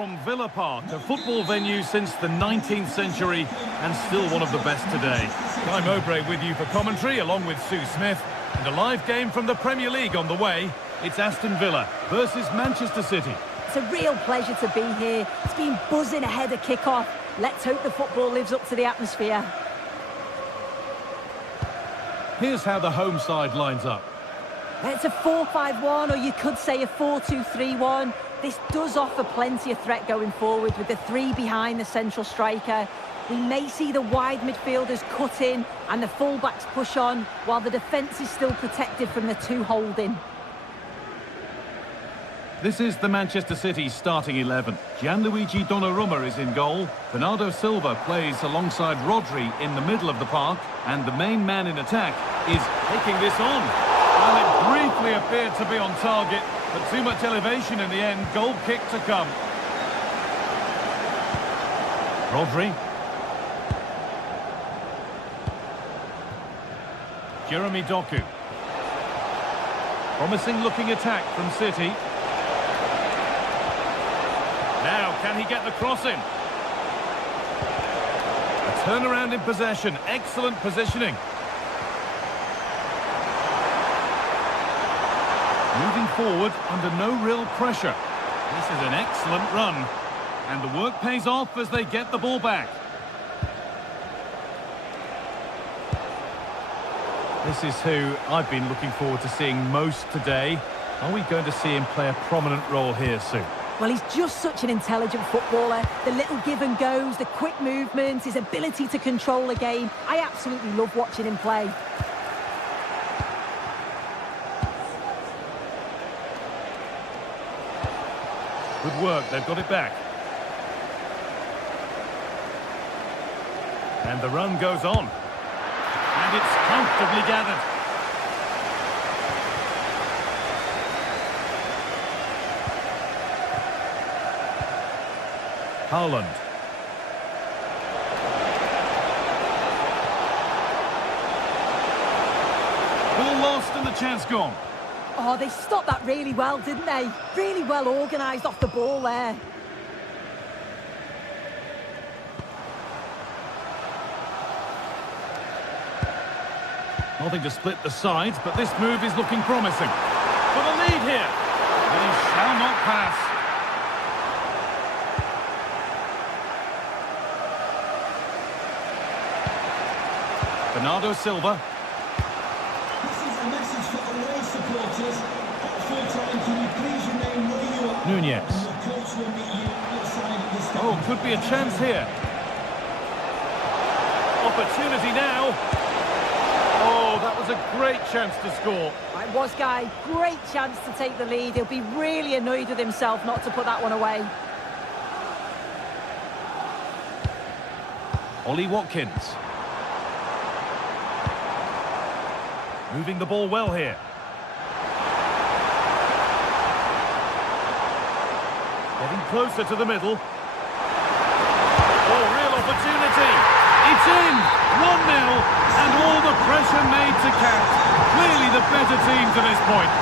from Villa Park, a football venue since the 19th century and still one of the best today. Guy Mowbray with you for commentary, along with Sue Smith. And a live game from the Premier League on the way. It's Aston Villa versus Manchester City. It's a real pleasure to be here. It's been buzzing ahead of kick-off. Let's hope the football lives up to the atmosphere. Here's how the home side lines up. It's a 4-5-1, or you could say a 4-2-3-1. This does offer plenty of threat going forward with the three behind the central striker. We may see the wide midfielders cut in and the fullbacks push on, while the defence is still protected from the two holding. This is the Manchester City starting 11. Gianluigi Donnarumma is in goal. Bernardo Silva plays alongside Rodri in the middle of the park. And the main man in attack is taking this on. Well, it briefly appeared to be on target, but too much elevation in the end. Goal kick to come. Rodri. Jeremy Doku. Promising looking attack from City. Now, can he get the cross in? A turnaround in possession. Excellent positioning. Moving forward under no real pressure. This is an excellent run. And the work pays off as they get the ball back. This is who I've been looking forward to seeing most today. Are we going to see him play a prominent role here soon? Well, he's just such an intelligent footballer. The little give and goes, the quick movements, his ability to control a game. I absolutely love watching him play. Good work, they've got it back. And the run goes on. And it's comfortably gathered. Haaland. Ball lost and the chance gone. Oh, they stopped that really well, didn't they? Really well organised off the ball there. Nothing to split the sides, but this move is looking promising. For the lead here. And he shall not pass. Bernardo Silva. This is a message for away supporters. At full time, can you please remain where you are? Nunez. And your coach will meet you outside of the stand. Oh, could be a chance here. Opportunity now. Oh, that was a great chance to score. It was, Guy. Great chance to take the lead. He'll be really annoyed with himself not to put that one away. Ollie Watkins. Moving the ball well here. Getting closer to the middle. Oh, real opportunity. It's in. 1-0. And all the pressure made to count. Clearly the better team to this point.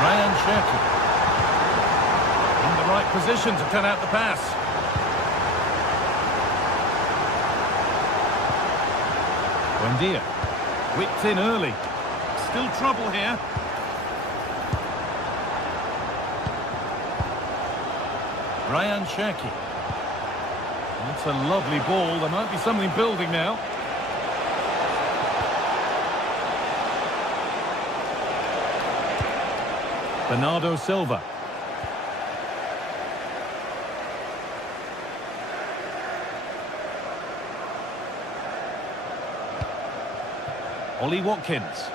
Ryan Cherki. In the right position to turn out the pass. Buendia. Whipped in early. Still trouble here. Ryan Cherki. That's a lovely ball. There might be something building now. Bernardo Silva. Ollie Watkins.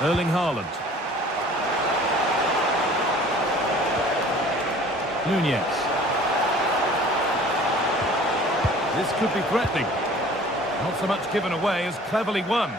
Erling Haaland. Nunez. This could be threatening. Not so much given away as cleverly won.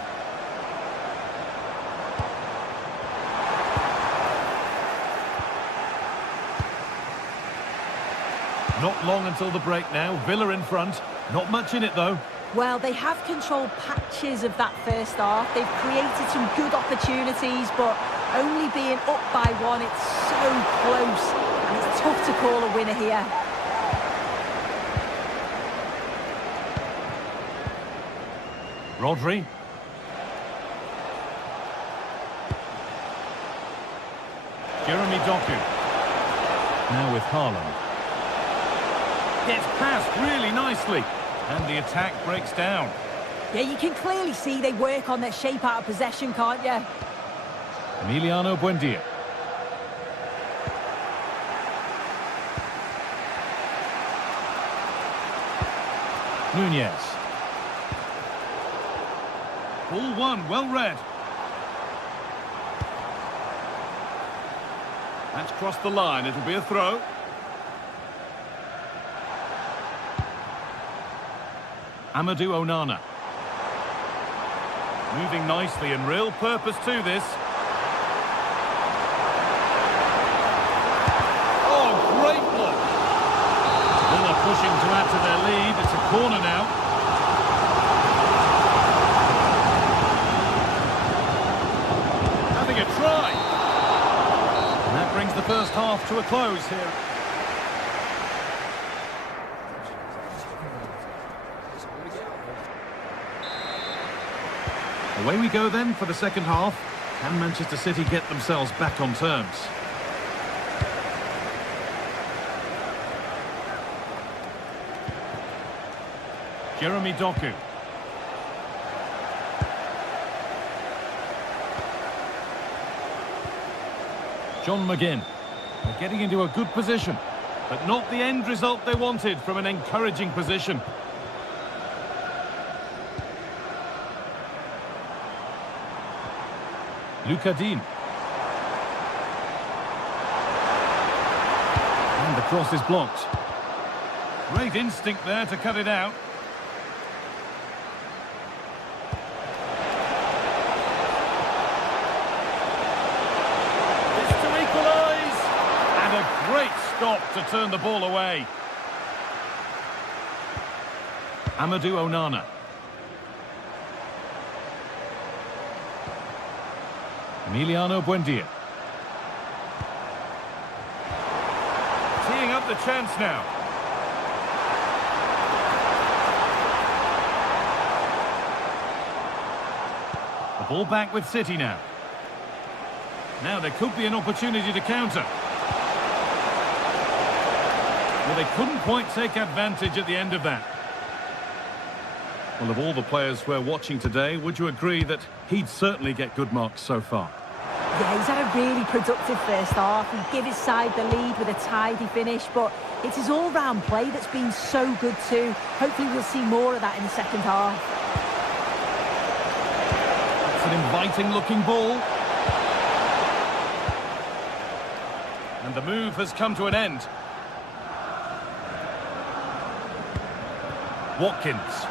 Not long until the break now. Villa in front. Not much in it, though. Well, they have controlled patches of that first half. They've created some good opportunities, but only being up by one, it's so close. And it's tough to call a winner here. Rodri. Jeremy Doku. Now with Haaland. Gets past really nicely. And the attack breaks down. Yeah, you can clearly see they work on their shape out of possession, can't you? Emiliano Buendia. Nunez. Ball one, well read. That's crossed the line, it'll be a throw. Amadou Onana. Moving nicely and real purpose to this. Oh, great block. Villa pushing to add to their lead. It's a corner now. Having a try. And that brings the first half to a close here. Away we go then for the second half. Can Manchester City get themselves back on terms? Jeremy Doku. John McGinn. They're getting into a good position, but not the end result they wanted from an encouraging position. Luca Dean. And the cross is blocked. Great instinct there to cut it out. It's to equalise. And a great stop to turn the ball away. Amadou Onana. Emiliano Buendia. Teeing up the chance now. The ball back with City now. Now there could be an opportunity to counter. Well, they couldn't quite take advantage at the end of that. Well, of all the players we're watching today, would you agree that he'd certainly get good marks so far? Yeah, he's had a really productive first half. He gave his side the lead with a tidy finish, but it's his all-round play that's been so good too. Hopefully we'll see more of that in the second half. It's an inviting-looking ball. And the move has come to an end. Watkins.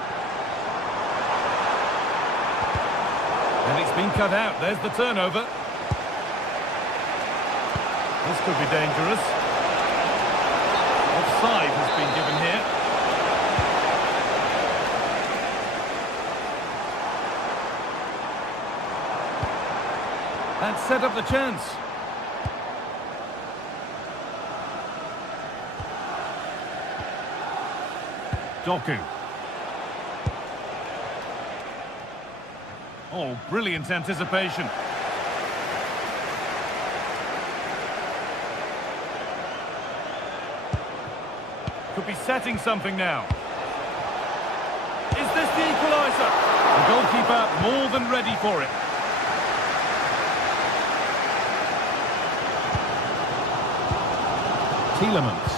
And it's been cut out. There's the turnover. This could be dangerous. Offside has been given here. That set up the chance. Doku. Oh, brilliant anticipation. Could be setting something now. Is this the equaliser? The goalkeeper more than ready for it. Tielemans.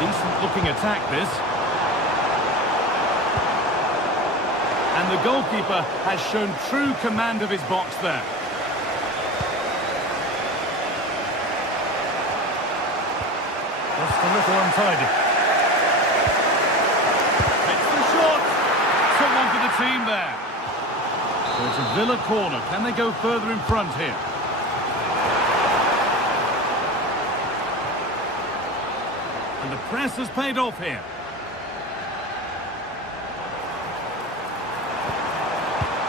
Decent looking attack this. And the goalkeeper has shown true command of his box there. Just a little untidy. It's the shot. Someone for the team there. So it's a Villa corner. Can they go further in front here? And the press has paid off here.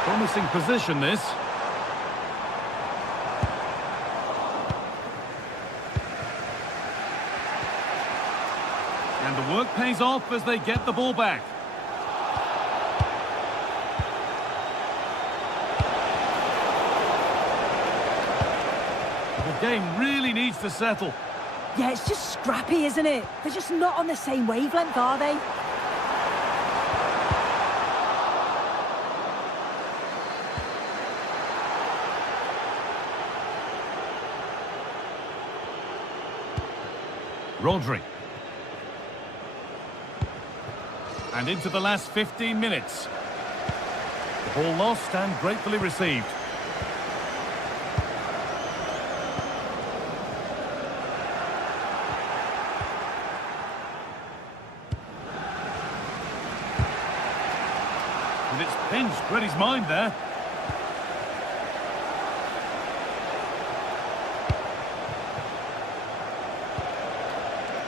Promising position, this. And the work pays off as they get the ball back. The game really needs to settle. Yeah, it's just scrappy, isn't it? They're just not on the same wavelength, are they? Rodri. And into the last 15 minutes. The ball lost and gratefully received. And it's pinched, read his mind there.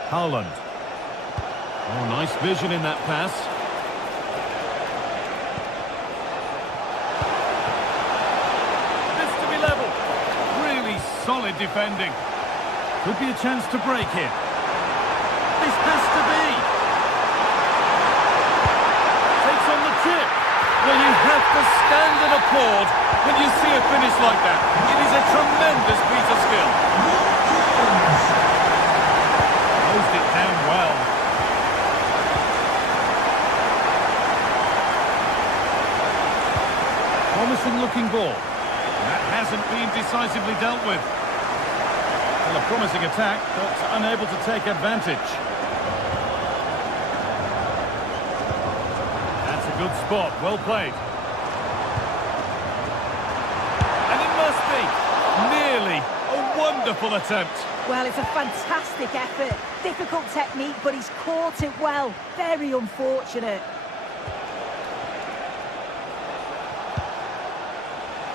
Haaland. Oh, nice vision in that pass. This to be level. Really solid defending. Could be a chance to break here. This has to be. Takes on the chip. Well, you have to stand and applaud when you see a finish like that. It is a tremendous piece of skill. Closed it down well. Promising looking ball. That hasn't been decisively dealt with. Well, a promising attack, but unable to take advantage. That's a good spot, well played. And it must be nearly a wonderful attempt. Well, it's a fantastic effort. Difficult technique, but he's caught it well. Very unfortunate.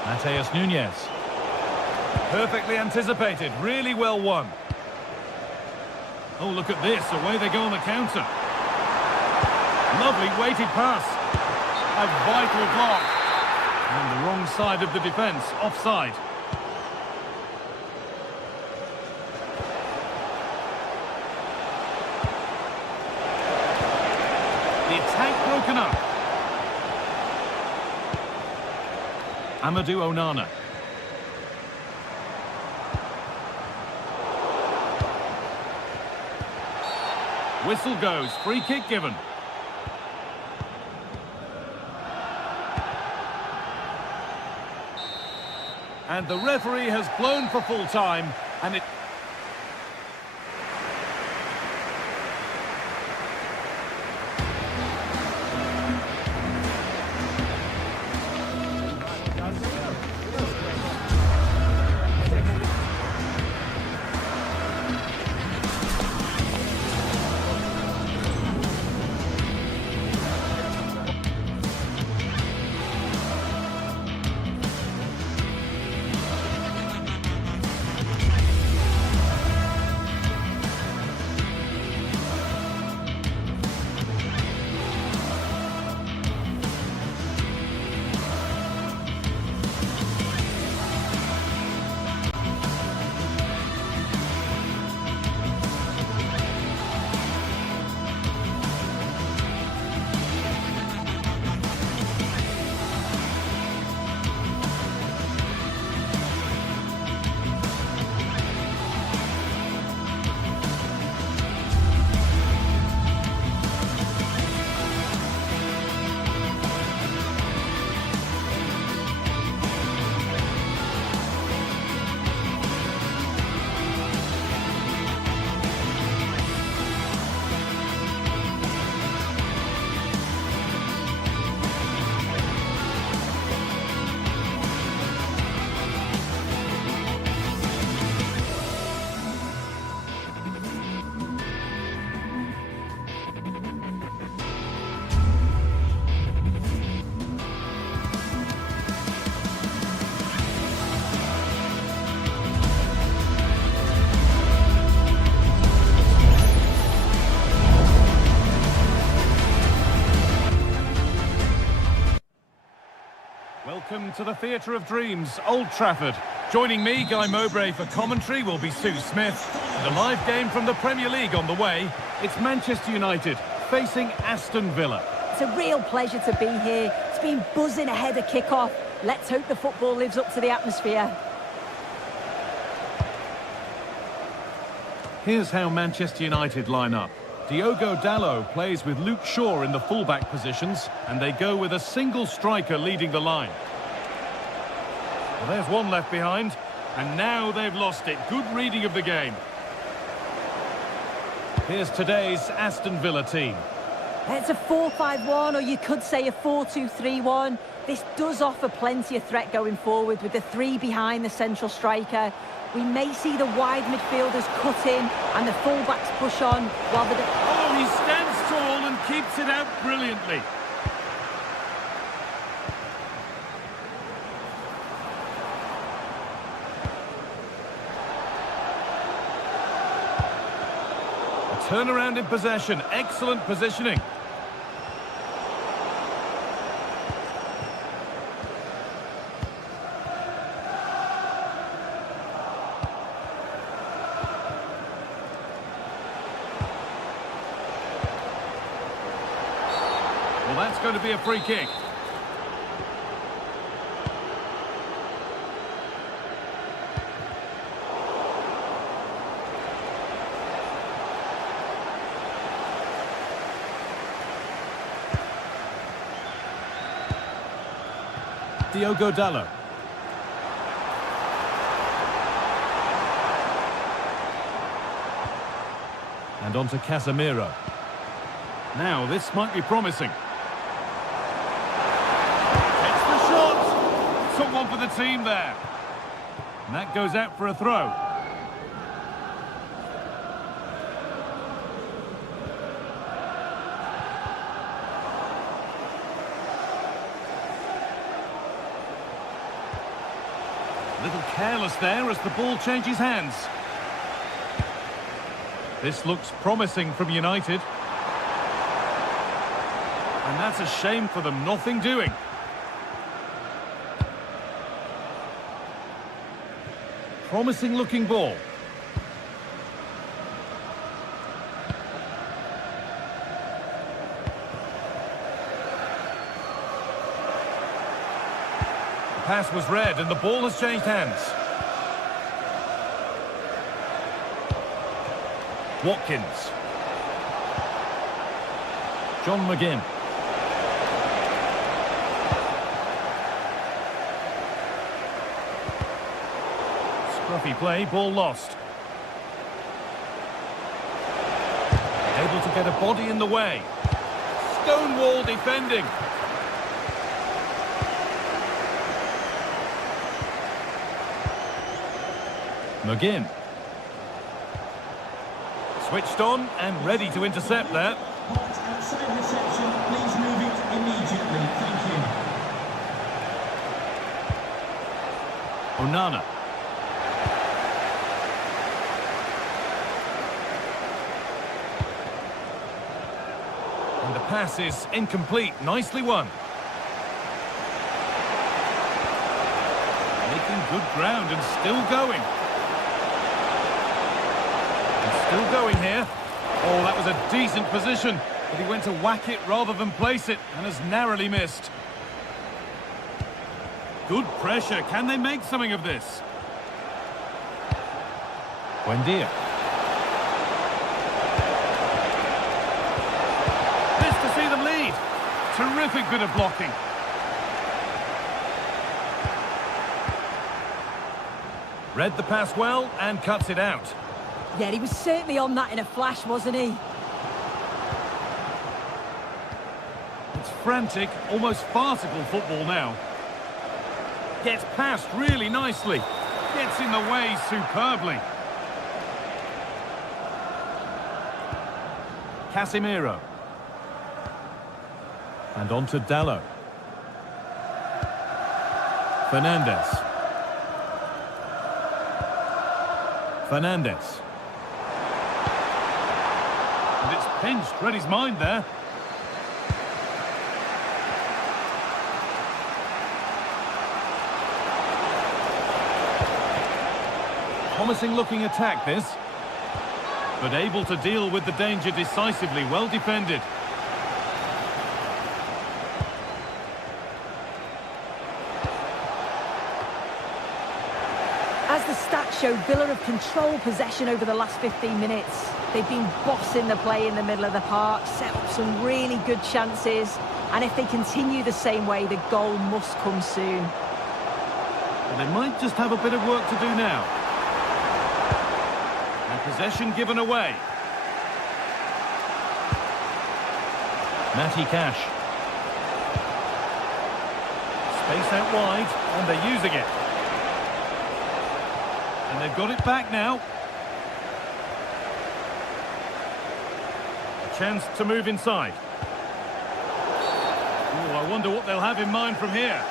Mateus Nunes. Perfectly anticipated, really well won. Oh, look at this, away they go on the counter. Lovely weighted pass. A vital block. And the wrong side of the defence, offside. The attack broken up. Amadou Onana. Whistle goes, free kick given. And the referee has blown for full time, and it... Welcome to the Theatre of Dreams, Old Trafford. Joining me, Guy Mowbray, for commentary will be Sue Smith. And a live game from the Premier League on the way. It's Manchester United facing Aston Villa. It's a real pleasure to be here. It's been buzzing ahead of kick-off. Let's hope the football lives up to the atmosphere. Here's how Manchester United line up. Diogo Dalot plays with Luke Shaw in the fullback positions, and they go with a single striker leading the line. Well, there's one left behind, and now they've lost it. Good reading of the game. Here's today's Aston Villa team. It's a 4-5-1, or you could say a 4-2-3-1. This does offer plenty of threat going forward with the three behind the central striker. We may see the wide midfielders cut in and the fullbacks push on while the... Oh, he stands tall and keeps it out brilliantly. A turnaround in possession. Excellent positioning. Well, that's going to be a free kick. Diogo Dalot. And on to Casemiro. Now, this might be promising. Took one for the team there. And that goes out for a throw. A little careless there as the ball changes hands. This looks promising from United. And that's a shame for them, nothing doing. Promising looking ball. The pass was read and the ball has changed hands. Watkins. John McGinn. Scruffy play, ball lost. Able to get a body in the way. Stonewall defending. McGinn. Switched on and ready to intercept that. Outside reception, please move it immediately. Thank you. Onana. And the pass is incomplete. Nicely won. Making good ground and still going. Still going here. Oh, that was a decent position, but he went to whack it rather than place it and has narrowly missed. Good pressure. Can they make something of this? Buendia. This to see them lead. Terrific bit of blocking. Read the pass well and cuts it out. Yeah, he was certainly on that in a flash, wasn't he? It's frantic, almost farcical football now. Gets past really nicely. Gets in the way superbly. Casemiro. And on to Dalot. Fernandes. Fernandes. And it's pinched, read his mind there. Promising looking attack, this. But able to deal with the danger decisively. Well defended. As the stats show, Villa have controlled possession over the last 15 minutes. They've been bossing the play in the middle of the park, set up some really good chances, and if they continue the same way, the goal must come soon. And they might just have a bit of work to do now. And possession given away. Matty Cash. Space out wide, and they're using it. And they've got it back now. A chance to move inside. Oh, I wonder what they'll have in mind from here.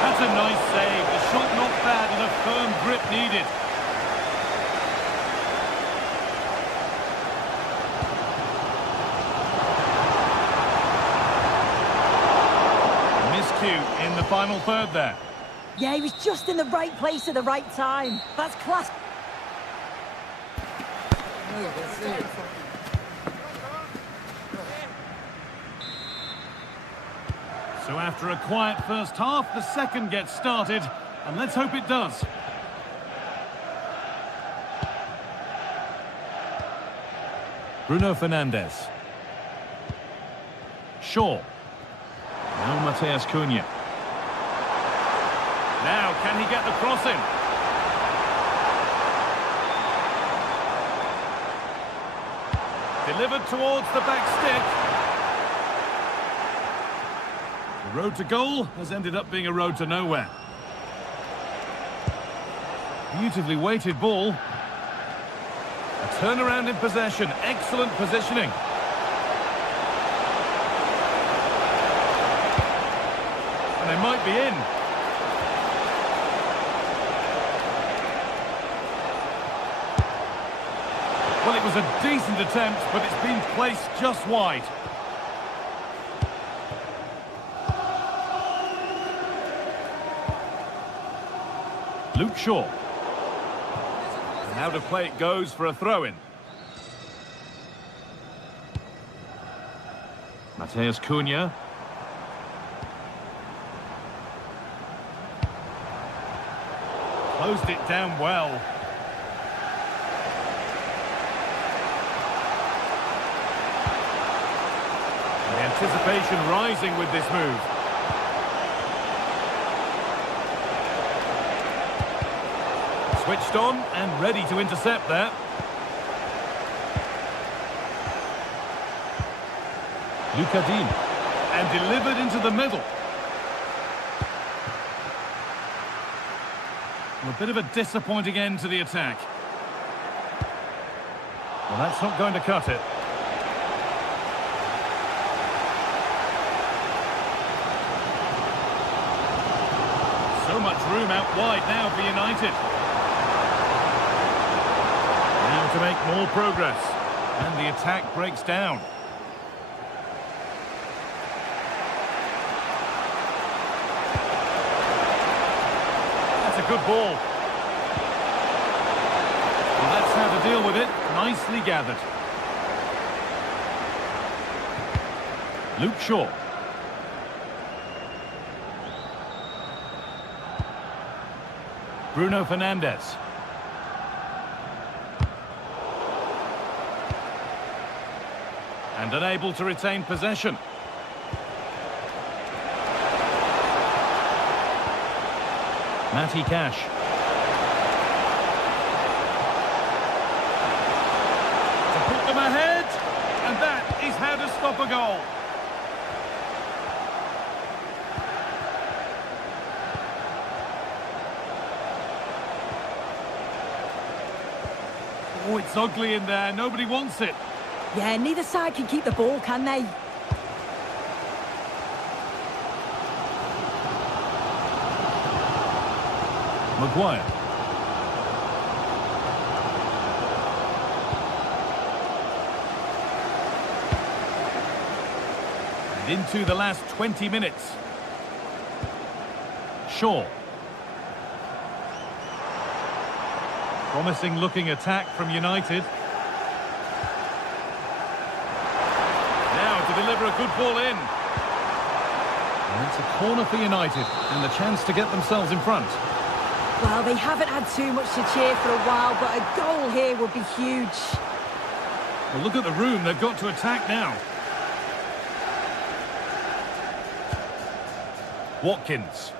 That's a nice save. The shot not bad and a firm grip needed. Miscue in the final third there. Yeah, he was just in the right place at the right time. That's class. So after a quiet first half, the second gets started, and let's hope it does. Bruno Fernandes. Shaw. Now Mateus Cunha. Now, can he get the cross in? Delivered towards the back stick. The road to goal has ended up being a road to nowhere. Beautifully weighted ball. A turnaround in possession. Excellent positioning. And they might be in. Well, it was a decent attempt, but it's been placed just wide. Luke Shaw. And out of play it goes for a throw-in. Mateus Cunha. Closed it down well. The anticipation rising with this move. Switched on and ready to intercept there. Luka Dean. And delivered into the middle. A bit of a disappointing end to the attack. Well, that's not going to cut it. So much room out wide now for United. Now to make more progress. And the attack breaks down. That's a good ball. Well, that's how to deal with it. Nicely gathered. Luke Shaw. Bruno Fernandes. And unable to retain possession. Matty Cash. To put them ahead, and that is how to stop a goal. Oh, it's ugly in there. Nobody wants it. Yeah, neither side can keep the ball, can they? Maguire. Into the last 20 minutes. Shaw. Promising looking attack from United. Now to deliver a good ball in. And it's a corner for United and the chance to get themselves in front. Well, they haven't had too much to cheer for a while, but a goal here would be huge. Well, look at the room they've got to attack now. Watkins.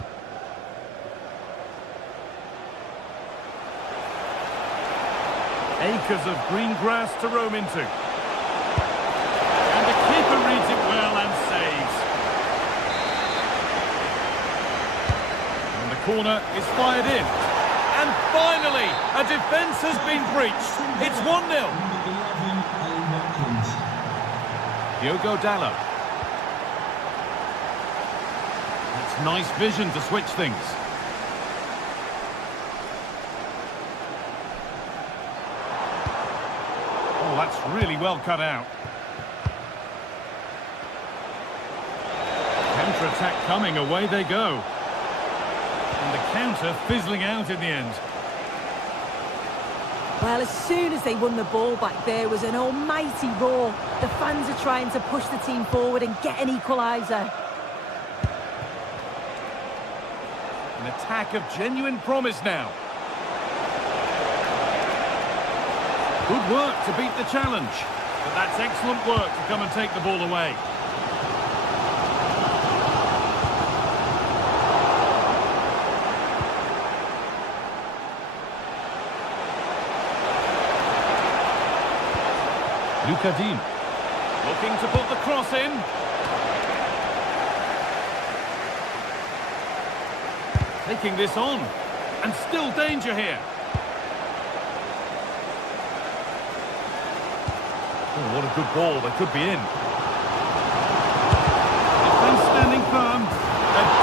Acres of green grass to roam into. And the keeper reads it well and saves. And the corner is fired in. And finally, a defence has been breached. It's 1-0. Diogo Dalot. That's nice vision to switch things. Oh, that's really well cut out. Counter-attack coming, away they go. And the counter fizzling out in the end. Well, as soon as they won the ball back, there was an almighty roar. The fans are trying to push the team forward and get an equaliser. An attack of genuine promise now. Good work to beat the challenge. But that's excellent work to come and take the ball away. Lucadine. Looking to put the cross in. Taking this on. And still danger here. Oh, what a good ball. They could be in. Defence standing firm. A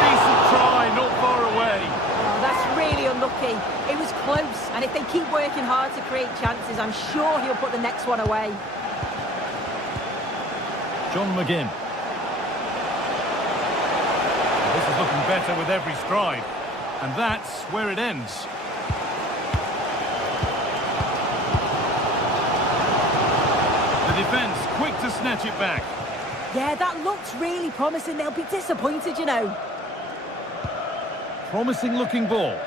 decent try, not far away. Oh, that's really unlucky. It was close, and if they keep working hard to create chances, I'm sure he'll put the next one away. John McGinn. This is looking better with every stride. And that's where it ends. The defence quick to snatch it back. Yeah, that looks really promising. They'll be disappointed, you know. Promising looking ball.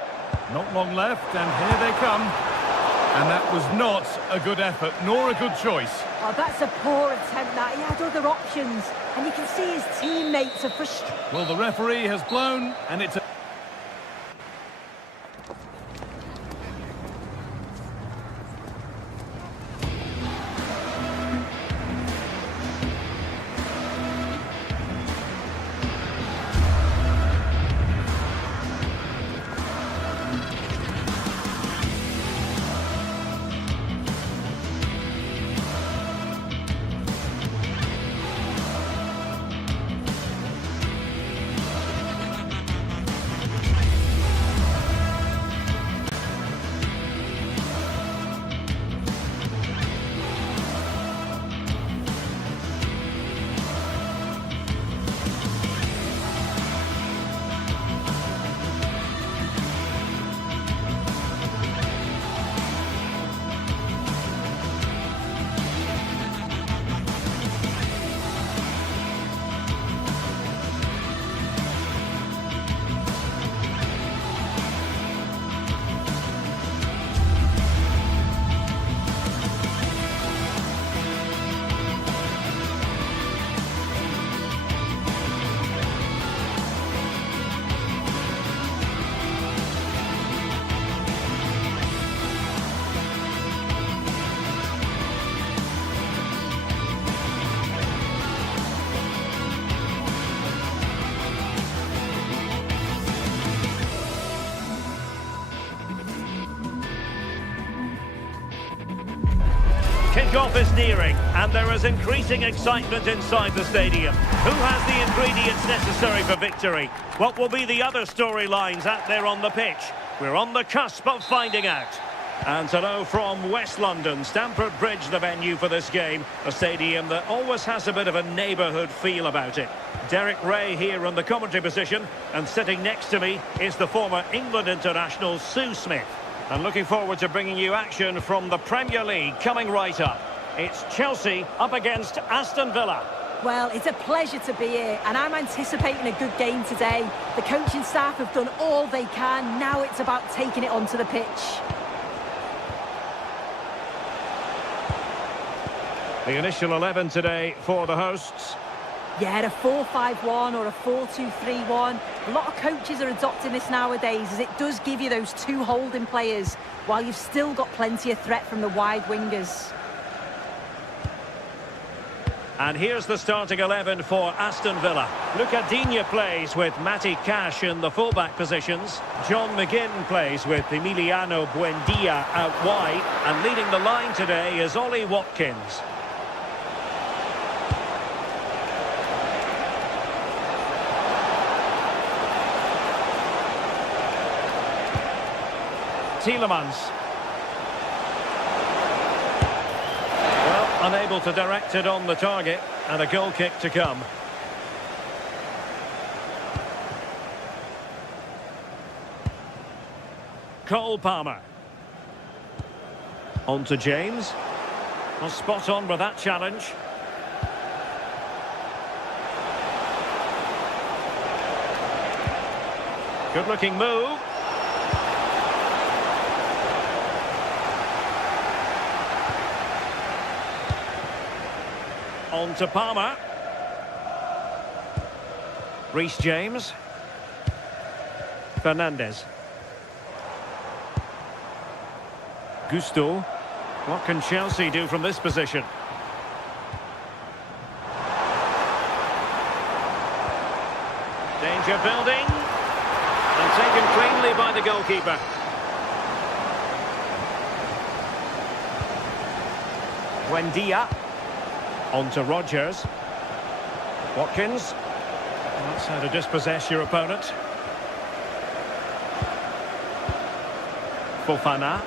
Not long left, and here they come. And that was not a good effort, nor a good choice. Oh, that's a poor attempt, that. He had other options, and you can see his teammates are frustrated. Well, the referee has blown, and it's a... Kick-off is nearing, and there is increasing excitement inside the stadium. Who has the ingredients necessary for victory? What will be the other storylines out there on the pitch? We're on the cusp of finding out. And hello from West London. Stamford Bridge, the venue for this game. A stadium that always has a bit of a neighbourhood feel about it. Derek Ray here in the commentary position. And sitting next to me is the former England international Sue Smith. And looking forward to bringing you action from the Premier League coming right up. It's Chelsea up against Aston Villa. Well, it's a pleasure to be here, and I'm anticipating a good game today. The coaching staff have done all they can. Now it's about taking it onto the pitch. The initial 11 today for the hosts. Yeah, a 4-5-1 or a 4-2-3-1. A lot of coaches are adopting this nowadays, as it does give you those two holding players, while you've still got plenty of threat from the wide wingers. And here's the starting 11 for Aston Villa. Luca Digne plays with Matty Cash in the fullback positions. John McGinn plays with Emiliano Buendia out wide. And leading the line today is Ollie Watkins. Tielemans. Well, unable to direct it on the target, and a goal kick to come. Cole Palmer. On to James. Well, spot on with that challenge. Good looking move. On to Palmer. Reece James. Fernandes. Gusto. What can Chelsea do from this position? Danger building. And taken cleanly by the goalkeeper. Buendia. On to Rodgers. Watkins. That's how to dispossess your opponent. Fofana.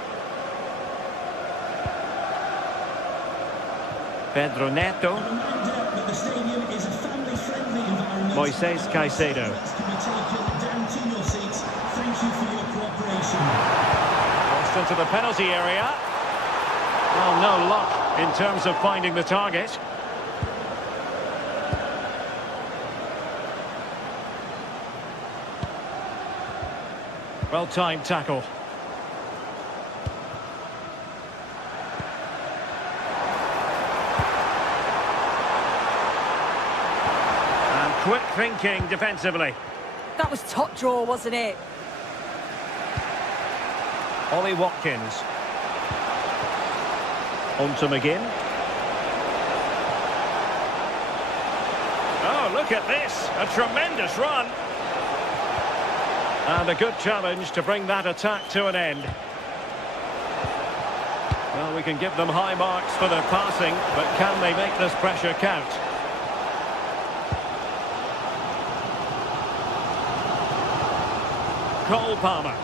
Pedro Neto. Moises Caicedo. Crossed into the penalty area. Oh, no luck in terms of finding the target. Well-timed tackle. And quick thinking defensively. That was top draw, wasn't it? Ollie Watkins. On to McGinn. Oh, look at this. A tremendous run. And a good challenge to bring that attack to an end. Well, we can give them high marks for their passing, but can they make this pressure count? Cole Palmer.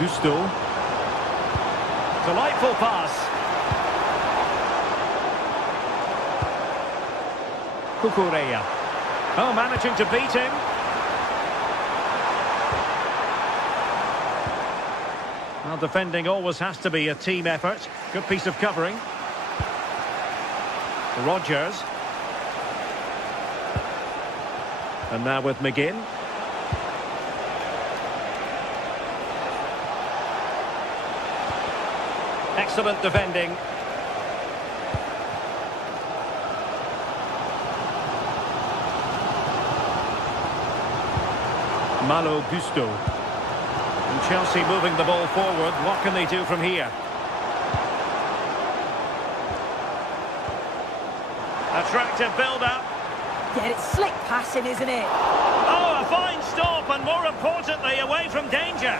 Gusto. Delightful pass. Cucurella. Oh, managing to beat him. Well, defending always has to be a team effort. Good piece of covering. Rodgers. And now with McGinn. Excellent defending. Malo Gusto. And Chelsea moving the ball forward. What can they do from here? Attractive build-up. Yeah, it's slick passing, isn't it? Oh, a fine stop, and more importantly, away from danger.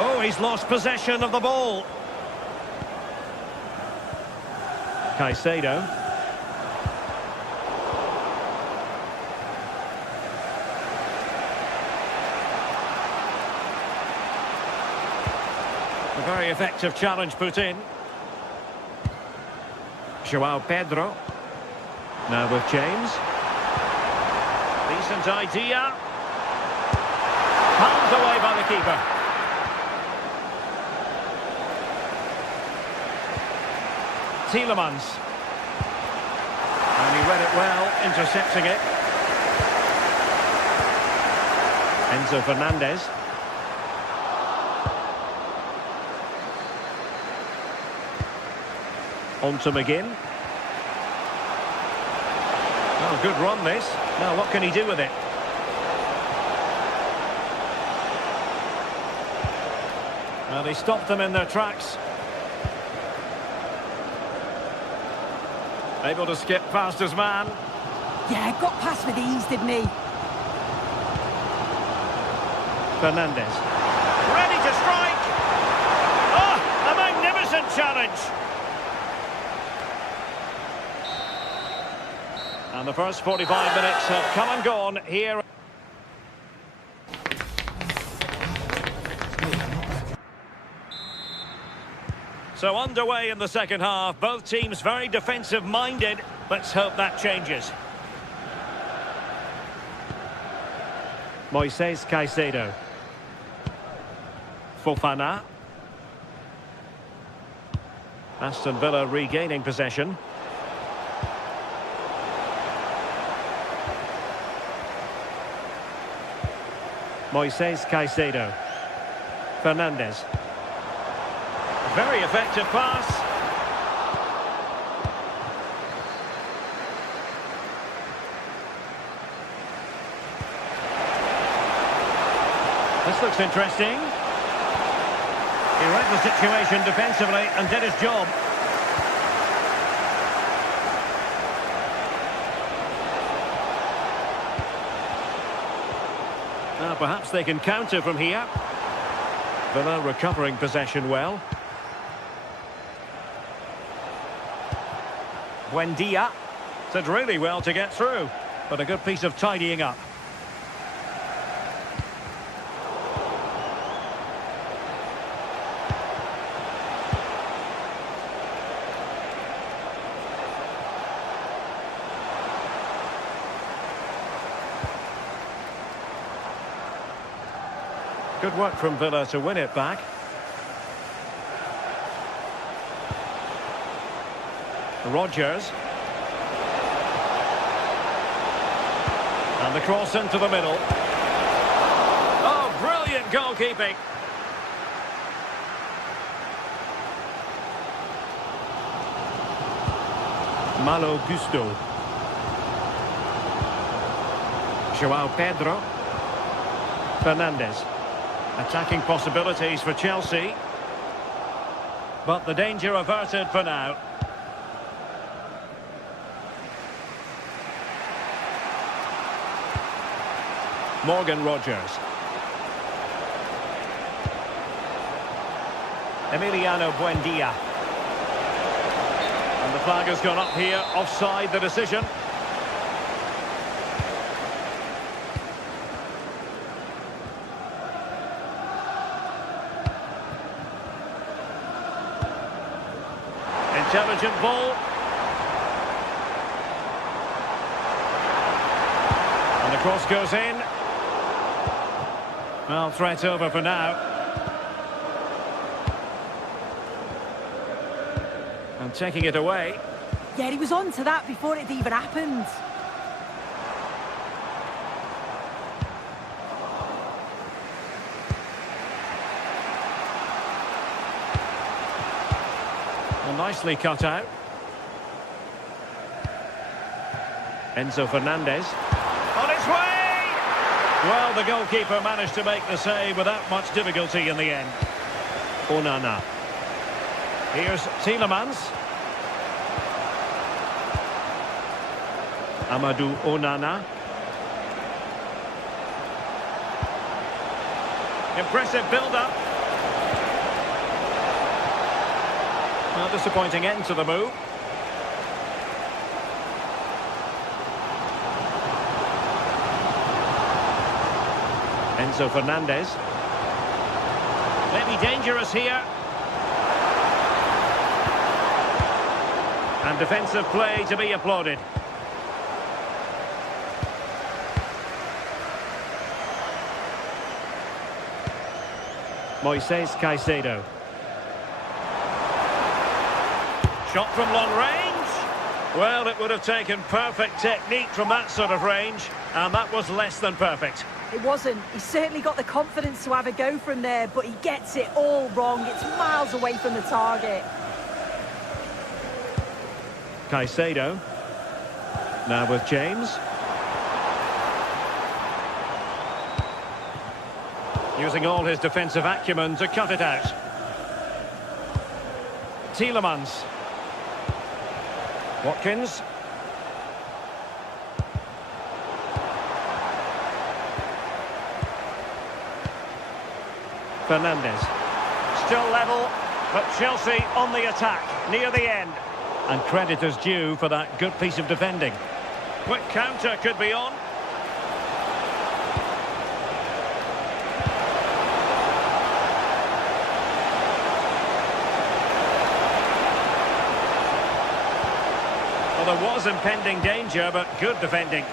Oh, he's lost possession of the ball. Caicedo. Very effective challenge put in. João Pedro. Now with James. Decent idea. Palmed away by the keeper. Tielemans. And he read it well, intercepting it. Enzo Fernandez. On to McGinn. Oh, good run this. Now what can he do with it? Well, he stopped them in their tracks. Able to skip past his man. Yeah, got past with ease, didn't he? Fernandez. Ready to strike! Oh, a magnificent challenge! And the first 45 minutes have come and gone here. So underway in the second half, both teams very defensive-minded. Let's hope that changes. Moises Caicedo. Fofana. Aston Villa regaining possession. Moises Caicedo. Fernandez. Very effective pass. This looks interesting. He read the situation defensively and did his job. Now perhaps they can counter from here. Villa recovering possession well. Buendia did really well to get through, but a good piece of tidying up. Good work from Villa to win it back. Rodgers. And the cross into the middle. Oh, brilliant goalkeeping. Malo Gusto. João Pedro. Fernandez. Attacking possibilities for Chelsea. But the danger averted for now. Morgan Rodgers. Emiliano Buendia. And the flag has gone up here, offside the decision. Intelligent ball. And the cross goes in. Well, threat over for now. And taking it away. Yeah, he was on to that before it even happened. Well, nicely cut out. Enzo Fernandez. On its way! Well, the goalkeeper managed to make the save without much difficulty in the end. Onana. Here's Tielemans. Amadou Onana. Impressive build-up. Well, disappointing end to the move. Enzo Fernandez. Maybe dangerous here. And defensive play to be applauded. Moises Caicedo. Shot from long range. Well, it would have taken perfect technique from that sort of range, and that was less than perfect. It wasn't. He certainly got the confidence to have a go from there, but he gets it all wrong. It's miles away from the target. Caicedo. Now with James. Using all his defensive acumen to cut it out. Tielemans. Watkins. Fernandes. Still level, but Chelsea on the attack, near the end. And credit is due for that good piece of defending. Quick counter could be on. Well, there was impending danger, but good defending.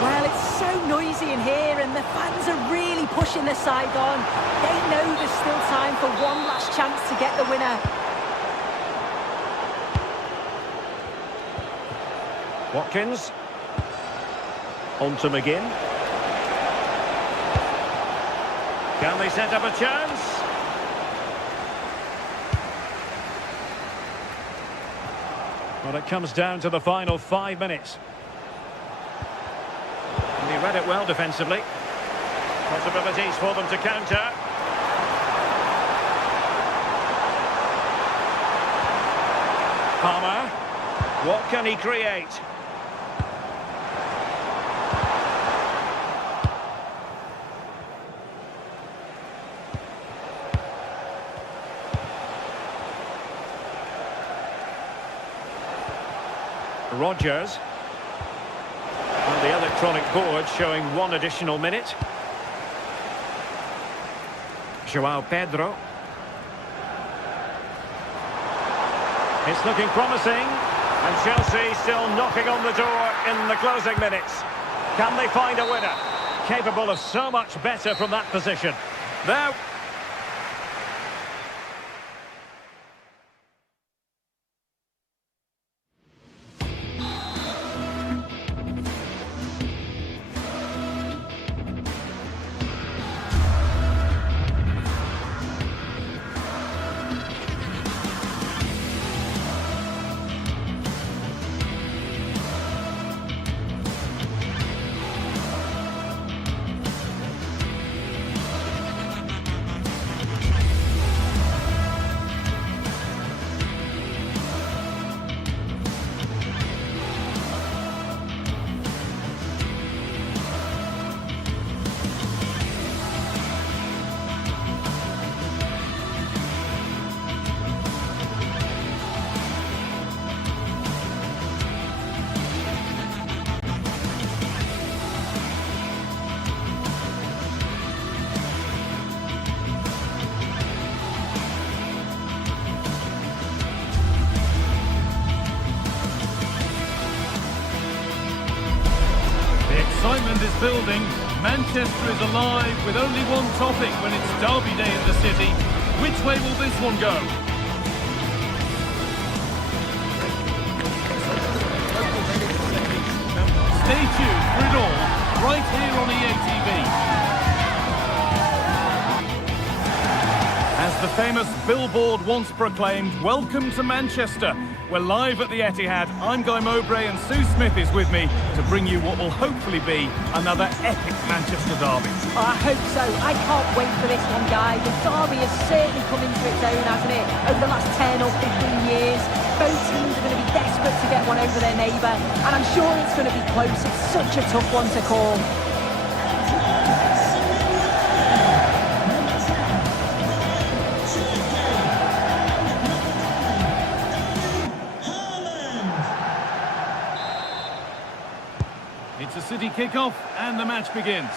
Well, it's so noisy in here, and the fans are really pushing their side on. They know there's still time for one last chance to get the winner. Watkins. On to McGinn. Can they set up a chance? Well, it comes down to the final 5 minutes. And he read it well defensively. Possibilities for them to counter. Palmer. What can he create? Rodgers. And the electronic board showing 1 additional minute. João Pedro. It's looking promising. And Chelsea still knocking on the door in the closing minutes. Can they find a winner? Capable of so much better from that position. There. Excitement is building. Manchester is alive with only one topic when it's derby day in the city. Which way will this one go? Stay tuned for it all, right here on EA TV. As the famous billboard once proclaimed, welcome to Manchester. We're live at the Etihad. I'm Guy Mowbray and Sue Smith is with me to bring you what will hopefully be another epic Manchester derby. Oh, I hope so. I can't wait for this one, Guy. The derby has certainly come into its own, hasn't it? Over the last 10 or 15 years, both teams are going to be desperate to get one over their neighbour, and I'm sure it's going to be close. It's such a tough one to call. It's a City kick-off and the match begins.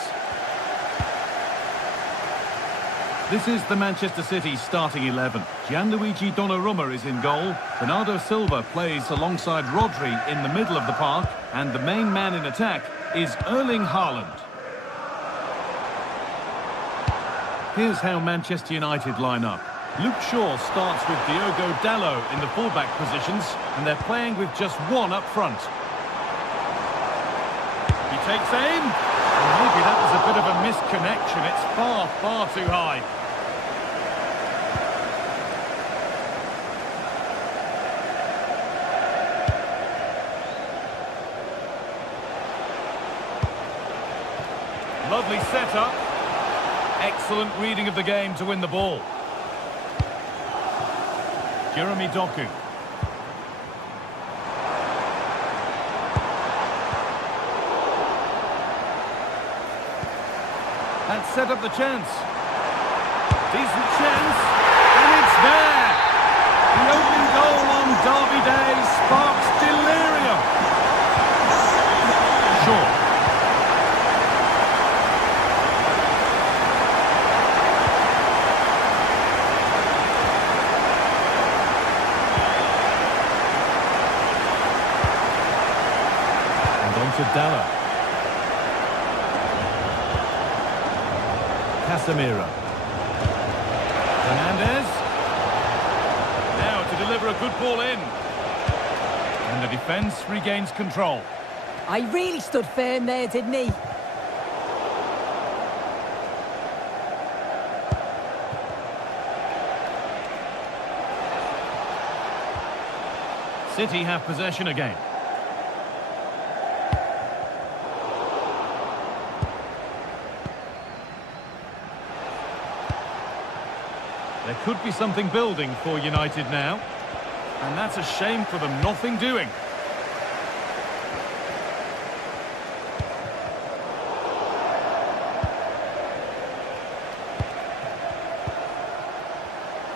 This is the Manchester City starting 11. Gianluigi Donnarumma is in goal. Bernardo Silva plays alongside Rodri in the middle of the park. And the main man in attack is Erling Haaland. Here's how Manchester United line up. Luke Shaw starts with Diogo Dalot in the fullback positions, and they're playing with just one up front. He takes aim. And maybe that was a bit of a misconnection. It's far, far too high. Lovely setup. Excellent reading of the game to win the ball. Jeremy Doku. That set up the chance. Decent chance. And it's there. The opening goal on Derby Day sparks delirium. Shaw. To Dalot. Casemiro. Fernandes. Now to deliver a good ball in. And the defence regains control. I really stood firm there, didn't he? City have possession again. There could be something building for United now. And that's a shame for them, nothing doing.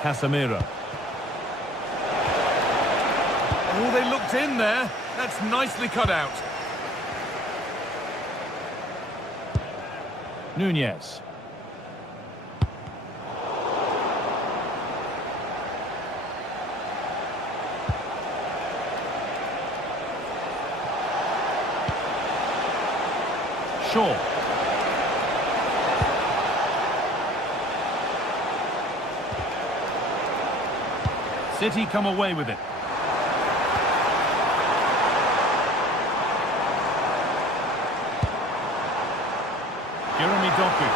Casemiro. Oh, they looked in there. That's nicely cut out. Nunez. Shaw. City come away with it. Jeremy Doku.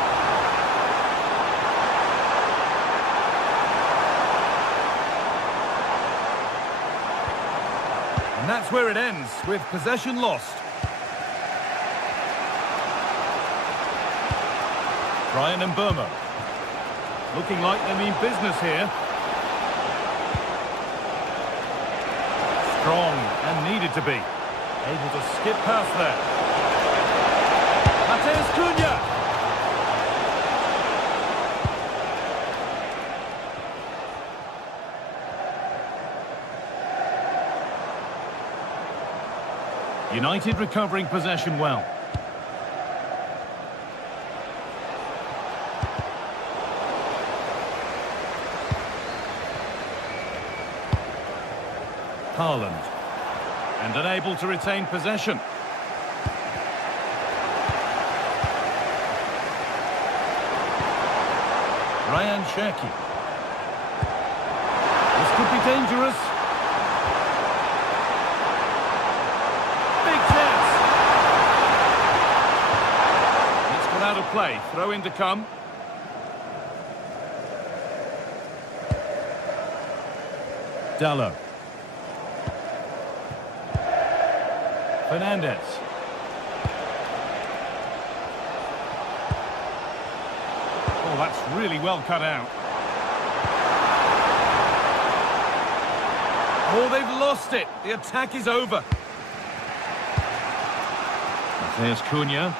And that's where it ends, with possession lost. Brian and Burma. Looking like they mean business here. Strong and needed to be. Able to skip past there. Matheus Cunha. United recovering possession well. Haaland. And unable to retain possession. Ryan Cherki. This could be dangerous. Big chance. It's got out of play. Throw in to come. Dalot. Fernandes. Oh, that's really well cut out. Oh, they've lost it. The attack is over. Matheus Cunha.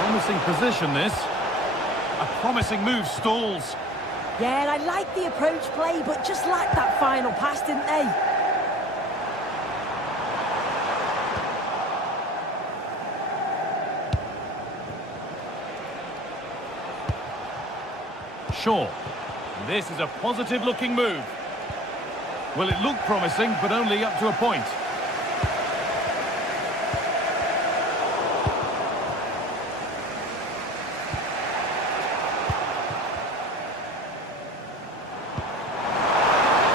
Promising position, this. A promising move stalls. Yeah, and I like the approach play, but just lacked that final pass, didn't they? Shaw. This is a positive-looking move. Well, it looked promising, but only up to a point.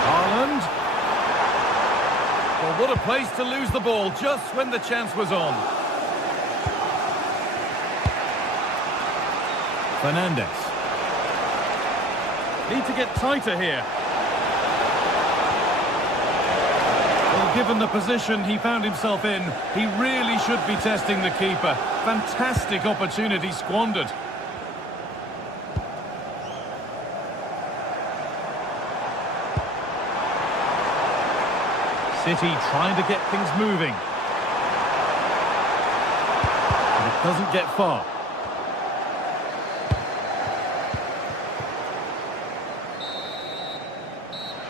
Haaland. Well, what a place to lose the ball just when the chance was on. Fernandes. Need to get tighter here. Well, given the position he found himself in, he really should be testing the keeper. Fantastic opportunity squandered. City trying to get things moving. But it doesn't get far.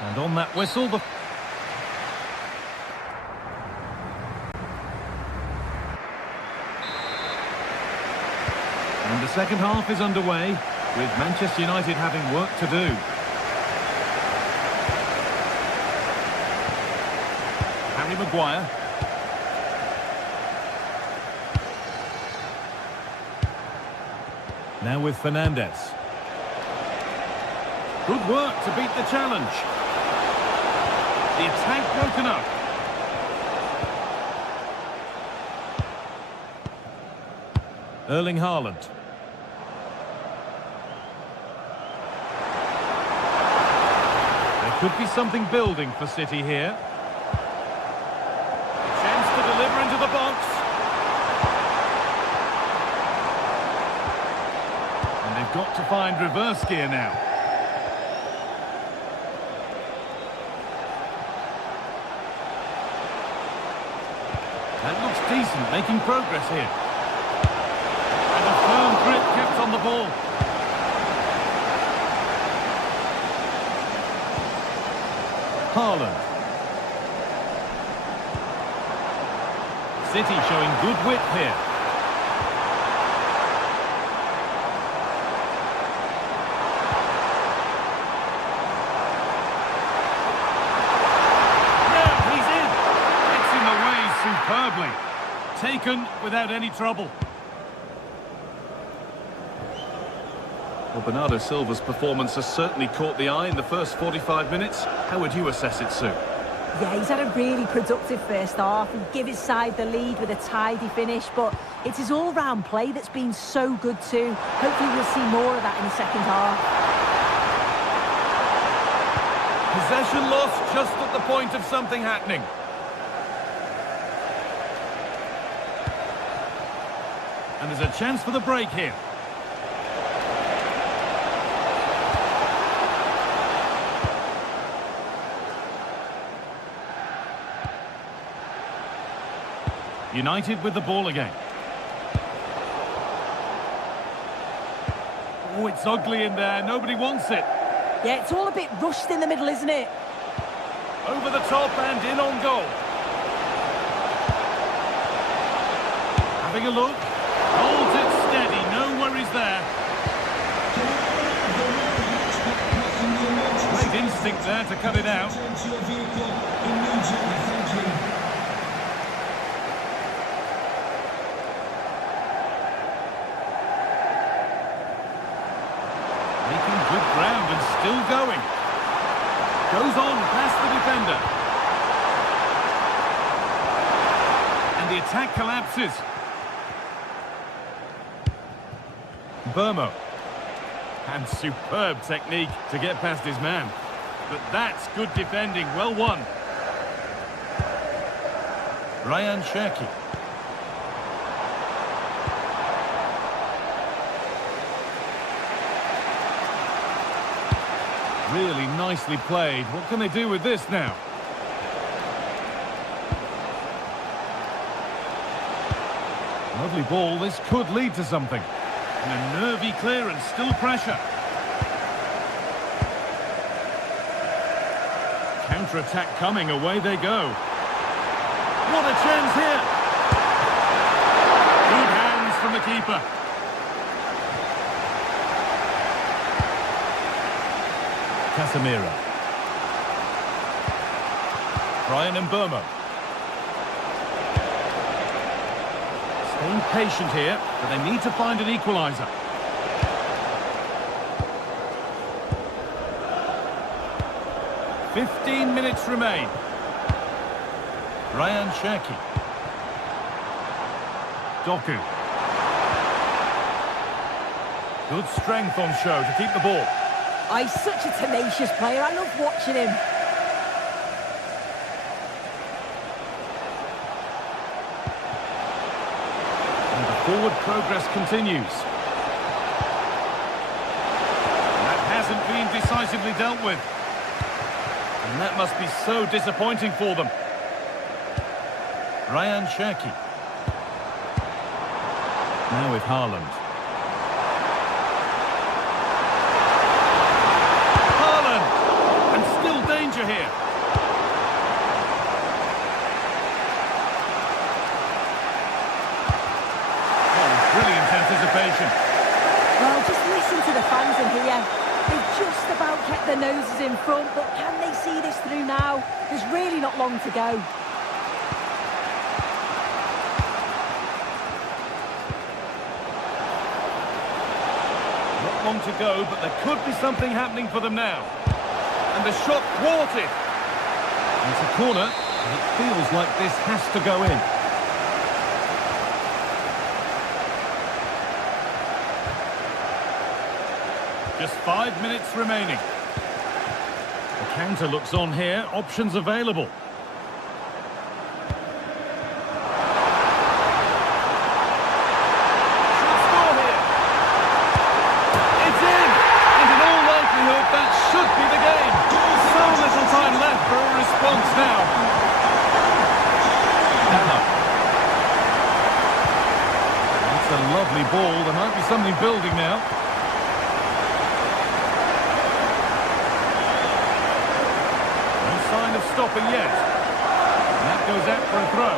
And on that whistle, And the second half is underway, with Manchester United having work to do. Harry Maguire. Now with Fernandes. Good work to beat the challenge. The attack broken up. Erling Haaland. There could be something building for City here. A chance to deliver into the box. And they've got to find reverse gear now. That looks decent, making progress here. And a firm grip kept on the ball. Haaland. City showing good width here. Yeah, he's in. Gets in the way superbly. Taken without any trouble. Well, Bernardo Silva's performance has certainly caught the eye in the first 45 minutes. How would you assess it, Sue? Yeah, he's had a really productive first half and give his side the lead with a tidy finish, but it's his all-round play that's been so good too. Hopefully we'll see more of that in the second half. Possession lost just at the point of something happening. And there's a chance for the break here. United with the ball again. Oh, it's ugly in there. Nobody wants it. Yeah, it's all a bit rushed in the middle, isn't it? Over the top and in on goal. Having a look. Holds it steady. No worries there. Great instinct there to cut it out. Making good ground and still going. Goes on past the defender. And the attack collapses. Burmo. And superb technique to get past his man. But that's good defending. Well won. Ryan Cherki. Really nicely played. What can they do with this now? Lovely ball. This could lead to something. And a nervy clearance. Still pressure. Counter-attack coming. Away they go. What a chance here. Good hands from the keeper. Casemiro. Brian Mbomo. Staying patient here, but they need to find an equaliser. "15 minutes remain. Ryan Cherki. Doku. Good strength on show to keep the ball. Oh, he's such a tenacious player. I love watching him. And the forward progress continues. That hasn't been decisively dealt with. And that must be so disappointing for them. Ryan Cherki. Now with Haaland. Haaland! And still danger here. Oh, brilliant anticipation. Well, just listen to the fans in here. They've just about kept their noses in front, but can they see this through now? There's really not long to go. Not long to go, but there could be something happening for them now. And the shot thwarted. It's a corner, and it feels like this has to go in. Just 5 minutes remaining. The counter looks on here, options available. Should score here. It's in! And in all likelihood, that should be the game. So little time left for a response now. That's a lovely ball. There might be something building now. Sign of stopping yet. And that goes out for a throw.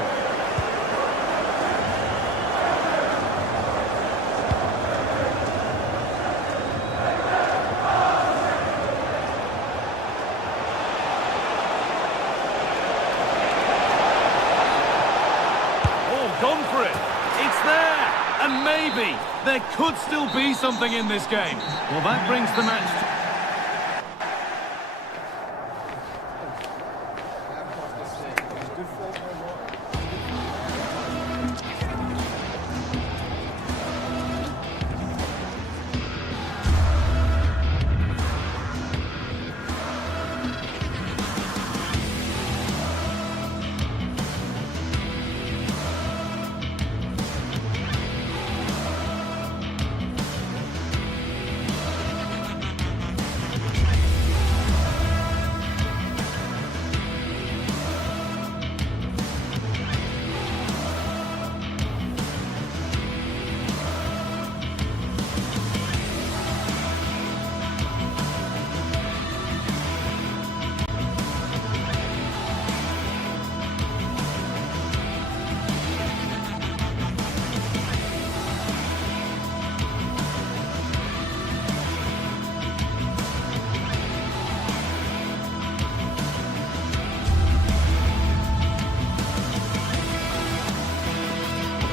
Oh, gone for it. It's there. And maybe there could still be something in this game. Well, that brings the match to...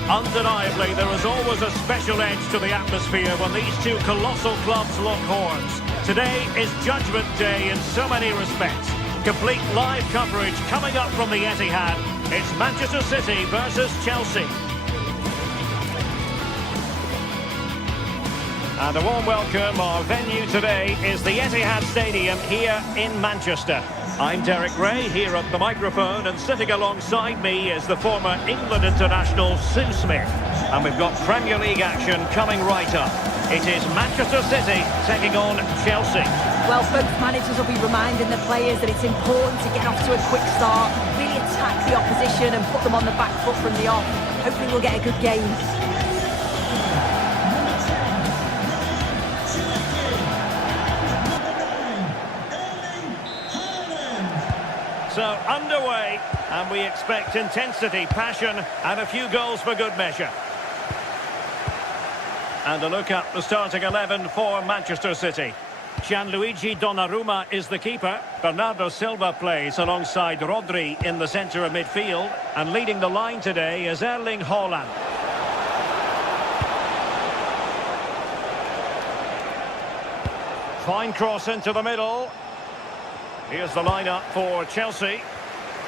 Undeniably, there is always a special edge to the atmosphere when these two colossal clubs lock horns. Today is Judgment Day in so many respects. Complete live coverage coming up from the Etihad. It's Manchester City versus Chelsea. And a warm welcome. Our venue today is the Etihad Stadium here in Manchester. I'm Derek Ray, here at the microphone, and sitting alongside me is the former England international Sue Smith. And we've got Premier League action coming right up. It is Manchester City taking on Chelsea. Well, both managers will be reminding the players that it's important to get off to a quick start, really attack the opposition and put them on the back foot from the off. Hopefully we'll get a good game. So, underway, and we expect intensity, passion, and a few goals for good measure. And a look at the starting 11 for Manchester City. Gianluigi Donnarumma is the keeper. Bernardo Silva plays alongside Rodri in the centre of midfield. And leading the line today is Erling Haaland. Fine cross into the middle. Here's the lineup for Chelsea.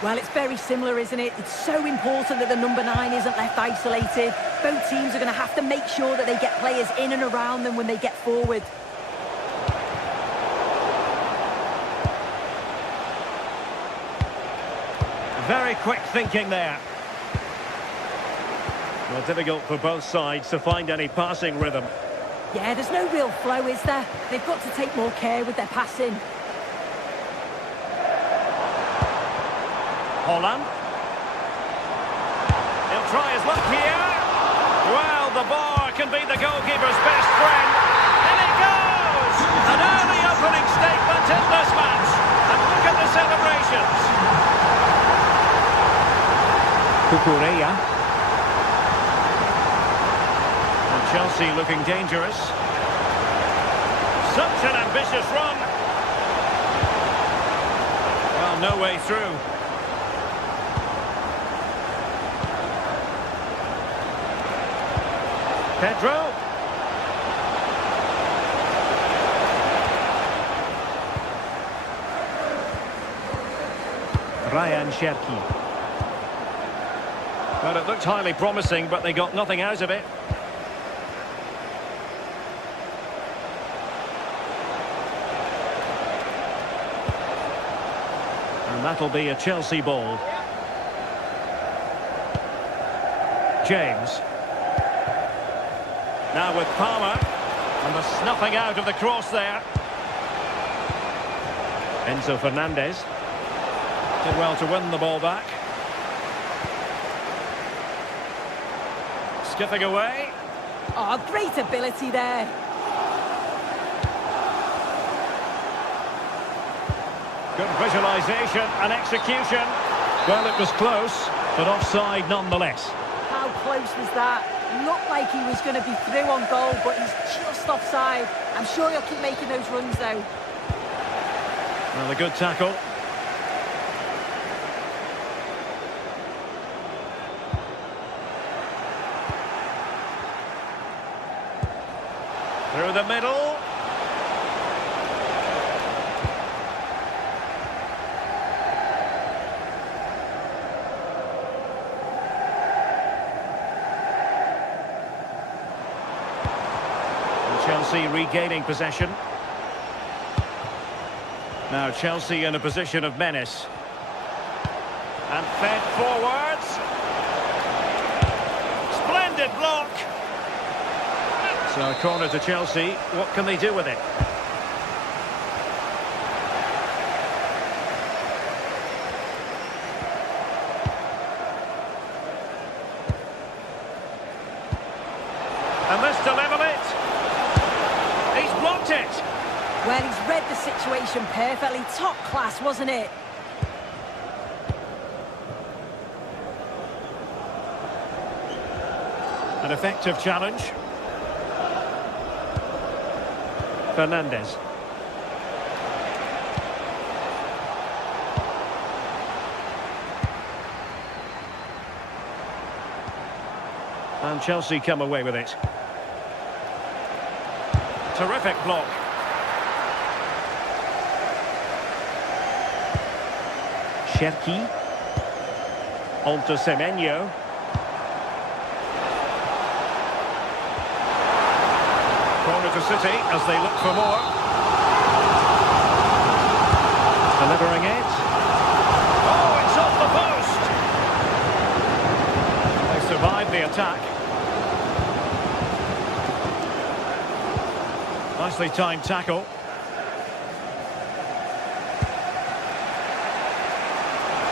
Well, it's very similar, isn't it? It's so important that the number 9 isn't left isolated. Both teams are going to have to make sure that they get players in and around them when they get forward. Very quick thinking there. Well, difficult for both sides to find any passing rhythm. Yeah, there's no real flow, is there? They've got to take more care with their passing. Haaland. He'll try his luck here. Well, the bar can be the goalkeeper's best friend. And it goes! An early opening statement in this match. And look at the celebrations. Cucurella. And Chelsea looking dangerous. Such an ambitious run. Well, no way through. Pedro. Ryan Cherki. Well, it looked highly promising, but they got nothing out of it. And that'll be a Chelsea ball. James. Now with Palmer. And the snuffing out of the cross there. Enzo Fernandez. Did well to win the ball back. Skipping away. Oh, great ability there. Good visualisation and execution. Well, it was close, but offside nonetheless. How close was that? Looked like he was going to be through on goal, but he's just offside. I'm sure he'll keep making those runs, though. Well, a good tackle. Through the middle. And Chelsea regaining possession. Now Chelsea in a position of menace. And fed forwards. Splendid block. So a corner to Chelsea. What can they do with it? And this to level it. He's blocked it. Well, he's read the situation perfectly. Top class, wasn't it? An effective challenge. Fernandez. And Chelsea come away with it. Terrific block. Cherki. On to Semenyo. Corner to City as they look for more. Delivering it. Oh, it's off the post. They survived the attack. Nicely timed tackle.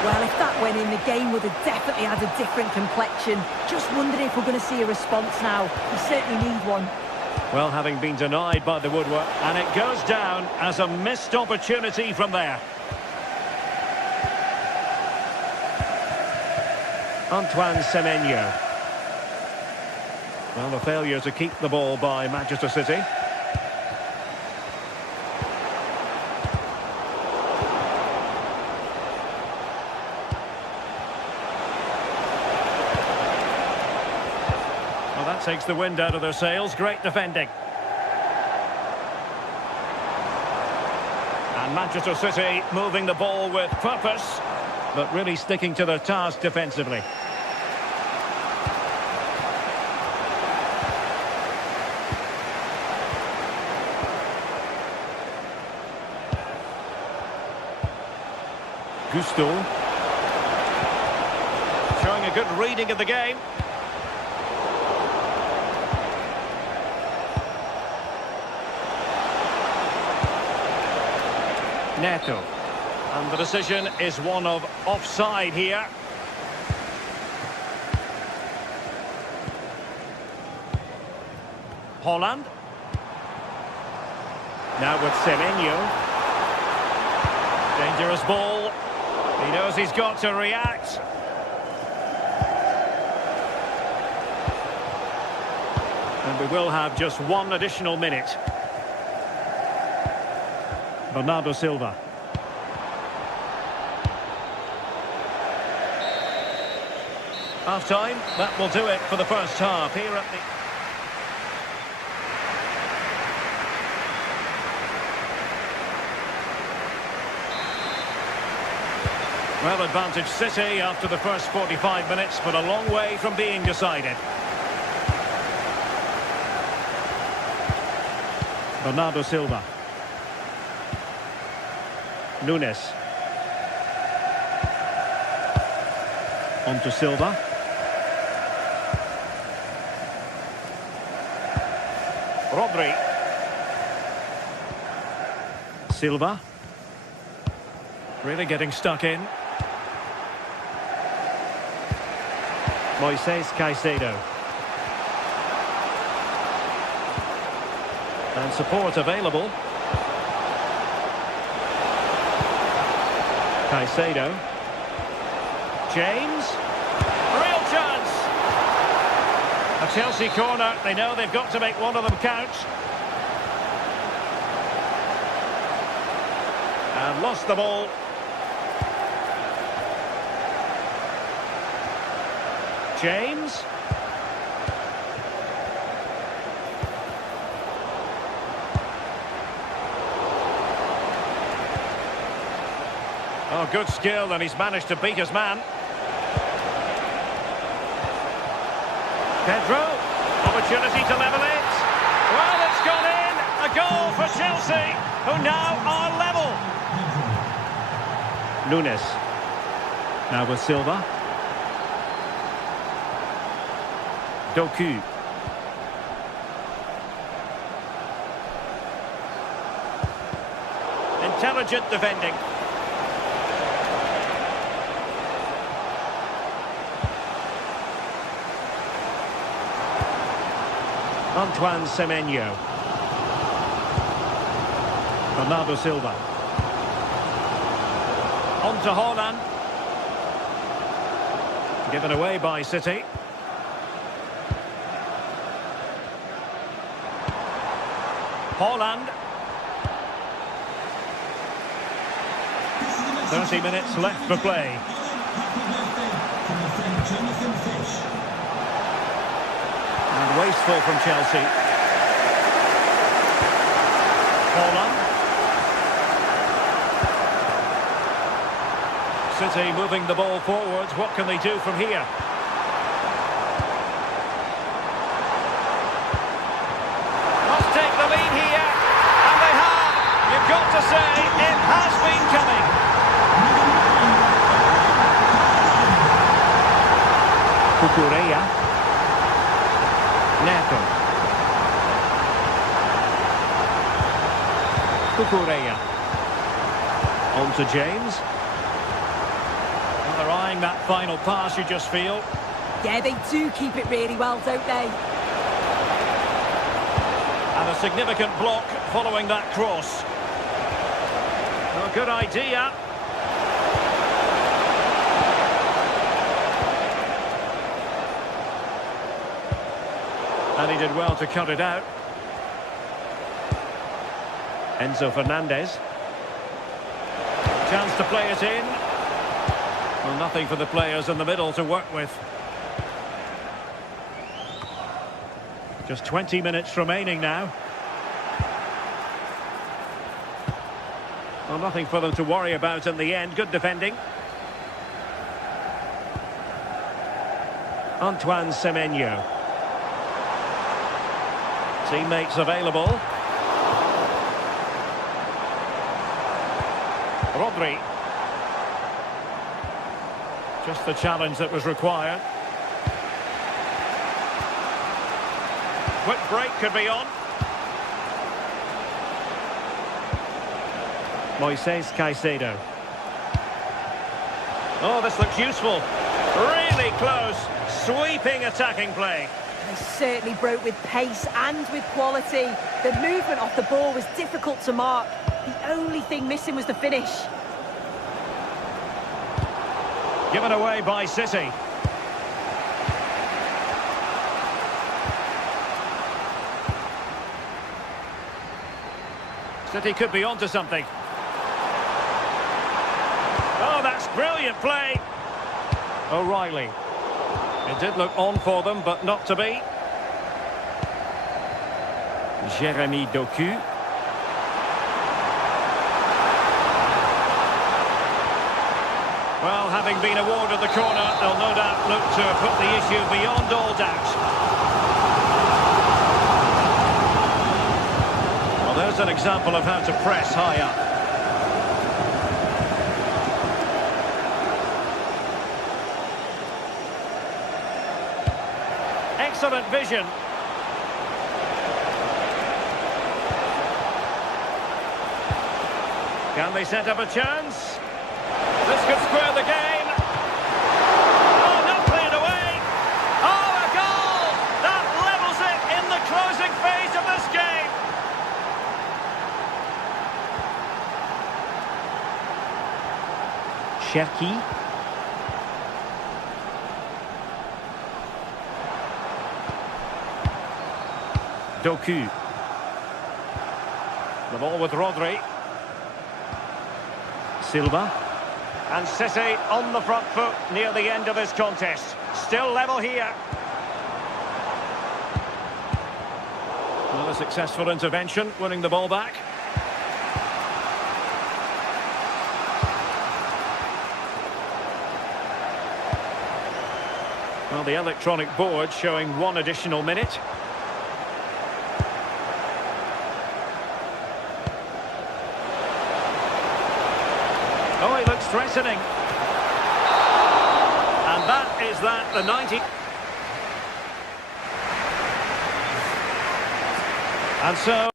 Well, if that went in, the game would have definitely had a different complexion. Just wondering if we're going to see a response now. We certainly need one. Well, having been denied by the woodwork, and it goes down as a missed opportunity from there. Antoine Semenyo. Well, a failure to keep the ball by Manchester City. takes the wind out of their sails. Great defending. And Manchester City moving the ball with purpose, but really sticking to their task defensively. Gusto. Showing a good reading of the game. Neto. And the decision is one of offside here. Holland. Now with Semenyo. Dangerous ball. He knows he's got to react. And we will have just one additional minute. Bernardo Silva. Half time, that will do it for the first half here at the... Well, advantage City after the first 45 minutes, but a long way from being decided. Bernardo Silva. Nunes. On to Silva. Rodri. Silva. Really getting stuck in. Moises Caicedo. And support available. Caicedo. James. Real chance. A Chelsea corner. They know they've got to make one of them count. And lost the ball. James. Oh, good skill, and he's managed to beat his man. Pedro, opportunity to level it. Well, it's gone in. A goal for Chelsea, who now are level. Nunes. Now with Silva. Doku. Intelligent defending. Antoine Semenyo. Bernardo Silva. On to Holland. Given away by City. Holland. 30 minutes left for play. And wasteful from Chelsea. Holland. City moving the ball forwards. What can they do from here? Must take the lead here. And they have. You've got to say it has been coming. Cucurella. Neto. Cucurella. On to James. And they're eyeing that final pass, you just feel. Yeah, they do keep it really well, don't they? And a significant block following that cross. Oh, good idea. And he did well to cut it out. Enzo Fernandez. Chance to play it in. Well, nothing for the players in the middle to work with. Just 20 minutes remaining now. Well, nothing for them to worry about in the end. Good defending. Antoine Semenyo. Teammates available. Rodri. Just the challenge that was required. Quick break could be on. Moises Caicedo. Oh, this looks useful. Really close. Sweeping attacking play. They certainly broke with pace and with quality. The movement off the ball was difficult to mark. The only thing missing was the finish. Given away by City. City could be onto something. Oh, that's brilliant play. O'Reilly. It did look on for them, but not to be. Jeremy Doku. Well, having been awarded the corner, they'll no doubt look to put the issue beyond all doubt. Well, there's an example of how to press high up. Excellent vision. Can they set up a chance? This could square the game. Oh, not cleared away. Oh, a goal! That levels it in the closing phase of this game. Cherki. Doku. The ball with Rodri. Silva. And City on the front foot near the end of this contest. Still level here. Well, a successful intervention, winning the ball back. Well, the electronic board showing 1 additional minute. Oh, he looks threatening. And that is that, the 90. And so...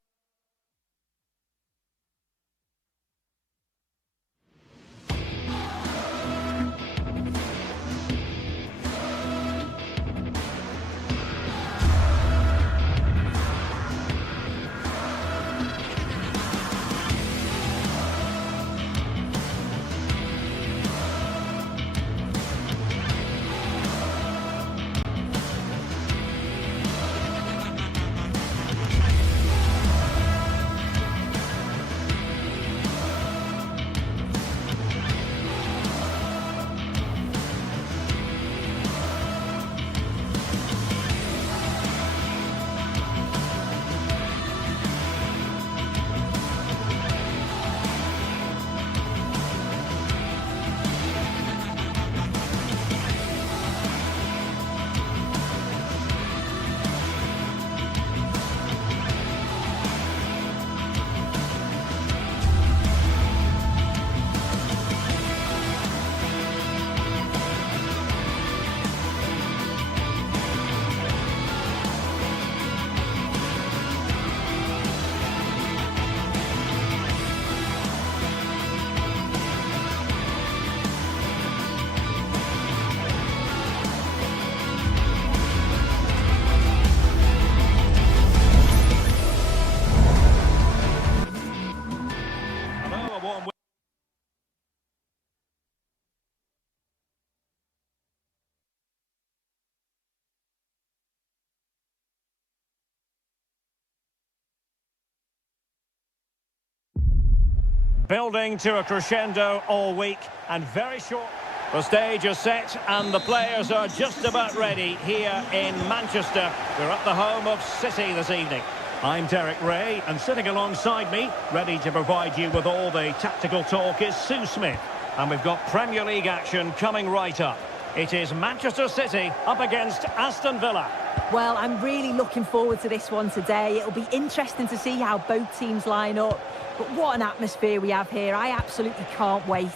Building to a crescendo all week, and very short... The stage is set and the players are just about ready here in Manchester. We're at the home of City this evening. I'm Derek Ray, and sitting alongside me, ready to provide you with all the tactical talk, is Sue Smith. And we've got Premier League action coming right up. It is Manchester City up against Aston Villa. Well, I'm really looking forward to this one today. It'll be interesting to see how both teams line up. But what an atmosphere we have here. I absolutely can't wait.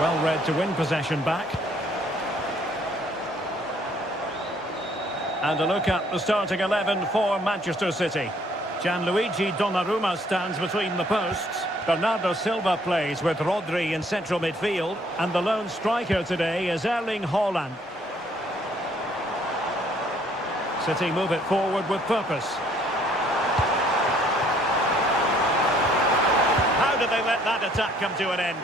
Well read to win possession back. And a look at the starting 11 for Manchester City. Gianluigi Donnarumma stands between the posts. Bernardo Silva plays with Rodri in central midfield. And the lone striker today is Erling Haaland. City move it forward with purpose. How did they let that attack come to an end?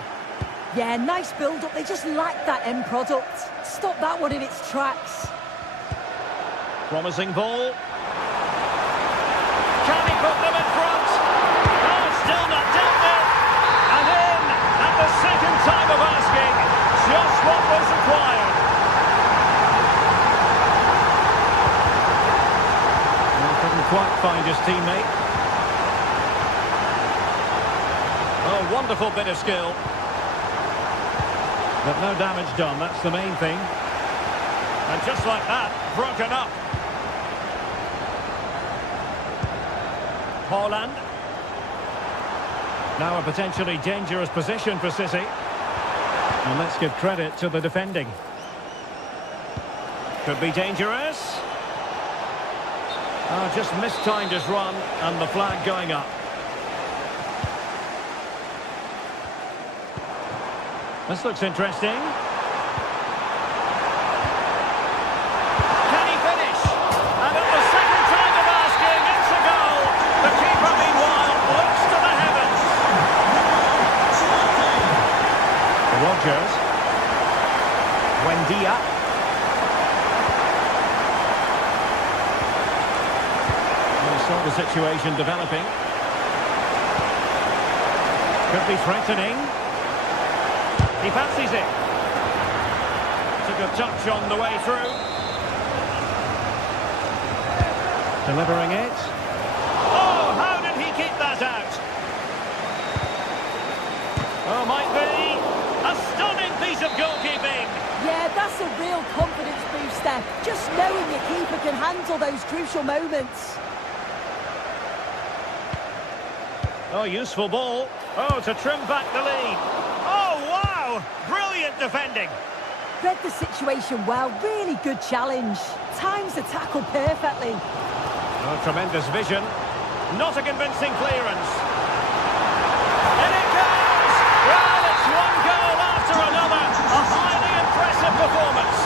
Yeah, nice build-up. They just lack that end product. Stop that one in its tracks. Promising ball. Can he put them in front? Oh, still not dealt with. And in at the second time of asking. Just what was required. Well, couldn't quite find his teammate. Oh, wonderful bit of skill. But no damage done, that's the main thing. And just like that, broken up. Haaland. Now a potentially dangerous position for City. And let's give credit to the defending. Could be dangerous. Oh, just mistimed his run and the flag going up. This looks interesting. Can he finish? And at the second time of asking, it's a goal. The keeper, meanwhile, looks to the heavens. Rodgers. Buendia. We saw the situation developing. Could be threatening. He fancies it. Took a touch on the way through. Delivering it. Oh, how did he keep that out? Oh, might be. A stunning piece of goalkeeping. Yeah, that's a real confidence booster. Just knowing your keeper can handle those crucial moments. Oh, useful ball. Oh, to trim back the lead. Oh, wow! Brilliant defending. Read the situation well. Really good challenge. Times the tackle perfectly. Oh, tremendous vision. Not a convincing clearance. And it goes! Well, it's one goal after another. A highly impressive performance.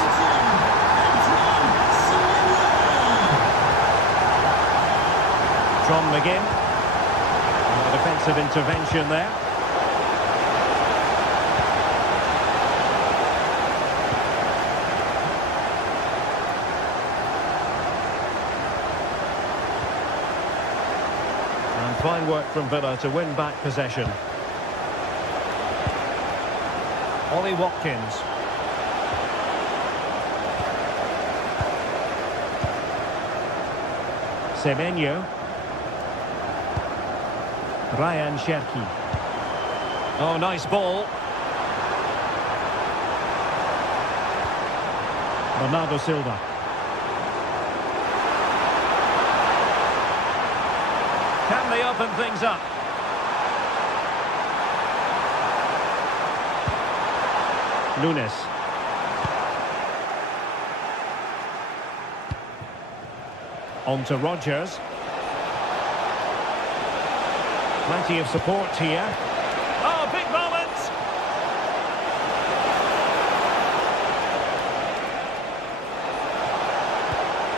John McGinn. A defensive intervention there. Fine work from Villa to win back possession. Ollie Watkins. Semenyo. Ryan Cherki. Oh, nice ball. Bernardo Silva. Can they open things up? Nunes. On to Rodgers. Plenty of support here. Oh, big moment!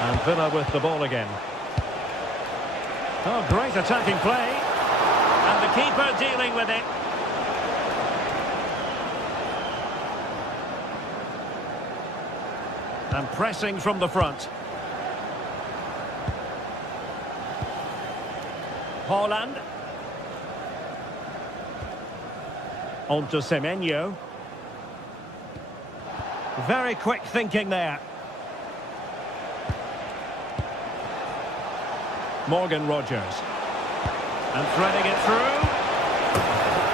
And Villa with the ball again. Oh, great attacking play. And the keeper dealing with it. And pressing from the front. Haaland. On to Semenyo. Very quick thinking there. Morgan Rogers. And threading it through.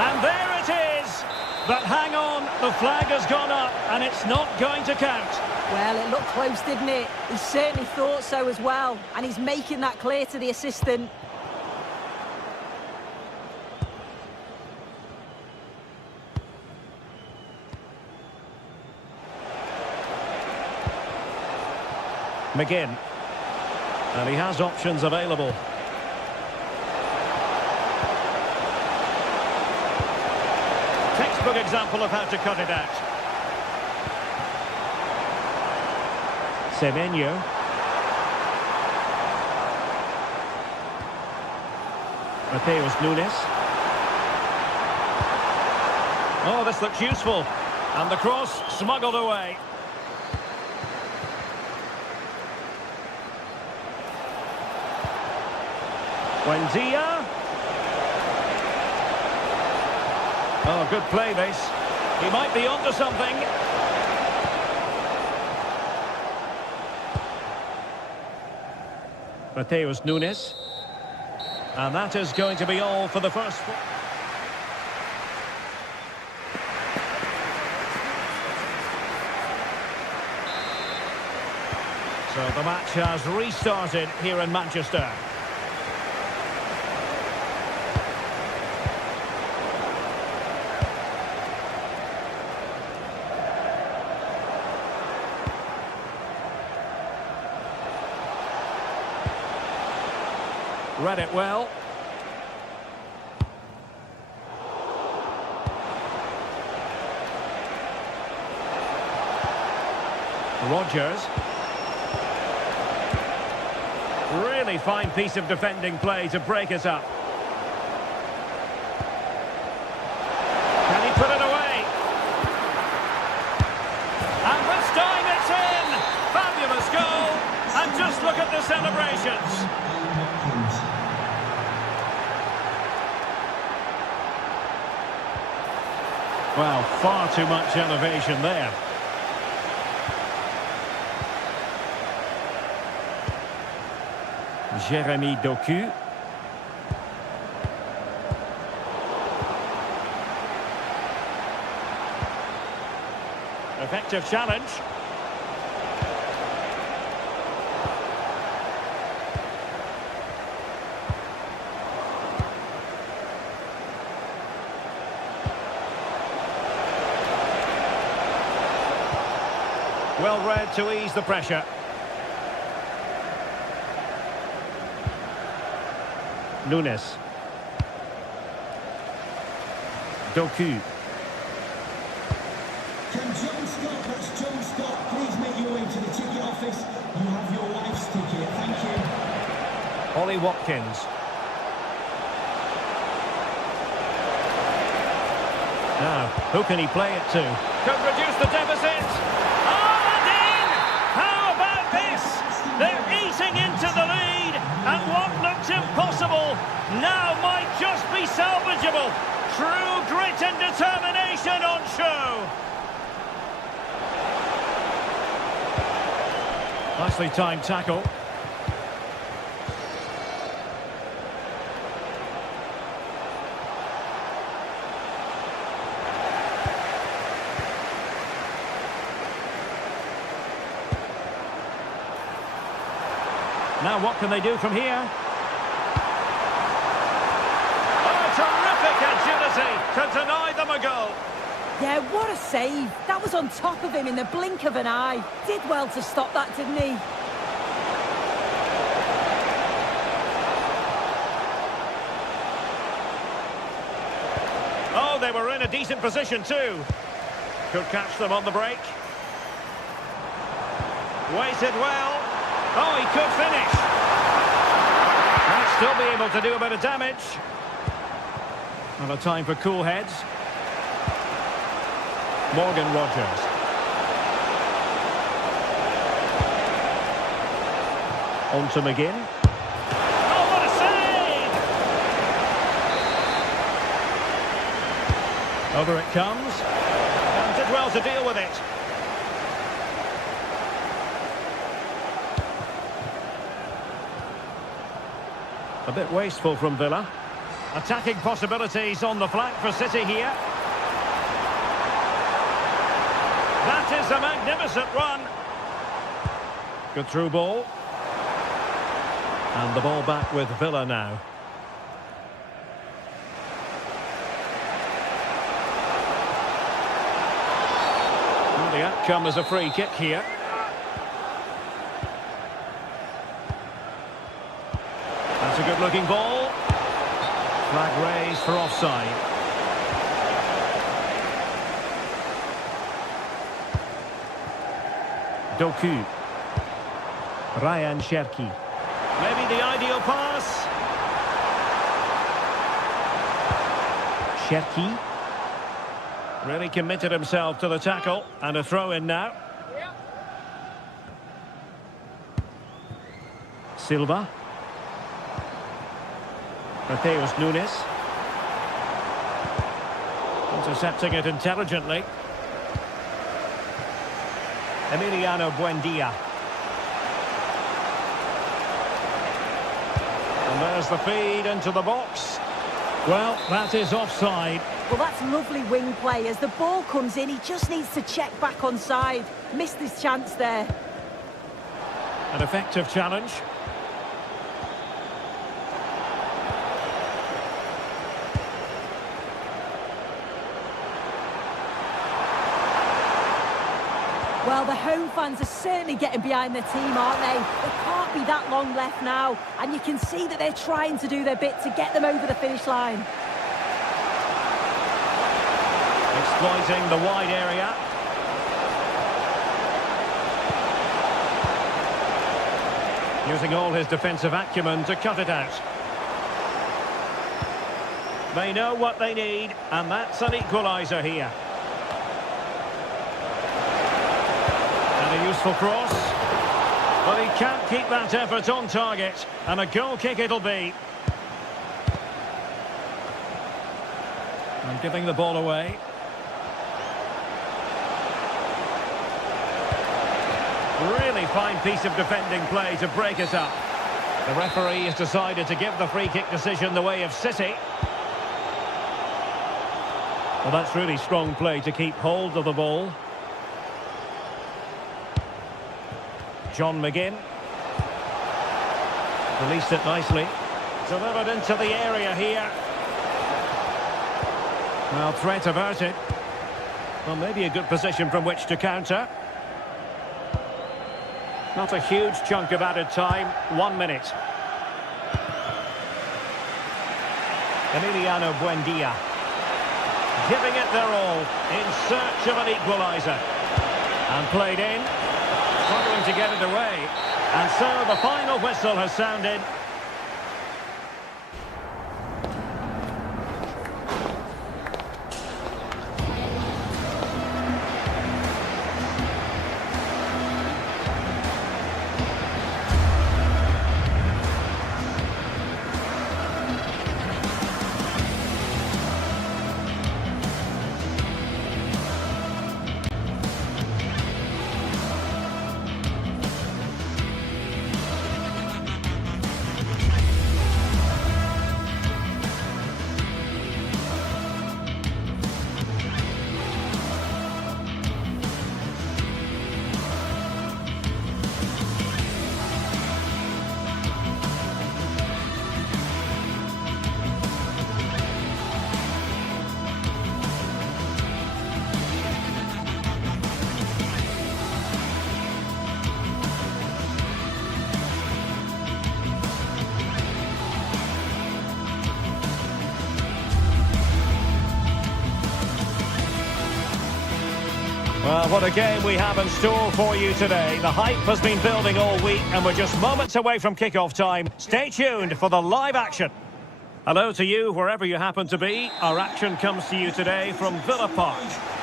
And there it is! But hang on, the flag has gone up and it's not going to count. Well, it looked close, didn't it? He certainly thought so as well. And he's making that clear to the assistant. McGinn. And he has options available. Textbook example of how to cut it out. Semenyo. Mateus Nunes. Oh, this looks useful. And the cross smuggled away. Buendia. Oh, good play this. He might be onto something. Mateus Nunes. And that is going to be all for the first. So the match has restarted here in Manchester. Read it well. Rogers. Really fine piece of defending play to break us up. Can he put it away? And this time it's in! Fabulous goal! And just look at the celebrations! Well, far too much elevation there. Jeremy Doku. Effective challenge. Well read to ease the pressure. Nunes. Doku. Can John Scott, that's John Scott, please make your way to the ticket office? You have your wife's ticket, thank you. Ollie Watkins. Now, who can he play it to? Could reduce the deficit. Oh, and in! How about this? They're eating into the lead, and what looked impossible now might just be salvageable. True grit and determination on show. Nicely timed tackle. Now what can they do from here? Oh, terrific agility to deny them a goal. Yeah, what a save. That was on top of him in the blink of an eye. Did well to stop that, didn't he? Oh, they were in a decent position too. Could catch them on the break. Waited well. Oh, he could finish. Might still be able to do a bit of damage. And a time for cool heads. Morgan Rogers. On to McGinn. Oh, what a save! Over it comes. And did well to deal with it. A bit wasteful from Villa. Attacking possibilities on the flank for City here. That is a magnificent run. Good through ball. And the ball back with Villa now. And the outcome is a free kick here. That's a good-looking ball. Flag raised for offside. Doku. Ryan Cherki. Maybe the ideal pass. Cherki. Really committed himself to the tackle. And a throw-in now. Silva. Mateus Nunes. Intercepting it intelligently. Emiliano Buendia. And there's the feed into the box. Well, that is offside. Well, that's lovely wing play. As the ball comes in, he just needs to check back onside. Missed his chance there. An effective challenge. Well, the home fans are certainly getting behind their team, aren't they? There can't be that long left now, and you can see that they're trying to do their bit to get them over the finish line. Exploiting the wide area. Using all his defensive acumen to cut it out. They know what they need, and that's an equaliser here. And a useful cross. But he can't keep that effort on target. And a goal kick it'll be. And giving the ball away. Really fine piece of defending play to break it up. The referee has decided to give the free kick decision the way of City. Well, that's really strong play to keep hold of the ball. John McGinn. Released it nicely. Delivered into the area here. Well, threat averted. Well, maybe a good position from which to counter. Not a huge chunk of added time. 1 minute. Emiliano Buendia. Giving it their all in search of an equaliser. And played in. Struggling to get it away. And so the final whistle has sounded. Well, what a game we have in store for you today. The hype has been building all week and we're just moments away from kick-off time. Stay tuned for the live action. Hello to you, wherever you happen to be. Our action comes to you today from Villa Park.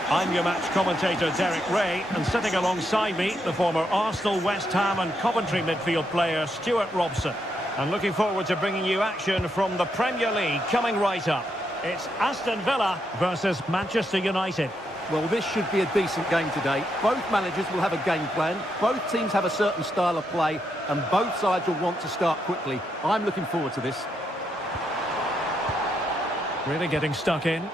I'm your match commentator, Derek Ray, and sitting alongside me, the former Arsenal, West Ham and Coventry midfield player, Stuart Robson. And looking forward to bringing you action from the Premier League coming right up. It's Aston Villa versus Manchester United. Well, this should be a decent game today. Both managers will have a game plan. Both teams have a certain style of play, and both sides will want to start quickly. I'm looking forward to this. Really getting stuck in.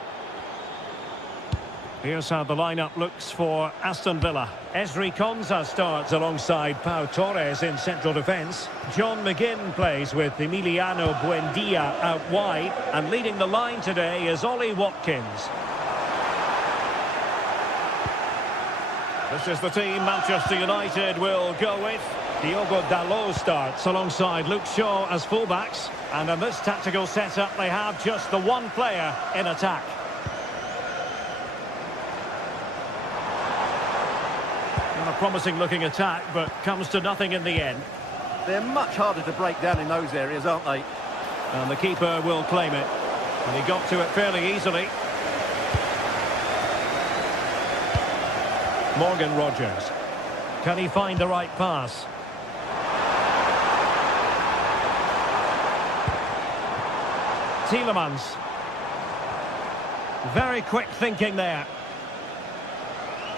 Here's how the lineup looks for Aston Villa. Ezri Konsa starts alongside Pau Torres in central defence. John McGinn plays with Emiliano Buendia out wide. And leading the line today is Ollie Watkins. This is the team Manchester United will go with. Diogo Dalot starts alongside Luke Shaw as fullbacks. And in this tactical setup, they have just the one player in attack. A promising looking attack, but comes to nothing in the end. They're much harder to break down in those areas, aren't they? And the keeper will claim it. And he got to it fairly easily. Morgan Rogers. Can he find the right pass? Tielemans. Very quick thinking there.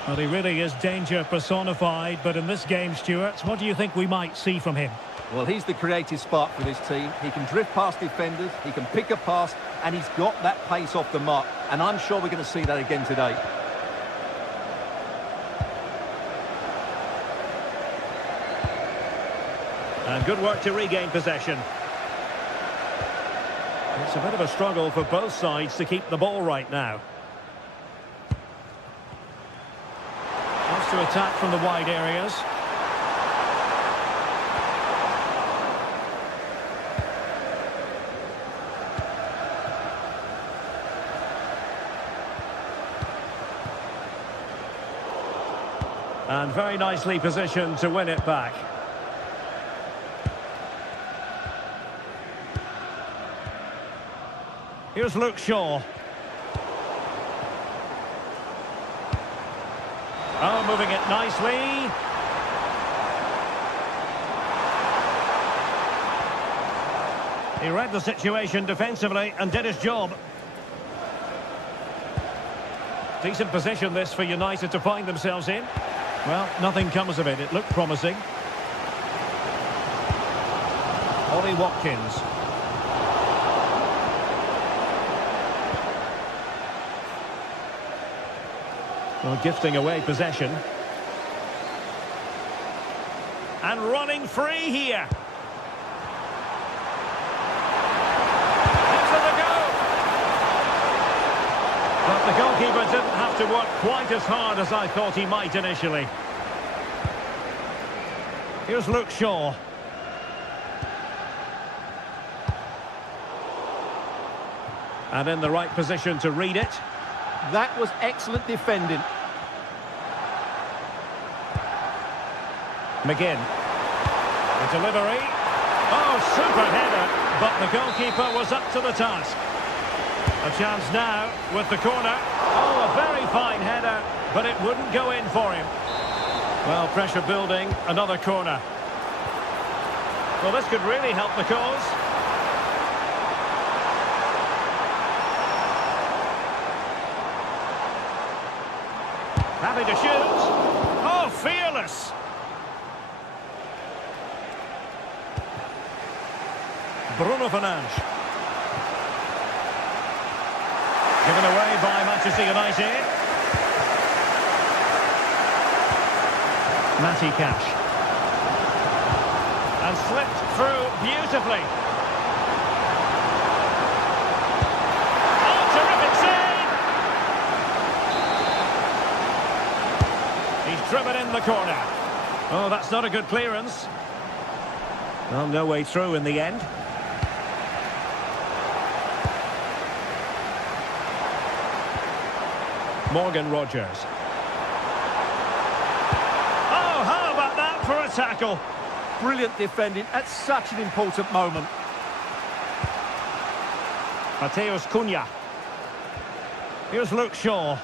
Well, he really is danger personified, but in this game, Stuart, what do you think we might see from him? Well, he's the creative spark for this team. He can drift past defenders, he can pick a pass, and he's got that pace off the mark. And I'm sure we're going to see that again today. And good work to regain possession. It's a bit of a struggle for both sides to keep the ball right now. To attack from the wide areas. And very nicely positioned to win it back. Here's Luke Shaw. Oh, moving it nicely. He read the situation defensively and did his job. Decent position this for United to find themselves in. Well, nothing comes of it. It looked promising. Ollie Watkins. Well, gifting away possession. And running free here. Into the goal. But the goalkeeper didn't have to work quite as hard as I thought he might initially. Here's Luke Shaw. And in the right position to read it. That was excellent defending. McGinn. The delivery. Oh, super header. But the goalkeeper was up to the task. A chance now with the corner. Oh, a very fine header, but it wouldn't go in for him. Well, pressure building. Another corner. Well, this could really help the cause. Happy to shoot. Oh, fearless. Bruno Fernandes. Given away by Manchester United. Matty Cash. And slipped through beautifully. Driven in the corner. Oh, that's not a good clearance. Well, no way through in the end. Morgan Rogers. Oh, how about that for a tackle? Brilliant defending at such an important moment. Mateus Cunha. Here's Luke Shaw.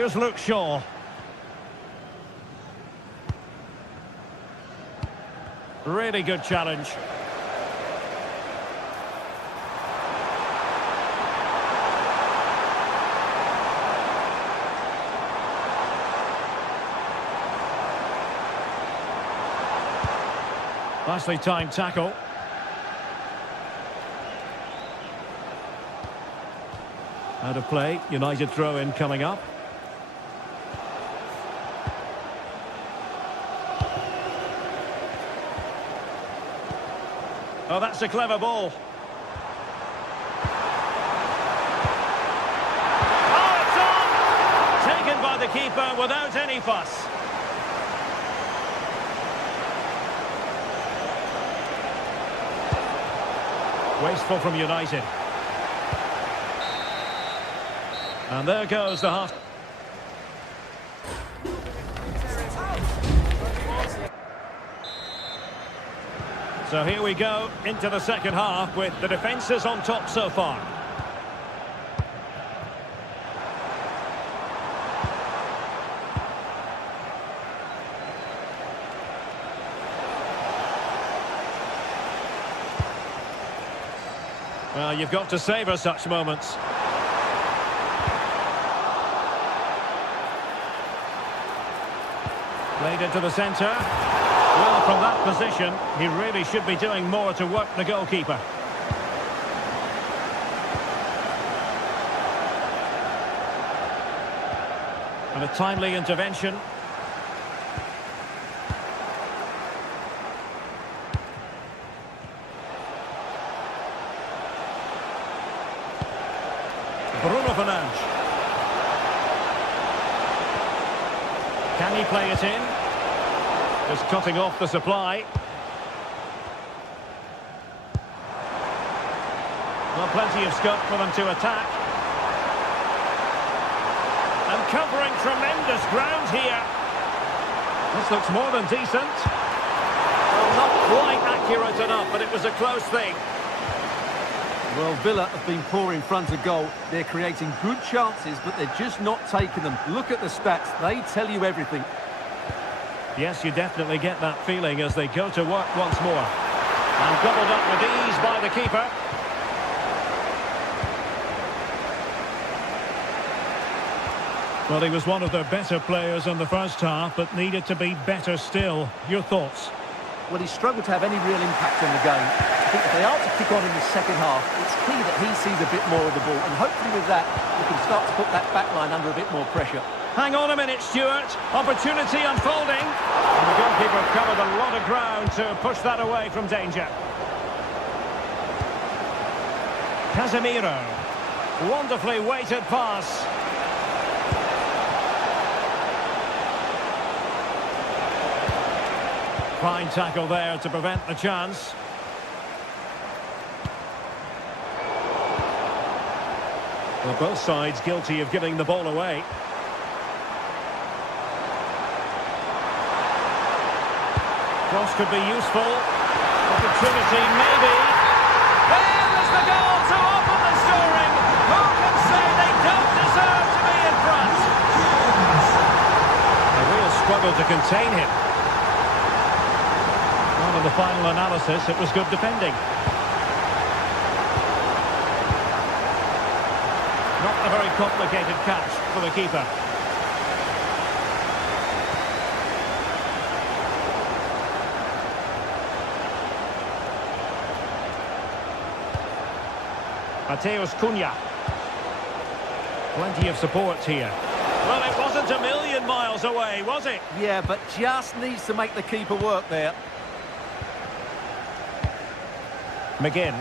Here's Luke Shaw. Really good challenge. Nicely timed tackle. Out of play, United throw-in coming up. Oh, that's a clever ball. Oh, it's on! Taken by the keeper without any fuss. Wasteful from United. And there goes the half. So here we go into the second half with the defences on top so far. Well, you've got to savour such moments. Played into the centre. Well, from that position, he really should be doing more to work the goalkeeper. And a timely intervention. Bruno Fernandes. Can he play it in? Just cutting off the supply. Well, plenty of scope for them to attack. And covering tremendous ground here. This looks more than decent. Well, not quite accurate enough, but it was a close thing. Well, Villa have been poor in front of goal. They're creating good chances, but they're just not taking them. Look at the stats. They tell you everything. Yes, you definitely get that feeling as they go to work once more. And gobbled up with ease by the keeper. Well, he was one of their better players in the first half, but needed to be better still. Your thoughts? Well, he struggled to have any real impact on the game. I think if they are to kick on in the second half, it's key that he sees a bit more of the ball. And hopefully with that, we can start to put that back line under a bit more pressure. Hang on a minute, Stuart. Opportunity unfolding. And the goalkeeper covered a lot of ground to push that away from danger. Casemiro. Wonderfully weighted pass. Fine tackle there to prevent the chance. Well, both sides guilty of giving the ball away. Cross could be useful. Opportunity, maybe. There's the goal to open the scoring. Who can say they don't deserve to be in front? A real struggle to contain him. Well, in the final analysis, it was good defending. Not a very complicated catch for the keeper. Mateus Cunha. Plenty of support here. Well, it wasn't a million miles away, was it? Yeah, but just needs to make the keeper work there. McGinn.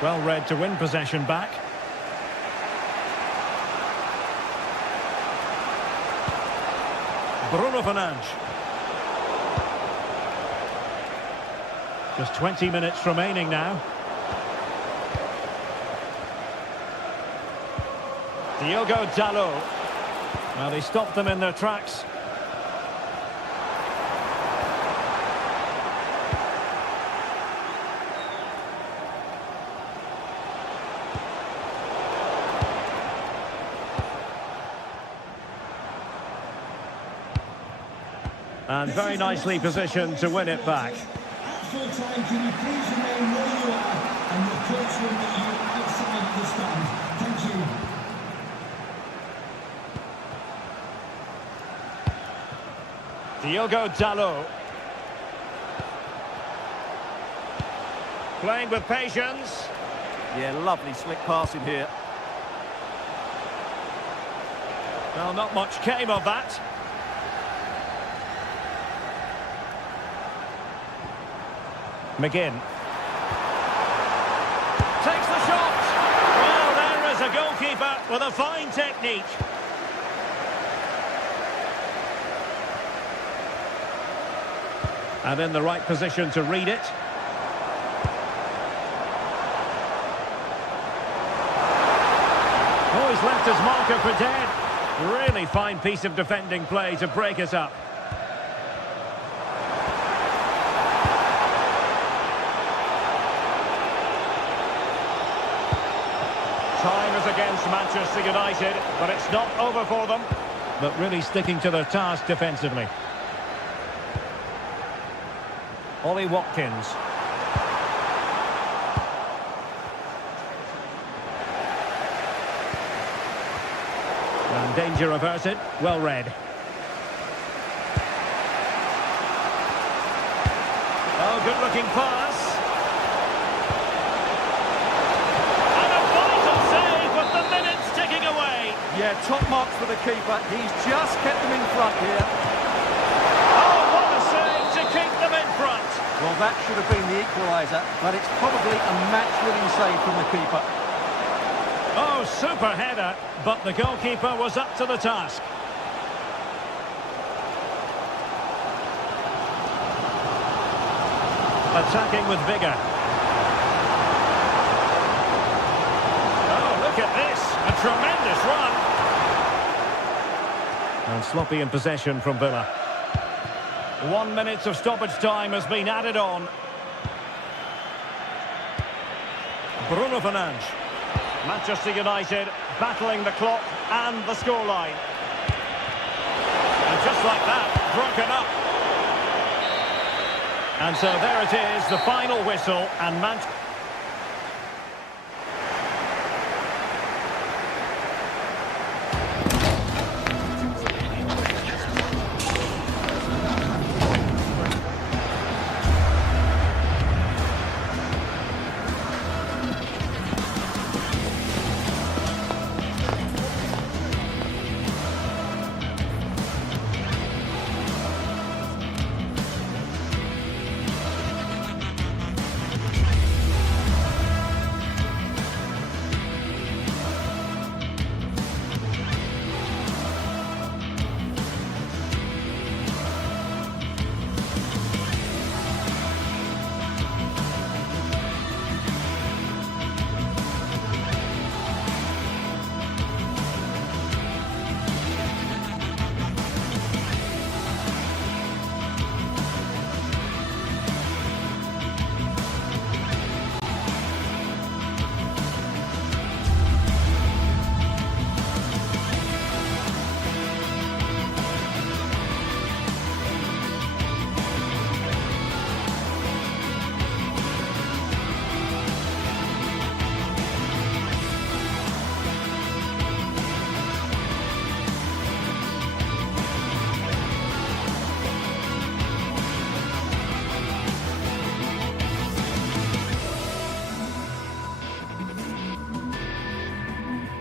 Well read to win possession back. Bruno Fernandes. Just 20 minutes remaining now. Diogo Dalot. Well, they stopped them in their tracks. And very nicely positioned to win it back. At full time, can you please remain where you are, and your coach will meet you outside the stand. Thank you. Diogo Dalot. Playing with patience. Yeah, lovely slick passing here. Well, not much came of that. McGinn. Takes the shot. Well, there is a goalkeeper with a fine technique. And in the right position to read it. Oh, he's left his marker for dead. Really fine piece of defending play to break it up. Time is against Manchester United, but it's not over for them. But really sticking to their task defensively. Ollie Watkins. And danger averted. Well read. Oh, good-looking pass. And a vital save with the minutes ticking away. Yeah, top marks for the keeper. He's just kept them in front here. Oh, what a save to keep them in front. Well, that should have been the equaliser, but it's probably a match-winning save from the keeper. Oh, super header, but the goalkeeper was up to the task. Attacking with vigour. Oh, look at this. A tremendous run. And sloppy in possession from Villa. 1 minute of stoppage time has been added on. Bruno Fernandes. Manchester United battling the clock and the scoreline. And just like that, broken up. And so there it is, the final whistle, and Manchester...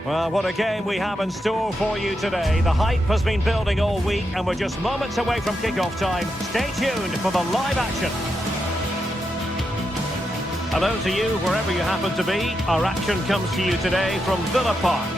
Well, what a game we have in store for you today. The hype has been building all week and we're just moments away from kick-off time. Stay tuned for the live action. Hello to you, wherever you happen to be. Our action comes to you today from Villa Park.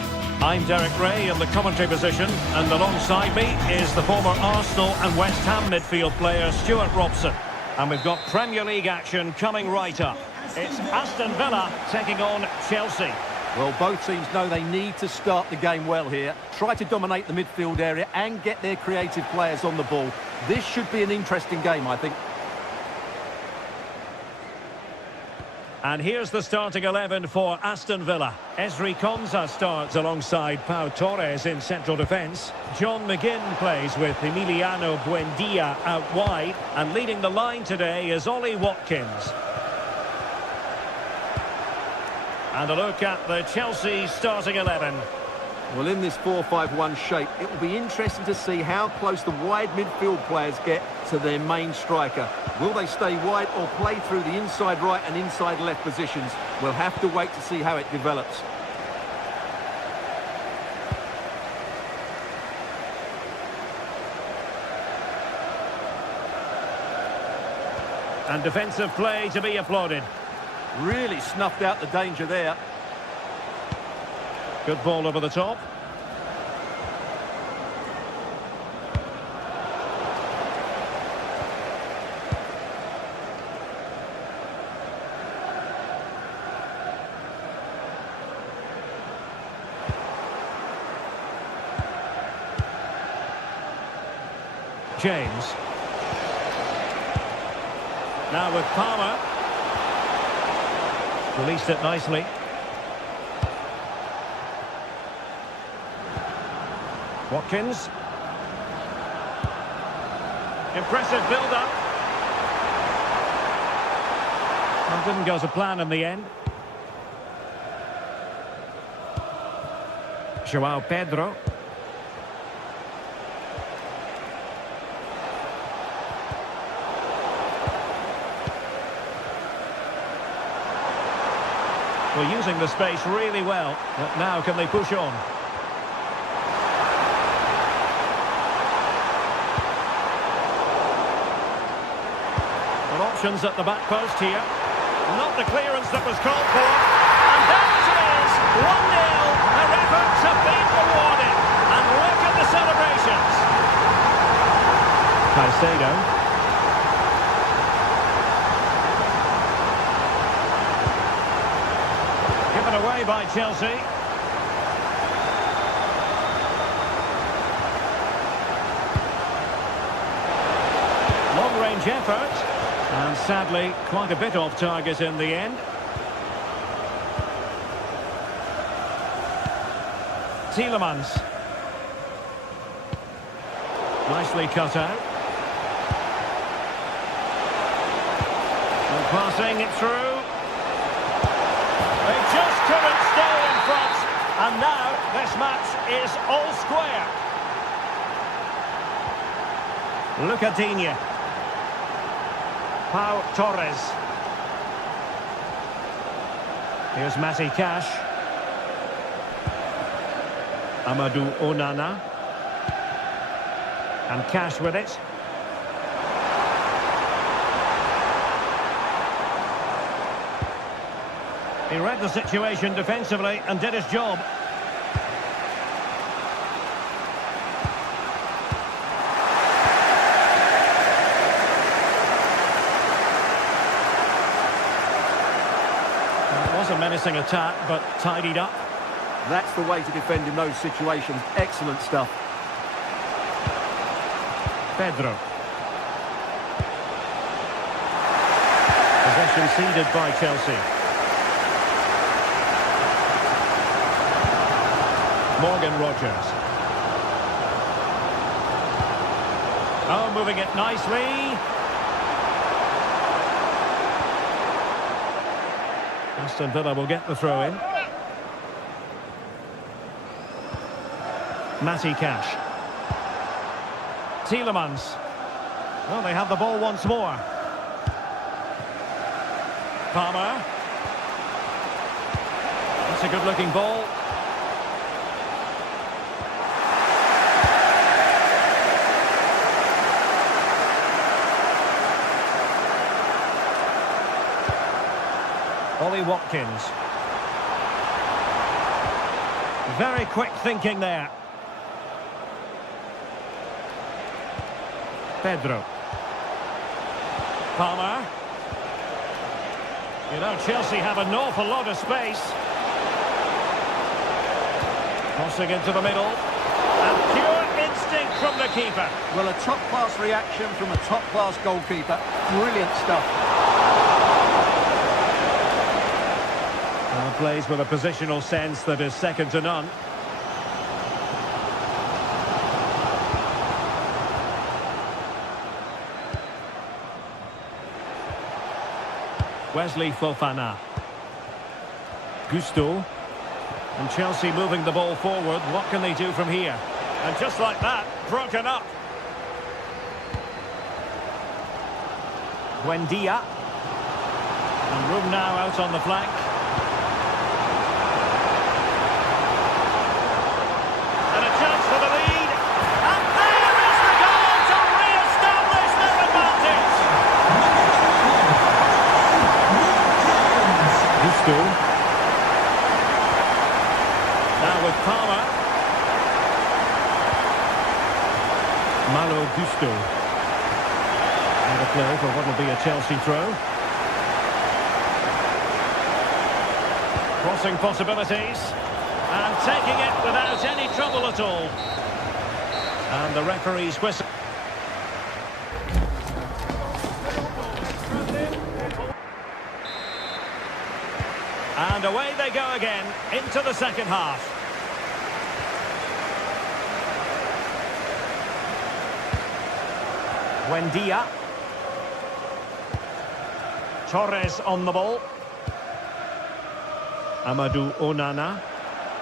I'm Derek Ray in the commentary position, and alongside me is the former Arsenal and West Ham midfield player Stuart Robson. And we've got Premier League action coming right up. It's Aston Villa taking on Chelsea. Well, both teams know they need to start the game well here. Try to dominate the midfield area and get their creative players on the ball. This should be an interesting game, I think. And here's the starting 11 for Aston Villa. Esri Konsa starts alongside Pau Torres in central defence. John McGinn plays with Emiliano Buendia out wide. And leading the line today is Ollie Watkins. And a look at the Chelsea starting 11. Well, in this 4-5-1 shape, it will be interesting to see how close the wide midfield players get to their main striker. Will they stay wide or play through the inside right and inside left positions? We'll have to wait to see how it develops. And defensive play to be applauded. Really snuffed out the danger there. Good ball over the top. James. Now with Palmer. Released it nicely. Watkins. Impressive build-up. Well, didn't go to plan in the end. João Pedro. Well, using the space really well, but now can they push on? Well, options at the back post here. Not the clearance that was called for. And there it is! 1-0. Their efforts have been rewarded. And look at the celebrations. Caicedo. Away by Chelsea. Long-range effort, and sadly quite a bit off target in the end. Tielemans. Nicely cut out. And passing it through. They just couldn't stay in front, and now this match is all square. Lucadinha. Pau Torres. Here's Matty Cash. Amadou Onana. And Cash with it. He read the situation defensively and did his job. It was a menacing attack, but tidied up. That's the way to defend in those situations. Excellent stuff. Pedro. Possession ceded by Chelsea. Morgan Rogers. Oh, moving it nicely. Aston Villa will get the throw in. Matty Cash. Tielemans. Oh, they have the ball once more. Palmer. That's a good-looking ball. Ollie Watkins. Very quick thinking there. Pedro. Palmer. You know, Chelsea have an awful lot of space. Crossing into the middle. And pure instinct from the keeper. Well, a top-class reaction from a top-class goalkeeper. Brilliant stuff. plays with a positional sense that is second to none. Wesley Fofana. Gusto. And Chelsea moving the ball forward. What can they do from here? And just like that, broken up. Buendia. And room now out on the flank. And a chance for the lead. And there is the goal to re-establish their advantage. Gusto. Now with Palmer. Malo Gusto. And a play for what will be a Chelsea throw. Crossing possibilities. And taking it without any trouble at all. And the referee's whistle. And away they go again into the second half. Buendia. Torres on the ball. Amadou Onana.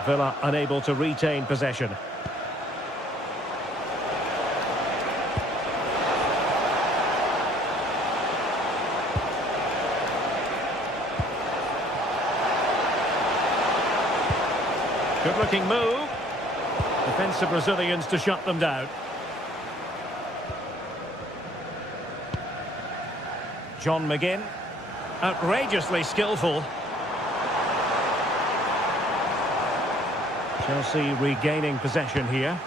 Villa unable to retain possession. Good looking move. Defensive Brazilians to shut them down. John McGinn. Outrageously skillful. Chelsea regaining possession here.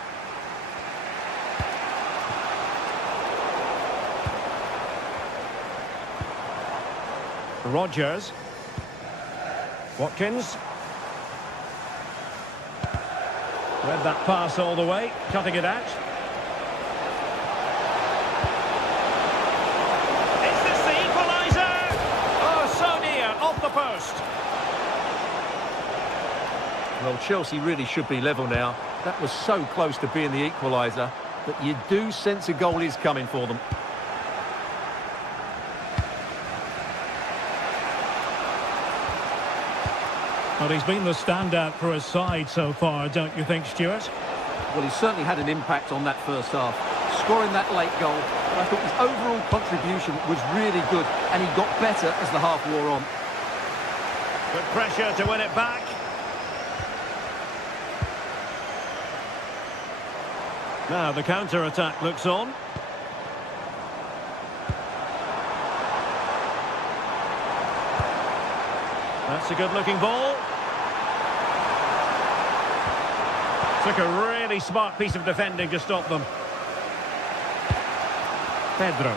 Rodgers. Watkins. Read that pass all the way, cutting it out. Is this the equaliser? Oh, so near, off the post. Well, Chelsea really should be level now. That was so close to being the equaliser, but you do sense a goal is coming for them. Well, he's been the standout for his side so far, don't you think, Stuart? Well, he certainly had an impact on that first half, scoring that late goal. But I thought his overall contribution was really good, and he got better as the half wore on. Good pressure to win it back. Now the counter-attack looks on. That's a good-looking ball. Took a really smart piece of defending to stop them. Pedro.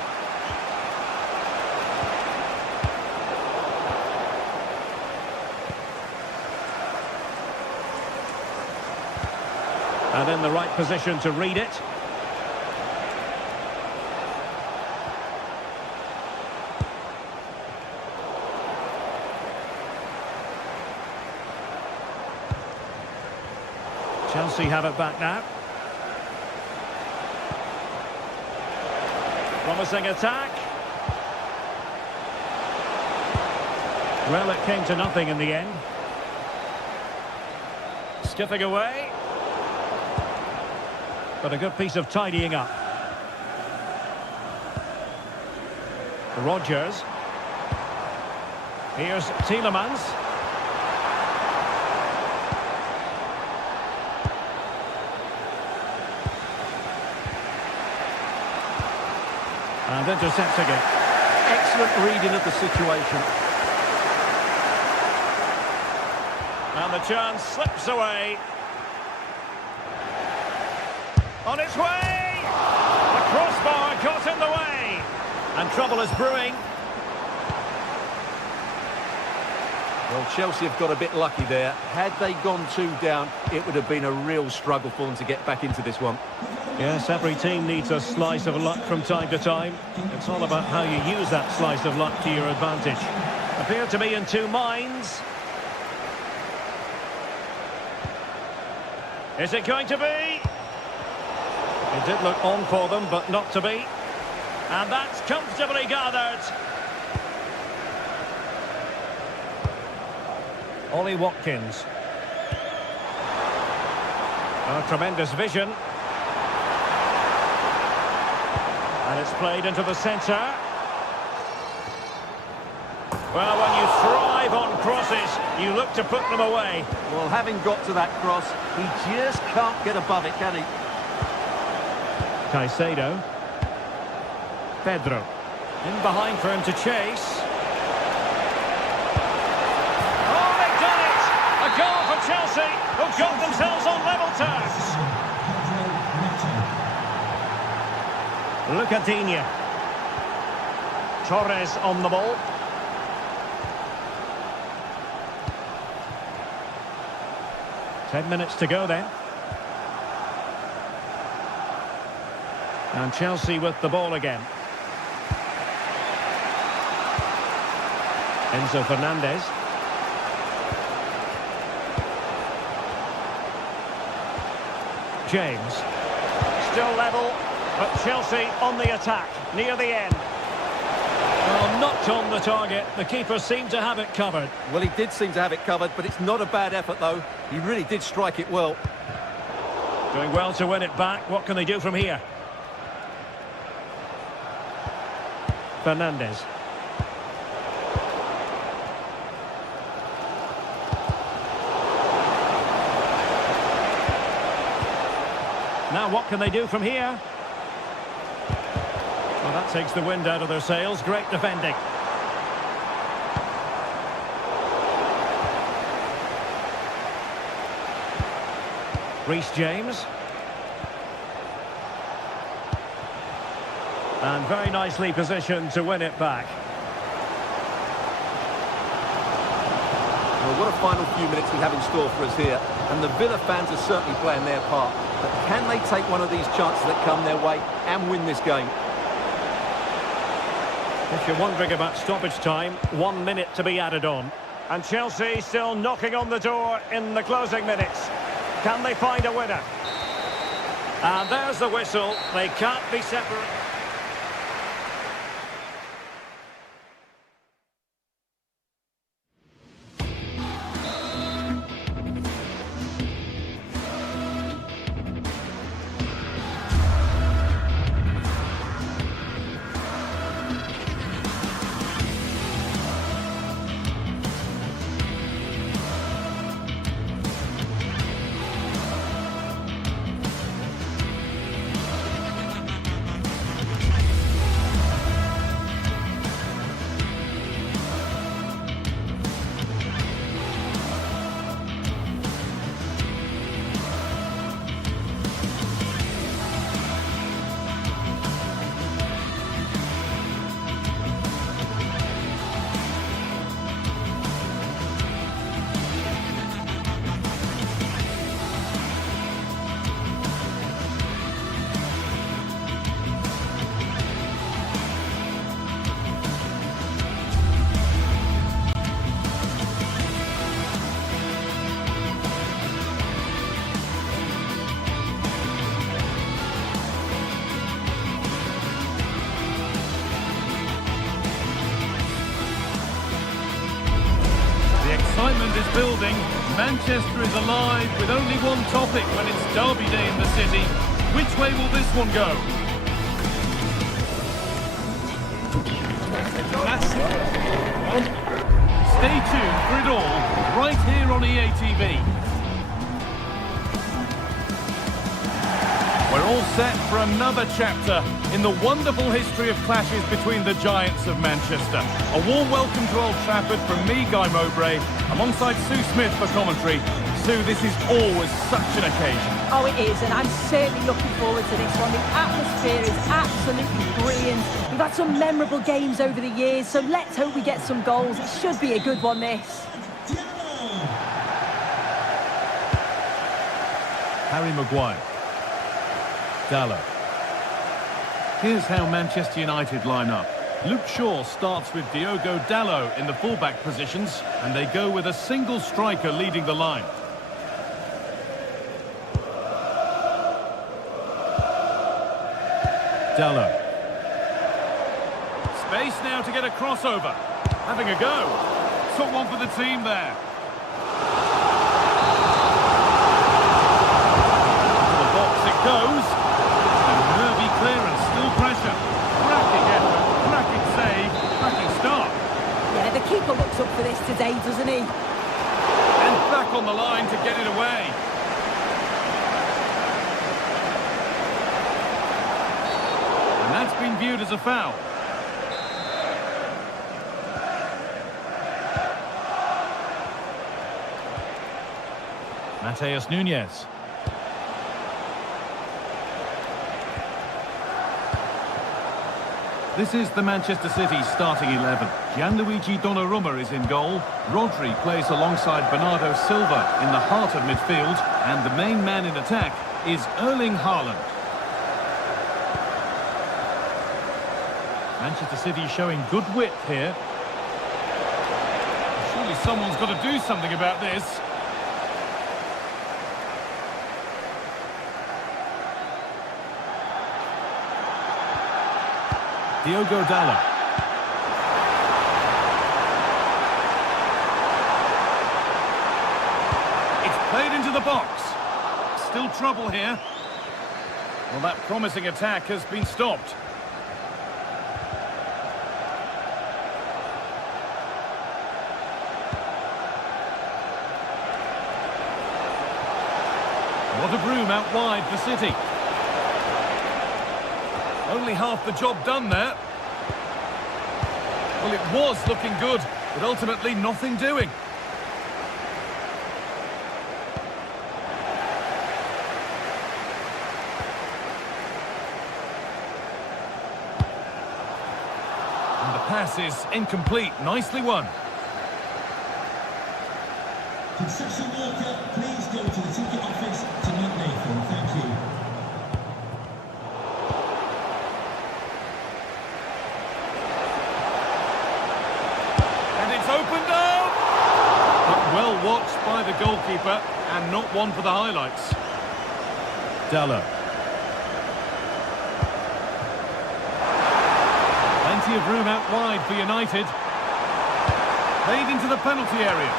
And in the right position to read it. Chelsea have it back now. Promising attack. Well, it came to nothing in the end. Skipping away. But a good piece of tidying up. Rodgers. Here's Tielemans. And intercepting it. Excellent reading of the situation. And the chance slips away. On its way! The crossbar got in the way. And trouble is brewing. Well, Chelsea have got a bit lucky there. Had they gone 2 down, it would have been a real struggle for them to get back into this one. Yes, every team needs a slice of luck from time to time. It's all about how you use that slice of luck to your advantage. Appear to be in two minds. Is it going to be? It did look on for them, but not to be. And that's comfortably gathered. Ollie Watkins. Oh, tremendous vision. And it's played into the centre. Well, when you thrive on crosses, you look to put them away. Well, having got to that cross, he just can't get above it, can he? Caicedo. Pedro. In behind for him to chase. Oh, they've done it! A goal for Chelsea, who've got themselves on level terms. Look at Digne. Torres on the ball. Ten minutes to go then. And Chelsea with the ball again. Enzo Fernandez. James. Still level, but Chelsea on the attack, near the end. Well, not on the target. The keeper seemed to have it covered. Well, he did seem to have it covered, but it's not a bad effort, though. He really did strike it well. Doing well to win it back. What can they do from here? Fernandez. Now what can they do from here? Well, that takes the wind out of their sails. Great defending. Reece James. And very nicely positioned to win it back. Well, what a final few minutes we have in store for us here. And the Villa fans are certainly playing their part. But can they take one of these chances that come their way and win this game? If you're wondering about stoppage time, 1 minute to be added on. And Chelsea still knocking on the door in the closing minutes. Can they find a winner? And there's the whistle. They can't be separated. Excitement is building. Manchester is alive with only one topic when it's derby day in the city. Which way will this one go? Stay tuned for it all right here on EA TV. We're all set for another chapter in the wonderful history of clashes between the giants of Manchester. A warm welcome to Old Trafford from me, Guy Mowbray, alongside Sue Smith for commentary. Sue, this is always such an occasion. Oh, it is, and I'm certainly looking forward to this one. The atmosphere is absolutely brilliant. We've had some memorable games over the years, so let's hope we get some goals. It should be a good one, this. Harry Maguire. Dallo. Here's how Manchester United line up. Luke Shaw starts with Diogo Dallo in the fullback positions, and they go with a single striker leading the line. Dello. Space now to get a crossover. Having a go. Took one for the team there. To the box it goes. A nervy clearance, still pressure. Cracking effort, cracking save, cracking start. Yeah, the keeper looks up for this today, doesn't he? And back on the line to get it away. And that's been viewed as a foul. Mateus Nunes. This is the Manchester City starting 11. Gianluigi Donnarumma is in goal. Rodri plays alongside Bernardo Silva in the heart of midfield. And the main man in attack is Erling Haaland. Manchester City showing good width here. Surely someone's got to do something about this. Diogo Dalot. It's played into the box. Still trouble here. Well, that promising attack has been stopped. What a room out wide for City. Only half the job done there. Well, it was looking good, but ultimately nothing doing. And the pass is incomplete. Nicely won. Concession worker, please go to the ticket office to meet Nathan. Thank you. And it's opened up! But well watched by the goalkeeper, and not one for the highlights. Dalot. Plenty of room out wide for United. Played into the penalty area.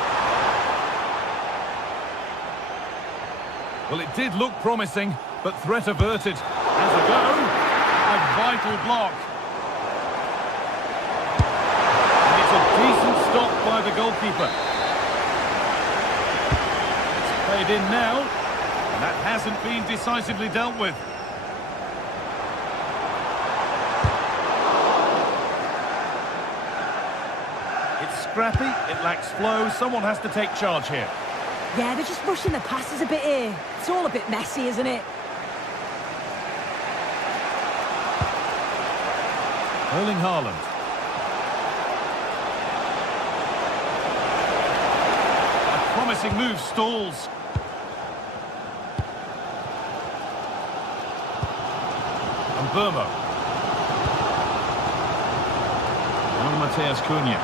Well, it did look promising, but threat averted. As a go, a vital block. And it's a decent stop by the goalkeeper. It's played in now, and that hasn't been decisively dealt with. It's scrappy, it lacks flow, someone has to take charge here. Yeah, they're just rushing the passes a bit here. It's all a bit messy, isn't it? Erling Haaland. A promising move stalls. And Burma. And Mateus Cunha.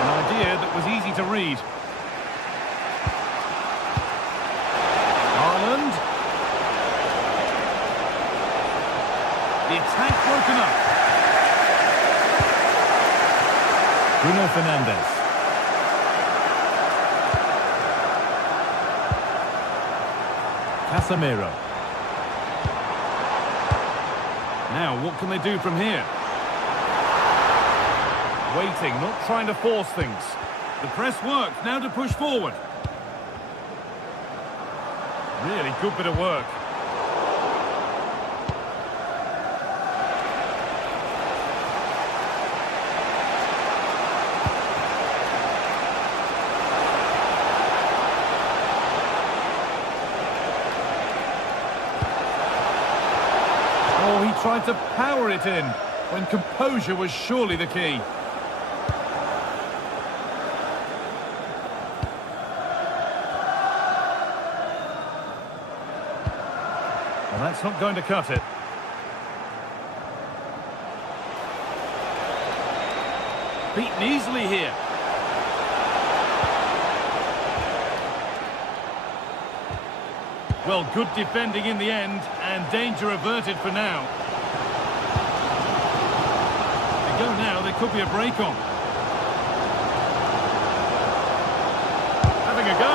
An idea that was easy to read. The attack broken up. Bruno Fernandes. Casemiro. Now, what can they do from here? Waiting, not trying to force things. The press worked, now to push forward. Really good bit of work. Oh, he tried to power it in, when composure was surely the key. Well, that's not going to cut it. Beaten easily here. Well, good defending in the end, and danger averted for now. They go now, there could be a break on. Having a go.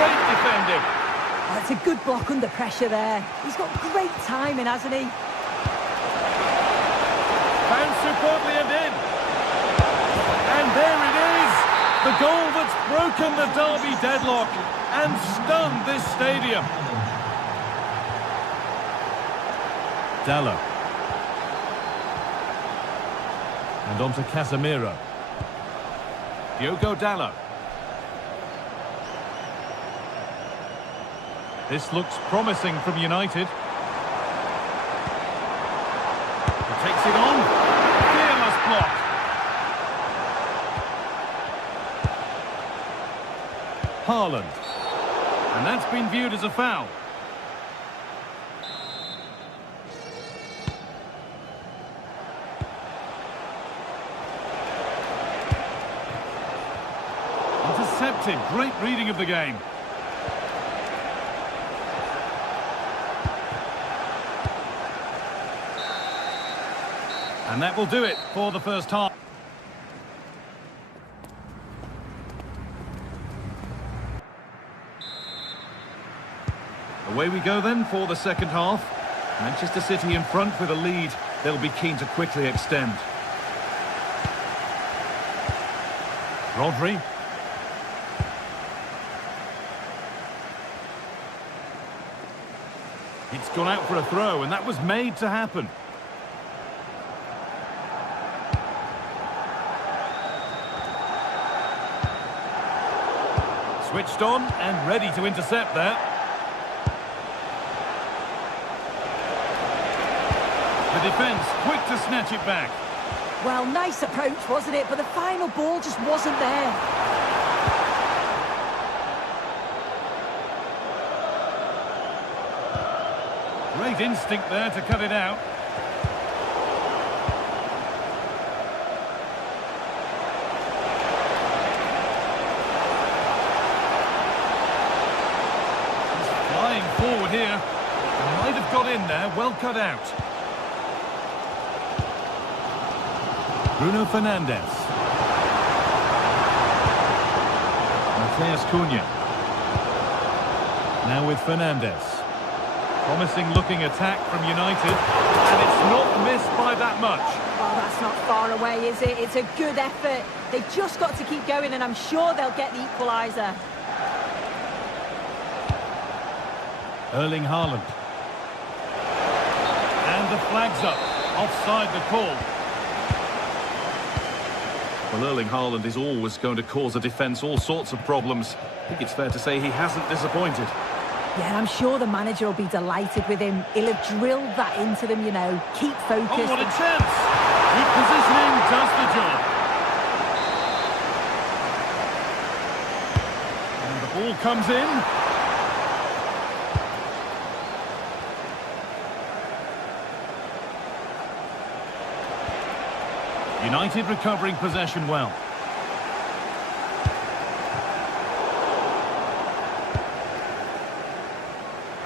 Great defending. That's a good block under pressure there. He's got great timing, hasn't he? Found superbly and in. And there it is. The goal that's broken the derby deadlock and stunned this stadium. Dallo. And on to Casemiro. Diogo Dallo. This looks promising from United. He takes it on. Fearless block. Haaland. And that's been viewed as a foul. Intercepted. Great reading of the game. And that will do it for the first half. Away we go then for the second half. Manchester City in front with a lead. They'll be keen to quickly extend. Rodri. It's gone out for a throw, and that was made to happen. Switched on and ready to intercept there. The defence quick to snatch it back. Well, nice approach, wasn't it? But the final ball just wasn't there. Great instinct there to cut it out. Forward here. Might have got in there, well cut out. Bruno Fernandes. Matheus Cunha. Now with Fernandes. Promising looking attack from United. And it's not missed by that much. Well, that's not far away, is it? It's a good effort. They've just got to keep going, and I'm sure they'll get the equaliser. Erling Haaland. And the flag's up. Offside the call. Well, Erling Haaland is always going to cause a defence all sorts of problems. I think it's fair to say he hasn't disappointed. Yeah, I'm sure the manager will be delighted with him. He'll have drilled that into them, you know. Keep focused. Oh, what a chance! Good positioning does the job. And the ball comes in. United recovering possession well.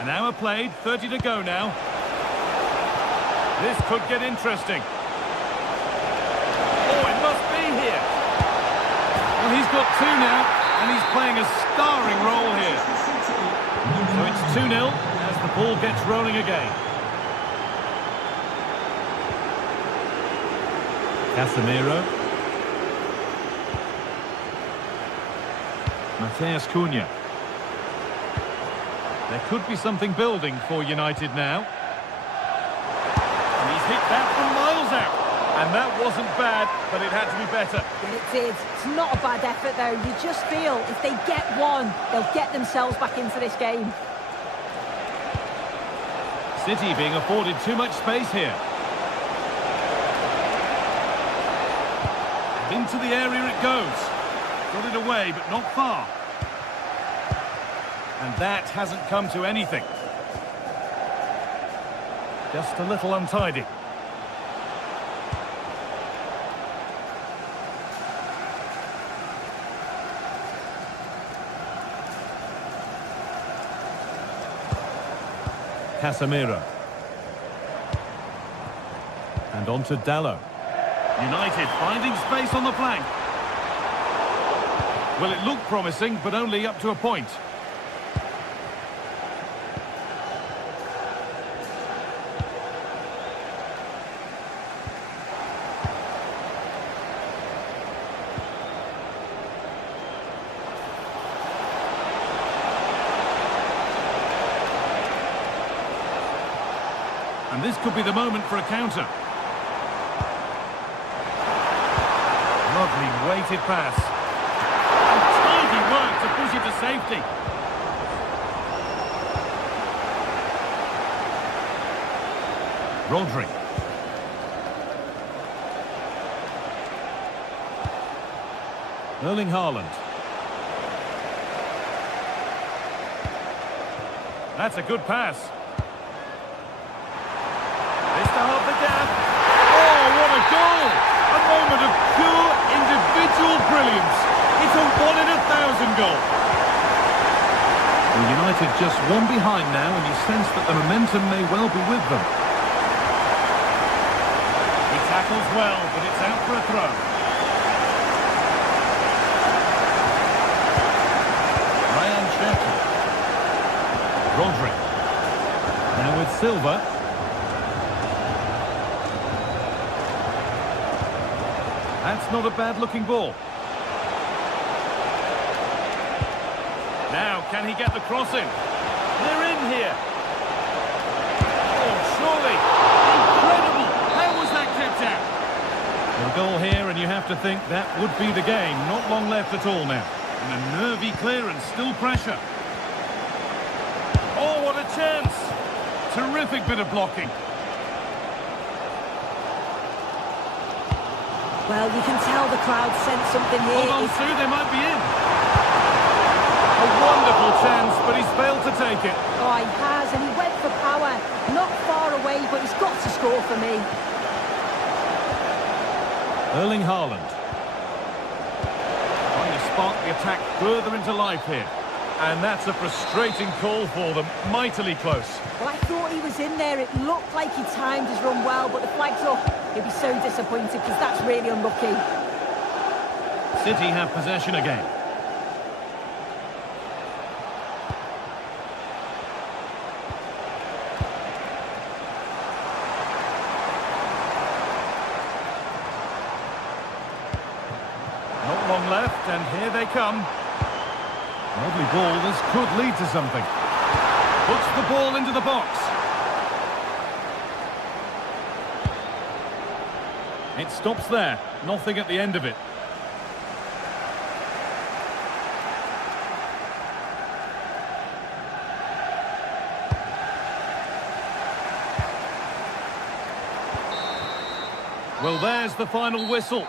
An hour played, 30 to go now. This could get interesting. Oh, it must be here. Well, he's got two now, and he's playing a starring role here. So it's 2-0 as the ball gets rolling again. Casemiro. Matheus Cunha. There could be something building for United now. And he's hit that from miles out. And that wasn't bad, but it had to be better. Well, it did. It's not a bad effort, though. You just feel if they get one, they'll get themselves back into this game. City being afforded too much space here. Into the area it goes. Got it away, but not far. And that hasn't come to anything. Just a little untidy. Casemiro. And on to Dallo. United finding space on the flank. Well, it looked promising, but only up to a point. And this could be the moment for a counter. Lovely weighted pass. And tidy work to push it to safety. Rodri. Erling Haaland. That's a good pass. This to half the gap. Oh, what a goal! A moment of pure individual brilliance. It's a 1 in 1,000 goal. Well, United just one behind now, and you sense that the momentum may well be with them. He tackles well, but it's out for a throw. Ryan Cherki. Rodri. Now with Silva. That's not a bad-looking ball. Now, can he get the cross in? They're in here. Oh, surely. Incredible. How was that kept out? Well, a goal here, and you have to think that would be the game. Not long left at all now. And a nervy clearance, still pressure. Oh, what a chance. Terrific bit of blocking. Well, you can tell the crowd sense something here. Hold on, Sue, they might be in. A wonderful chance, but he's failed to take it. Oh, he has, and he went for power. Not far away, but he's got to score for me. Erling Haaland. Trying to spark the attack further into life here. And that's a frustrating call for them. Mightily close. Well, I thought he was in there. It looked like he timed his run well, but the flag's up. He'll be so disappointed because that's really unlucky. City have possession again. Not long left, and here they come. Lovely ball, this could lead to something. Puts the ball into the box. It stops there, nothing at the end of it. Well, there's the final whistle.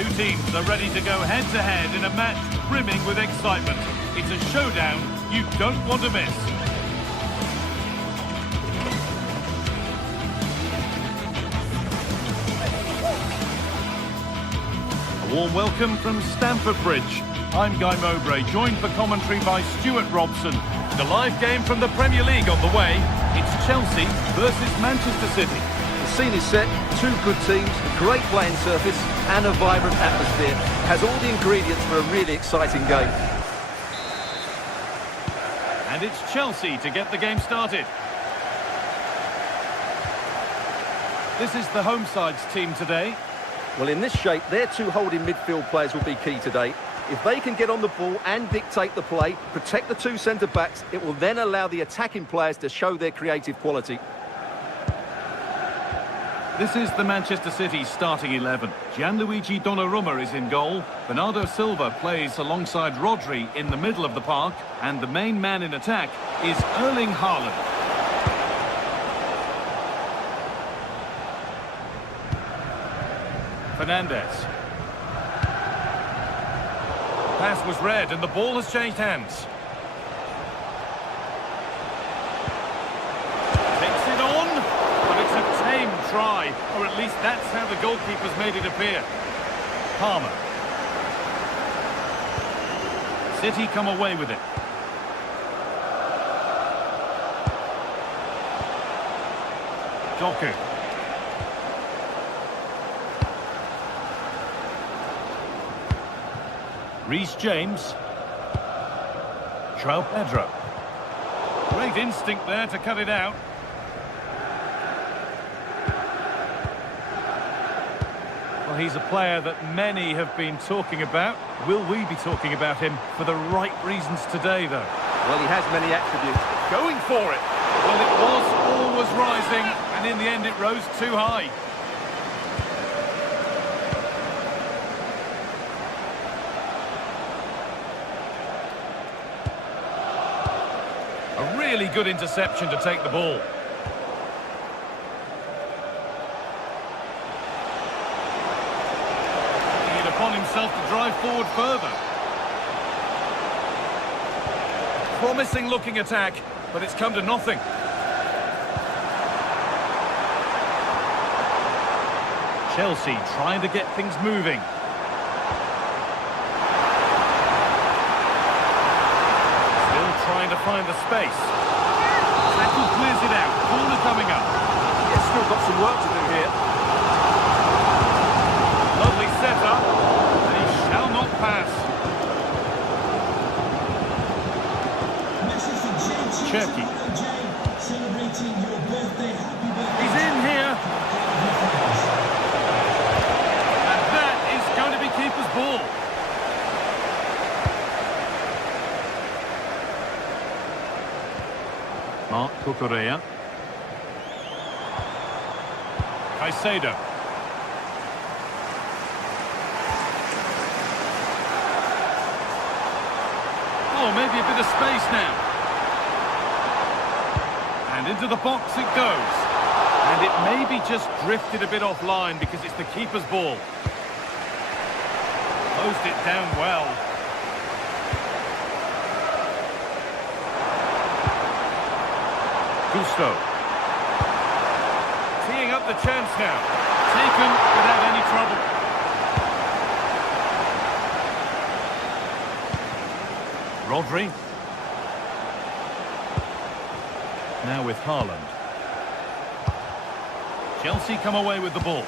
Two teams are ready to go head-to-head in a match brimming with excitement. It's a showdown you don't want to miss. A warm welcome from Stamford Bridge. I'm Guy Mowbray, joined for commentary by Stuart Robson. The live game from the Premier League on the way. It's Chelsea versus Manchester City. The scene is set, two good teams, a great playing surface and a vibrant atmosphere. Has all the ingredients for a really exciting game. And it's Chelsea to get the game started. This is the home side's team today. Well, in this shape, their two holding midfield players will be key today. If they can get on the ball and dictate the play, protect the two centre-backs, it will then allow the attacking players to show their creative quality. This is the Manchester City starting 11. Gianluigi Donnarumma is in goal. Bernardo Silva plays alongside Rodri in the middle of the park. And the main man in attack is Erling Haaland. Fernandes. Pass was read and the ball has changed hands. Takes it on, but it's a tame try, or at least that's how the goalkeeper's made it appear. Palmer. City come away with it. Doku. Reece James. João Pedro. Great instinct there to cut it out. Well, he's a player that many have been talking about. Will we be talking about him for the right reasons today, though? Well, he has many attributes. Going for it. Well, it was always rising, and in the end it rose too high. A really good interception to take the ball. Taking it upon himself to drive forward further. Promising looking attack, but it's come to nothing. Chelsea trying to get things moving. Trying to find the space. Tackle clears it out. Corner coming up. He's still got some work to do here. Lovely setup. And he shall not pass. Cherky. He's in here. And that is going to be keeper's ball. Marc Cucurella. Caicedo. Oh, maybe a bit of space now. And into the box it goes. And it maybe just drifted a bit offline because it's the keeper's ball. Closed it down well. Gusto. Teeing up the chance now. Taken without any trouble. Rodri. Now with Haaland. Chelsea come away with the ball.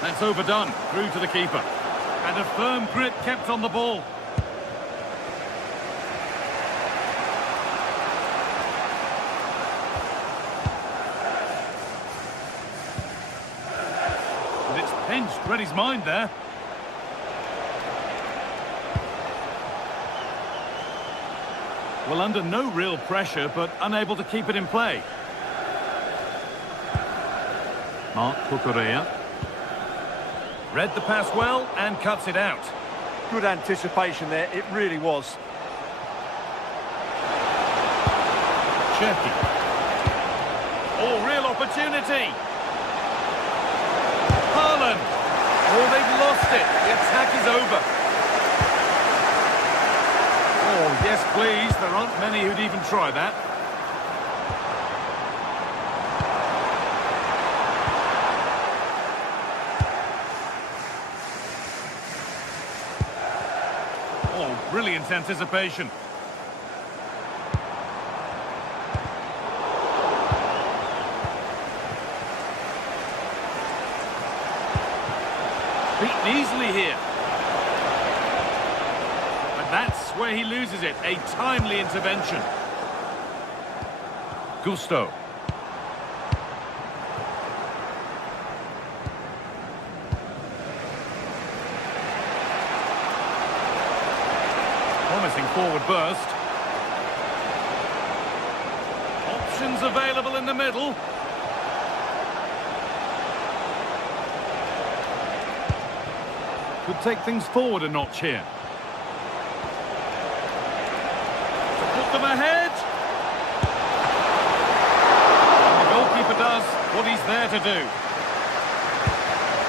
That's overdone. Through to the keeper. And a firm grip kept on the ball. Pinched, read his mind there. Well, under no real pressure, but unable to keep it in play. Marc Cucurella. Read the pass well and cuts it out. Good anticipation there, it really was. Cherky. Oh, real opportunity. Haaland. Oh, they've lost it. The attack is over. Oh, yes, please. There aren't many who'd even try that. Oh, brilliant anticipation. Beaten easily here. But that's where he loses it. A timely intervention. Gusto. Promising forward burst. options available in the middle. Could take things forward a notch here. To put them ahead. And the goalkeeper does what he's there to do.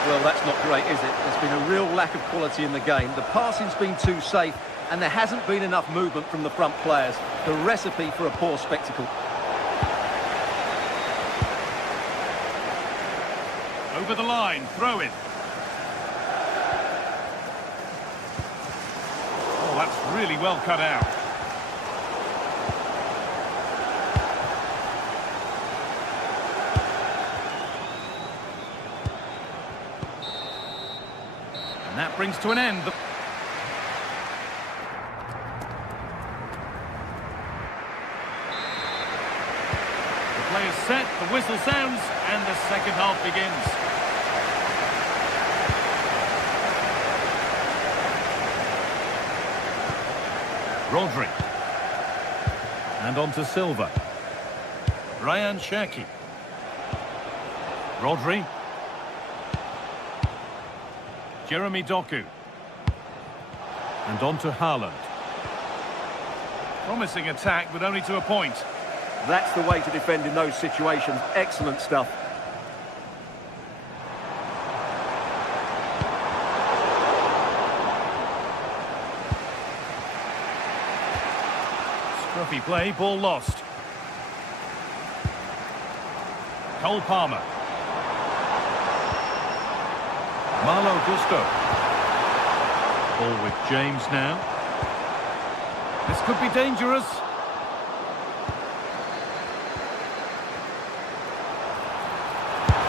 Well, that's not great, is it? There's been a real lack of quality in the game. The passing's been too safe, and there hasn't been enough movement from the front players. The recipe for a poor spectacle. Over the line, throw in. Oh, that's really well cut out. And that brings to an end the... The play is set, the whistle sounds, and the second half begins. Rodri. And on to Silva. Ryan Cherki. Rodri. Jeremy Doku. And on to Haaland. Promising attack, but only to a point. That's the way to defend in those situations. Excellent stuff. Scruffy play, ball lost. Cole Palmer. Malo Gusto. Ball with James now. This could be dangerous.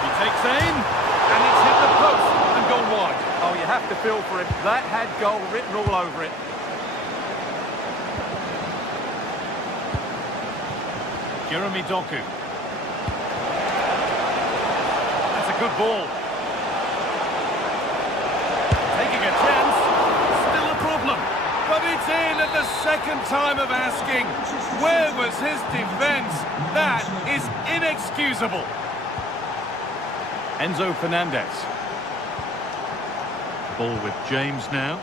He takes aim, and it's hit the post and gone wide. Oh, you have to feel for him. That had goal written all over it. Jeremy Doku. That's a good ball. Taking a chance. Still a problem. But it's in at the second time of asking. Where was his defence? That is inexcusable. Enzo Fernandez. Ball with James now.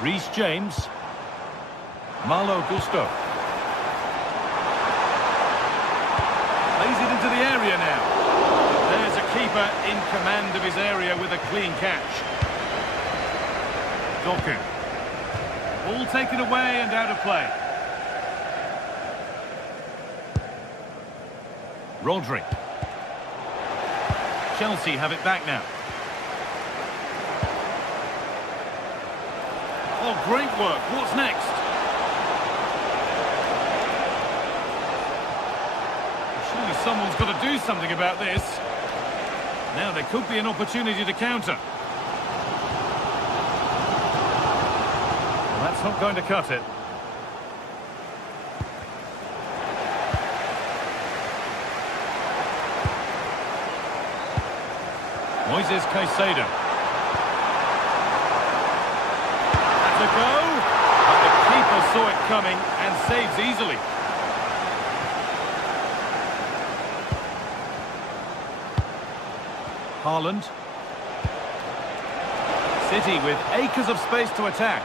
Reece James. Malo Gusto. Plays it into the area now. There's a keeper in command of his area with a clean catch. Doku. Ball taken away and out of play. Rodri. Chelsea have it back now. Oh, great work. What's next? Surely someone's got to do something about this. Now there could be an opportunity to counter. Well, that's not going to cut it. Moises Caicedo. That's a go. But the keeper saw it coming and saves easily. Haaland. City with acres of space to attack.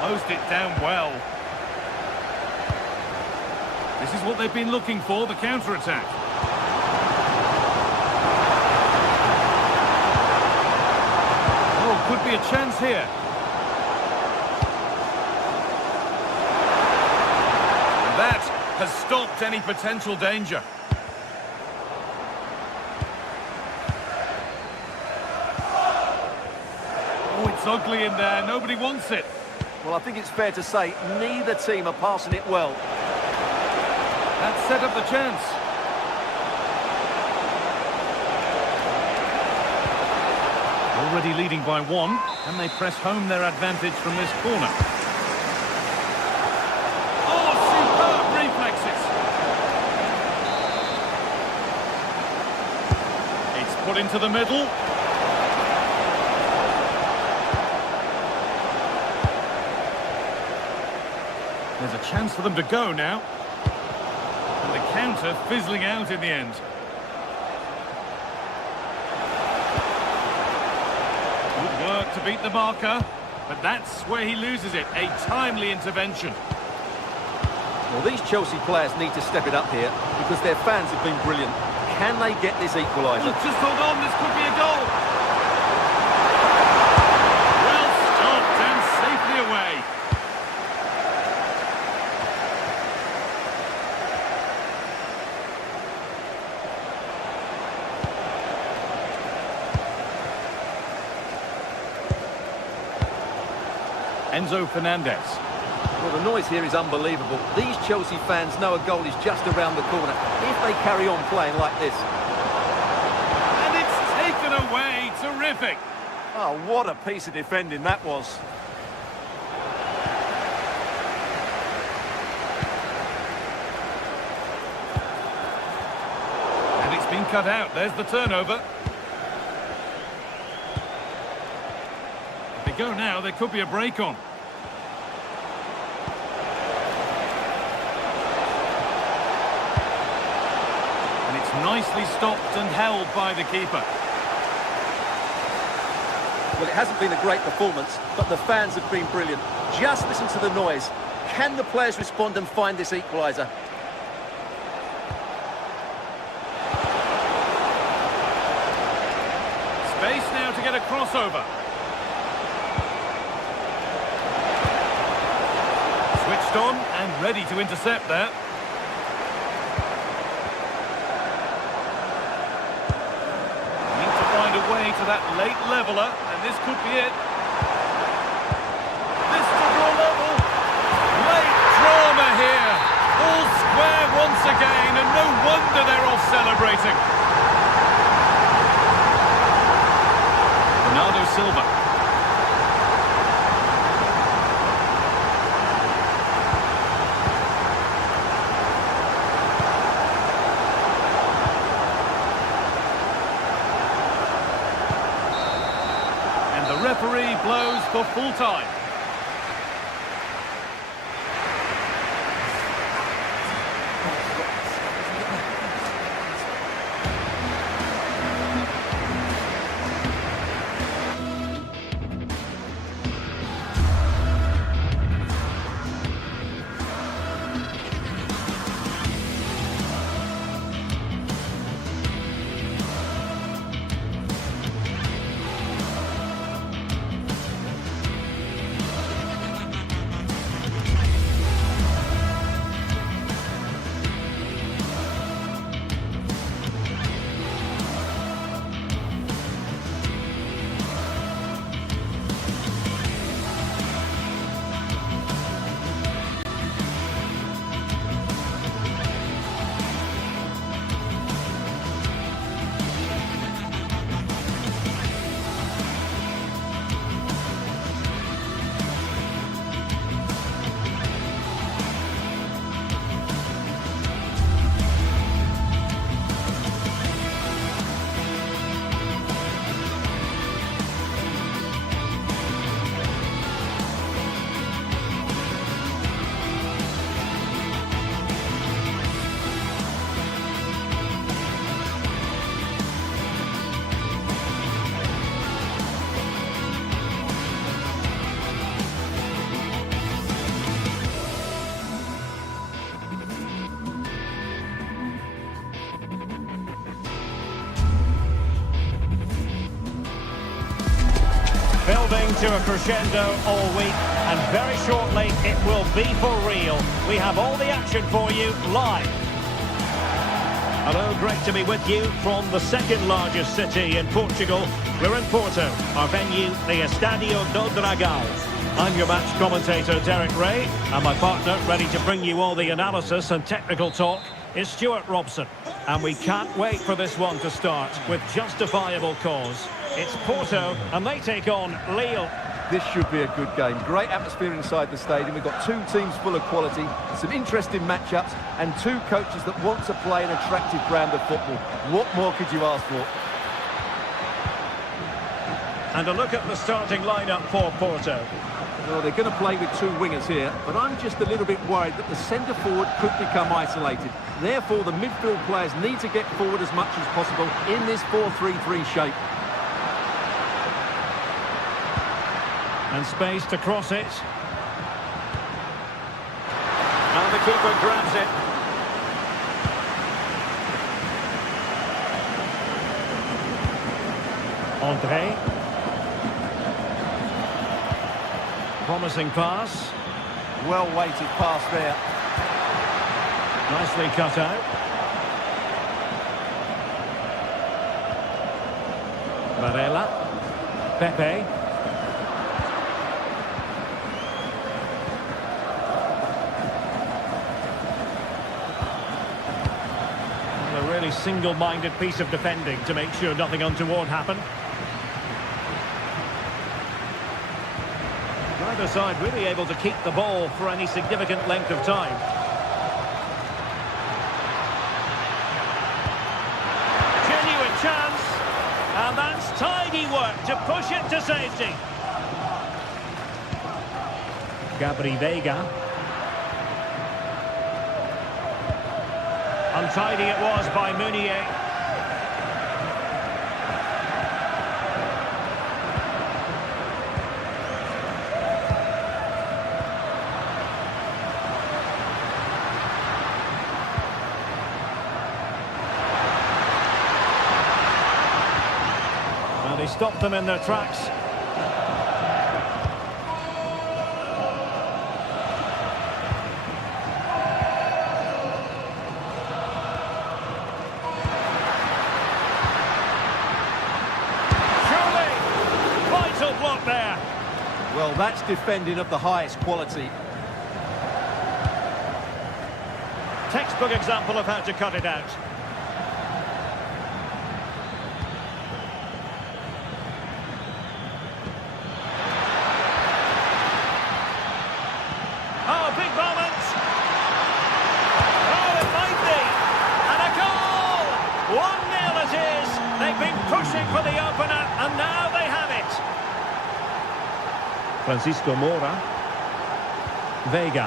Closed it down well. This is what they've been looking for, the counter-attack. Oh, could be a chance here. And that has stopped any potential danger. Oh, it's ugly in there. Nobody wants it. Well, I think it's fair to say neither team are passing it well. That set up the chance. Already leading by one, and they press home their advantage from this corner. Oh, superb reflexes! It's put into the middle. There's a chance for them to go now. And the counter fizzling out in the end. Good work to beat the marker. But that's where he loses it. A timely intervention. Well, these Chelsea players need to step it up here because their fans have been brilliant. Can they get this equaliser? Oh, just hold on, this could be a goal. Well stopped and safely away. Enzo Fernandez. Well, the noise here is unbelievable. These Chelsea fans know a goal is just around the corner if they carry on playing like this. And it's taken away. Terrific. Oh, what a piece of defending that was. And it's been cut out. There's the turnover. If they go now, there could be a break on. Nicely stopped and held by the keeper. Well, it hasn't been a great performance, but the fans have been brilliant. Just listen to the noise. Can the players respond and find this equaliser? Space now to get a crossover. Switched on and ready to intercept there. Way to that late leveller, and this could be it. This to draw level. Late drama here. All square once again, and no wonder they're off celebrating. Bernardo Silva. Referee blows for full time. Building to a crescendo all week, and very shortly it will be for real. We have all the action for you live. Hello, great to be with you from the second largest city in Portugal. We're in Porto, our venue, the Estádio do Dragão. I'm your match commentator, Derek Ray, and my partner, ready to bring you all the analysis and technical talk, is Stuart Robson. And we can't wait for this one to start with justifiable cause. It's Porto, and they take on Lille. This should be a good game. Great atmosphere inside the stadium. We've got two teams full of quality, some interesting matchups, and two coaches that want to play an attractive brand of football. What more could you ask for? And a look at the starting lineup for Porto. Well, they're going to play with two wingers here, but I'm just a little bit worried that the centre forward could become isolated. Therefore, the midfield players need to get forward as much as possible in this 4-3-3 shape. And space to cross it. And the keeper grabs it. André. Promising pass. Well-weighted pass there. Nicely cut out. Varela. Pepe. A really single-minded piece of defending to make sure nothing untoward happened. Neither side really able to keep the ball for any significant length of time. Genuine chance, and that's tidy work to push it to safety. Gabri Veiga. Untidy it was by Meunier. They stopped them in their tracks. Surely, vital block there. Well, that's defending of the highest quality. Textbook example of how to cut it out. Pushing for the opener, and now they have it. Francisco Moura. Veiga.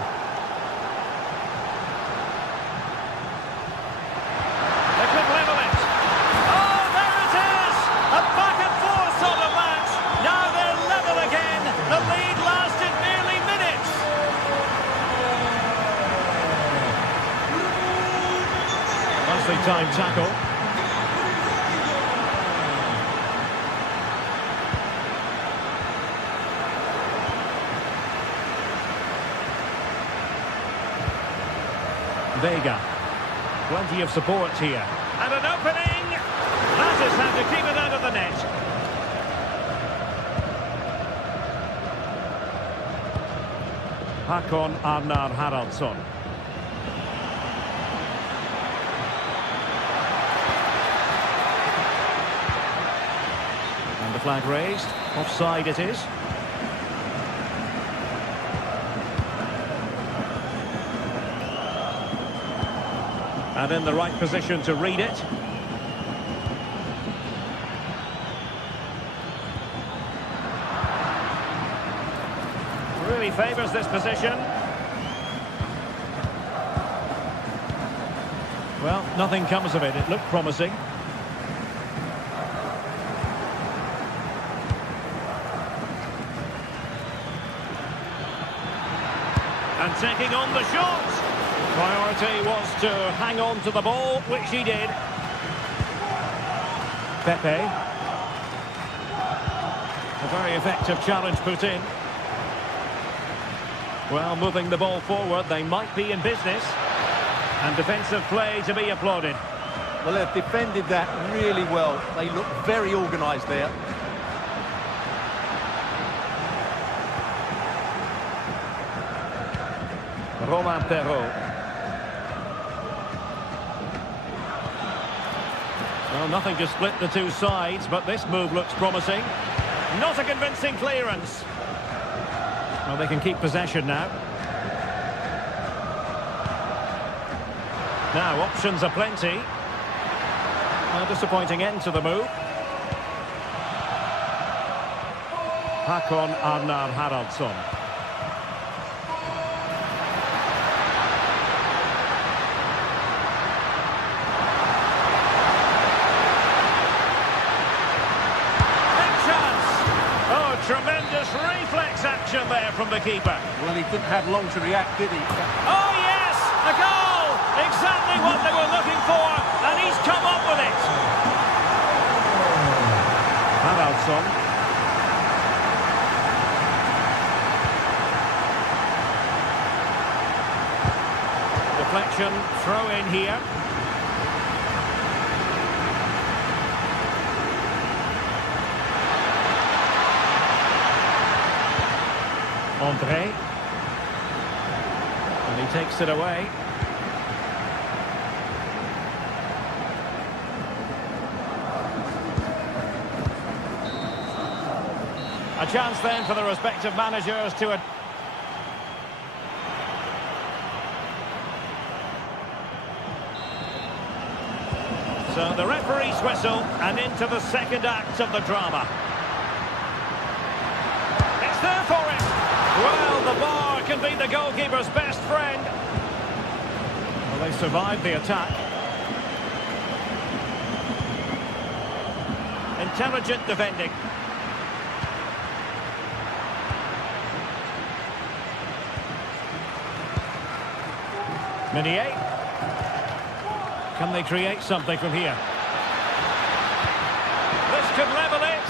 They could level it. Oh, there it is! A back and forth sort of match. Now they're level again. The lead lasted nearly minutes. Nicely timed tackle. Veiga. Plenty of support here. And an opening! That is how to keep it out of the net. Hakon Arnar Haraldsson. And the flag raised. Offside it is. And in the right position to read it. Really favours this position. Well, nothing comes of it. It looked promising. And taking on the shot. Priority was to hang on to the ball, which he did. Pepe. A very effective challenge put in. Well, moving the ball forward, they might be in business. And defensive play to be applauded. Well, they've defended that really well. They look very organised there. Romain Perrault. Well, nothing to split the two sides, but this move looks promising. Not a convincing clearance. Well, they can keep possession now. Now, options are plenty. A disappointing end to the move. Hakon Arnar Haraldsson. Big chance! Oh, tremendous reflex action there from the keeper. Well, he didn't have long to react, did he? Oh, yes! A goal! Exactly what they were looking for, and he's come up with it. Haraldsson. Deflection, throw in here. André. And he takes it away. A chance then for the respective managers to... So the referee's whistle, and into the second act of the drama. It's there for him. Well, the bar can be the goalkeeper's best friend. Well, they survived the attack. Intelligent defending. Meunier. Can they create something from here? This could level it.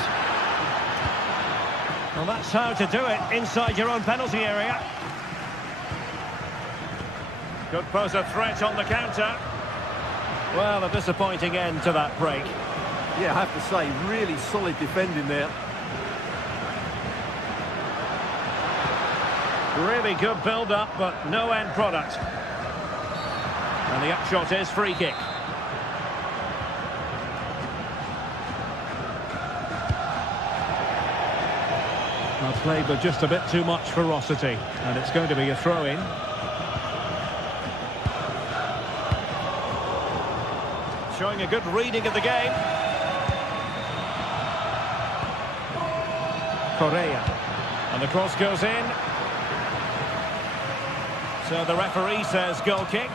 Well, that's how to do it inside your own penalty area. Could pose a threat on the counter. Well, a disappointing end to that break. Yeah, I have to say, really solid defending there. Really good build-up, but no end product. And the upshot is free kick. Well, played with just a bit too much ferocity, and it's going to be a throw-in. Showing a good reading of the game. Correa. And the cross goes in. So the referee says goal kick.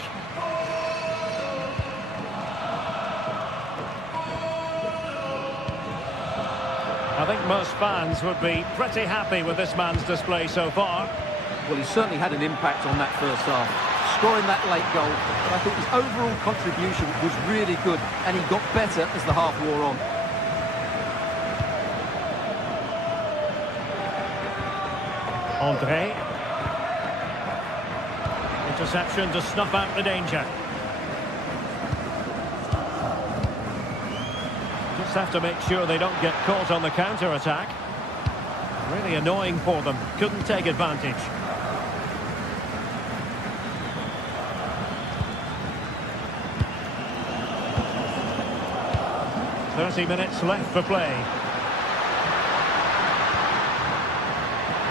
I think most fans would be pretty happy with this man's display so far. Well, he certainly had an impact on that first half, scoring that late goal. But I think his overall contribution was really good, and he got better as the half wore on. André. Interception to snuff out the danger. Just have to make sure they don't get caught on the counter-attack. Really annoying for them. Couldn't take advantage. "30 minutes left for play."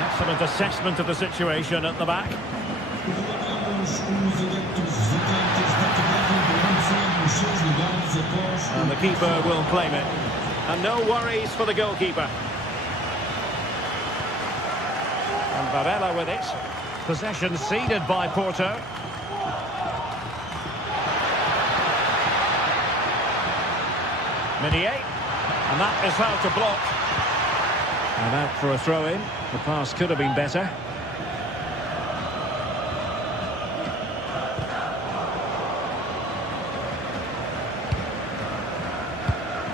Excellent assessment of the situation at the back. And the keeper will claim it. And no worries for the goalkeeper. And Varela with it. Possession ceded by Porto. Meunier. And that is how to block. And out for a throw-in. The pass could have been better.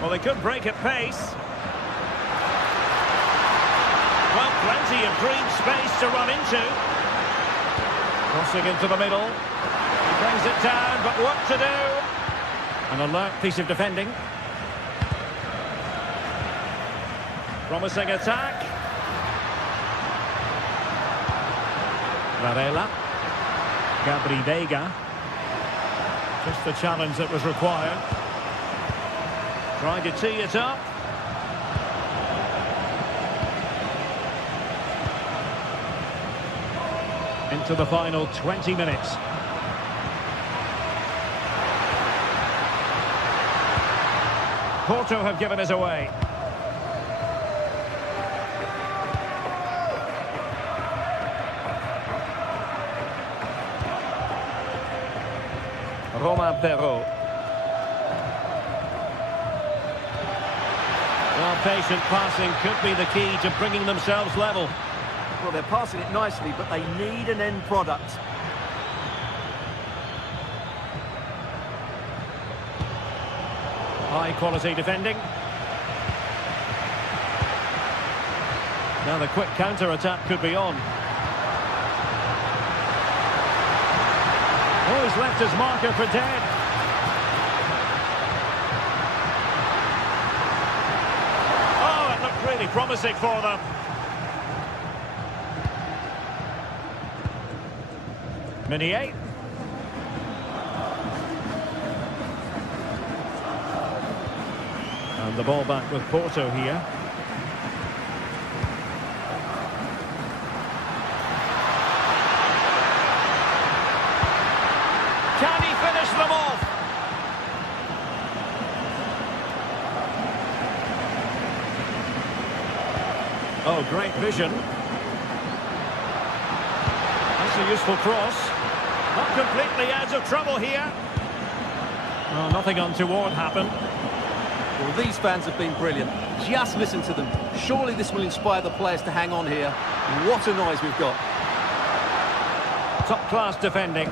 Well, they could break at pace. Well, plenty of green space to run into. Crossing into the middle. He brings it down, but what to do? An alert piece of defending. Promising attack. Varela. Gabri Veiga. Just the challenge that was required. Trying to tee it up. Into the final 20 minutes. Porto have given us away. Romain Perrault. Well, patient passing could be the key to bringing themselves level. Well, they're passing it nicely, but they need an end product. High quality defending. Now the quick counter-attack could be on. Oh, he's left his marker for dead. Oh, it looked really promising for them. Meunier. And the ball back with Porto here. Can he finish them off? Oh, great vision. That's a useful cross. Not completely out of trouble here. Well, nothing untoward happened. Well, these fans have been brilliant. Just listen to them. Surely this will inspire the players to hang on here. What a noise we've got. Top-class defending.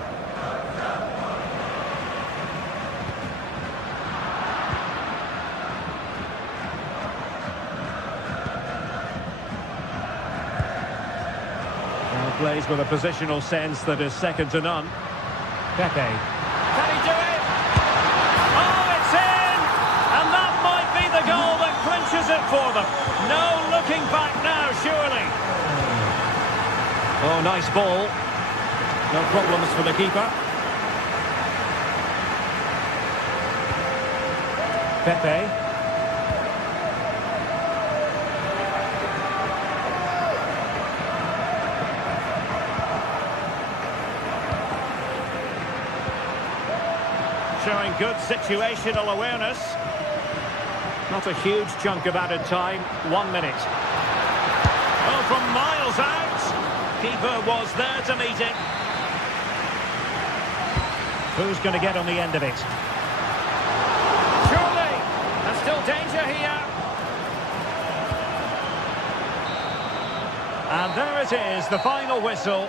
Well, plays with a positional sense that is second to none. Pepe. Can he do it? Oh, it's in! And that might be the goal that clinches it for them. No looking back now, surely. Oh, nice ball. No problems for the keeper. Pepe. Showing good situational awareness. Not a huge chunk of added time. 1 minute. Oh, from miles out. Keeper was there to meet it. Who's going to get on the end of it? Surely! There's still danger here. And there it is, the final whistle.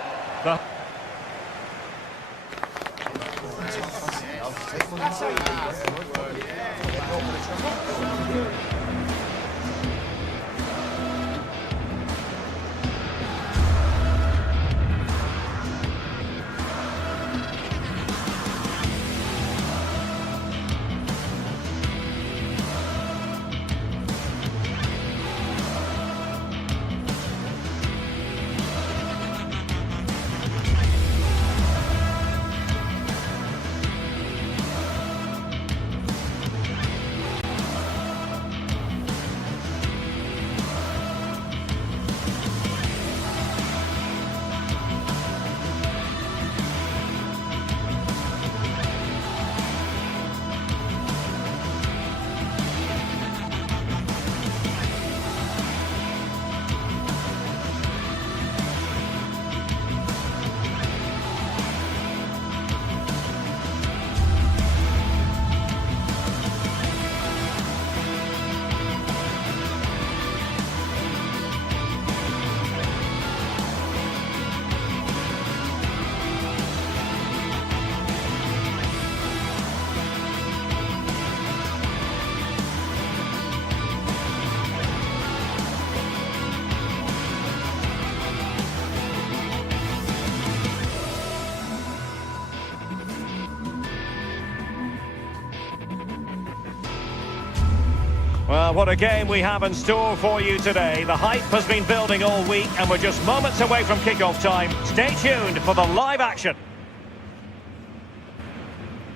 Well, what a game we have in store for you today. The hype has been building all week and we're just moments away from kick-off time. Stay tuned for the live action.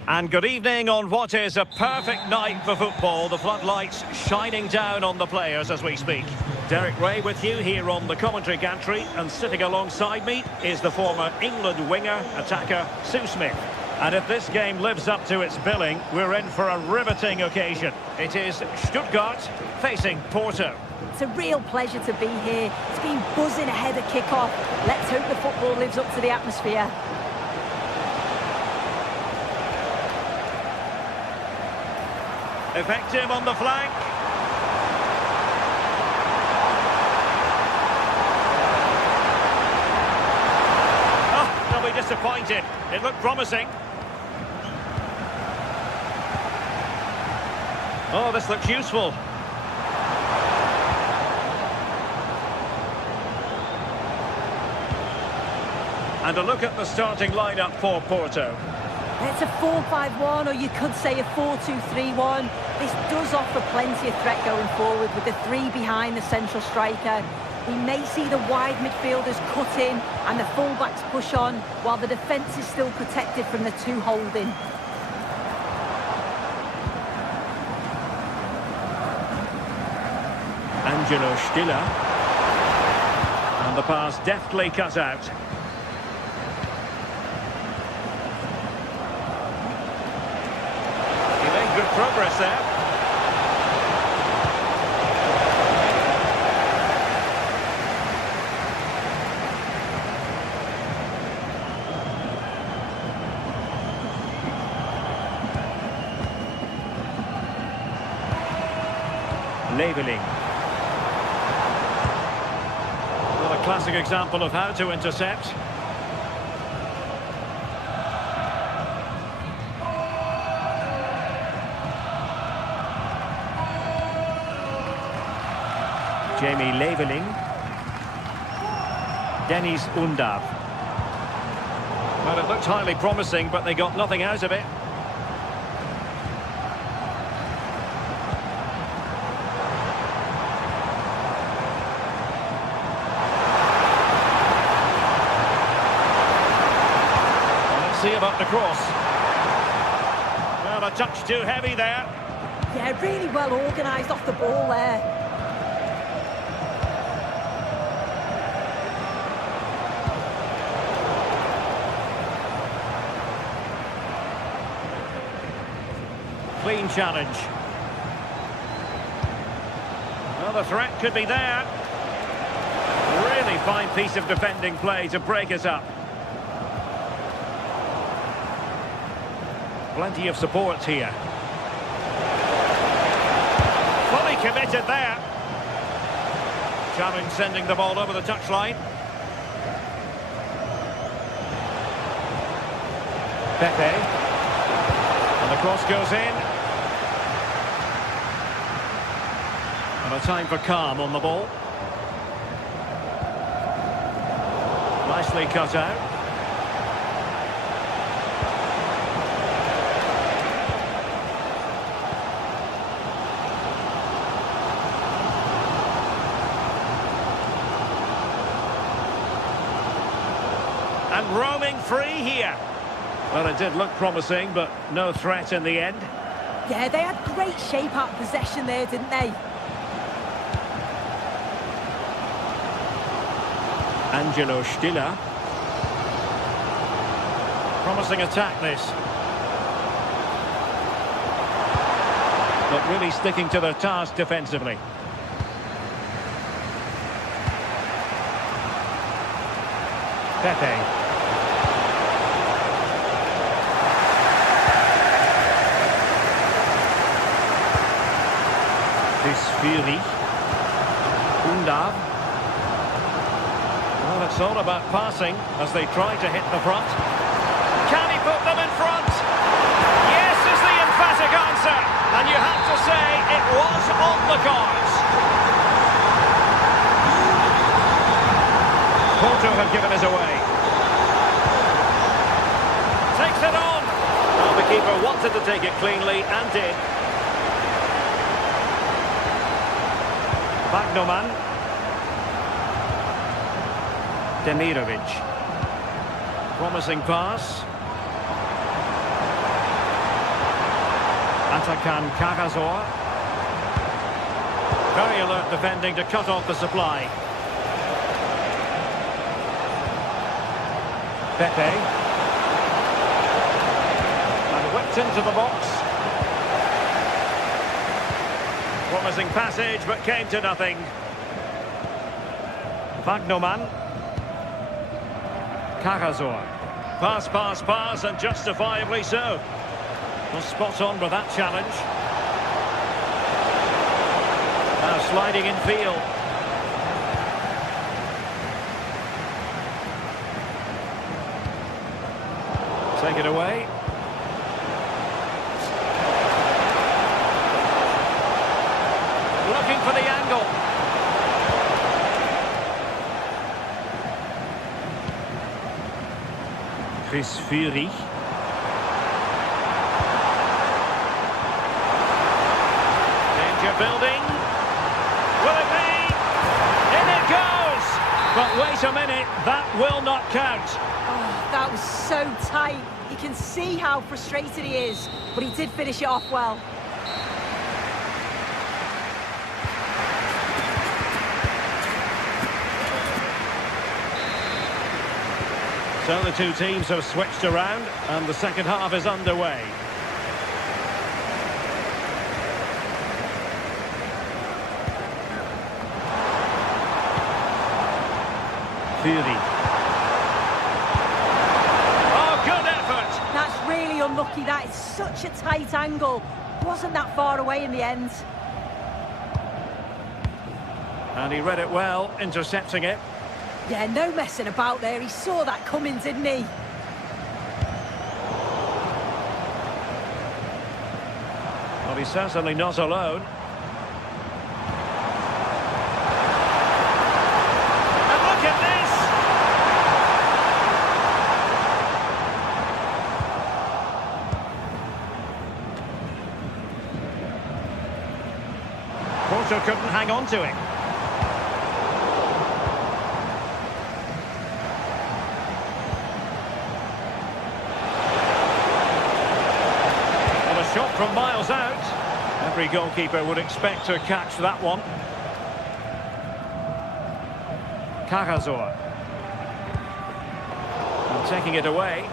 And good evening on what is a perfect night for football. The floodlights shining down on the players as we speak. Derek Ray with you here on the commentary gantry, and sitting alongside me is the former England winger, attacker, Sue Smith. And if this game lives up to its billing, we're in for a riveting occasion. It is Stuttgart facing Porto. It's a real pleasure to be here. It's been buzzing ahead of kick-off. Let's hope the football lives up to the atmosphere. Effective on the flank. Oh, they'll be disappointed. It looked promising. Oh, this looks useful. And a look at the starting lineup for Porto. It's a 4-5-1, or you could say a 4-2-3-1. This does offer plenty of threat going forward with the three behind the central striker. We may see the wide midfielders cut in and the fullbacks push on, while the defence is still protected from the two holding. Angelo Stiller. And the pass deftly cut out. He made good progress there. Leveling. Well, a classic example of how to intercept. Jamie Leveling. Dennis Undav. Well, it looked highly promising, but they got nothing out of it. See about the cross. Well, a touch too heavy there. Yeah, really well organised off the ball there. Clean challenge. Well, the threat could be there. Really fine piece of defending play to break us up. Plenty of support here. Fully committed there. Challenge sending the ball over the touchline. Pepe. And the cross goes in. And a time for calm on the ball. Nicely cut out. And roaming free here. Well, it did look promising, but no threat in the end. Yeah, they had great shape out of possession there, didn't they? Angelo Stiller. Promising attack, this. But really sticking to their task defensively. Pepe. Fury. Undav. Well, it's all about passing as they try to hit the front. Can he put them in front? Yes is the emphatic answer. And you have to say it was on the cards. Porto have given us away. Takes it on. Well, the keeper wanted to take it cleanly and did. Bagnoman. Demirovic. Promising pass. Atakan Karazor. Very alert defending to cut off the supply. Pepe. And whipped into the box. Promising passage, but came to nothing. Bagnoman. Karazor. Pass, pass, pass, and justifiably so. Well, spot on with that challenge. sliding in field. Take it away. Looking for the angle. Chris Fury. Danger building. Will it be? In it goes! But wait a minute, that will not count. Oh, that was so tight. You can see how frustrated he is, but he did finish it off well. So the two teams have switched around and the second half is underway. Fury. Oh, good effort! That's really unlucky. That is such a tight angle. Wasn't that far away in the end. And he read it well, intercepting it. Yeah, no messing about there. He saw that coming, didn't he? Well, he's certainly not alone. And look at this! Porto couldn't hang on to it. Shot from miles out. Every goalkeeper would expect to catch that one. Cagazor. And taking it away.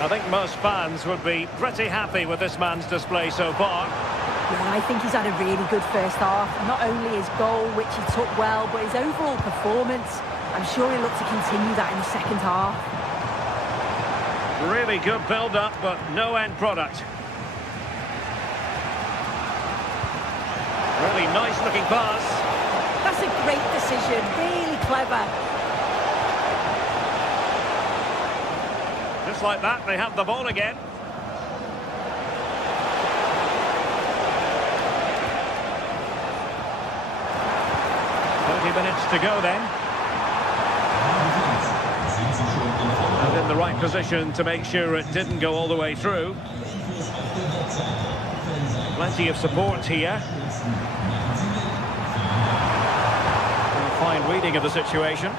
I think most fans would be pretty happy with this man's display so far. Yeah, I think he's had a really good first half. Not only his goal, which he took well, but his overall performance. I'm sure he'll look to continue that in the second half. Really good build-up, but no end product. Really nice-looking pass. That's a great decision. Really clever. Just like that, they have the ball again. 30 minutes to go then. And in the right position to make sure it didn't go all the way through. Plenty of support here. And a fine reading of the situation.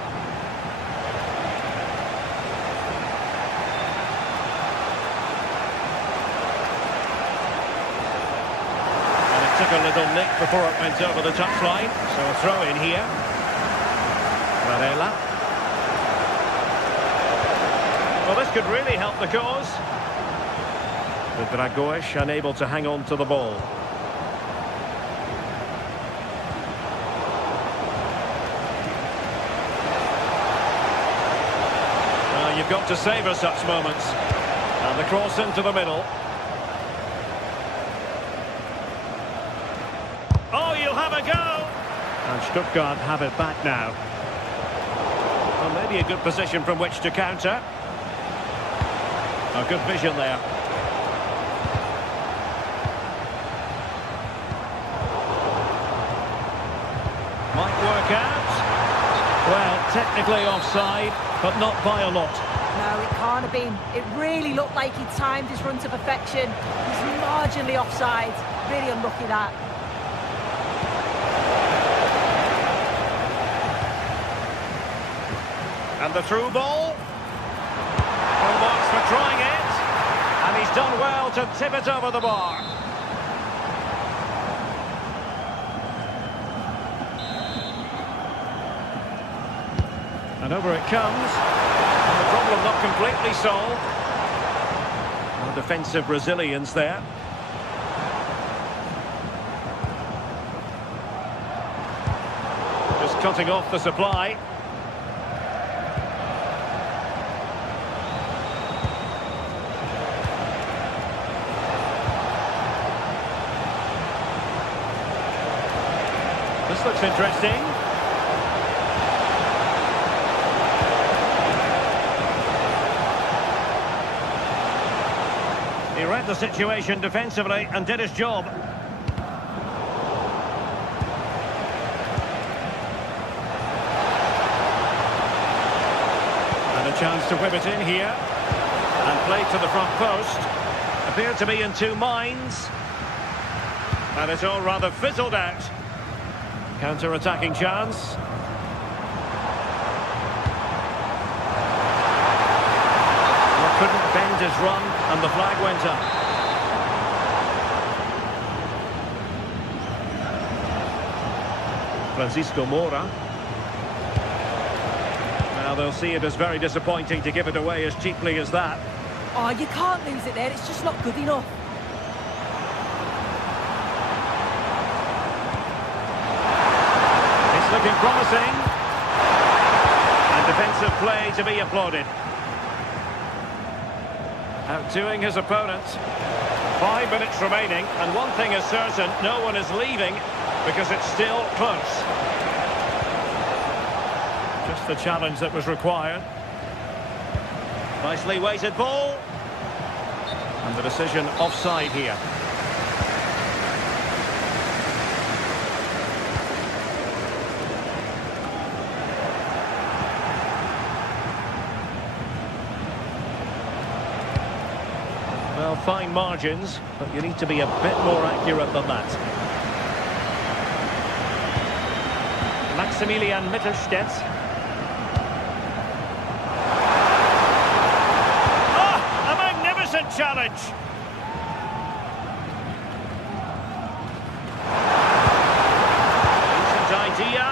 Took a little nick before it went over the touchline, so a throw in here. Varela. Well, this could really help the cause. The Dragois unable to hang on to the ball. Well, you've got to savour such moments. And the cross into the middle. And Stuttgart have it back now. Well, maybe a good position from which to counter. A good vision there. Might work out. Well, technically offside, but not by a lot. No, it can't have been. It really looked like he timed his run to perfection. He's marginally offside. Really unlucky that. And the through ball. Full marks for trying it. And he's done well to tip it over the bar. And over it comes. And the problem not completely solved. No defensive resilience there. Just cutting off the supply. This looks interesting. He read the situation defensively and did his job. And a chance to whip it in here. And played to the front post. Appeared to be in two minds. And it's all rather fizzled out. Counter-attacking chance. Couldn't bend his run, and the flag went up. Francisco Moura. Now they'll see it as very disappointing to give it away as cheaply as that. Oh, you can't lose it there. It's just not good enough. It's looking promising. And defensive play to be applauded. Outdoing his opponent. 5 minutes remaining, and one thing is certain, no one is leaving because it's still close. Just the challenge that was required. Nicely weighted ball. And the decision offside here. Well, fine margins, but you need to be a bit more accurate than that. Maximilian Mittelstädt. Ah, a magnificent challenge! Decent idea.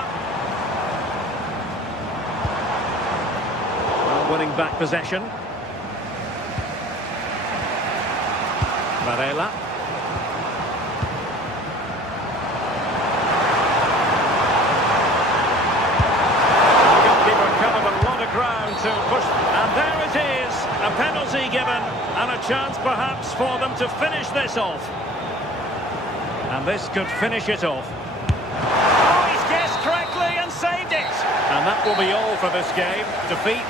Well, winning back possession. Varela. The goalkeeper covered a lot of ground to push. And there it is, a penalty given, and a chance perhaps for them to finish this off. And this could finish it off. Oh, he's guessed correctly and saved it. And that will be all for this game. Defeat.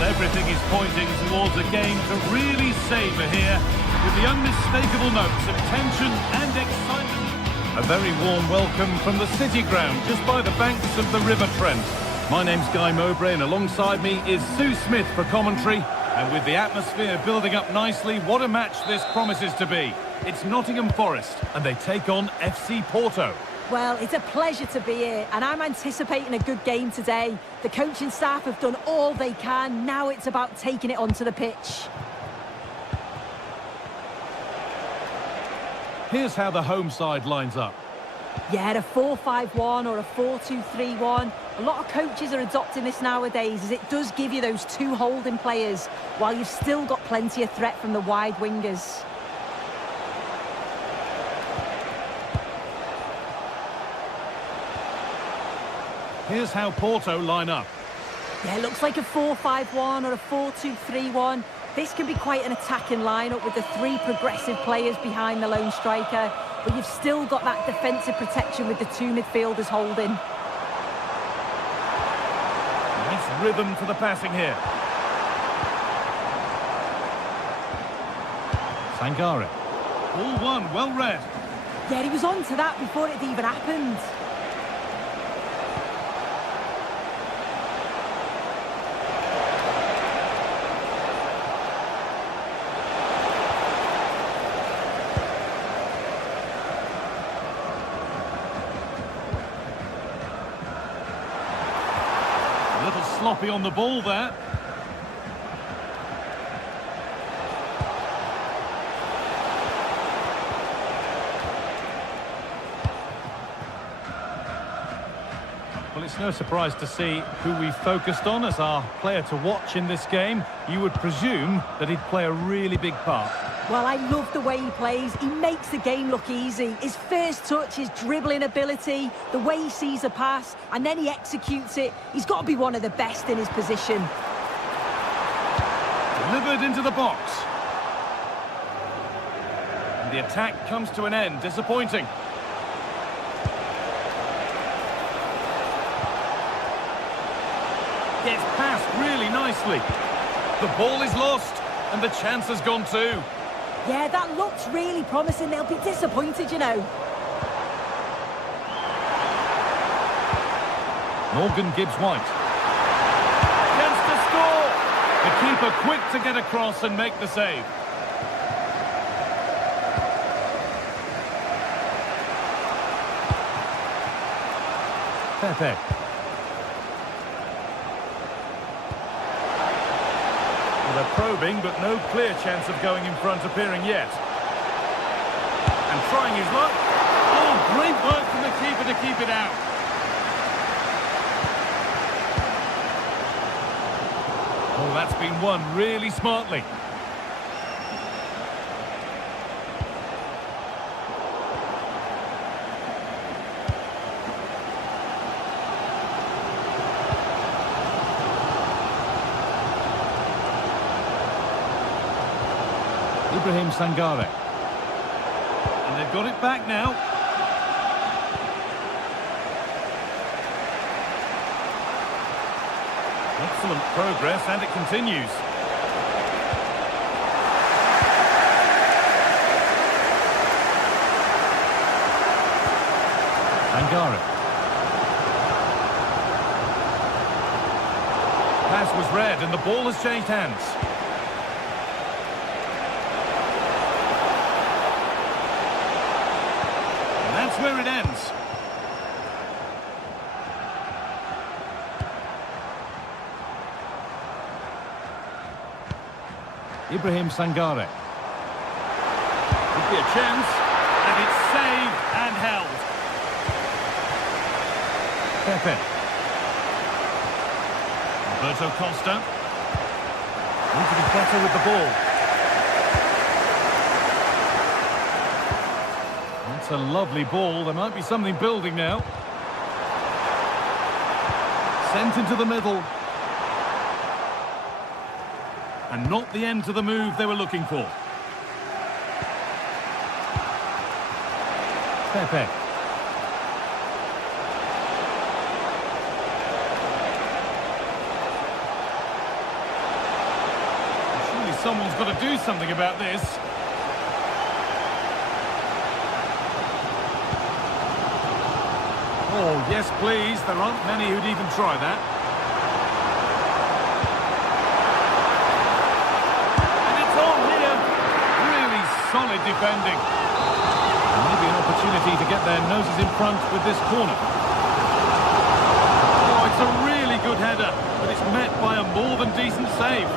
Everything is pointing towards a game to really savour here, with the unmistakable notes of tension and excitement. A very warm welcome from the City Ground, just by the banks of the River Trent. My name's Guy Mowbray, and alongside me is Sue Smith for commentary. And with the atmosphere building up nicely, what a match this promises to be. It's Nottingham Forest, and they take on FC Porto. Well, it's a pleasure to be here, and I'm anticipating a good game today. The coaching staff have done all they can. Now it's about taking it onto the pitch. Here's how the home side lines up. Yeah, a 4-5-1 or a 4-2-3-1. A lot of coaches are adopting this nowadays, as it does give you those two holding players, while you've still got plenty of threat from the wide wingers. Here's how Porto line up. Yeah, it looks like a 4-5-1 or a 4-2-3-1. This can be quite an attacking lineup with the three progressive players behind the lone striker, but you've still got that defensive protection with the two midfielders holding. Nice rhythm to the passing here. Sangare. All one, well read. Yeah, he was on to that before it even happened. A little sloppy on the ball there. Well, it's no surprise to see who we focused on as our player to watch in this game. You would presume that he'd play a really big part. Well, I love the way he plays. He makes the game look easy. His first touch, his dribbling ability, the way he sees a pass, and then he executes it. He's got to be one of the best in his position. Delivered into the box. And the attack comes to an end. Disappointing. Gets past really nicely. The ball is lost, and the chance has gone too. Yeah, that looks really promising. They'll be disappointed, you know. Morgan gives White. Chance to score! The keeper quick to get across and make the save. Pepe. They're probing, but no clear chance of going in front appearing yet. And trying his luck. Oh, great work from the keeper to keep it out. Oh, that's been won really smartly. Ibrahim Sangare. And they've got it back now. Excellent progress, and it continues. Sangare. Pass was read, and the ball has changed hands. That's where it ends. Ibrahim Sangare. Could be a chance, and it's saved and held. Pepe. Roberto Costa. Need to be better with the ball. That's a lovely ball. There might be something building now. Sent into the middle. And not the end to the move they were looking for. Pepe. Surely someone's got to do something about this. Oh, yes, please. There aren't many who'd even try that. And it's on here. Really solid defending. And maybe an opportunity to get their noses in front with this corner. Oh, it's a really good header, but it's met by a more than decent save.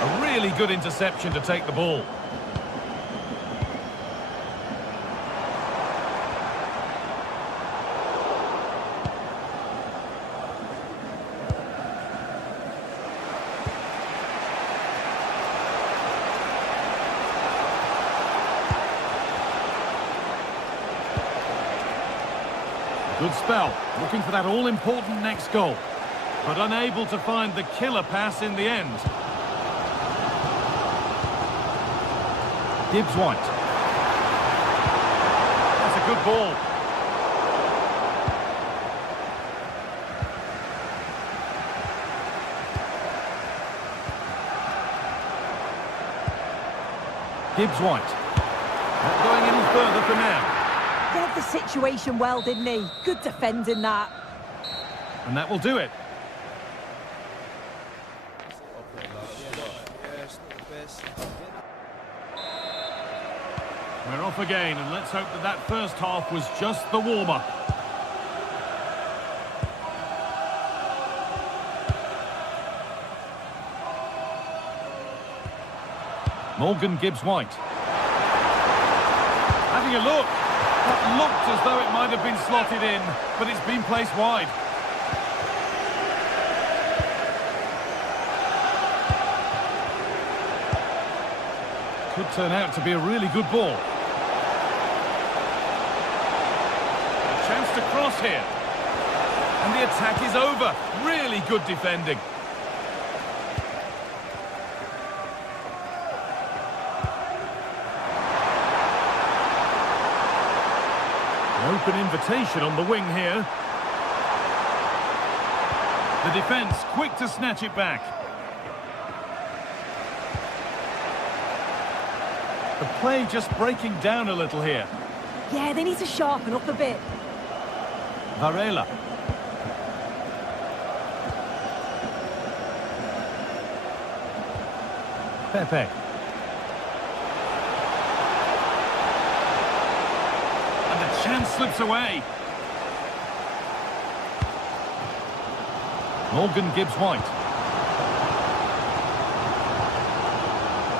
A really good interception to take the ball. Good spell, looking for that all-important next goal, but unable to find the killer pass in the end. Gibbs White. That's a good ball. Gibbs White. Not going any further for now. Read the situation well, didn't he? Good defending that. And that will do it. We're off again, and let's hope that that first half was just the warm-up. Morgan Gibbs White. Having a look. That looked as though it might have been slotted in, but it's been placed wide. Could turn out to be a really good ball. A chance to cross here. And the attack is over. Really good defending. Open invitation on the wing here. The defence quick to snatch it back. The play just breaking down a little here. Yeah, they need to sharpen up a bit. Varela. Pepe. Chance slips away. Morgan Gibbs White.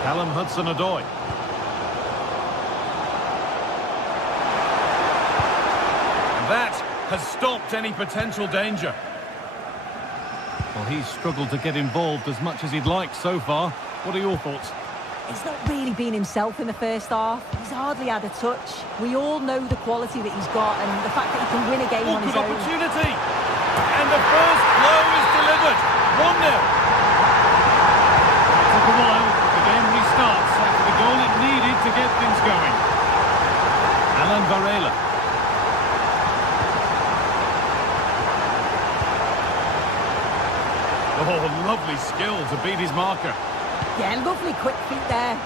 Callum Hudson-Odoi. That has stopped any potential danger. Well, he's struggled to get involved as much as he'd like so far. What are your thoughts? He's not really been himself in the first half. He's hardly had a touch. We all know the quality that he's got and the fact that he can win a game on his own. Good opportunity! And the first blow is delivered. 1-0. Took a while, but the game restarts after the goal it needed to get things going. Alan Varela. Oh, lovely skill to beat his marker. Yeah, lovely quick feet there.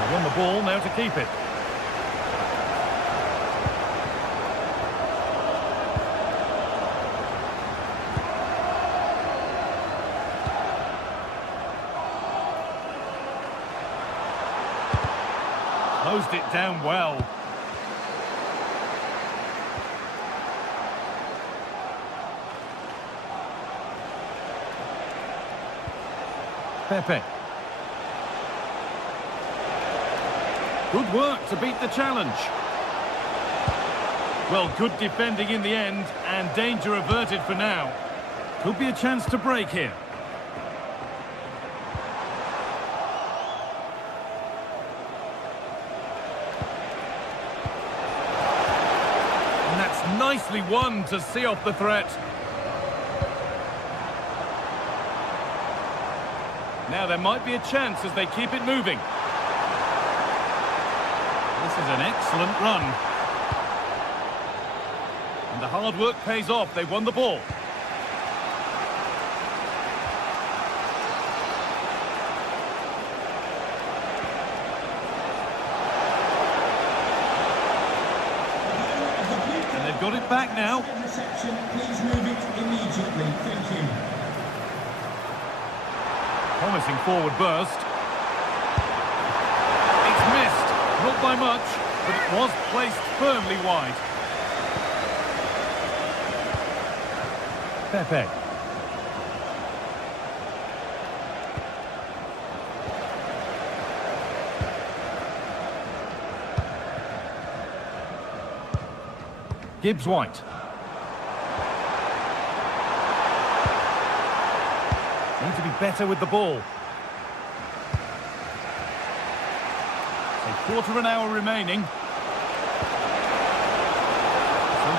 They won the ball, now to keep it. Closed it down well. Pepe. Good work to beat the challenge. Well, good defending in the end, and danger averted for now. Could be a chance to break here. And that's nicely won to see off the threat. Now there might be a chance as they keep it moving. This is an excellent run. And the hard work pays off. They won the ball. And they've got it back now. Please move it immediately. Thank you. Promising forward burst. It's missed. Not by much, but it was placed firmly wide. Pepe. Gibbs White. Need to be better with the ball. A quarter of an hour remaining.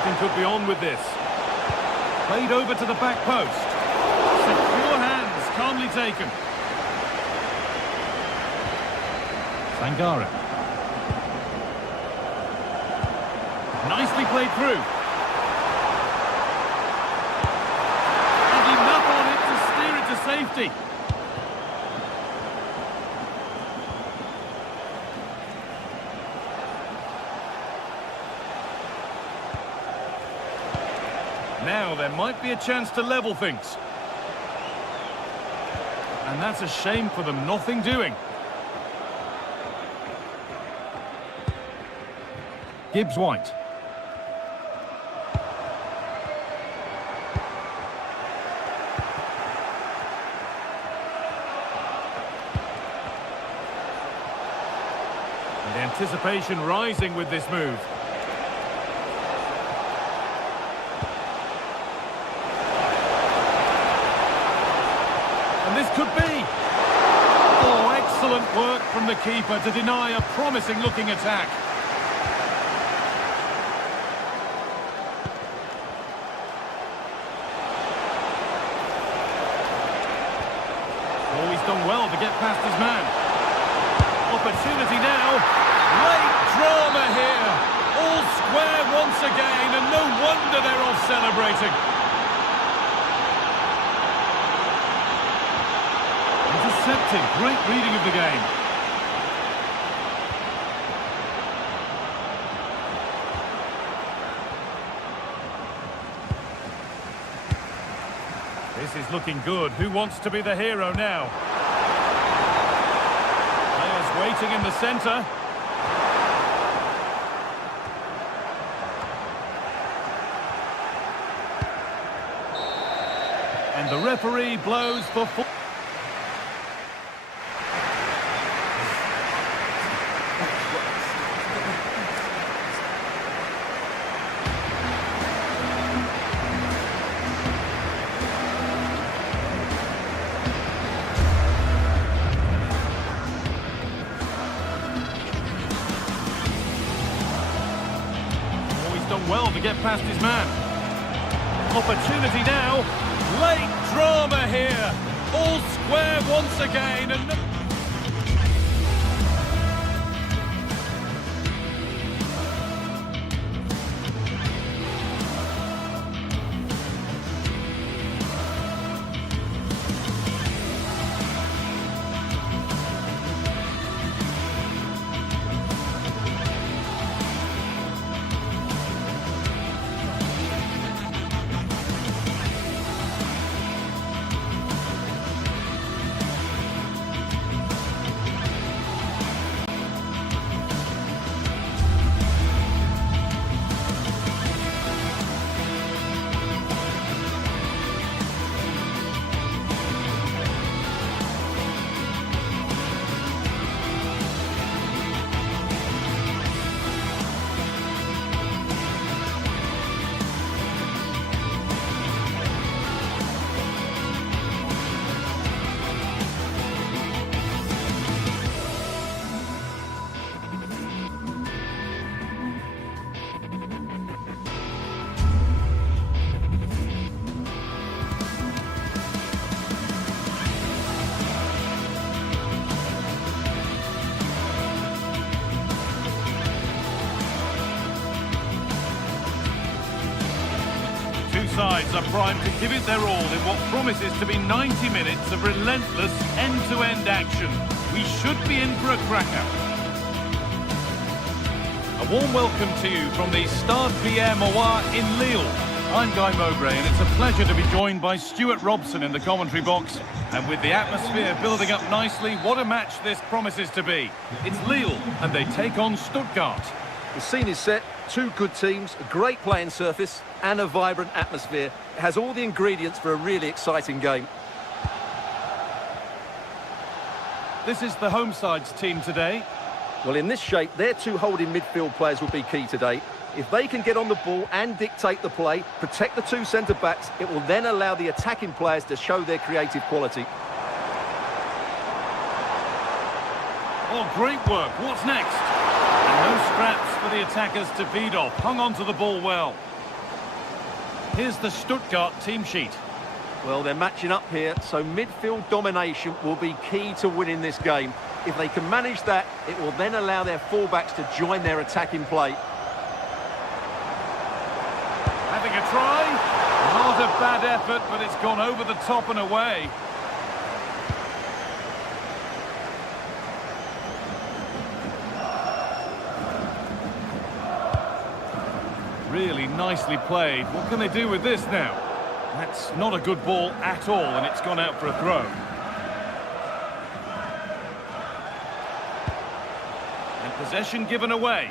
opposition could be on with this. Played over to the back post. Secure hands, calmly taken. Sangare. Nicely played through. And enough on it to steer it to safety. Now there might be a chance to level things. And that's a shame for them, nothing doing. Gibbs-White. And anticipation rising with this move. And this could be. Oh, excellent work from the keeper to deny a promising-looking attack. Oh, he's done well to get past his man. Opportunity now. Late drama here. All square once again, and no wonder they're off celebrating. Intercepted. Great reading of the game. This is looking good. Who wants to be the hero now? Players waiting in the centre. And the referee blows for full. Done well to get past his man. Opportunity now. Late drama here. All square once again. And sides are primed to give it their all in what promises to be 90 minutes of relentless end-to-end action. We should be in for a cracker. A warm welcome to you from the Stade Pierre-Mauroy in Lille. I'm Guy Mowbray, and it's a pleasure to be joined by Stuart Robson in the commentary box. And with the atmosphere building up nicely, what a match this promises to be. It's Lille, and they take on Stuttgart. The scene is set, two good teams, a great playing surface and a vibrant atmosphere. It has all the ingredients for a really exciting game. This is the home side's team today. Well, in this shape, their two holding midfield players will be key today. If they can get on the ball and dictate the play, protect the two centre-backs, it will then allow the attacking players to show their creative quality. Oh, great work. What's next? And no scraps for the attackers to feed off. Hung on to the ball well. Here's the Stuttgart team sheet. Well, they're matching up here, so midfield domination will be key to winning this game. If they can manage that, it will then allow their fullbacks to join their attacking play. Having a try. Not a bad effort, but it's gone over the top and away. Really nicely played. What can they do with this now? That's not a good ball at all, and it's gone out for a throw. And possession given away.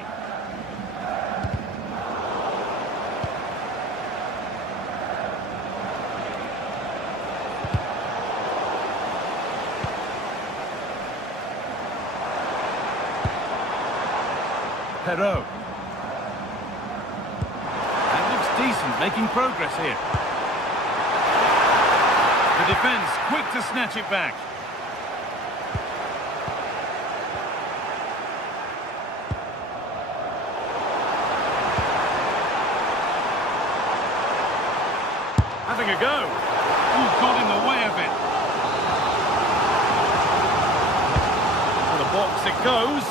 Perot. Decent, making progress here. The defence quick to snatch it back. Having a go. Ooh, got in the way of it. To the box it goes.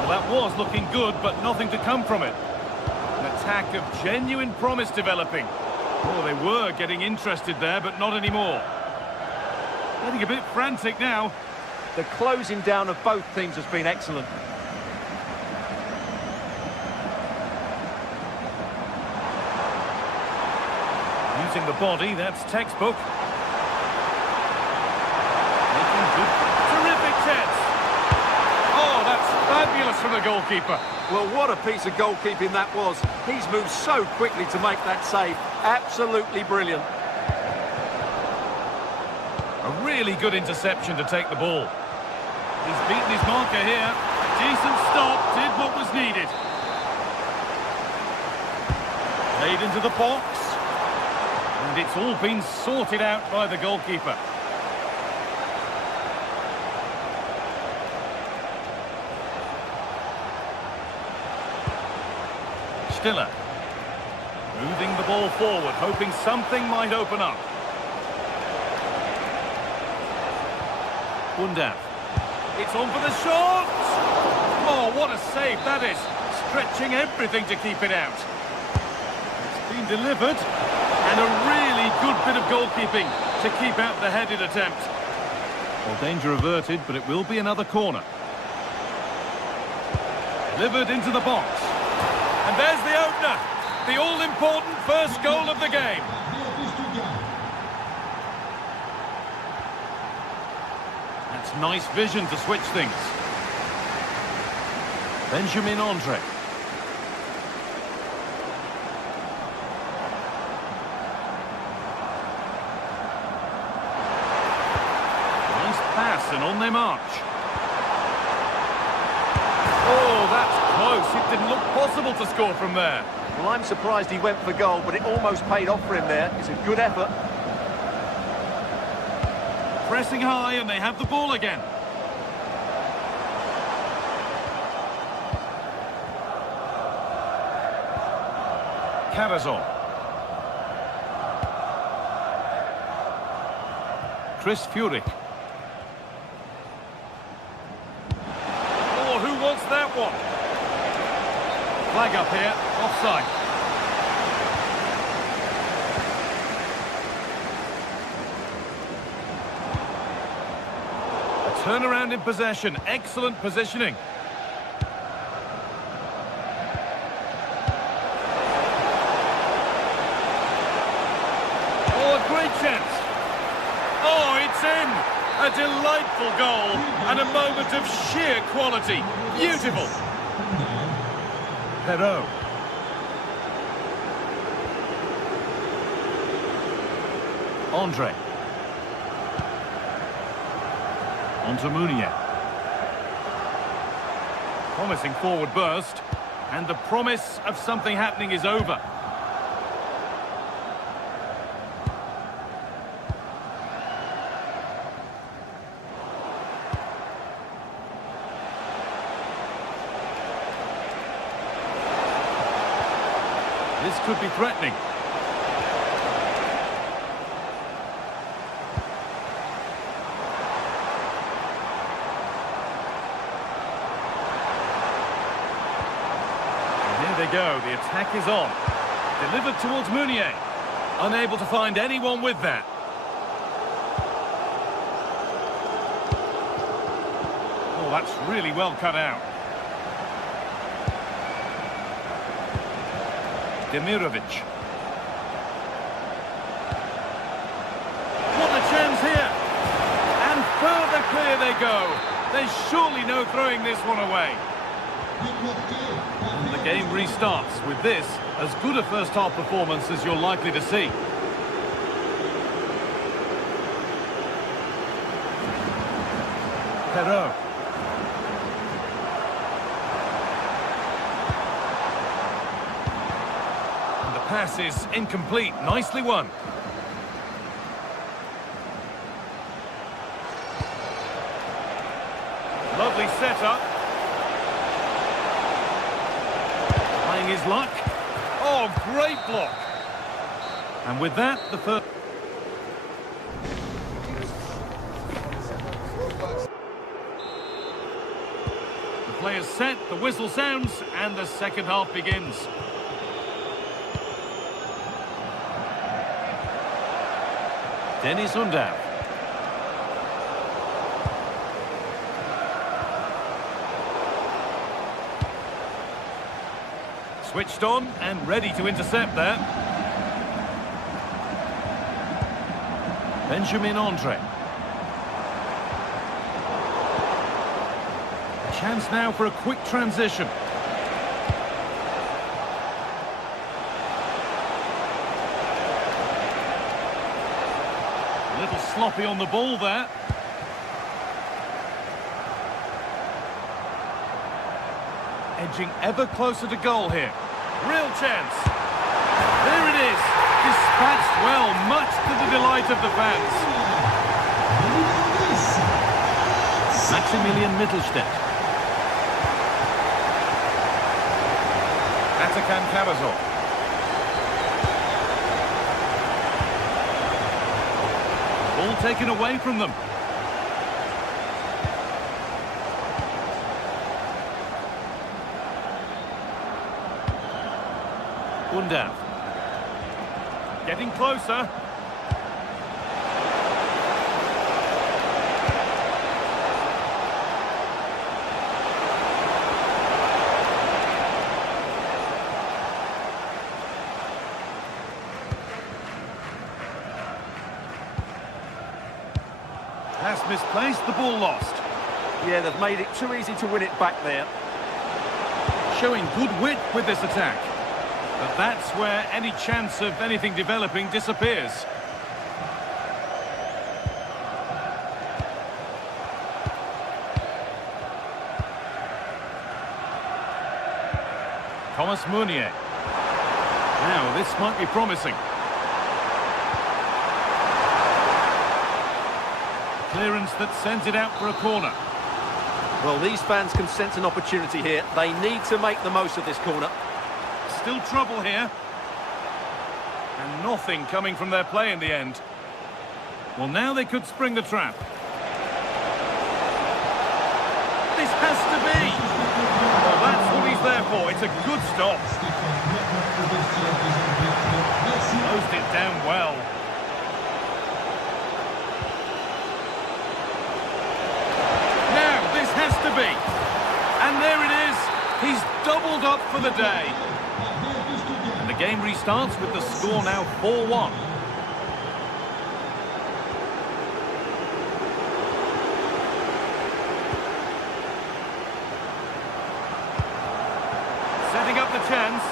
Well, that was looking good, but nothing to come from it. An attack of genuine promise developing. Oh, they were getting interested there, but not anymore. Getting a bit frantic now. The closing down of both teams has been excellent. Using the body, that's textbook. Making good, terrific chance. Oh, that's fabulous from the goalkeeper. Well, what a piece of goalkeeping that was. He's moved so quickly to make that save. Absolutely brilliant. A really good interception to take the ball. He's beaten his marker here. A decent stop, did what was needed. Played into the box. And it's all been sorted out by the goalkeeper. Stiller. Moving the ball forward, hoping something might open up. Bundaf. It's on for the shot! Oh, what a save that is. Stretching everything to keep it out. It's been delivered. And a really good bit of goalkeeping to keep out the headed attempt. Well, danger averted, but it will be another corner. Delivered into the box. And there's the opener. The all-important first goal of the game. That's nice vision to switch things. Benjamin Andre. Nice pass and on their march. Oh, that's close. It didn't look possible to score from there. Well, I'm surprised he went for goal, but it almost paid off for him there. It's a good effort. Pressing high, and they have the ball again. Karazor. Chris Furyk. Oh, who wants that one? Flag up here, offside. A turnaround in possession, excellent positioning. Oh, a great chance. Oh, it's in. A delightful goal and a moment of sheer quality. Beautiful. Perot. Andre. On to Munier. Promising forward burst. And the promise of something happening is over. This could be threatening. And here they go. The attack is on. Delivered towards Meunier. Unable to find anyone with that. Oh, that's really well cut out. Demirovic. What a chance here. And further clear they go. There's surely no throwing this one away. And the game restarts with this as good a first-half performance as you're likely to see. Perrault. Pass is incomplete. Nicely won. Lovely setup. Trying his luck. Oh, great block. And with that, the first... The player's set, the whistle sounds, and the second half begins. Dennis Undav. Switched on and ready to intercept there. Benjamin Andre. A chance now for a quick transition. A little sloppy on the ball there. Edging ever closer to goal here. Real chance. There it is. Dispatched well, much to the delight of the fans. Maximilian Mittelstädt. Atakan Cavazor. Ball taken away from them. Undav. Getting closer. Pass misplaced, the ball lost. Yeah, they've made it too easy to win it back there. Showing good wit with this attack. But that's where any chance of anything developing disappears. Thomas Meunier. Now, this might be promising. Clearance that sends it out for a corner. Well, these fans can sense an opportunity here. They need to make the most of this corner. Still trouble here. And nothing coming from their play in the end. Well, now they could spring the trap. This has to be. Well, that's what he's there for. It's a good stop. Closed it down well. Now, this has to be. And there it is. He's doubled up for the day. And the game restarts with the score now 4-1. Setting up the chance.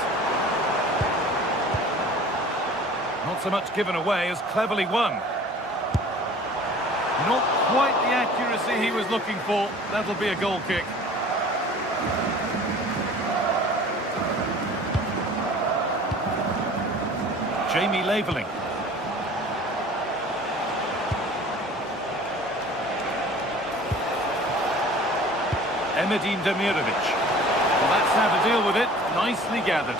Not so much given away as cleverly won. Not quite the accuracy he was looking for. That'll be a goal kick. Jamie Laveling. Emedin Demirovic. Well, that's how to deal with it. Nicely gathered.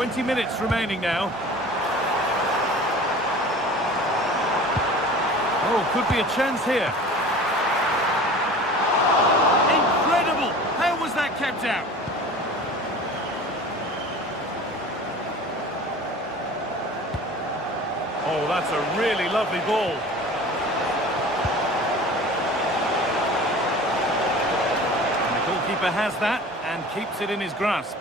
20 minutes remaining now. Oh, could be a chance here. Incredible! How was that kept out? Oh, that's a really lovely ball. And the goalkeeper has that and keeps it in his grasp.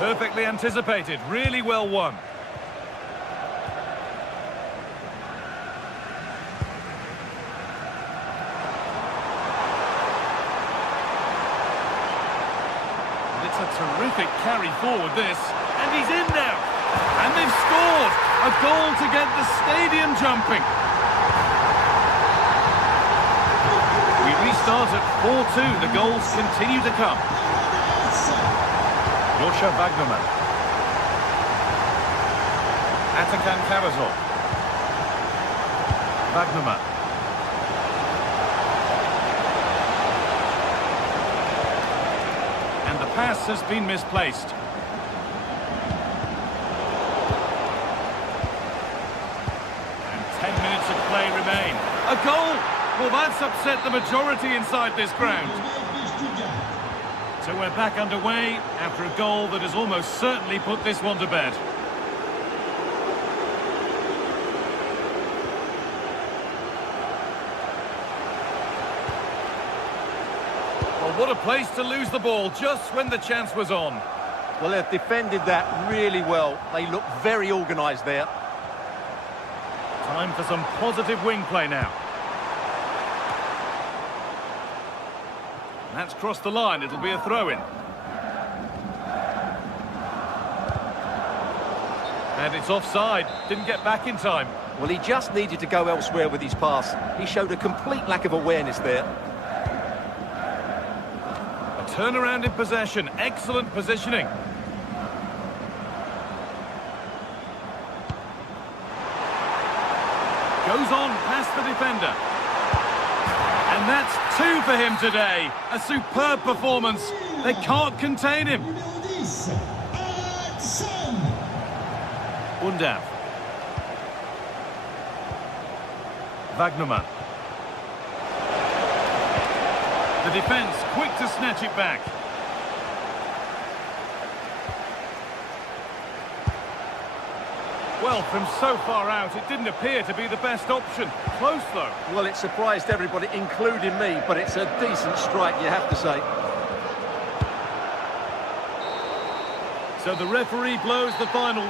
Perfectly anticipated, really well won. And it's a terrific carry forward, this. And he's in now. And they've scored. A goal to get the stadium jumping. We restart at 4-2. The goals continue to come. Josha Wagnerman. Atakan Karazov. Wagnerman. And the pass has been misplaced. And 10 minutes of play remain. A goal! Well, that's upset the majority inside this ground. So we're back underway after a goal that has almost certainly put this one to bed. Well, what a place to lose the ball just when the chance was on. Well, they've defended that really well. They look very organised there. Time for some positive wing play now. That's crossed the line, it'll be a throw-in. And it's offside, didn't get back in time. Well, he just needed to go elsewhere with his pass. He showed a complete lack of awareness there. A turnaround in possession, excellent positioning. Goes on past the defender. And that's 2 for him today. A superb performance. They can't contain him. Undav. Wagnerman. The defence quick to snatch it back. Well, from so far out, it didn't appear to be the best option. Close, though. Well, it surprised everybody, including me, but it's a decent strike, you have to say. So the referee blows the final.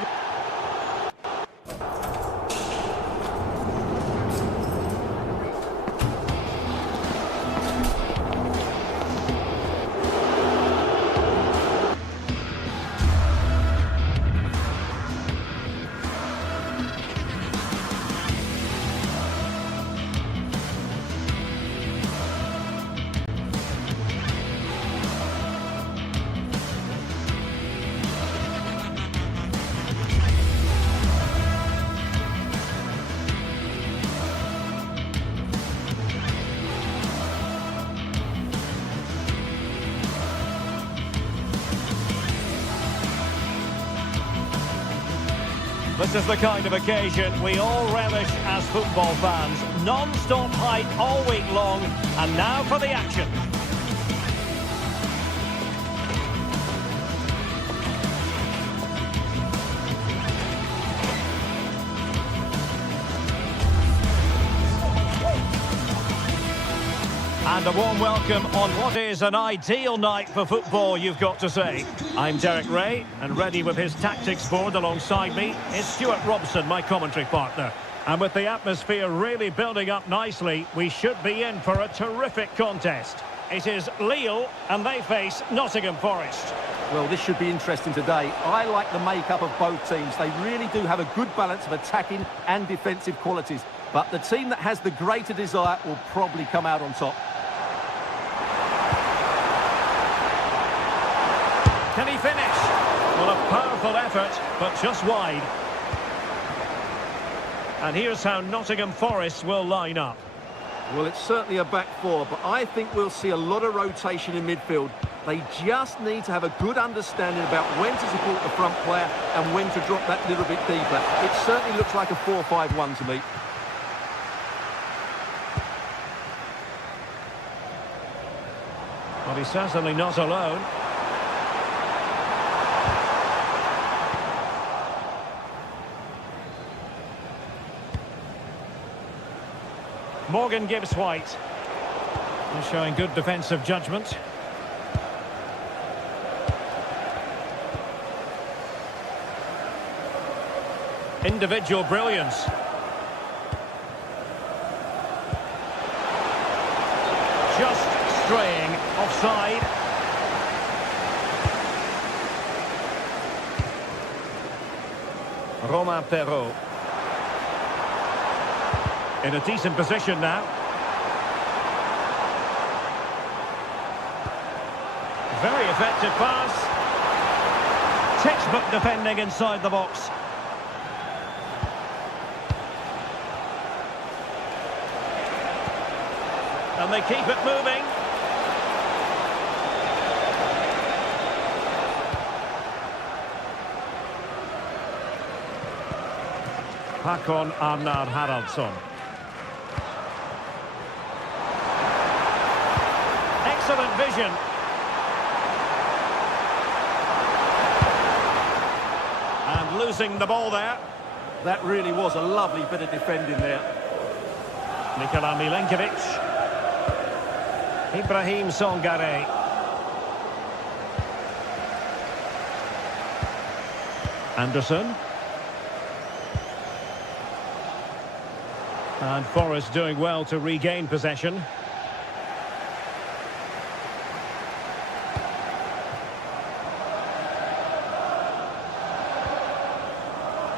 This is the kind of occasion we all relish as football fans. Non-stop hype all week long, and now for the action. And a warm welcome on what is an ideal night for football, you've got to say. I'm Derek Ray, and ready with his tactics board alongside me is Stuart Robson, my commentary partner. And with the atmosphere really building up nicely, we should be in for a terrific contest. It is Lille, and they face Nottingham Forest. Well, this should be interesting today. I like the makeup of both teams. They really do have a good balance of attacking and defensive qualities. But the team that has the greater desire will probably come out on top. Can he finish? Well, a powerful effort, but just wide. And here's how Nottingham Forest will line up. Well, it's certainly a back four, but I think we'll see a lot of rotation in midfield. They just need to have a good understanding about when to support the front player and when to drop that little bit deeper. It certainly looks like a 4-5-1 to me. But he's certainly not alone. Morgan Gibbs-White. He's showing good defensive judgment. Individual brilliance. Just straying offside. Romain Perrault. In a decent position now. Very effective pass. Textbook defending inside the box. And they keep it moving. Håkon Arnar Haraldsson. Excellent vision. And losing the ball there. That really was a lovely bit of defending there. Nikola Milenkovic. Ibrahim Songare. Anderson. And Forest doing well to regain possession.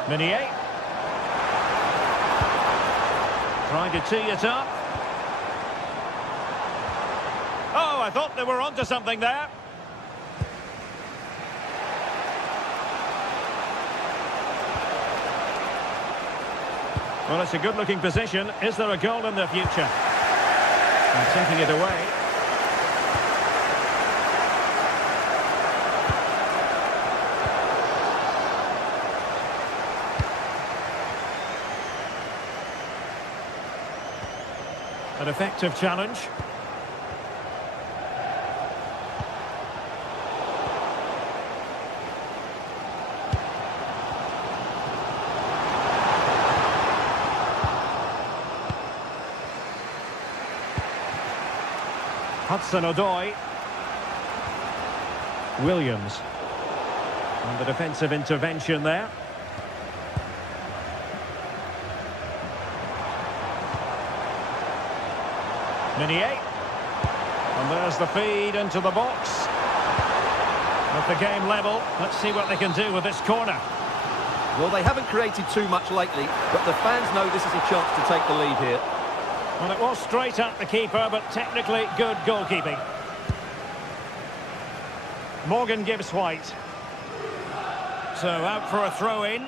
Meunier. Trying to tee it up. Oh, I thought they were onto something there. Well, it's a good-looking position. Is there a goal in the future? And taking it away. An effective challenge. Hudson-Odoi. Williams. And the defensive intervention there. Meunier. And there's the feed into the box. With the game level, let's see what they can do with this corner. Well, they haven't created too much lately, but the fans know this is a chance to take the lead here. Well, it was straight at the keeper, but technically good goalkeeping. Morgan Gibbs-White. So out for a throw-in.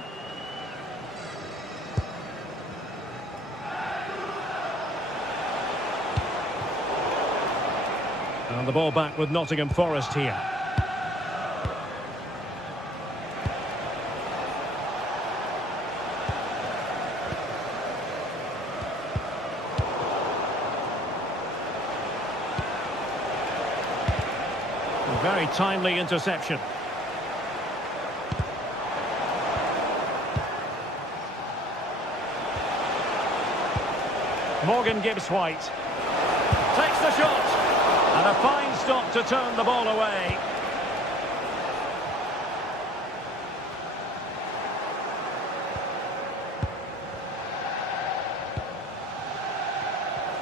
And the ball back with Nottingham Forest here. A very timely interception. Morgan Gibbs-White takes the shot. And a fine stop to turn the ball away.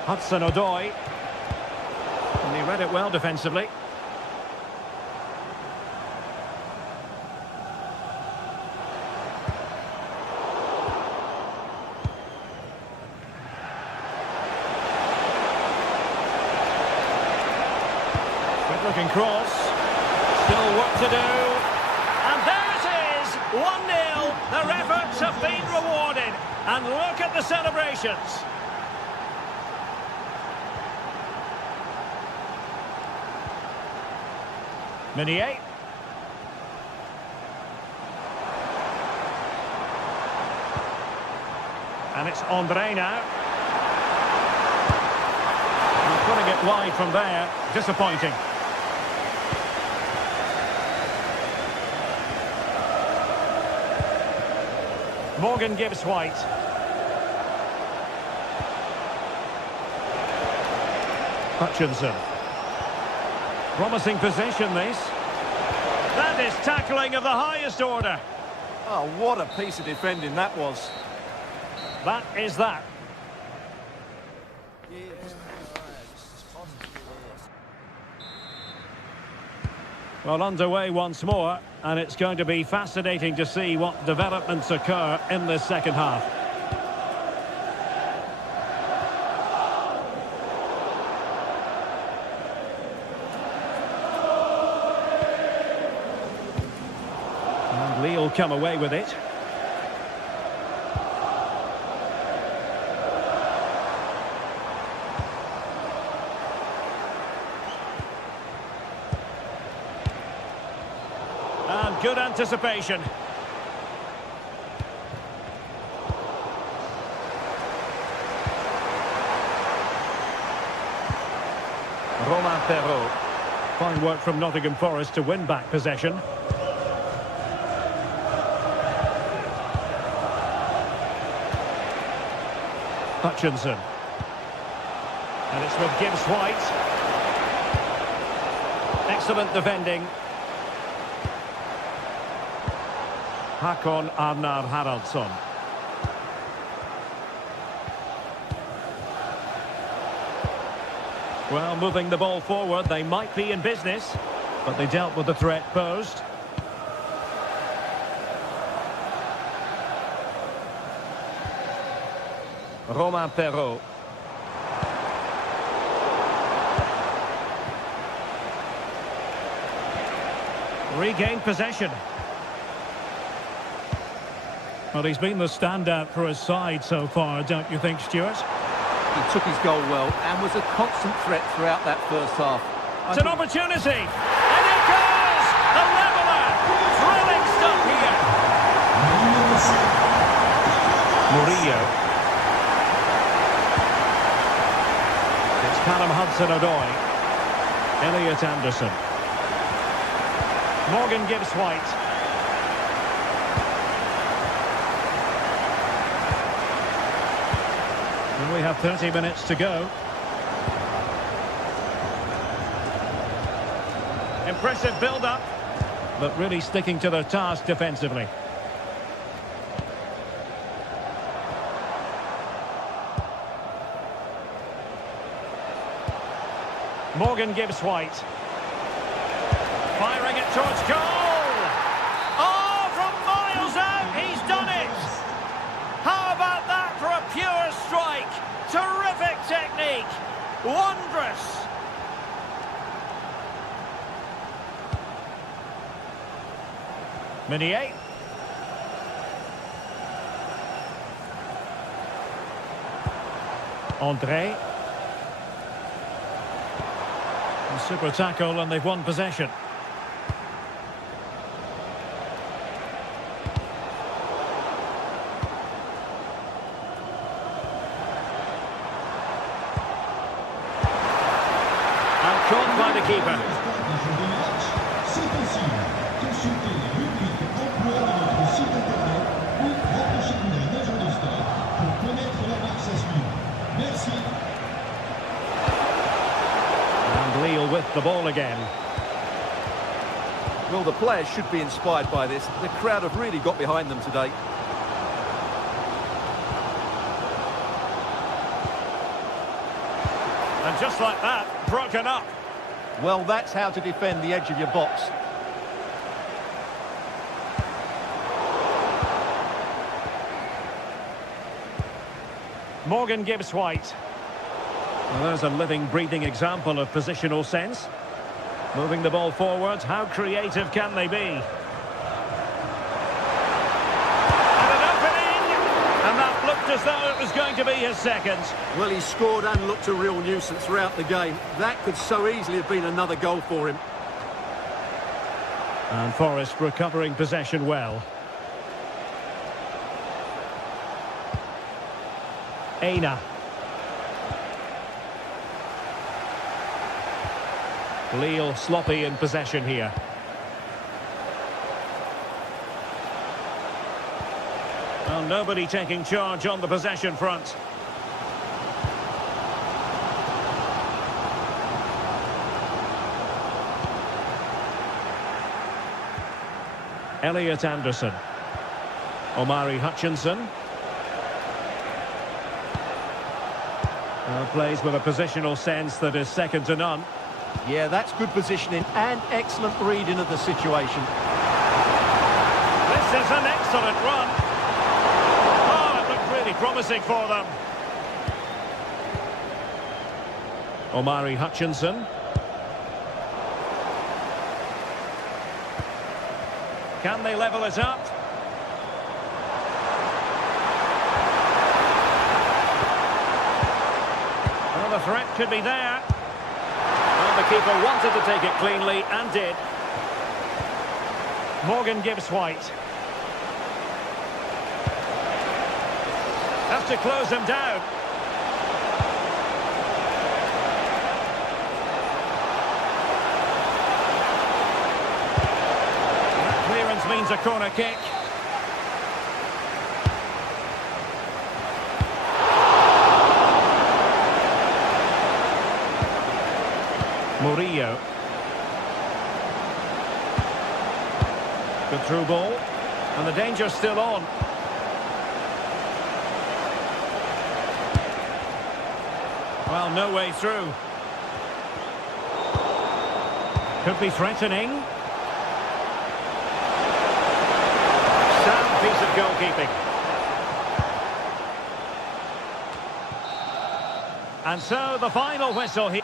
Hudson-Odoi. And he read it well defensively. Looking cross, still work to do, and there it is, 1-0, their efforts have been rewarded, and look at the celebrations. Meunier. And it's Andre now. And putting it wide from there. Disappointing. Morgan gives White. Hutchinson. Promising possession, this. That is tackling of the highest order. Oh, what a piece of defending that was. That is that. Well, underway once more, and it's going to be fascinating to see what developments occur in this second half. And Lee will come away with it. And good anticipation. Romain Perrault. Fine work from Nottingham Forest to win back possession. Hutchinson. And it's with Gibbs White. Excellent defending. Hakon Arnar Haraldsson. Well, moving the ball forward, they might be in business, but they dealt with the threat posed. Romain Perrault. Regained possession. Well, he's been the standout for his side so far, don't you think, Stuart? He took his goal well and was a constant threat throughout that first half. It's an opportunity! And it goes! A leveller! Thrilling stuff here! Murillo. It's Callum Hudson-Odoi. Elliot Anderson. Morgan gives White. And we have 30 minutes to go. Impressive build-up, but really sticking to their task defensively. Morgan gives White. Firing it towards goal! Oh, from miles out, he's done it! How about that for a pure strike? Terrific technique! Wondrous! Meunier. Andre. A super tackle and they've won possession. And caught by the keeper. And Lille with the ball again. Well, the players should be inspired by this. The crowd have really got behind them today. And just like that, broken up. Well, that's how to defend the edge of your box. Morgan gives White. Well, there's a living, breathing example of positional sense. Moving the ball forward, how creative can they be? And an opening! And that looked as though it was going to be his second. Well, he scored and looked a real nuisance throughout the game. That could so easily have been another goal for him. And Forest recovering possession well. Aina. Lille sloppy in possession here. Well, nobody taking charge on the possession front. Elliot Anderson. Omari Hutchinson. Plays with a positional sense that is second to none. Yeah, that's good positioning and excellent reading of the situation. This is an excellent run. Oh, it looked really promising for them. Omari Hutchinson. Can they level it up? Well, the threat could be there. Well, the keeper wanted to take it cleanly and did. Morgan Gibbs White. Have to close them down. That clearance means a corner kick. Murillo. Good through ball. And the danger's still on. Well, no way through. Could be threatening. Sound piece of goalkeeping. And so the final whistle here.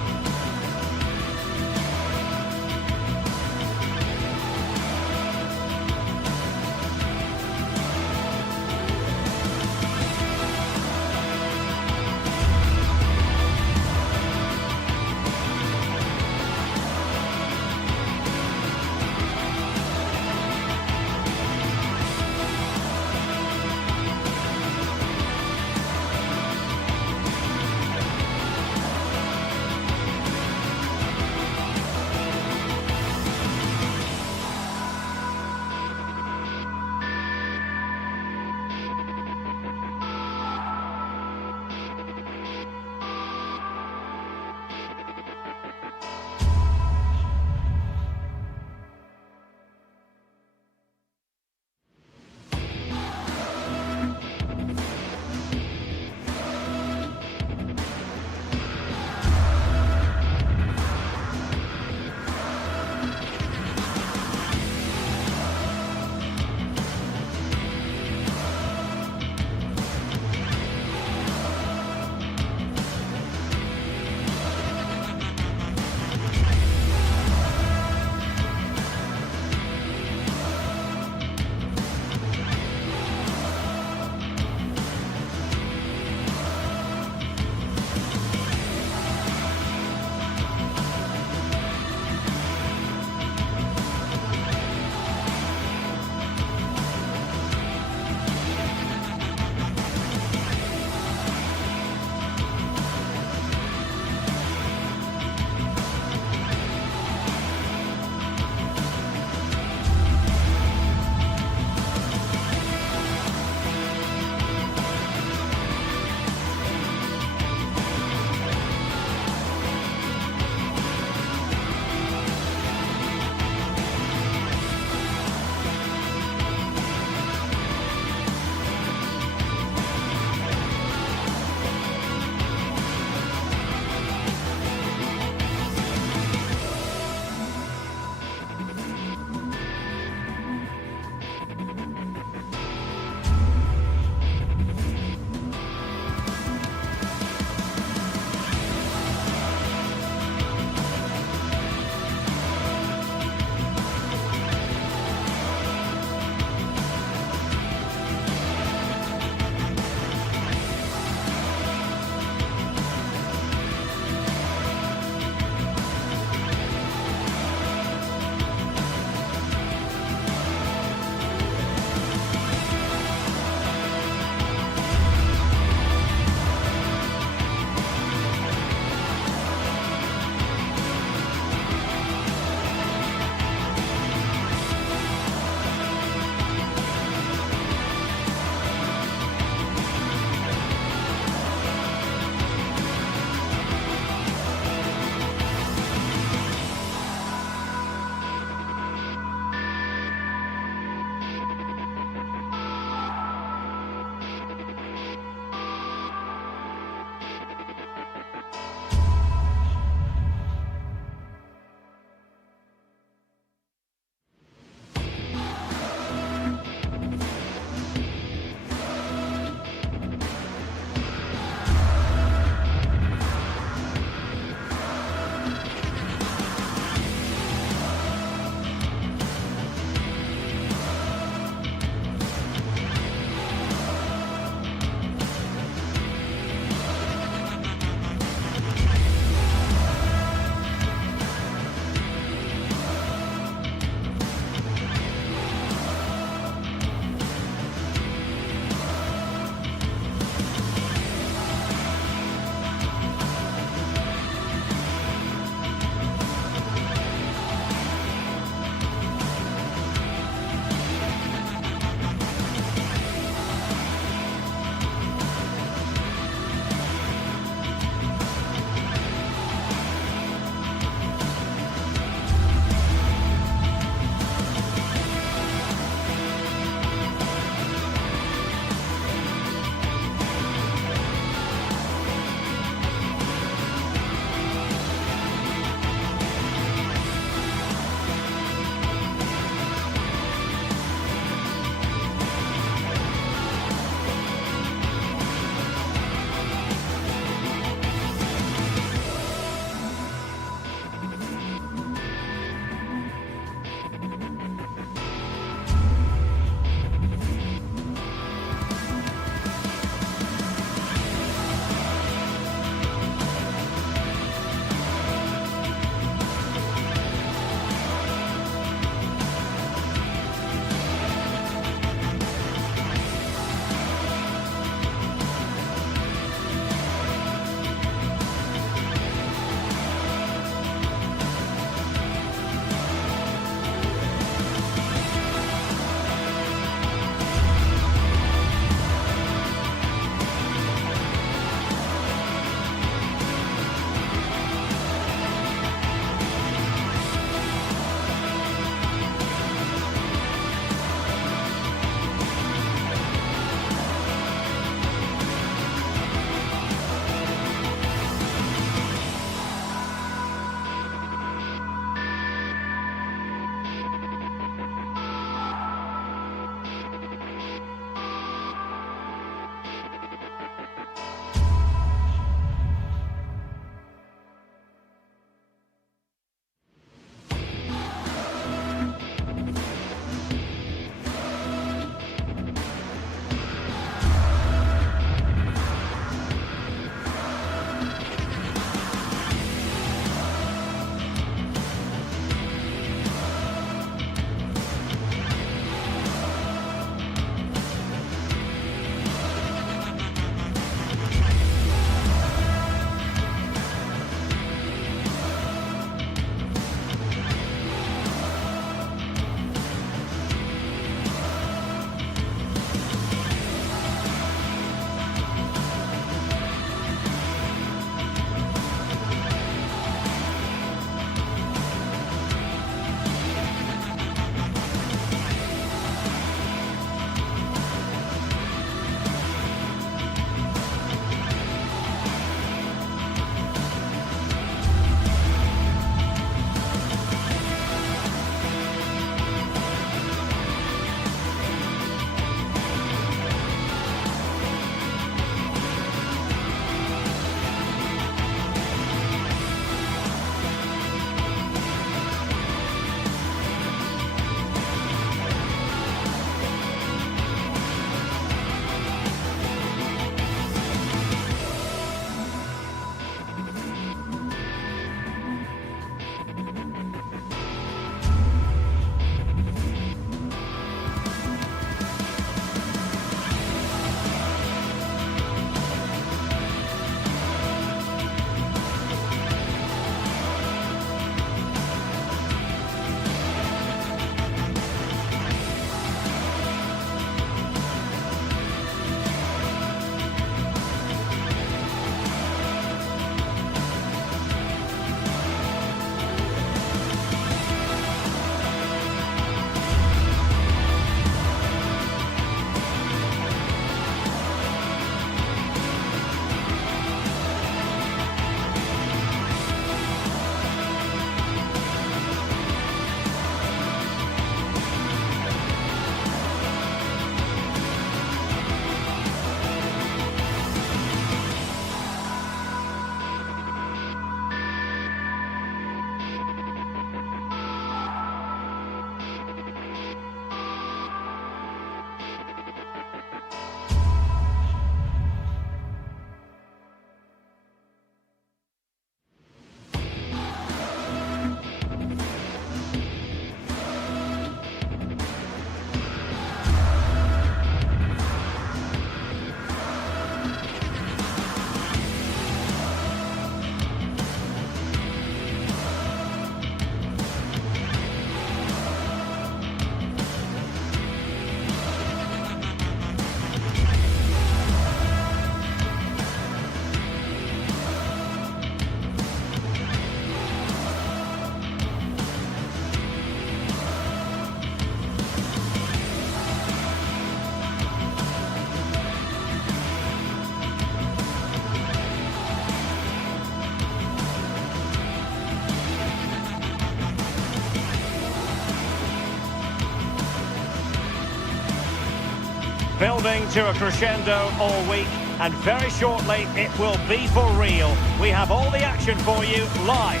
building to a crescendo all week, and very shortly it will be for real. We have all the action for you live.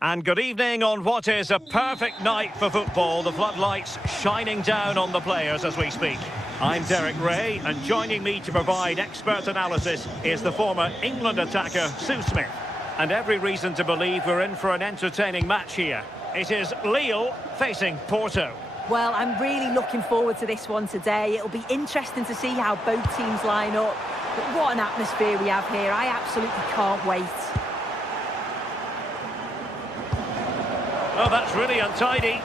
And good evening on what is a perfect night for football. The floodlights shining down on the players as we speak. I'm Derek Ray, and joining me to provide expert analysis is the former England attacker, Sue Smith. And every reason to believe we're in for an entertaining match here. It is Lille facing Porto. Well, I'm really looking forward to this one today. It'll be interesting to see how both teams line up. But what an atmosphere we have here. I absolutely can't wait. Oh, that's really untidy.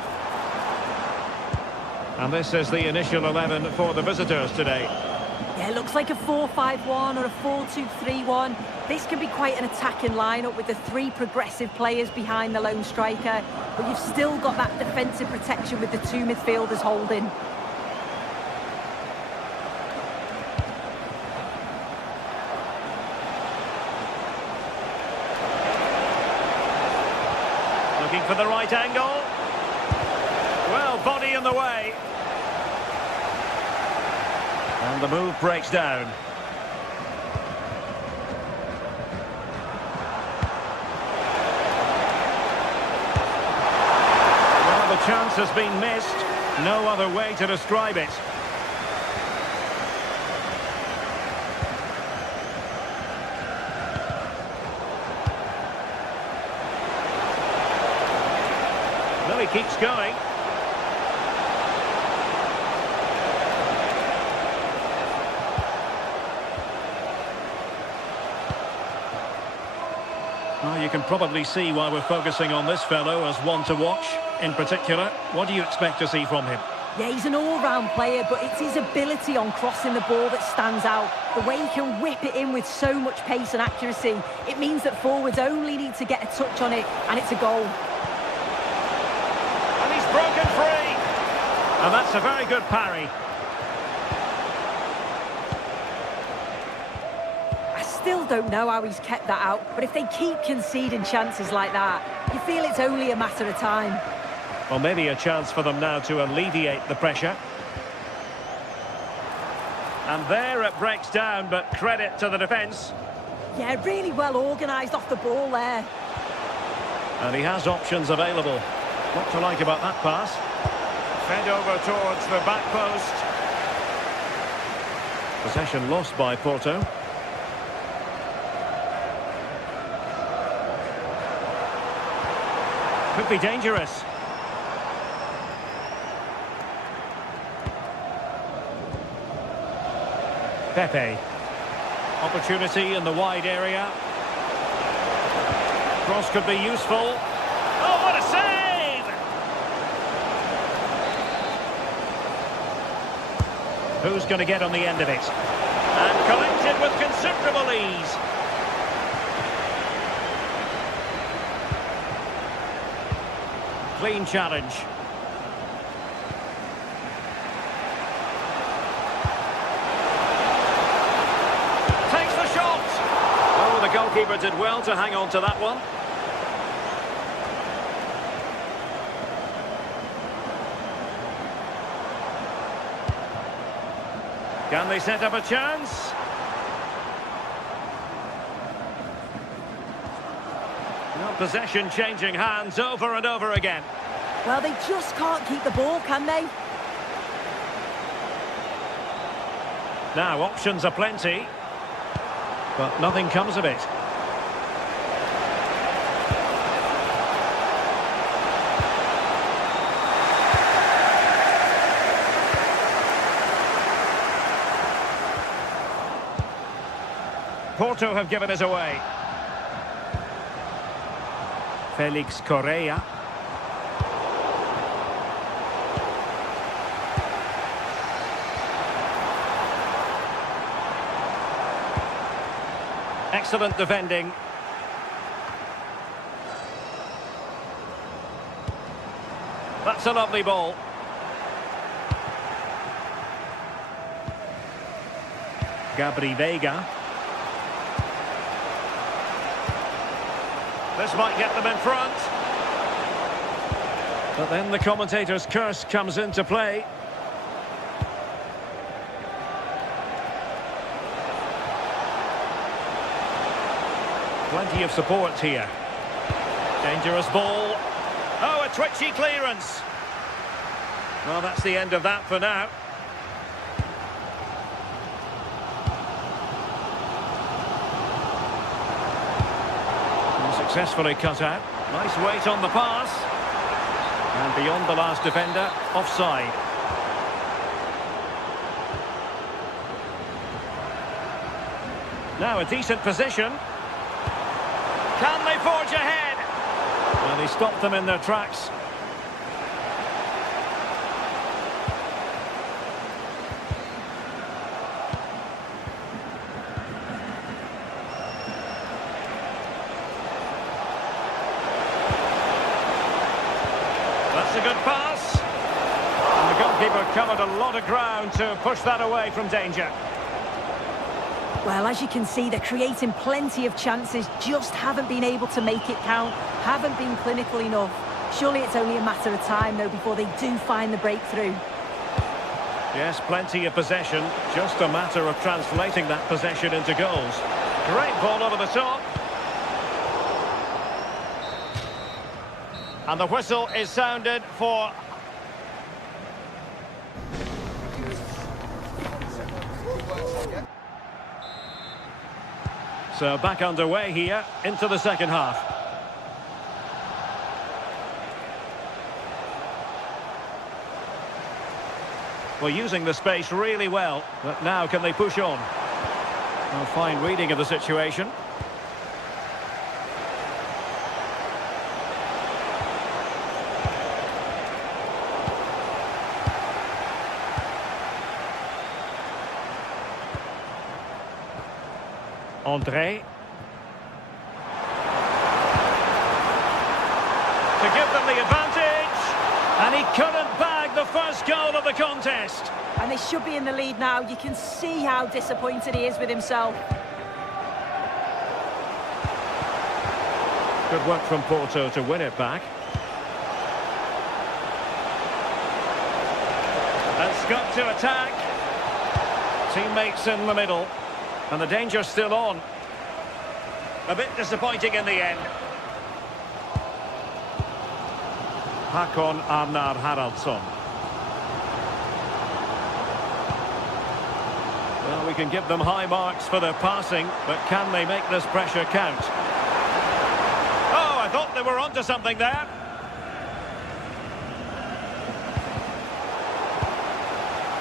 And this is the initial 11 for the visitors today. Yeah, it looks like a 4-5-1 or a 4-2-3-1. This can be quite an attacking lineup with the three progressive players behind the lone striker. But you've still got that defensive protection with the two midfielders holding. Looking for the right angle. Well, body in the way. And the move breaks down. Well, the chance has been missed. No other way to describe it. No, he keeps going. Well, you can probably see why we're focusing on this fellow as one to watch. In particular, what do you expect to see from him? Yeah, he's an all-round player, but it's his ability on crossing the ball that stands out. The way he can whip it in with so much pace and accuracy. It means that forwards only need to get a touch on it, and it's a goal. And he's broken free. And that's a very good parry. Still don't know how he's kept that out, but if they keep conceding chances like that, you feel it's only a matter of time. Well, maybe a chance for them now to alleviate the pressure. And there it breaks down, but credit to the defence. Yeah, really well organised off the ball there. And he has options available. What to like about that pass? Fed over towards the back post. Possession lost by Porto. Could be dangerous. Pepe. Opportunity in the wide area. Cross could be useful. Oh, what a save! Who's going to get on the end of it? And collected with considerable ease. Clean challenge. Takes the shot. Oh, the goalkeeper did well to hang on to that one. Can they set up a chance? Possession changing hands over and over again. Well, they just can't keep the ball, can they? Now, options are plenty, but nothing comes of it. Porto have given us away. Felix Correa. Excellent defending. That's a lovely ball. Gabri Veiga. This might get them in front. But then the commentator's curse comes into play. Plenty of support here. Dangerous ball. Oh, a twitchy clearance. Well, that's the end of that for now. And successfully cut out. Nice weight on the pass. And beyond the last defender, offside. Now a decent position. Can they forge ahead? Well, he stopped them in their tracks. That's a good pass. And the goalkeeper covered a lot of ground to push that away from danger. Well, as you can see, they're creating plenty of chances, just haven't been able to make it count, haven't been clinical enough. Surely it's only a matter of time, though, before they do find the breakthrough. Yes, plenty of possession, just a matter of translating that possession into goals. Great ball over the top. And the whistle is sounded for... So back underway here into the second half. Well, using the space really well, but now can they push on? Well, fine reading of the situation. André. To give them the advantage. And he couldn't bag the first goal of the contest. And they should be in the lead now. You can see how disappointed he is with himself. Good work from Porto to win it back. And Scott to attack. Teammates in the middle. And the danger's still on. A bit disappointing in the end. Hakon Arnar Haraldsson. Well, we can give them high marks for their passing, but can they make this pressure count? Oh, I thought they were onto something there.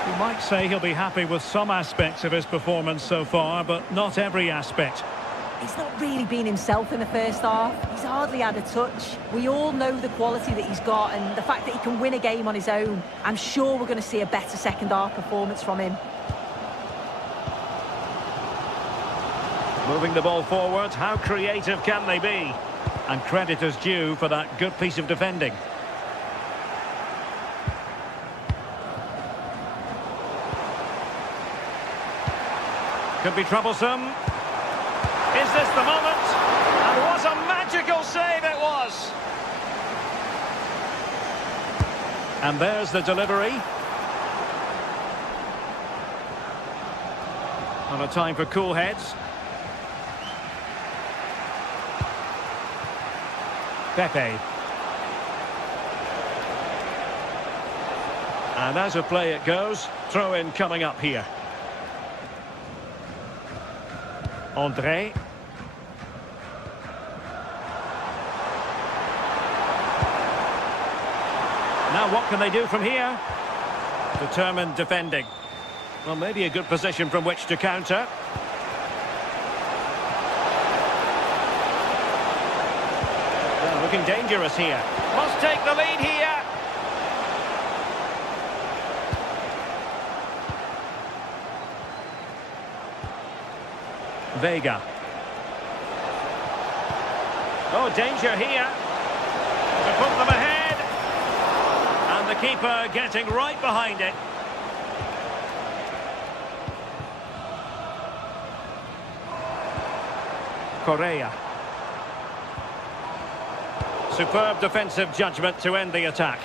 You might say he'll be happy with some aspects of his performance so far, but not every aspect. He's not really been himself in the first half. He's hardly had a touch. We all know the quality that he's got and the fact that he can win a game on his own. I'm sure we're going to see a better second half performance from him. Moving the ball forward, how creative can they be? And credit is due for that good piece of defending. Could be troublesome. Is this the moment? And what a magical save it was! And there's the delivery. And a time for cool heads. Pepe. And as a play it goes, throw in coming up here. André. Now what can they do from here? Determined defending. Well, maybe a good position from which to counter. Well, looking dangerous here. Must take the lead here. Vega. Oh, danger here. To put them ahead. And the keeper getting right behind it. Correa. Superb defensive judgment to end the attack.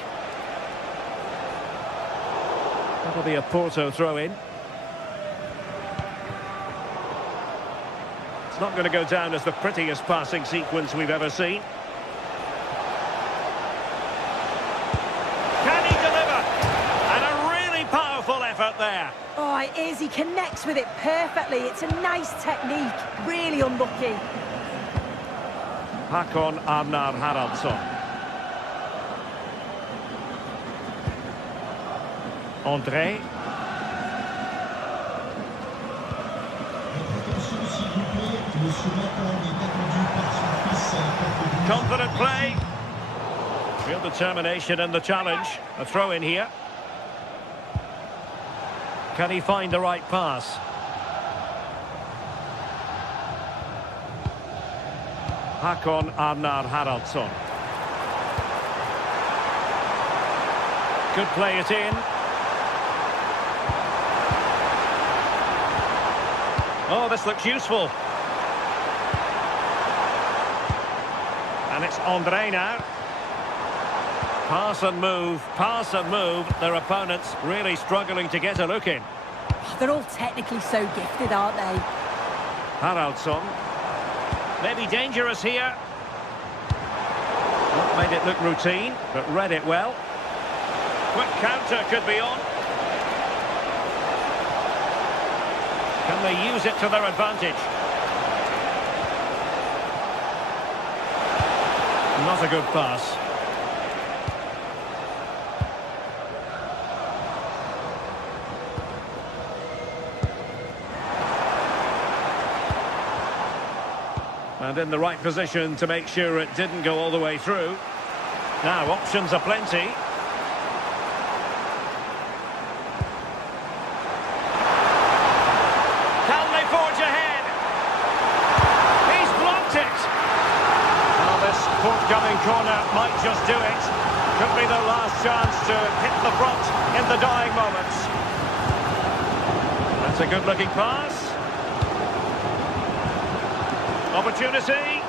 That'll be a Porto throw-in. It's not going to go down as the prettiest passing sequence we've ever seen. Can he deliver? And a really powerful effort there. Oh, it is. He connects with it perfectly. It's a nice technique. Really unlucky. Håkon Arnar Haraldsson. André. Confident play. Real determination in the challenge. A throw in here. Can he find the right pass? Håkon Arnar Haraldsson. Could play it in. Oh, this looks useful. And it's André now. Pass and move, pass and move. Their opponents really struggling to get a look in. They're all technically so gifted, aren't they? Haraldsson. Maybe dangerous here. Not made it look routine, but read it well. Quick counter could be on. Can they use it to their advantage? Not a good pass. And in the right position to make sure it didn't go all the way through. Now, options are plenty. Can they forge ahead? He's blocked it! Well, this forthcoming corner might just do it. Could be their last chance to hit the front in the dying moments. That's a good-looking pass. Opportunity.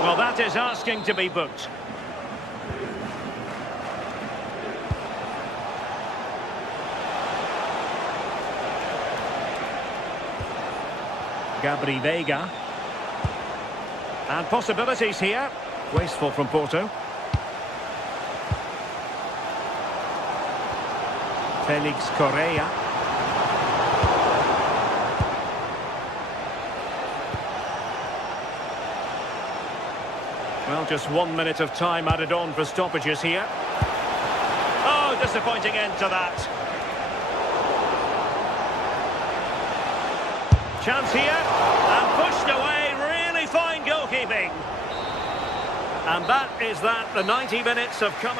Well, that is asking to be booked. Gabri Veiga. And possibilities here. Wasteful from Porto. Felix Correa. Well, just 1 minute of time added on for stoppages here. Oh, disappointing end to that. Chance here, and pushed away, really fine goalkeeping. And that is that, the 90 minutes have come.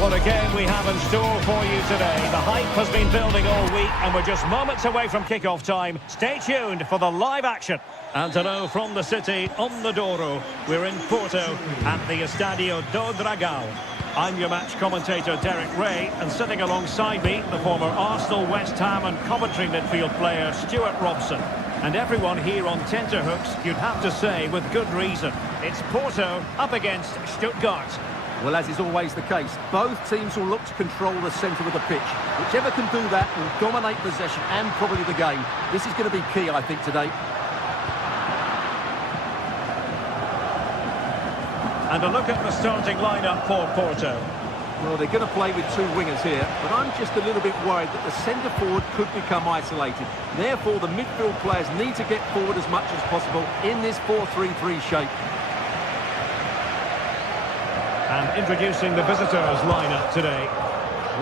What a game we have in store for you today. The hype has been building all week and we're just moments away from kick-off time. Stay tuned for the live action. And hello from the city on the Douro. We're in Porto at the Estadio do Dragão. I'm your match commentator Derek Ray, and sitting alongside me, the former Arsenal, West Ham and Coventry midfield player Stuart Robson. And everyone here on tenterhooks, you'd have to say, with good reason. It's Porto up against Stuttgart. Well, as is always the case, both teams will look to control the centre of the pitch. Whichever can do that will dominate possession and probably the game. This is going to be key, I think, today. And a look at the starting lineup for Porto. Well, they're going to play with two wingers here, but I'm just a little bit worried that the centre forward could become isolated. Therefore, the midfield players need to get forward as much as possible in this 4-3-3 shape. And introducing the visitors lineup today.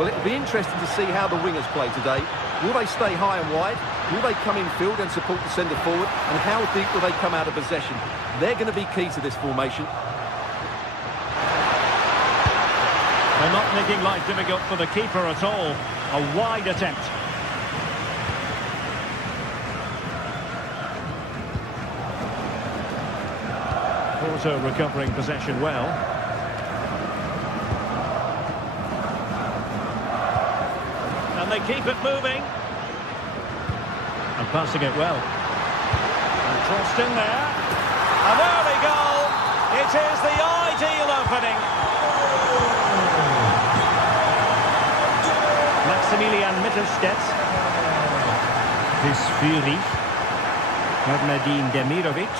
Well, it'll be interesting to see how the wingers play today. Will they stay high and wide? Will they come in field and support the centre forward? And how deep will they come out of possession? They're going to be key to this formation. They're not making life difficult for the keeper at all. A wide attempt. Porto recovering possession well. And they keep it moving. And passing it well. And crossed in there. An early goal. It is the ideal opening. Maximilian Mittelstädt. Visfuri. Hernadine Demirovic.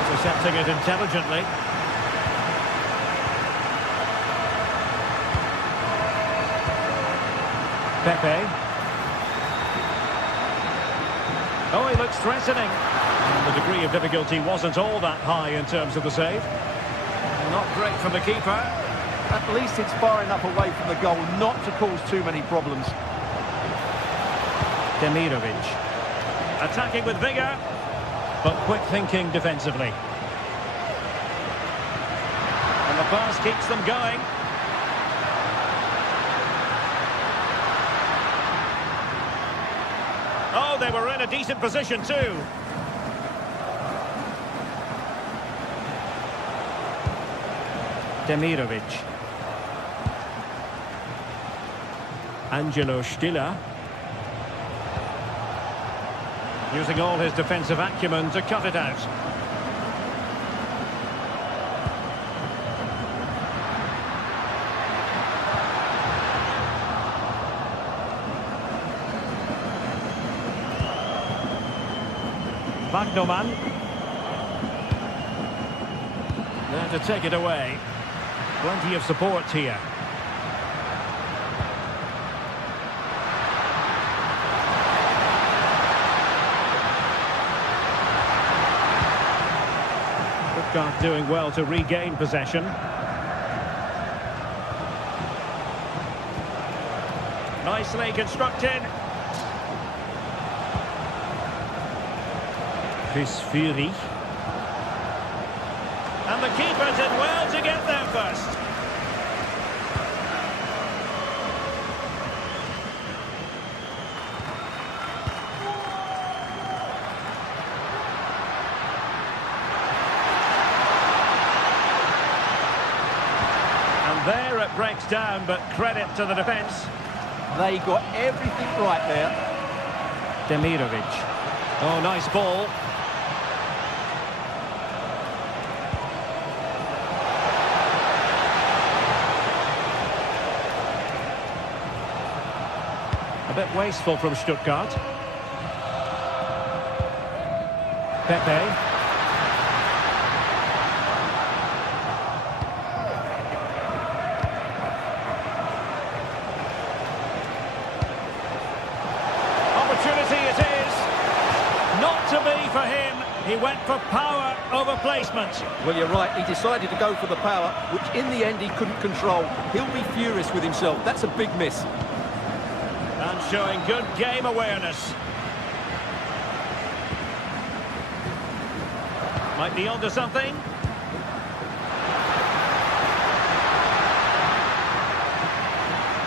Intercepting it intelligently. Pepe. Oh, he looks threatening. And the degree of difficulty wasn't all that high in terms of the save. Not great from the keeper. At least it's far enough away from the goal not to cause too many problems. Demirovic. Attacking with vigour, but quick thinking defensively. And the pass keeps them going. Oh, they were in a decent position too. Demirovic. Angelo Stiller. Using all his defensive acumen to cut it out. Wagnerman. There to take it away. Plenty of support here. Stuttgart doing well to regain possession. Nicely constructed. Visfuri. And the keeper did well to get there first. And there it breaks down, but credit to the defence. They got everything right there. Demirovic. Oh, nice ball. A bit wasteful from Stuttgart. Pepe. Opportunity it is. Not to be for him. He went for power over placement. Well, you're right. He decided to go for the power, which in the end he couldn't control. He'll be furious with himself. That's a big miss. And showing good game awareness. Might be onto something.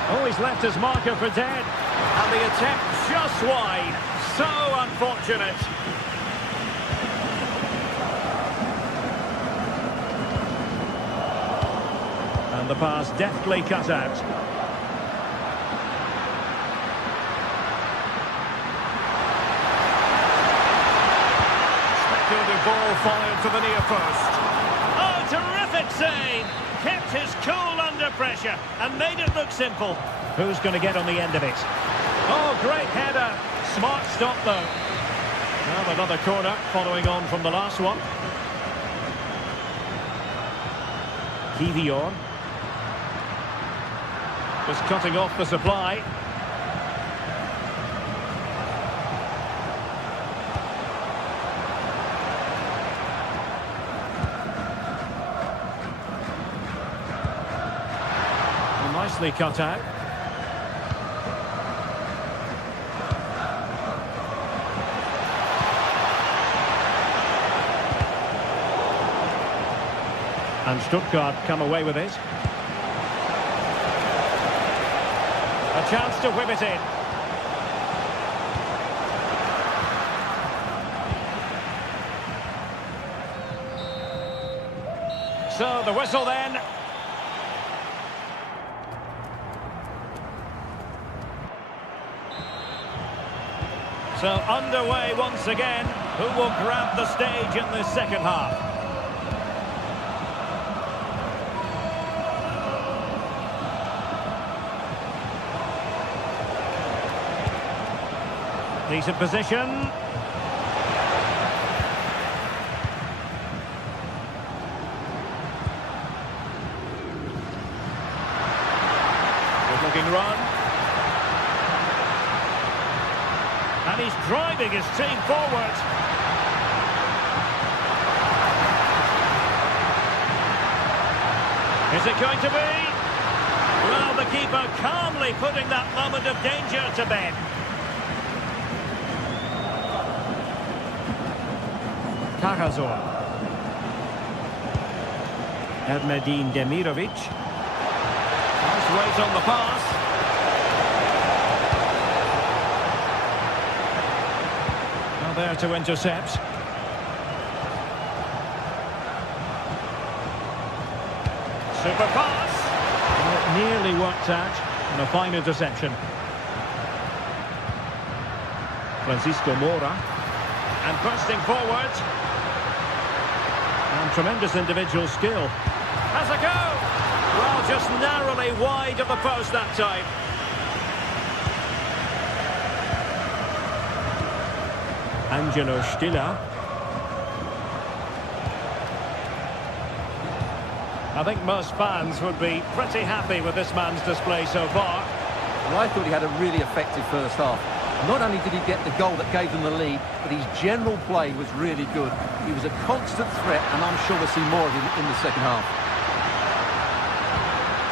Oh, he's left his marker for dead. And the attempt just wide. So unfortunate. And the pass deftly cut out. fired to the near post. Oh, terrific save! Kept his cool under pressure and made it look simple. Who's going to get on the end of it? Oh, great header. Smart stop, though. Now another corner following on from the last one. Kivior. Just cutting off the supply. Nicely cut out. And Stuttgart come away with it. A chance to whip it in. So the whistle then. So underway once again. Who will grab the stage in this second half? Decent position. Good looking run. And he's driving his team forward. Is it going to be? Well, the keeper calmly putting that moment of danger to bed. Kakazor. Ermedin Demirovic. Nice weight on the pass. Now there to intercept. Super pass. Well, it nearly worked out. And a fine interception. Francisco Mora. And bursting forward. And tremendous individual skill. Has a go! Well, just narrowly wide of the post that time. Angelo Stiller. I think most fans would be pretty happy with this man's display so far. Well, I thought he had a really effective first half. Not only did he get the goal that gave them the lead, but his general play was really good. He was a constant threat, and I'm sure we'll see more of him in the second half.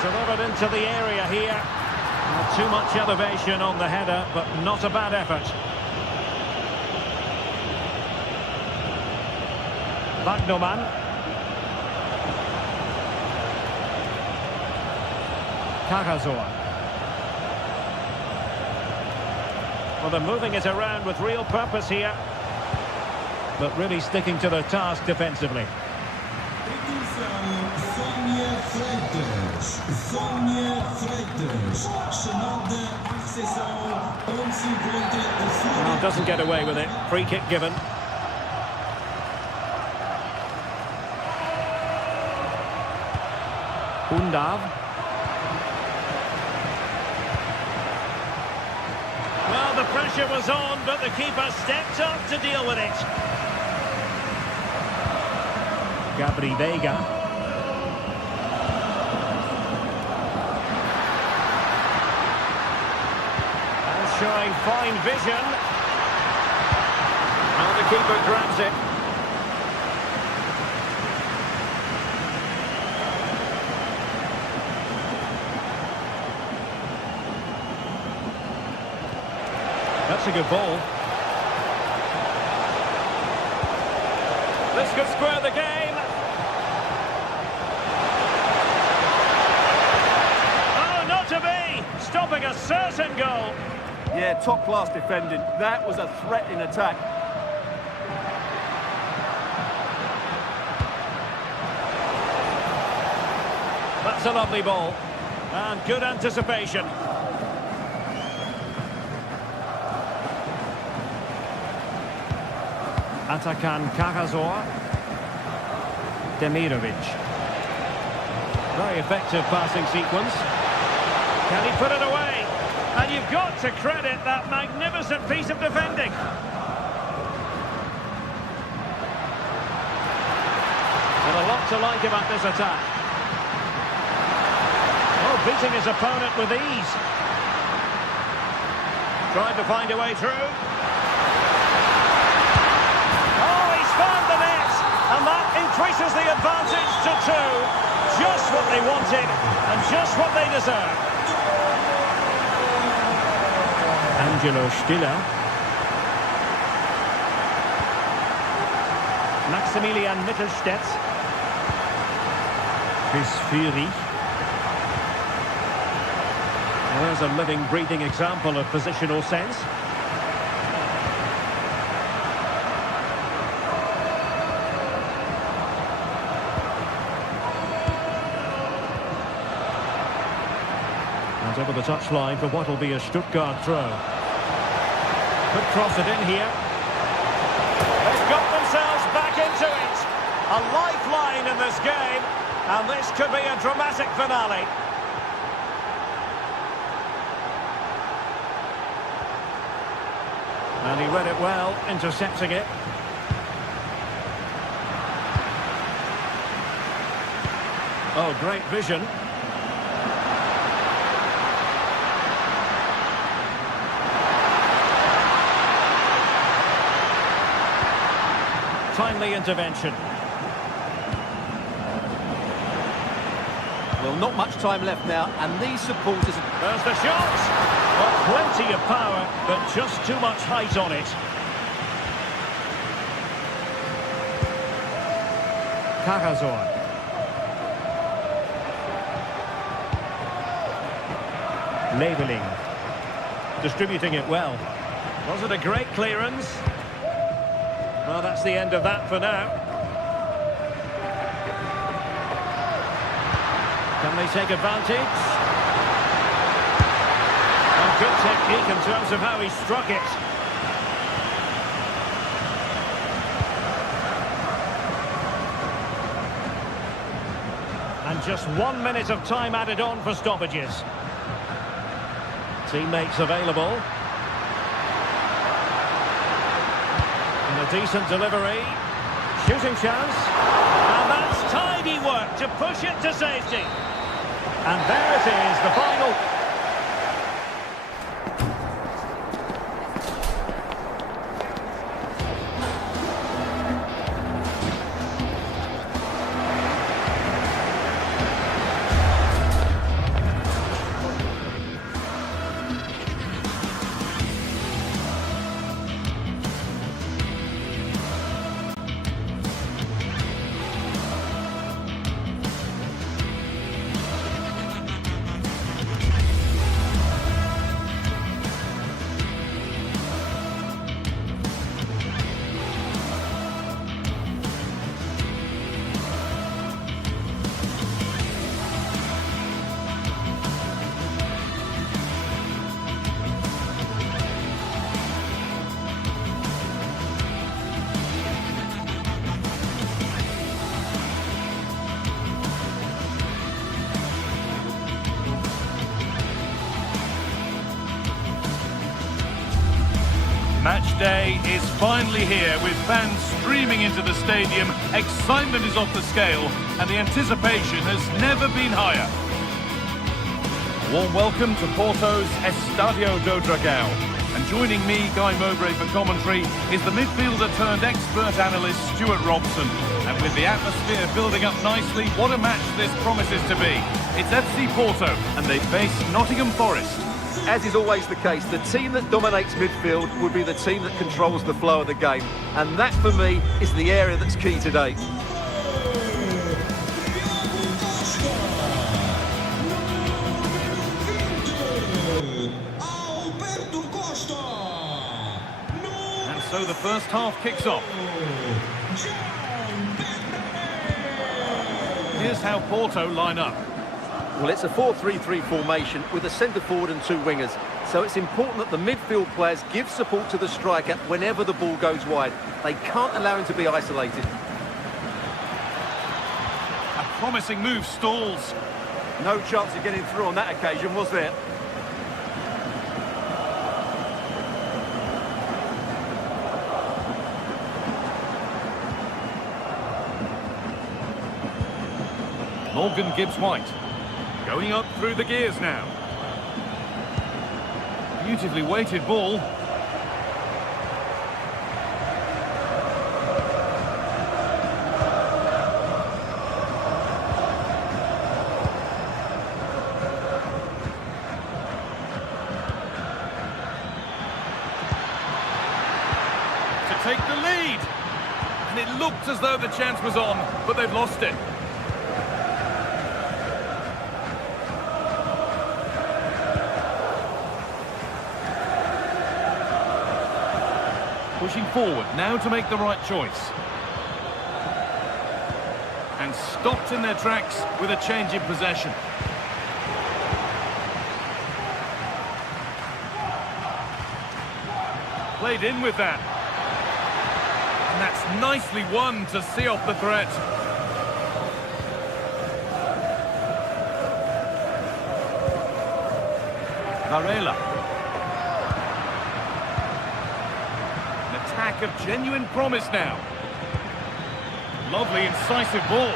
Delivered into the area here. Not too much elevation on the header, but not a bad effort. Wagnerman. Kakazor. Well, they're moving it around with real purpose here, but really sticking to their task defensively. Well, doesn't get away with it. Free kick given. Undav. Well, the pressure was on, but the keeper stepped up to deal with it. Gabri Vega. And showing fine vision. And the keeper grabs it. That's a good ball. This could square the game. Oh, not to be! Stopping a certain goal. Yeah, top-class defending. That was a threat in attack. That's a lovely ball. And good anticipation. Atakan Kakazor. Demirovic. Very effective passing sequence. Can he put it away? And you've got to credit that magnificent piece of defending. And a lot to like about this attack. Oh, beating his opponent with ease. Trying to find a way through. Oh, he's found the net! And that increases the advantage to 2. Just what they wanted, and just what they deserve. Angelo Stiller. Maximilian Mittelstädt. Chris Fury. Well, there's a living, breathing example of positional sense. And over the touchline for what will be a Stuttgart throw. Could cross it in here. They've got themselves back into it. A lifeline in this game, and this could be a dramatic finale. And he read it well, intercepting it. Oh, great vision. Timely intervention. Well, not much time left now, and these supporters... There's the shot! Well, plenty of power, but just too much height on it. Karazor. Leveling. Distributing it well. Was it a great clearance? Well, that's the end of that for now. Can they take advantage? A good technique in terms of how he struck it. And just 1 minute of time added on for stoppages. Teammates available. And a decent delivery. Shooting chance. And that's tidy work to push it to safety. And there it is, the final. Match day is finally here, with fans streaming into the stadium. Excitement is off the scale, and the anticipation has never been higher. A warm welcome to Porto's Estadio do Dragão. And joining me, Guy Mowbray, for commentary is the midfielder-turned-expert analyst Stuart Robson. And with the atmosphere building up nicely, what a match this promises to be. It's FC Porto, and they face Nottingham Forest. As is always the case, the team that dominates midfield would be the team that controls the flow of the game. And that, for me, is the area that's key today. And so the first half kicks off. Here's how Porto line up. Well, it's a 4-3-3 formation with a centre forward and 2 wingers. So it's important that the midfield players give support to the striker whenever the ball goes wide. They can't allow him to be isolated. A promising move stalls. No chance of getting through on that occasion, was there? Morgan Gibbs-White. Going up through the gears now. Beautifully weighted ball. To take the lead. And it looked as though the chance was on, but they've lost it. Pushing forward, now to make the right choice. And stopped in their tracks with a change in possession. Played in with that. And that's nicely won to see off the threat. Varela. Attack of genuine promise now. Lovely incisive ball,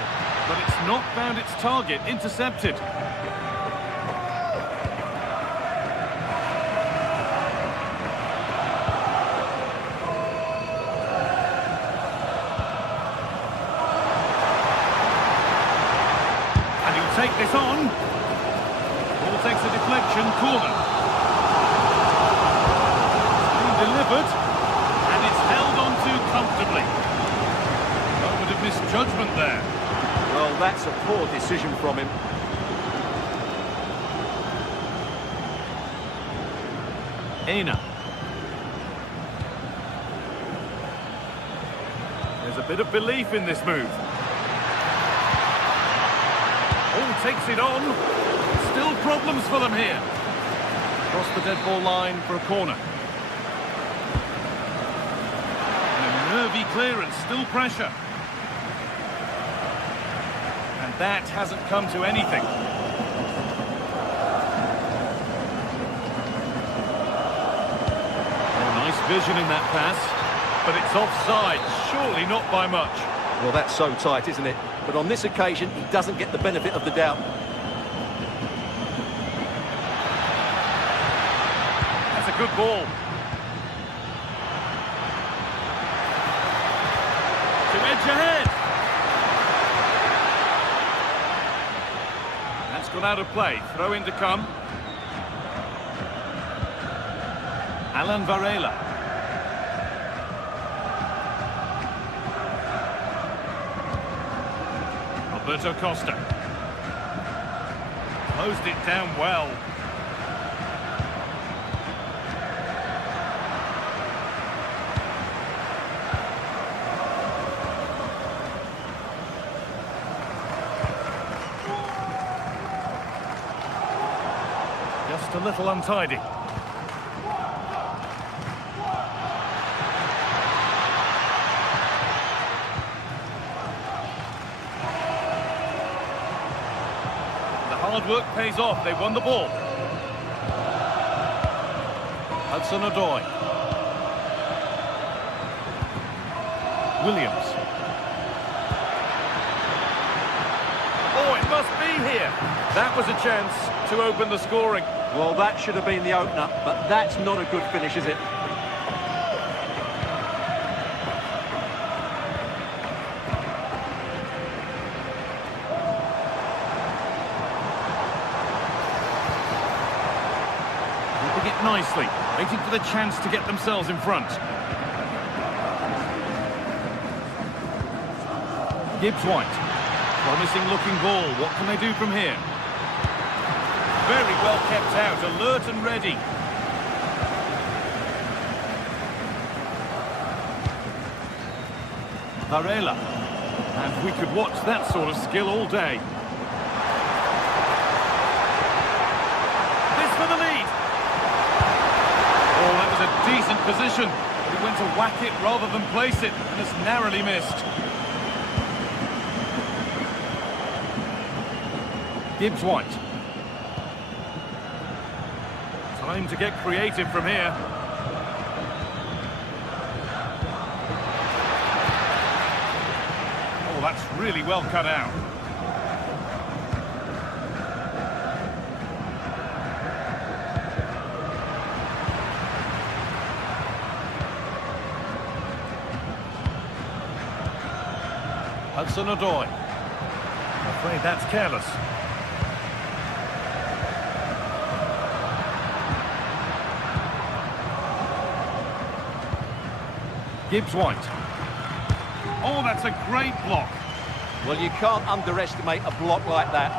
but it's not found its target. Intercepted. And he'll take this on. Ball takes a deflection, corner. Being delivered. Comfortably. Moment of misjudgment there. Well, that's a poor decision from him. Aina. There's a bit of belief in this move. Oh, takes it on. Still problems for them here. Across the dead ball line for a corner. Nervy clearance, still pressure. And that hasn't come to anything. Oh, nice vision in that pass, but it's offside, surely not by much. Well, that's so tight, isn't it? But on this occasion, he doesn't get the benefit of the doubt. That's a good ball. Ahead. That's gone out of play. Throw in to come. Alan Varela. Alberto Costa. Closed it down well. Just a little untidy. The hard work pays off. They won the ball. Hudson-Odoi. Williams. Oh, it must be here. That was a chance to open the scoring. Well, that should have been the opener, but that's not a good finish, is it? Keeping it nicely, waiting for the chance to get themselves in front. Gibbs-White. Promising looking ball. What can they do from here? Very well kept out, alert and ready. Varela. And we could watch that sort of skill all day. This for the lead. Oh, that was a decent position. But he went to whack it rather than place it, and has narrowly missed. Gibbs White. Time to get creative from here. Oh, that's really well cut out. Hudson-Odoi. I'm afraid that's careless. Gibbs White. Oh, that's a great block. Well, you can't underestimate a block like that.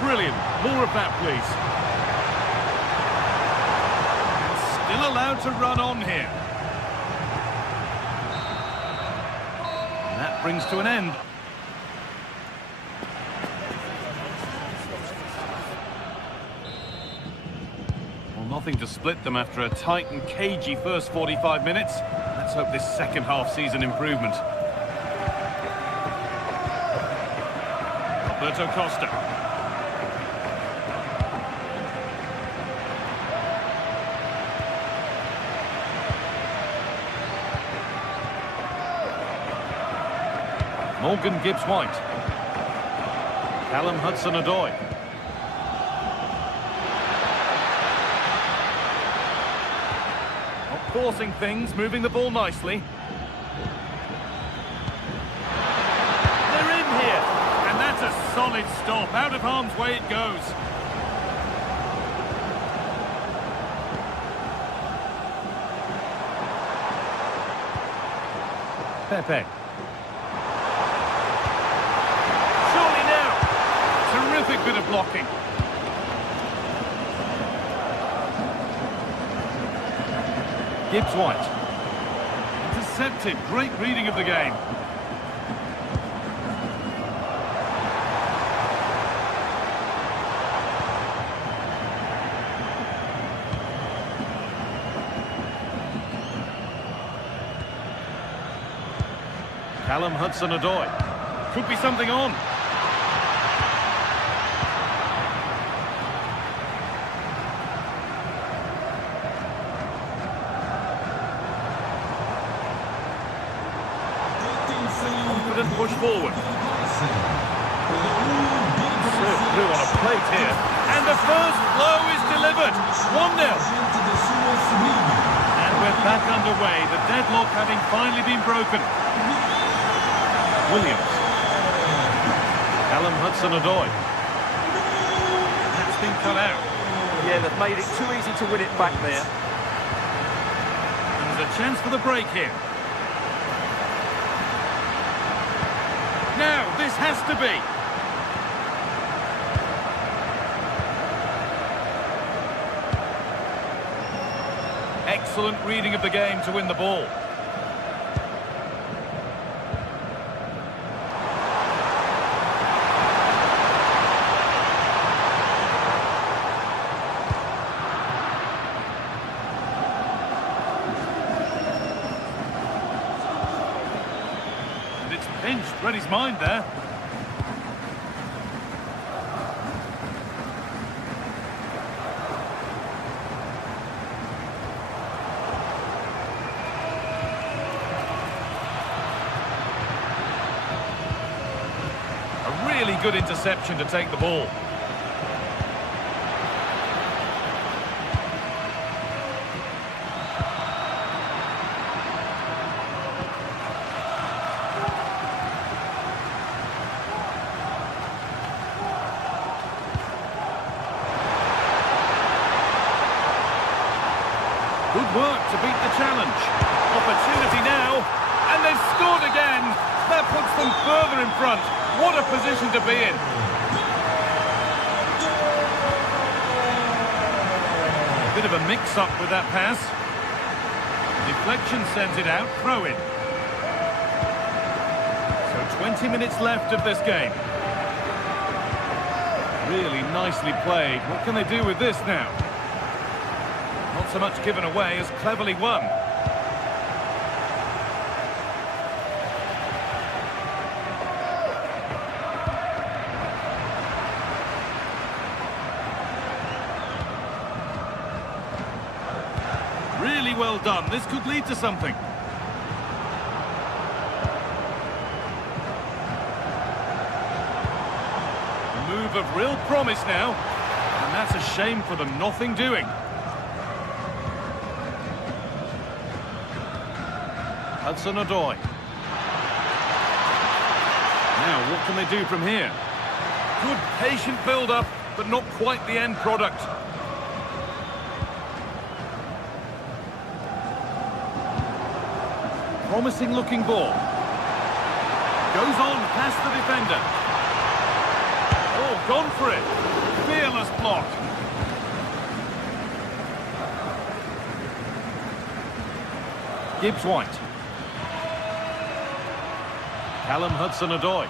Brilliant. More of that, please. Still allowed to run on here. And that brings to an end. Nothing to split them after a tight and cagey first 45 minutes. Let's hope this second half sees an improvement. Alberto Costa. Morgan Gibbs White. Callum Hudson-Odoi. Forcing things, moving the ball nicely. They're in here, and that's a solid stop. Out of harm's way it goes. Pepe. Surely now. Terrific bit of blocking. Gibbs White. Intercepted. Great reading of the game. Callum Hudson-Odoi. Could be something on. Push forward. Served through on a plate here. And the first blow is delivered. 1-0. And we're back underway. The deadlock having finally been broken. Williams. Callum Hudson-Odoi. That's been cut out. Yeah, they've made it too easy to win it back there. And there's a chance for the break here. Now, this has to be. Excellent reading of the game to win the ball. Pinched, read his mind there. A really good interception to take the ball. Good work to beat the challenge. Opportunity now, and they've scored again. That puts them further in front. What a position to be in. A bit of a mix-up with that pass. Deflection sends it out, throw in. So 20 minutes left of this game. Really nicely played. What can they do with this now? Not so much given away as cleverly won. well done. This could lead to something. A move of real promise now. And that's a shame for them. Nothing doing. Hudson-Odoi. Now, what can they do from here? Good, patient build-up, but not quite the end product. Promising looking ball. Goes on past the defender. Oh, gone for it. Fearless block. Gibbs-White. Callum Hudson-Odoi.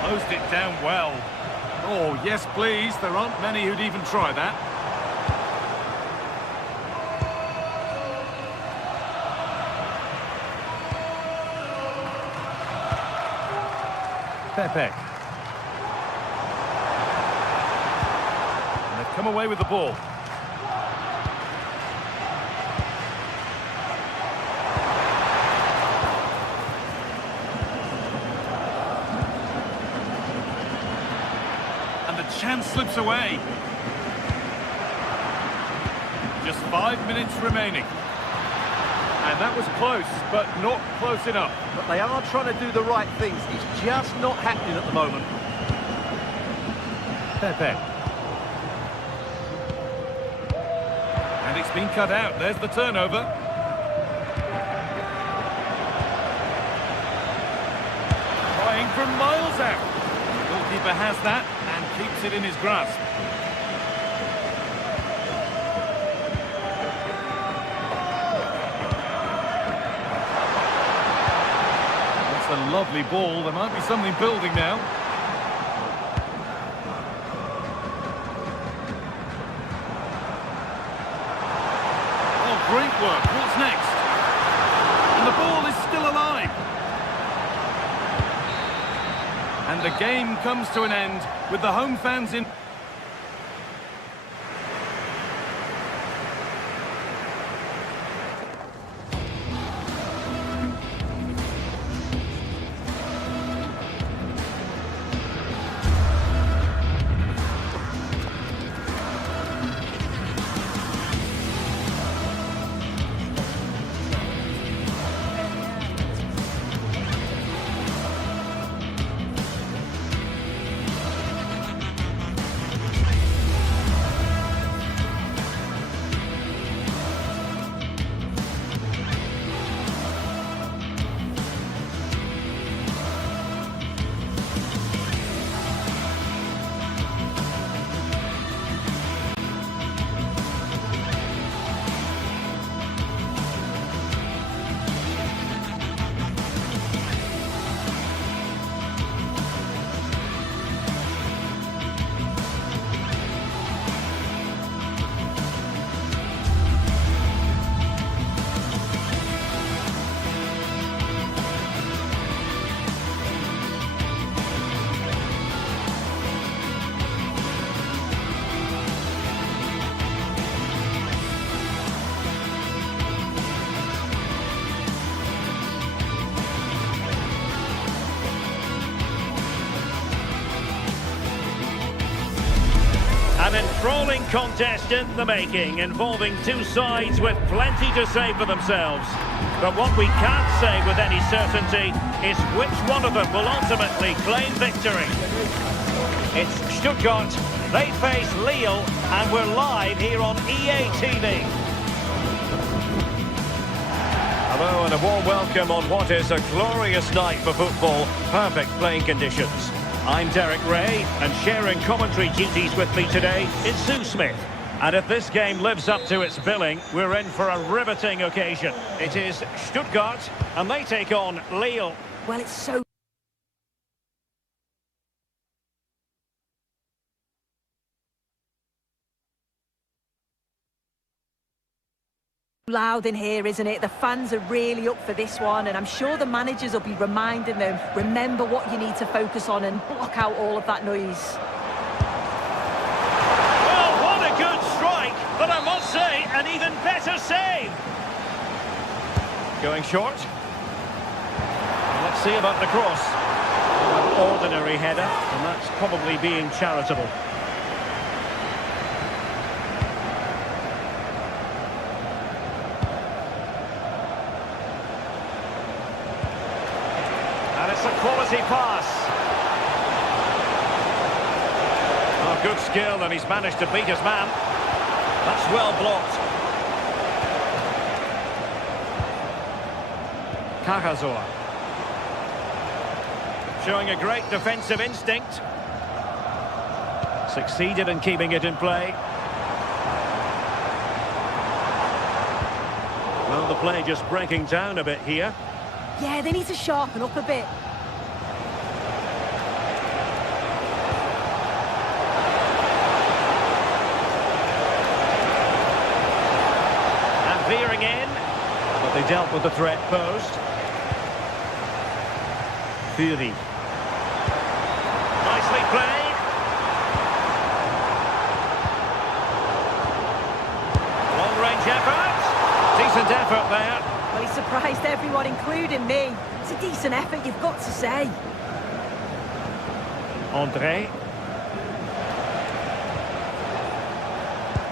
Closed it down well. Oh, yes, please. There aren't many who'd even try that. Pepe. And they've come away with the ball. And the chance slips away. Just 5 minutes remaining. And that was close, but not close enough. But they are trying to do the right things. It's just not happening at the moment. Pepe. And it's been cut out. There's the turnover. Trying from miles out. The goalkeeper has that and keeps it in his grasp. A lovely ball. There might be something building now. Oh, great work. What's next? And the ball is still alive. And the game comes to an end with the home fans in. An enthralling contest in the making, involving two sides with plenty to say for themselves. But what we can't say with any certainty is which one of them will ultimately claim victory. It's Stuttgart, they face Lille, and we're live here on EA TV. Hello and a warm welcome on what is a glorious night for football. Perfect playing conditions. I'm Derek Ray, and sharing commentary duties with me today is Sue Smith. And if this game lives up to its billing, we're in for a riveting occasion. It is Stuttgart, and they take on Lille. Well, it's so loud in here, isn't it? The fans are really up for this one, and I'm sure the managers will be reminding them, remember what you need to focus on and block out all of that noise. Well, what a good strike, but I must say, a an even better save. Going short. Let's see about the cross. An ordinary header, and that's probably being charitable. And it's a quality pass. Oh, good skill, and he's managed to beat his man. That's well blocked. Cajazor. Showing a great defensive instinct. Succeeded in keeping it in play. Well, the play just breaking down a bit here. Yeah, they need to sharpen up a bit. And veering in, but they dealt with the threat posed. Fury. Nicely played. Long-range effort. Decent effort there. Well, he surprised everyone, including me. It's a decent effort, you've got to say. André.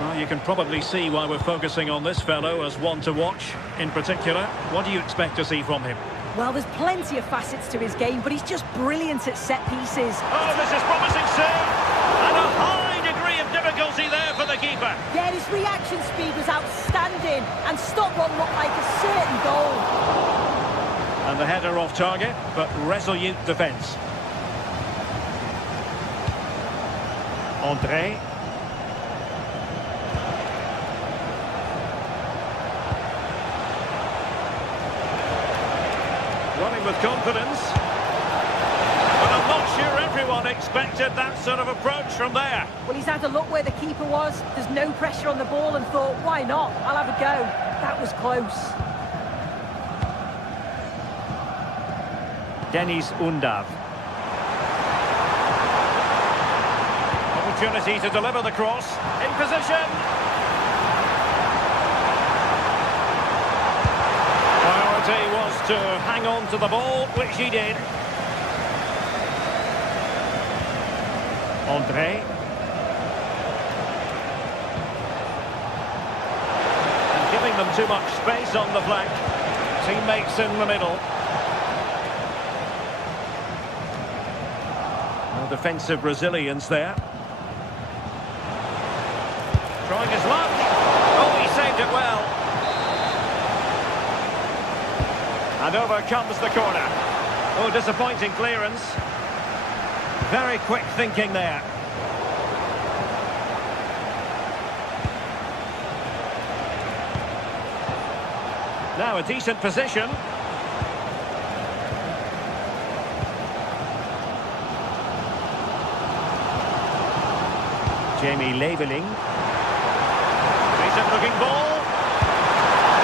Well, you can probably see why we're focusing on this fellow as one to watch in particular. What do you expect to see from him? Well, there's plenty of facets to his game, but he's just brilliant at set pieces. Oh, this is promising save. And a high degree of difficulty there for the keeper. Yeah, his reaction speed was outstanding and stopped what looked like a certain goal. And the header off target, but resolute defence. André. Running with confidence. But I'm not sure everyone expected that sort of approach from there. Well, he's had a look where the keeper was. There's no pressure on the ball and thought, why not? I'll have a go. That was close. Denis Undav. Opportunity to deliver the cross. In position. Priority was to hang on to the ball, which he did. André. And giving them too much space on the flank. Teammates in the middle. Well, defensive resilience there. Trying his luck. Oh, he saved it well. And over comes the corner. Oh, disappointing clearance. Very quick thinking there. Now a decent position. Jamie Leveling. Decent looking ball.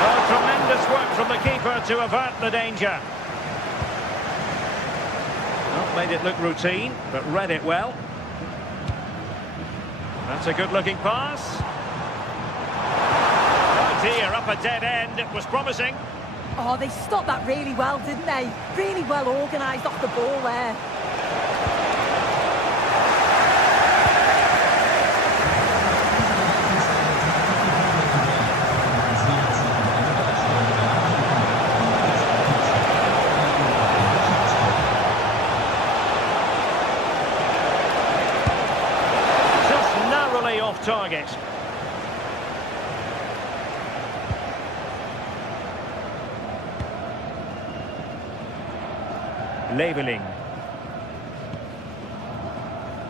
Oh, tremendous work from the keeper to avert the danger. Well, made it look routine, but read it well. That's a good looking pass. Oh dear, up a dead end. It was promising. Oh, they stopped that really well, didn't they? Really well organised off the ball there. Off target. Leveling.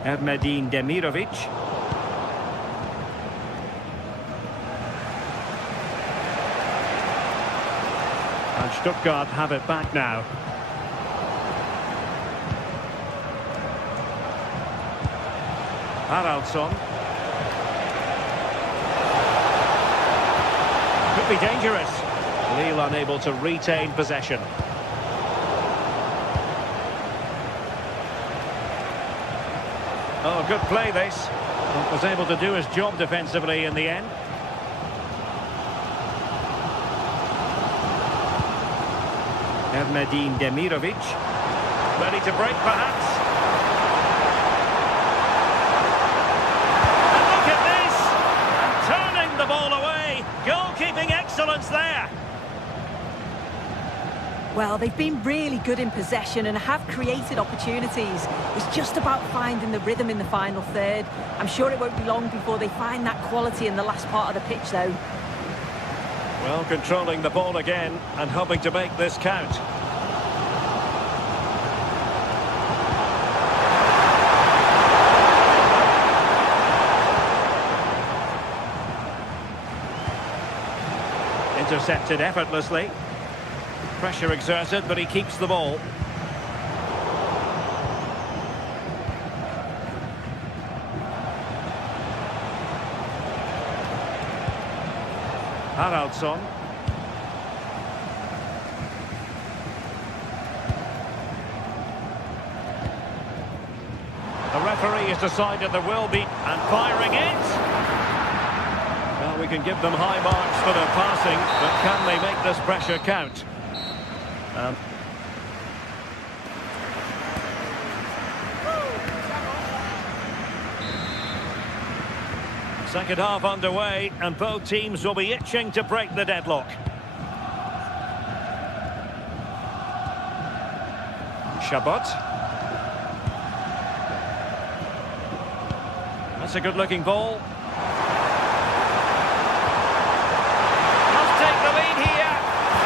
Ermedin Demirovic. And Stuttgart have it back now. Haraldsson. Could be dangerous. Lille unable to retain possession. Oh, good play this. Was able to do his job defensively in the end. Erdmedin Demirovic. Ready to break, perhaps. And look at this! And turning the ball away. Goalkeeping excellence there. Well, they've been really good in possession and have created opportunities. It's just about finding the rhythm in the final third. I'm sure it won't be long before they find that quality in the last part of the pitch, though. Well, controlling the ball again and hoping to make this count. Intercepted effortlessly. Pressure exerted, but he keeps the ball. Haraldsson. The referee has decided there will be, and firing it. Well, we can give them high marks for their passing, but can they make this pressure count? Second half underway, and both teams will be itching to break the deadlock. Chabot. That's a good-looking ball. Must take the lead here,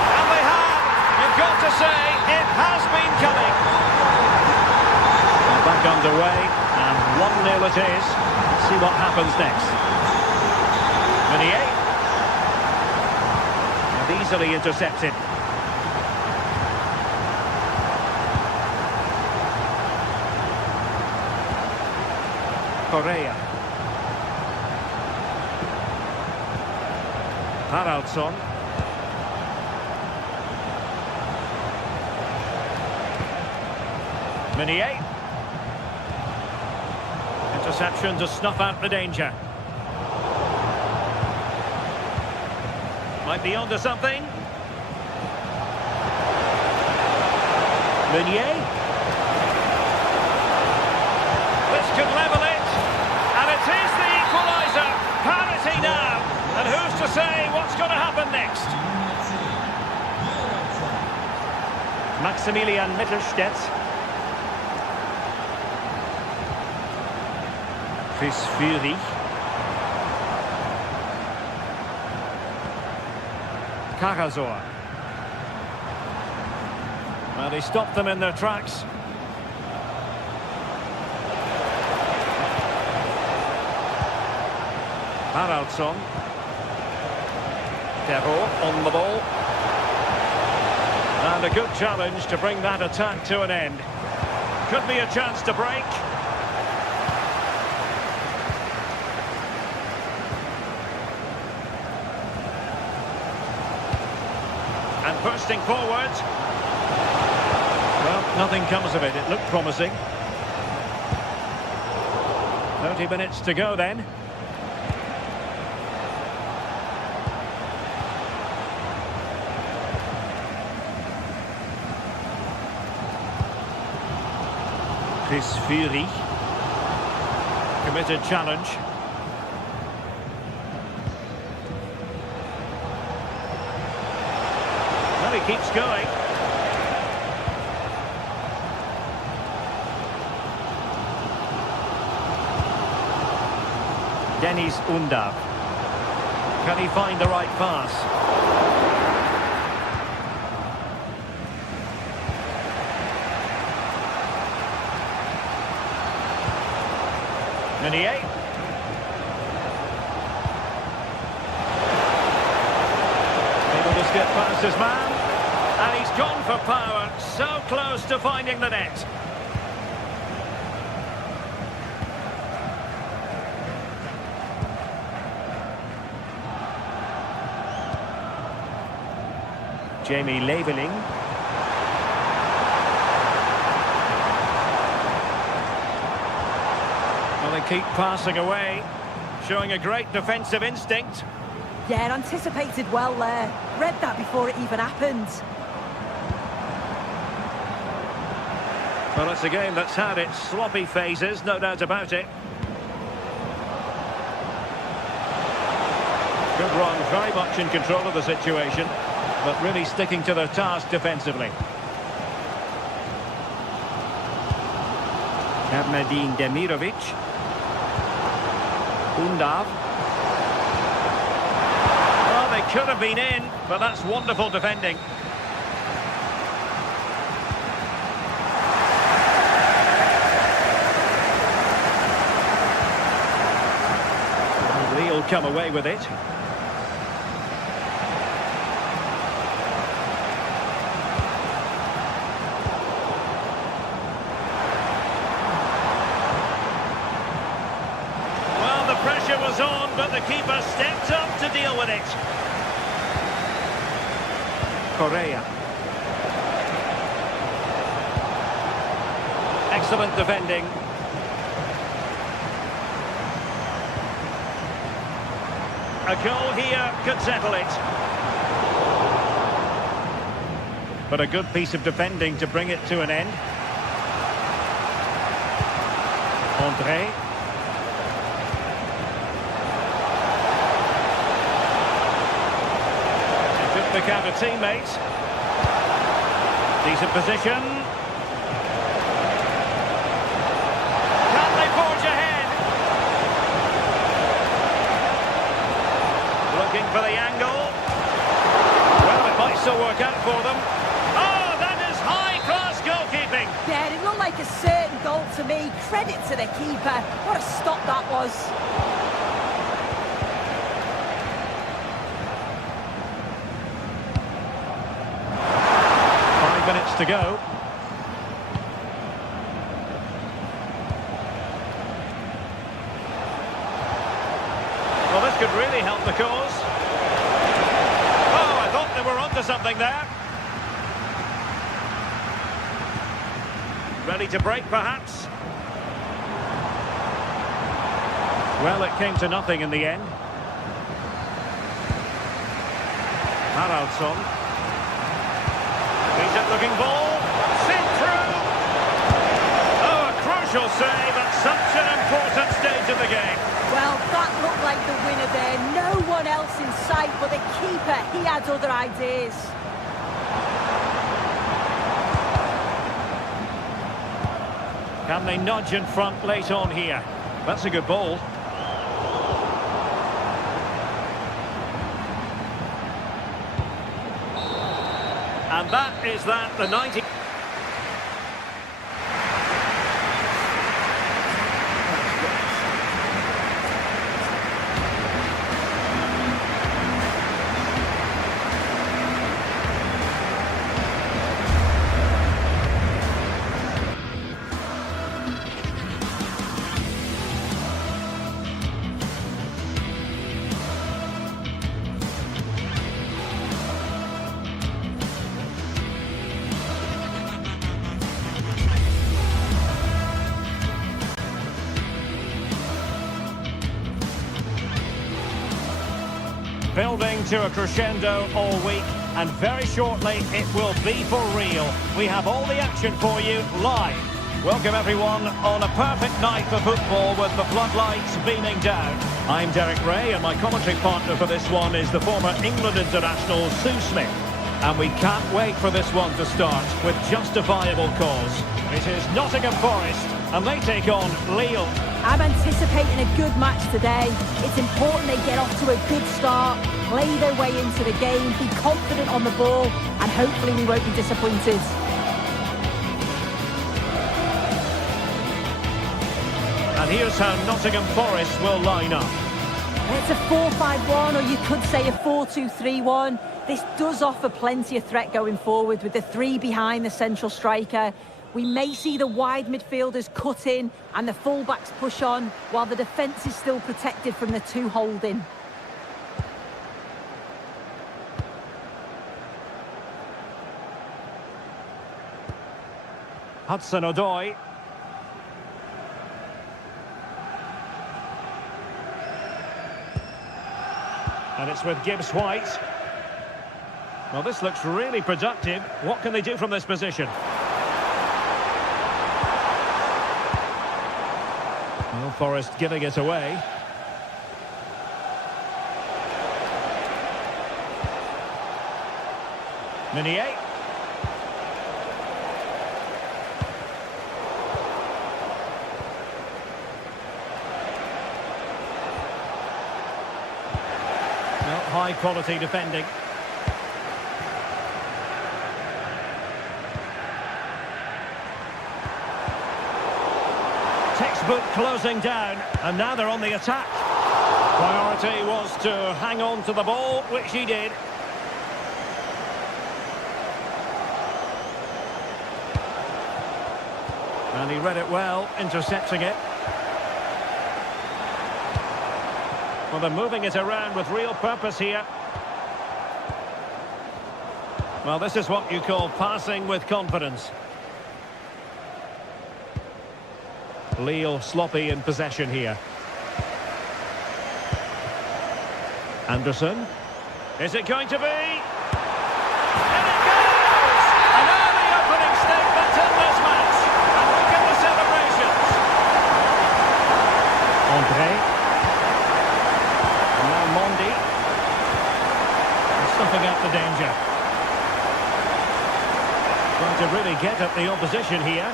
and they have. You've got to say, it has been coming. Well, back underway, and 1-0 it is. Let's see what happens next. Meunier. And easily intercepted. Correa. Haraldsson. Meunier. Interception to snuff out the danger. Might be onto something. Meunier. This could level it. And it is the equaliser. Parity now. And who's to say what's going to happen next? Maximilian Mittelstädt. Chris Fury. Cagazor. Well, he stopped them in their tracks. Haraldsson. Devo on the ball. And a good challenge to bring that attack to an end. Could be a chance to break. And bursting forward. Well, nothing comes of it. It looked promising. 30 minutes to go then. Chris Fury. Committed challenge. Well, he keeps going. Dennis Undav. Can he find the right pass? Meunier. Able to skip past his man. And he's gone for power. So close to finding the net. Jamie Leveling. Well, they keep passing away, showing a great defensive instinct. Yeah, anticipated well there. Read that before it even happened. Well, it's a game that's had its sloppy phases, no doubt about it. Good run, very much in control of the situation, but really sticking to their task defensively. Ermedin Demirovic. Undav. Well, they could have been in, but that's wonderful defending. He'll come away with it. Well, the pressure was on, but the keeper stepped up to deal with it. Correa. Excellent defending. A goal here could settle it. But a good piece of defending to bring it to an end. André. He took the counter teammate. Decent position. Can they forge ahead? Looking for the angle. Well, it might still work out for them. Oh, that is high-class goalkeeping. Yeah, it looked like a certain goal to me. Credit to the keeper. What a stop that was. Minutes to go. Well, this could really help the cause. Oh, I thought they were onto something there. Ready to break, perhaps? Well, it came to nothing in the end. Haraldsson. Decent-looking ball. Sent through. Oh, a crucial save at such an important stage of the game. Well, that looked like the winner there. No one else in sight, but the keeper, he had other ideas. Can they nudge in front late on here? That's a good ball. And that is that, the 90... Building to a crescendo all week, and very shortly it will be for real. We have all the action for you live. Welcome everyone on a perfect night for football with the floodlights beaming down. I'm Derek Ray, and my commentary partner for this one is the former England international Sue Smith. And we can't wait for this one to start with justifiable cause. It is Nottingham Forest, and they take on Lille. I'm anticipating a good match today. It's important they get off to a good start, play their way into the game, be confident on the ball, and hopefully we won't be disappointed. And here's how Nottingham Forest will line up. It's a 4-5-1, or you could say a 4-2-3-1. This does offer plenty of threat going forward with the three behind the central striker. We may see the wide midfielders cut in and the fullbacks push on, while the defence is still protected from the two holding. Hudson-Odoi. And it's with Gibbs-White. Well, this looks really productive. What can they do from this position? Well, Forest giving it away. Minier. Well, high quality defending. Textbook closing down, and now they're on the attack. Priority was to hang on to the ball, which he did. And he read it well, intercepting it. Well, they're moving it around with real purpose here. Well, this is what you call passing with confidence. Lille sloppy in possession here. Anderson. Is it going to be? And it goes! An early opening statement in this match. And look at the celebrations. André. And now Mondi. And stuffing out the danger. Trying to really get at the opposition here.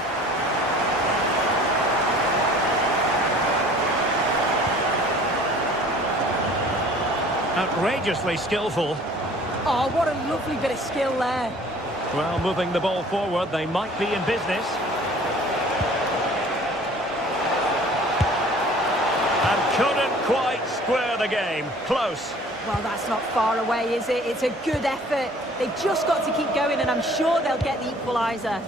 Outrageously skillful. Oh, what a lovely bit of skill there. Well, moving the ball forward, they might be in business. And couldn't quite square the game. Close. Well, that's not far away, is it? It's a good effort. They've just got to keep going, and I'm sure they'll get the equaliser.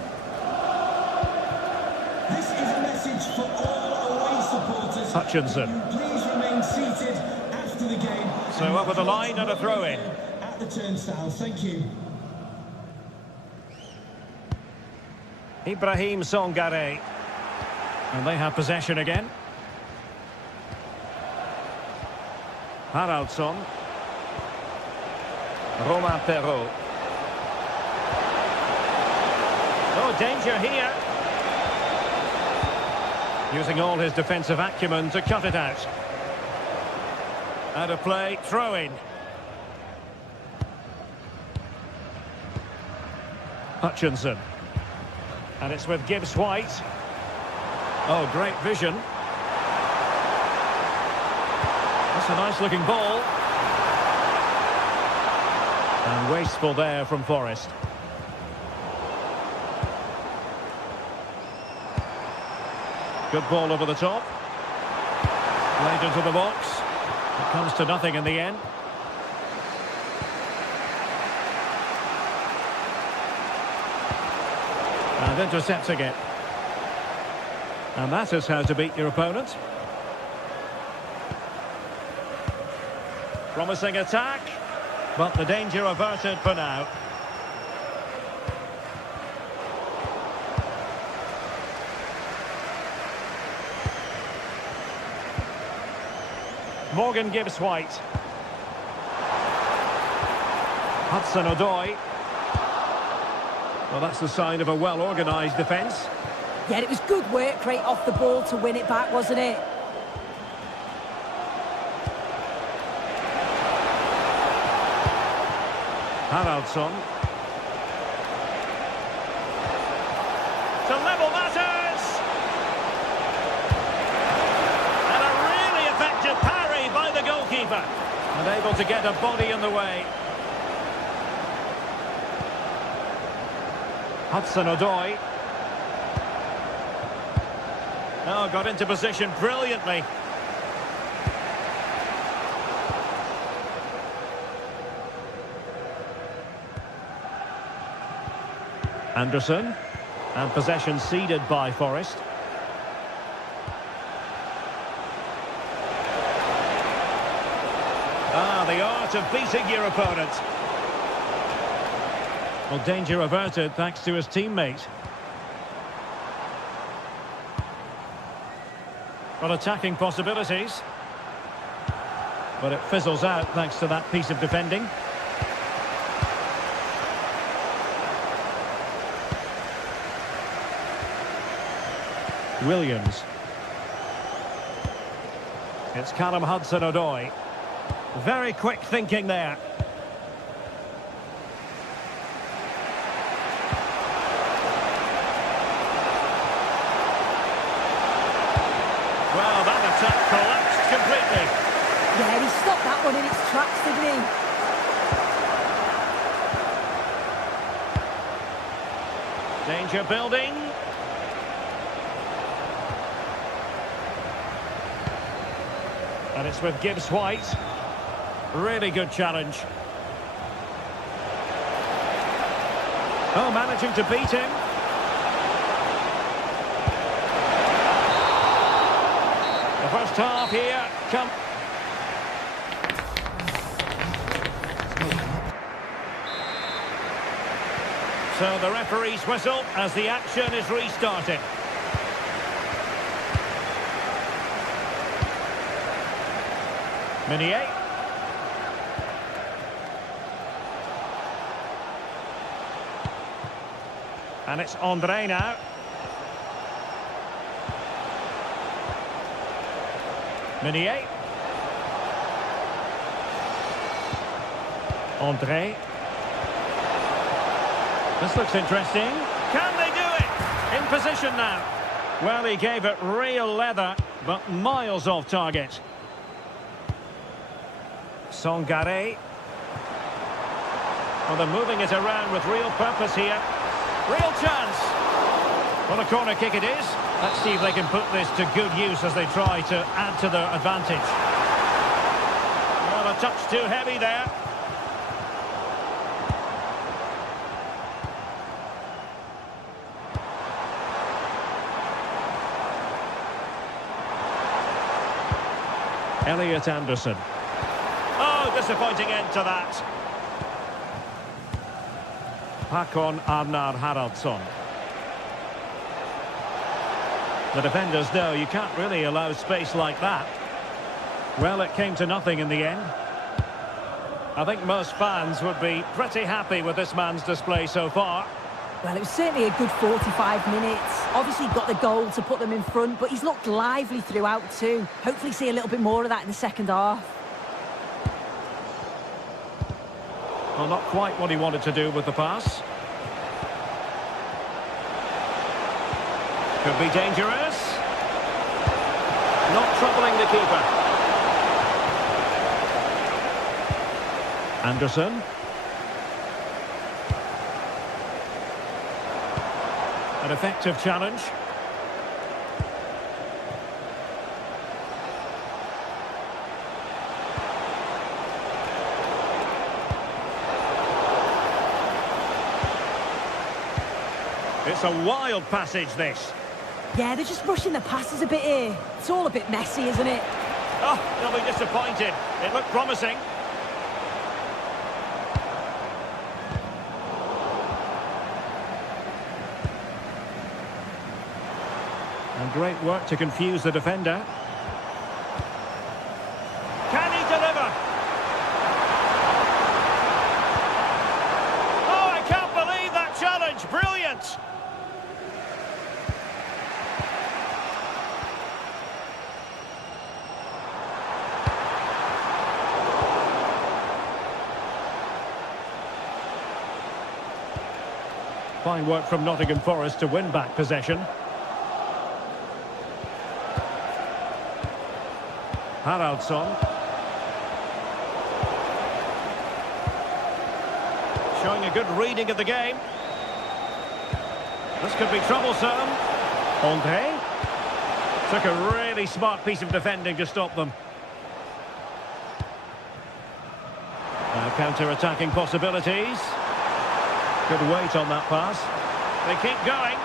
This is a message for all away supporters. Hutchinson. Please remain seated after the game. So over the line and a throw-in. At the turnstile, thank you. Ibrahim Songare. And they have possession again. Haraldsson. Romain Perrault. Oh, danger here. Using all his defensive acumen to cut it out. Out of play, throw-in. Hutchinson. And it's with Gibbs White. Oh, great vision. That's a nice-looking ball. And wasteful there from Forest. Good ball over the top. Played into the box. It comes to nothing in the end. And intercepting it. And that is how to beat your opponent. Promising attack, but the danger averted for now. Morgan Gibbs White. Hudson-Odoi. Well, that's the sign of a well-organised defence. Yeah, it was good work right off the ball to win it back, wasn't it? Haraldsson. To level matters! And a really effective parry by the goalkeeper. And able to get a body in the way. Hudson-Odoi. Oh, got into position brilliantly. Anderson. And possession ceded by Forest. Ah, the art of beating your opponent. Well, danger averted thanks to his teammate. Well, attacking possibilities. But it fizzles out thanks to that piece of defending. Williams. It's Callum Hudson-Odoi. Very quick thinking there. Well, that attack collapsed completely. Yeah, he stopped that one in its tracks, didn't he? Danger building. And it's with Gibbs-White. Really good challenge. Oh, managing to beat him. The first half here. So the referee's whistle as the action is restarted. Meunier. And it's Andre now. Meunier. Andre. This looks interesting. Can they do it? In position now. Well, he gave it real leather, but miles off target. Sangare. Well, they're moving it around with real purpose here. Real chance. Well, a corner kick it is. Let's see if they can put this to good use as they try to add to their advantage. Well, a touch too heavy there. Elliot Anderson. Oh, disappointing end to that. Hakon Arnar Haraldsson. The defenders know you can't really allow space like that. Well, it came to nothing in the end. I think most fans would be pretty happy with this man's display so far. Well, it was certainly a good 45 minutes. Obviously got the goal to put them in front, but he's looked lively throughout too. Hopefully see a little bit more of that in the second half. Well, not quite what he wanted to do with the pass. Could be dangerous. Not troubling the keeper. Anderson. An effective challenge. It's a wild passage, this. Yeah, they're just rushing the passes a bit here. It's all a bit messy, isn't it? Oh, they'll be disappointed. It looked promising. And great work to confuse the defender. Can he deliver? Oh, I can't believe that challenge. Brilliant. Fine work from Nottingham Forest to win back possession. Haraldsson. Showing a good reading of the game. This could be troublesome. Andre. Took a really smart piece of defending to stop them. Now counter-attacking possibilities. Good weight on that pass. They keep going.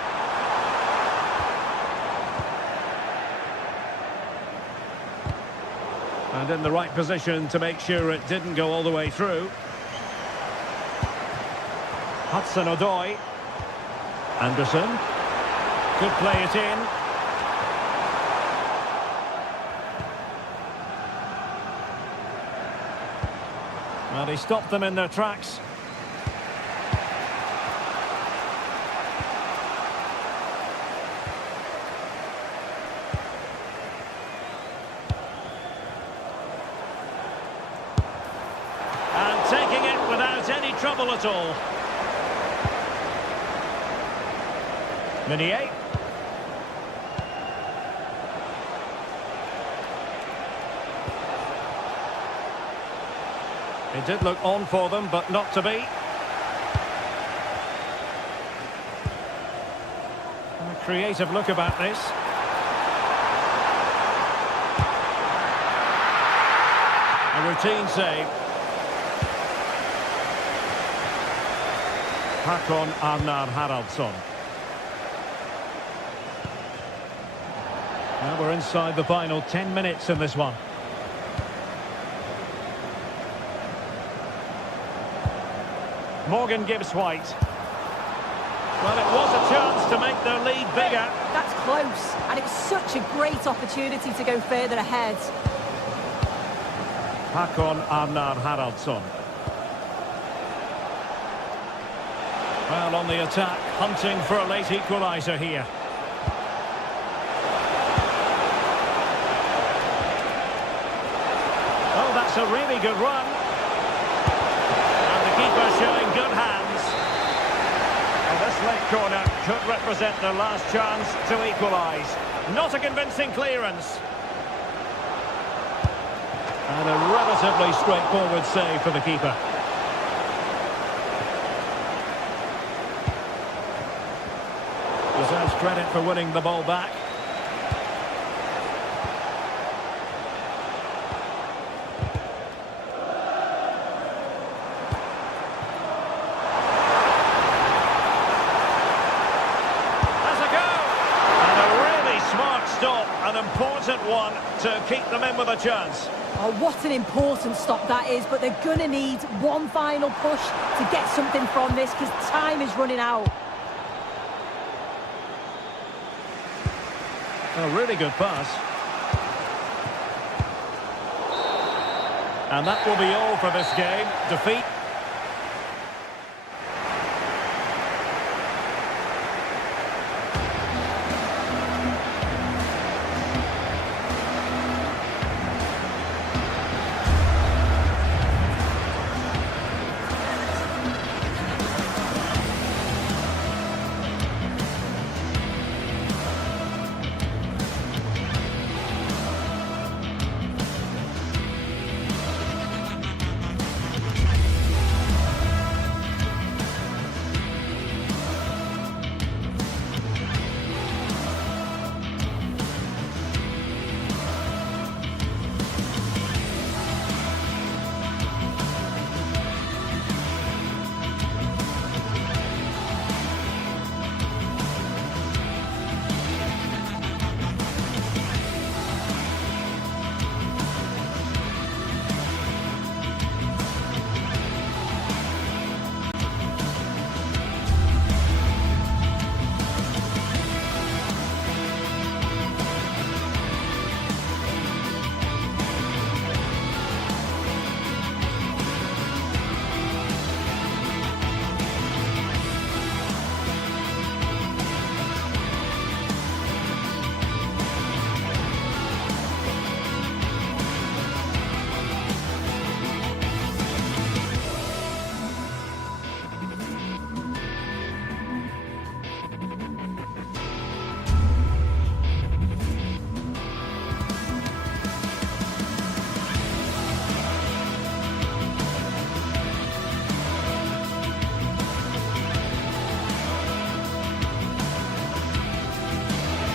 And in the right position to make sure it didn't go all the way through. Hudson-Odoi. Anderson. Could play it in. Well, he stopped them in their tracks. trouble at all. Meunier. It did look on for them, but not to be. A creative look about this. A routine save. Håkon Arnar Haraldsson. Now we're inside the final 10 minutes in this one. Morgan Gibbs White. Well, it was a chance to make their lead bigger. That's close, and it was such a great opportunity to go further ahead. Håkon Arnar Haraldsson. Well, on the attack, hunting for a late equaliser here. Oh, that's a really good run. And the keeper showing good hands. And this late corner could represent their last chance to equalise. Not a convincing clearance. And a relatively straightforward save for the keeper. Deserves credit for winning the ball back. Has a go! And a really smart stop, an important one to keep them in with a chance. Oh, what an important stop that is, but they're going to need one final push to get something from this because time is running out. A really good pass. And that will be all for this game. Defeat.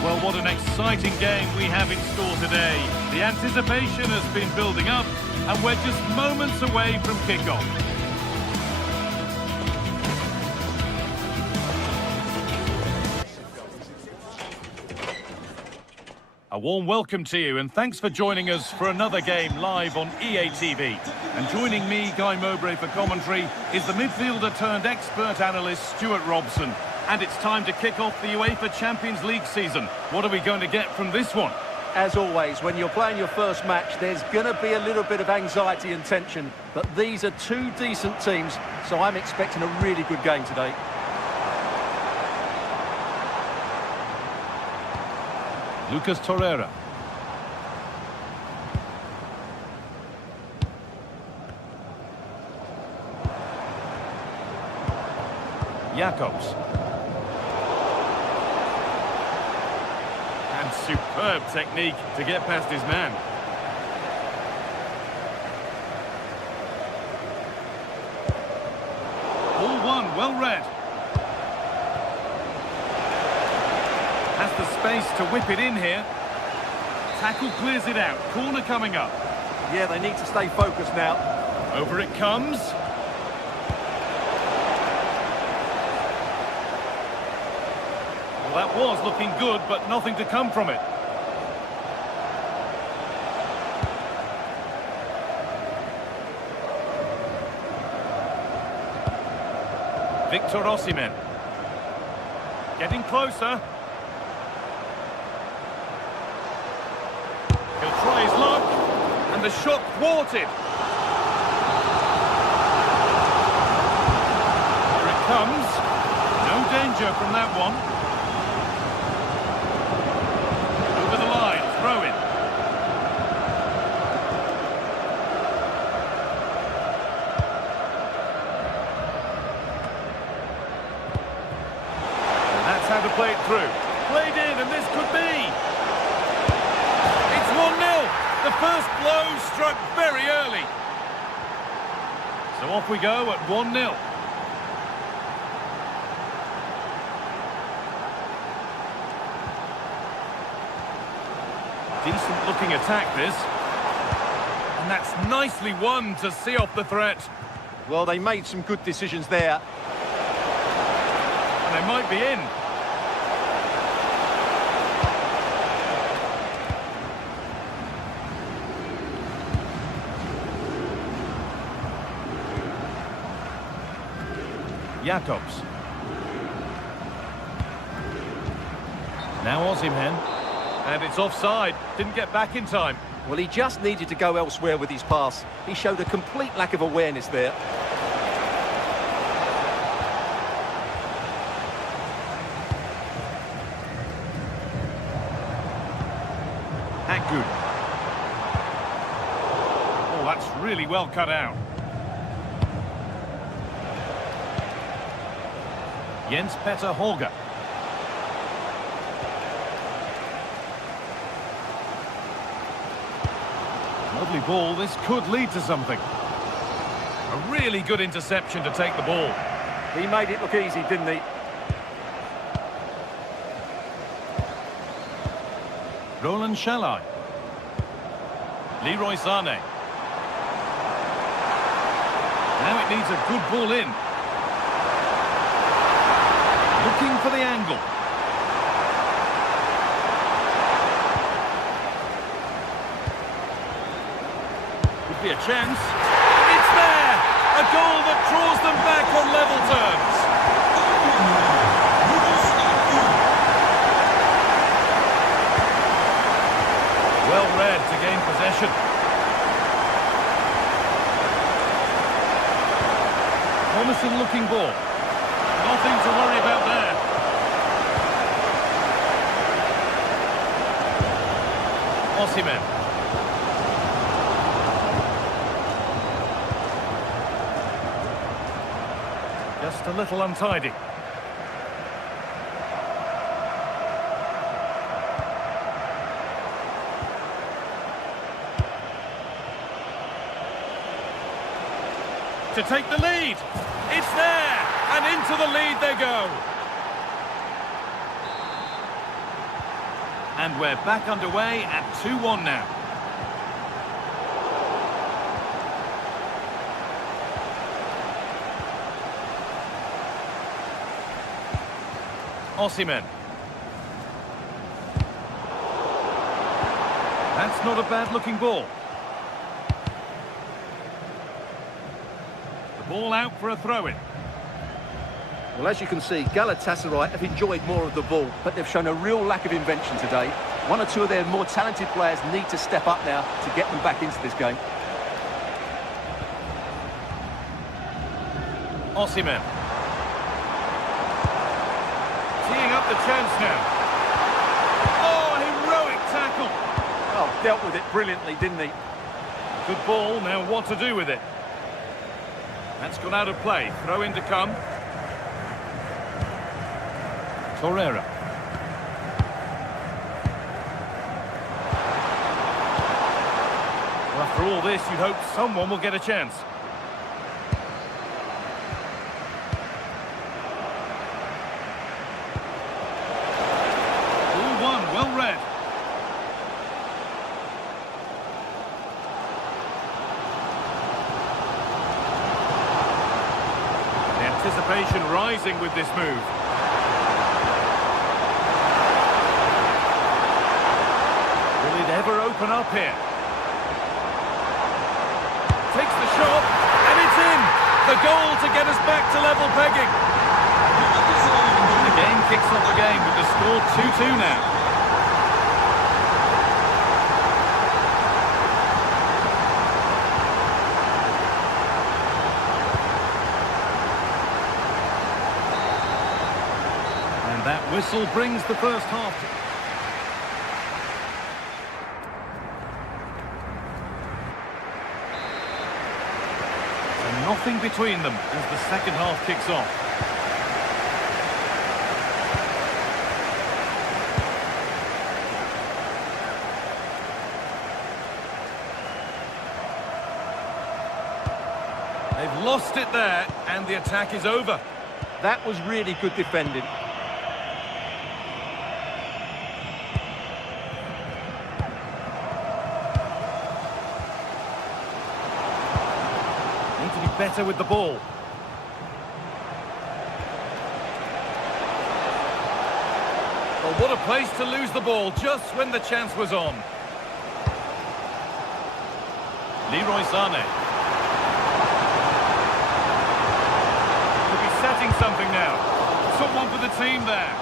Well, what an exciting game we have in store today. The anticipation has been building up, and we're just moments away from kickoff. A warm welcome to you, and thanks for joining us for another game live on EA TV. And joining me, Guy Mowbray, for commentary is the midfielder-turned-expert analyst Stuart Robson. And it's time to kick off the UEFA Champions League season. What are we going to get from this one? As always, when you're playing your first match, there's going to be a little bit of anxiety and tension. But these are two decent teams, so I'm expecting a really good game today. Lucas Torreira. Jacobs. And superb technique to get past his man. Ball one, well read. Has the space to whip it in here. Tackle clears it out. Corner coming up. Yeah, they need to stay focused now. Over it comes. Well, that was looking good, but nothing to come from it. Victor Osimhen. Getting closer. He'll try his luck. And the shot thwarted. Here it comes. No danger from that one. Over the line, throw in. And that's how to play it through. Played in, and this could be. It's 1-0. The first blow struck very early. So off we go at 1-0. Decent looking attack this. And that's nicely won to see off the threat. Well, they made some good decisions there. And they might be in. Jacobs. Now Osimhen. And it's offside. Didn't get back in time. Well, he just needed to go elsewhere with his pass. He showed a complete lack of awareness there. Good. Oh, that's really well cut out. Jens Petter Holger. Lovely ball. This could lead to something. A really good interception to take the ball. He made it look easy, didn't he? Roland Shalai. Leroy Sané. Now it needs a good ball in. Looking for the angle. Could be a chance. It's there! A goal that draws them back on level terms. Well read to gain possession. Promising looking ball. Nothing to worry about there. Osimhen. Just a little untidy. To take the lead. It's there, and into the lead they go. And we're back underway at 2-1 now. Osimhen. That's not a bad-looking ball. Ball out for a throw-in. Well, as you can see, Galatasaray have enjoyed more of the ball, but they've shown a real lack of invention today. One or two of their more talented players need to step up now to get them back into this game. Osimhen. Teeing up the chance now. Oh, heroic tackle. Oh, dealt with it brilliantly, didn't he? Good ball, now what to do with it? That's gone out of play. Throw in to come. Torreira. Well, after all this, you'd hope someone will get a chance. Ball one, well read. The anticipation rising with this move. Will it ever open up here? Takes the shot, and it's in! The goal to get us back to level pegging. The game kicks off again with the score 2-2 now. And that whistle brings the first half to... Nothing between them as the second half kicks off. They've lost it there, and the attack is over. That was really good defending. To be better with the ball. Well, what a place to lose the ball just when the chance was on. Leroy Sané. Could be setting something now. Someone for the team there.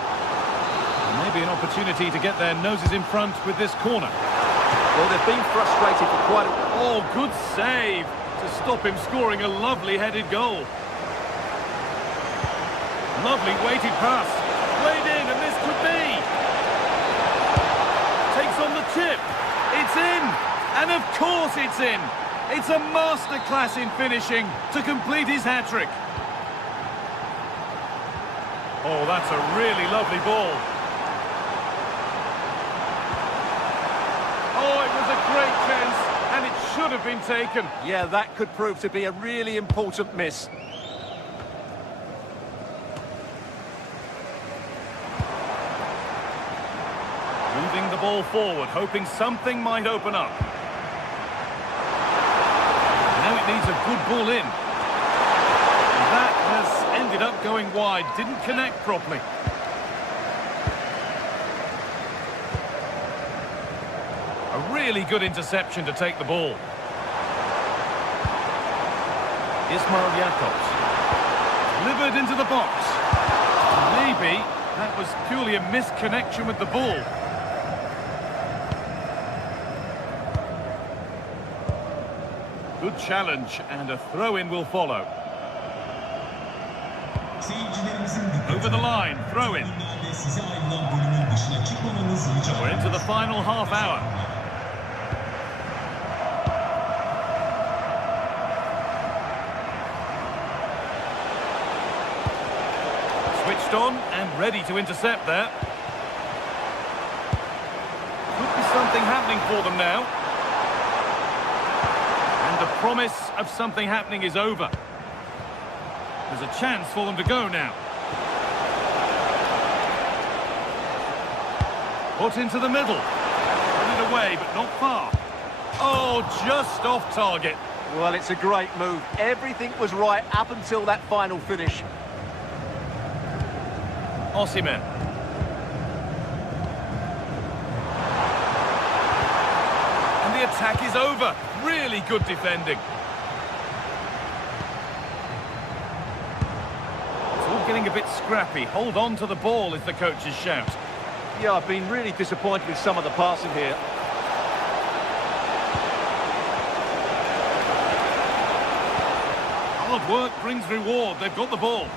Maybe an opportunity to get their noses in front with this corner. Well, they've been frustrated for quite a... Oh, good save to stop him scoring a lovely headed goal. Lovely weighted pass. Played in, and this could be. Takes on the chip. It's in. And of course it's in. It's a masterclass in finishing to complete his hat-trick. Oh, that's a really lovely ball. Oh, it was a great chance, and it should have been taken. Yeah, that could prove to be a really important miss. Moving the ball forward, hoping something might open up. Now it needs a good ball in. That has ended up going wide, didn't connect properly. A really good interception to take the ball. Ismail Jakobs. Delivered into the box. Maybe that was purely a misconnection with the ball. Good challenge, and a throw-in will follow. Over the line, throw-in. We're into the final half hour. Switched on and ready to intercept there. Could be something happening for them now. And the promise of something happening is over. There's a chance for them to go now. Put into the middle. Put it away, but not far. Oh, just off target. Well, it's a great move. Everything was right up until that final finish. Osimhen. And the attack is over. Really good defending. It's all getting a bit scrappy. Hold on to the ball is the coach's shout. Yeah, I've been really disappointed with some of the passing here. Hard work brings reward. They've got the ball.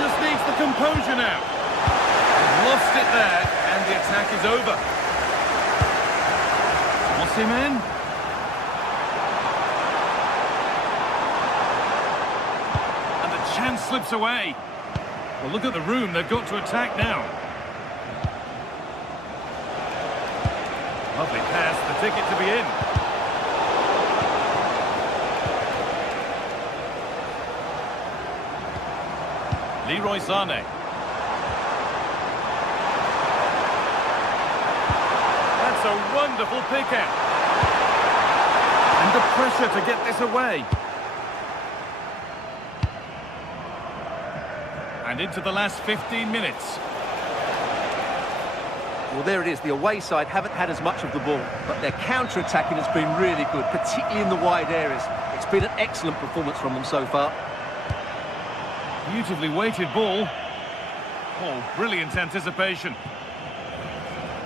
Just needs the composure now. They've lost it there, and the attack is over. Osimhen. chance slips away. Well, look at the room they've got to attack now. Lovely pass, the ticket to be in. Leroy Sané. That's a wonderful pick-out. Under pressure to get this away. And into the last 15 minutes. Well, there it is. The away side haven't had as much of the ball, but their counter-attacking has been really good, particularly in the wide areas. It's been an excellent performance from them so far. Beautifully weighted ball. Oh, brilliant anticipation.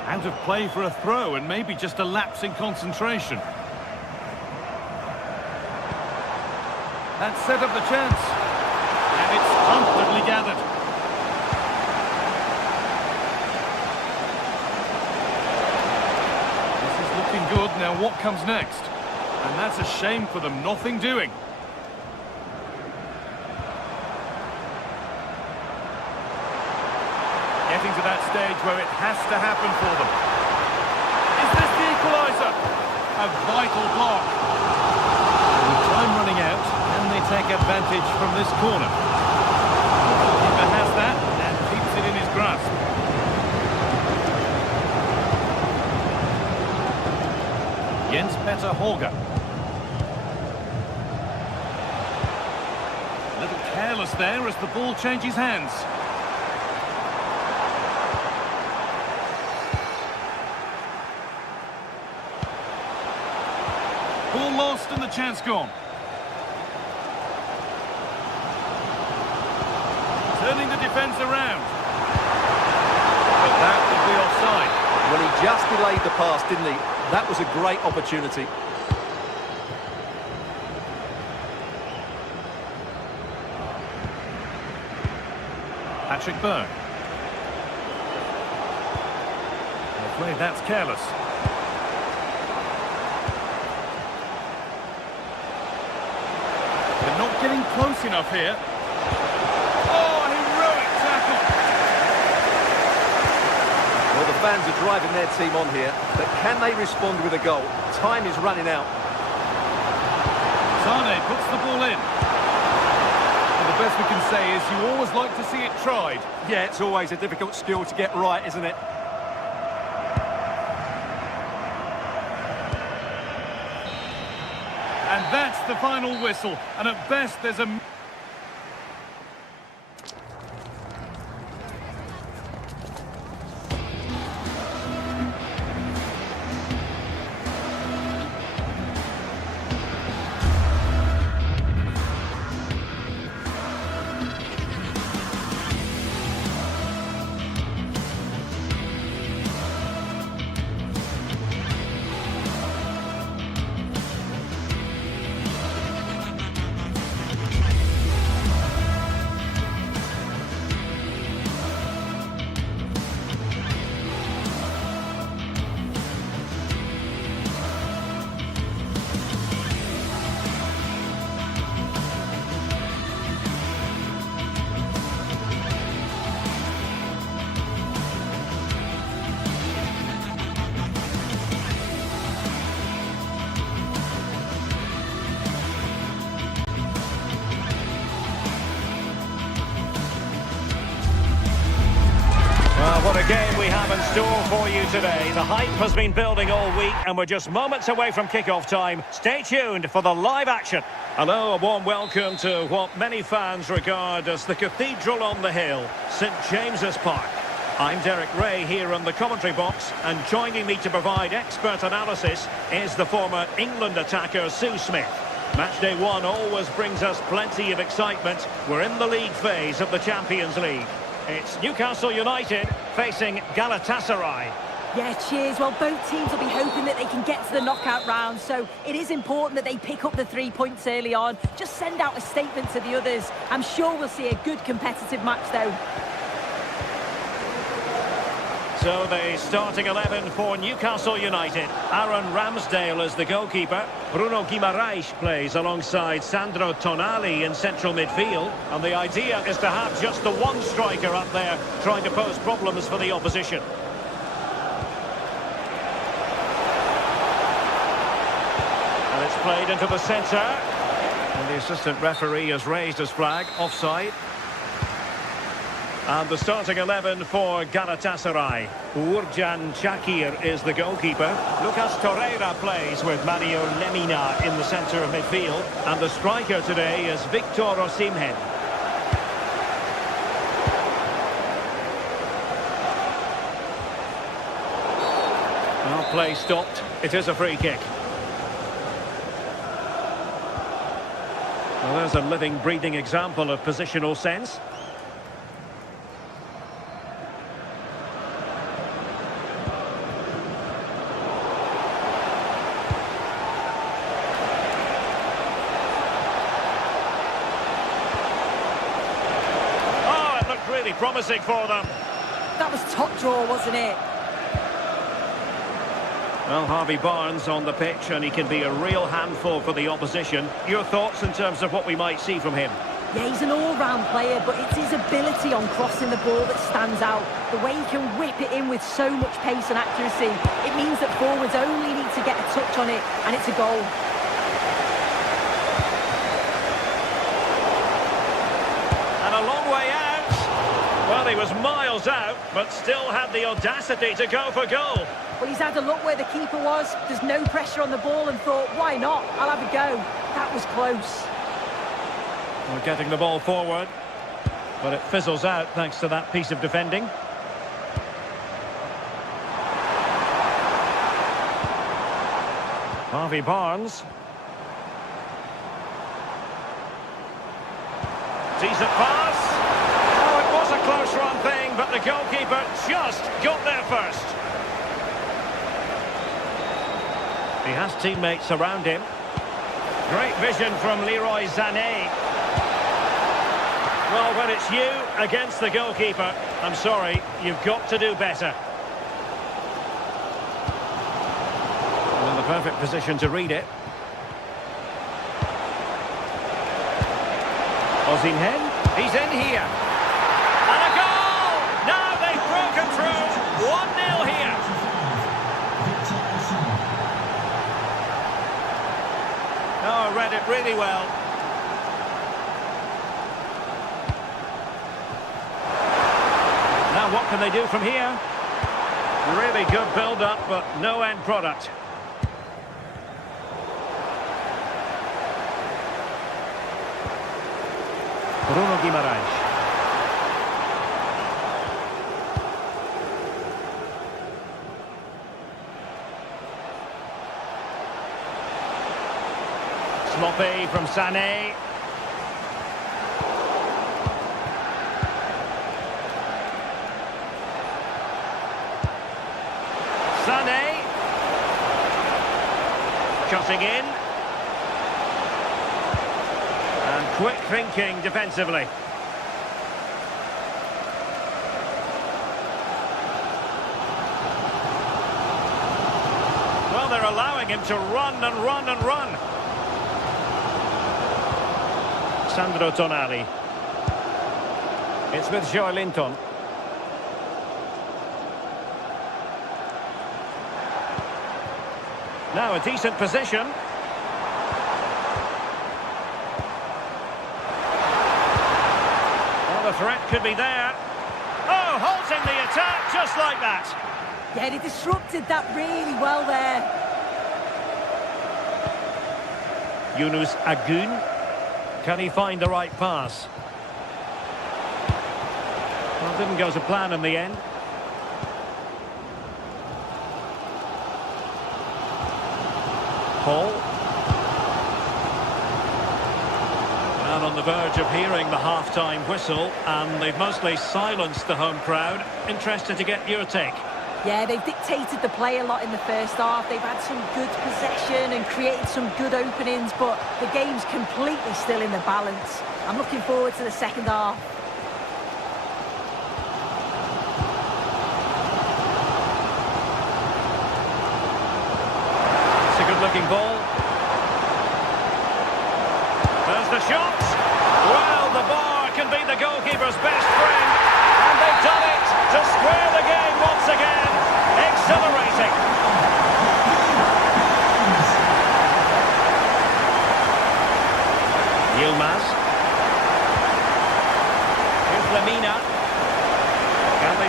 Out of play for a throw and maybe just a lapse in concentration. That set up the chance. And it's comfortably gathered. This is looking good. Now what comes next? And that's a shame for them. Nothing doing. Getting to that stage where it has to happen for them. Is this the equaliser? A vital block. With time running out, can they take advantage from this corner? The goalkeeper has that and keeps it in his grasp. Jens Petter Horger. A little careless there as the ball changes hands. Ball lost and the chance gone. Turning the defence around. But that would be offside. Well, he just delayed the pass, didn't he? That was a great opportunity. Patrick Berg. I'm afraid that's careless. They're not getting close enough here. Oh, heroic tackle! Well, the fans are driving their team on here, but can they respond with a goal? Time is running out. Sané puts the ball in. And the best we can say is you always like to see it tried. Yeah, it's always a difficult skill to get right, isn't it? And that's the final whistle. And at best, there's a... What a game we have in store for you today. The hype has been building all week and we're just moments away from kick-off time. Stay tuned for the live action. Hello, a warm welcome to what many fans regard as the cathedral on the hill, St James's Park. I'm Derek Ray here in the commentary box, and joining me to provide expert analysis is the former England attacker Sue Smith. Matchday 1 always brings us plenty of excitement. We're in the league phase of the Champions League. It's Newcastle United facing Galatasaray. Yeah, cheers. Well, both teams will be hoping that they can get to the knockout round, so it is important that they pick up the 3 points early on. Just send out a statement to the others. I'm sure we'll see a good competitive match, though. So the starting 11 for Newcastle United. Aaron Ramsdale is the goalkeeper. Bruno Guimaraes plays alongside Sandro Tonali in central midfield. And the idea is to have just the one striker up there trying to pose problems for the opposition. And it's played into the centre. And the assistant referee has raised his flag, offside. And the starting 11 for Galatasaray. Uğurcan Çakır is the goalkeeper. Lucas Torreira plays with Mario Lemina in the centre of midfield. And the striker today is Victor Osimhen. Well, play stopped. It is a free kick. Well, there's a living, breathing example of positional sense. Really promising for them. That was top draw, wasn't it? Well, Harvey Barnes on the pitch, and he can be a real handful for the opposition. Your thoughts in terms of what we might see from him? Yeah, he's an all-round player, but it's his ability on crossing the ball that stands out. The way he can whip it in with so much pace and accuracy. It means that forwards only need to get a touch on it, and it's a goal. And a long way out. Well, he was miles out, but still had the audacity to go for goal. Well, he's had a look where the keeper was. There's no pressure on the ball and thought, why not? I'll have a go. That was close. We're getting the ball forward, but it fizzles out thanks to that piece of defending. Harvey Barnes. Decent pass. Oh, it was a close run thing, but the goalkeeper just got there first. He has teammates around him. Great vision from Leroy Sané. Well, when it's you against the goalkeeper, I'm sorry, you've got to do better. In the perfect position to read it. Osimhen, he's in here. And a goal! Now they've broken through. 1-0 here. Oh, read it really well. Now what can they do from here? Really good build-up, but no end product. Bruno Guimaraes. Sloppy from Sané. Sané. Cutting in. And quick thinking defensively. Well, they're allowing him to run and run and run. Sandro Tonali. It's with Joelinton. Now a decent position. Well, the threat could be there. Oh, halting the attack just like that. Yeah, they disrupted that really well there. Yunus Agun. Can he find the right pass? Well, didn't go to plan in the end. Paul. And on the verge of hearing the half-time whistle, and they've mostly silenced the home crowd. Interested to get your take. Yeah, they've dictated the play a lot in the first half. They've had some good possession and created some good openings, but the game's completely still in the balance. I'm looking forward to the second half.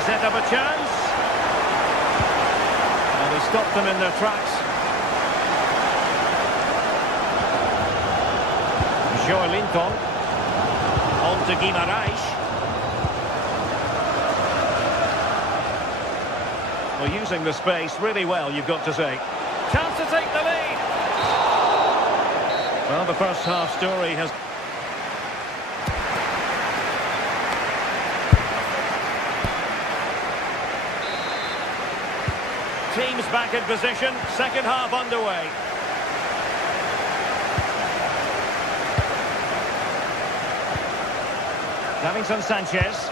set up a chance. And he stopped them in their tracks. Linton. On to Guimaraes. Well, using the space really well, you've got to say. Chance to take the lead. Well, the first half story has... Teams back in position, second half underway. Davinson Sanchez.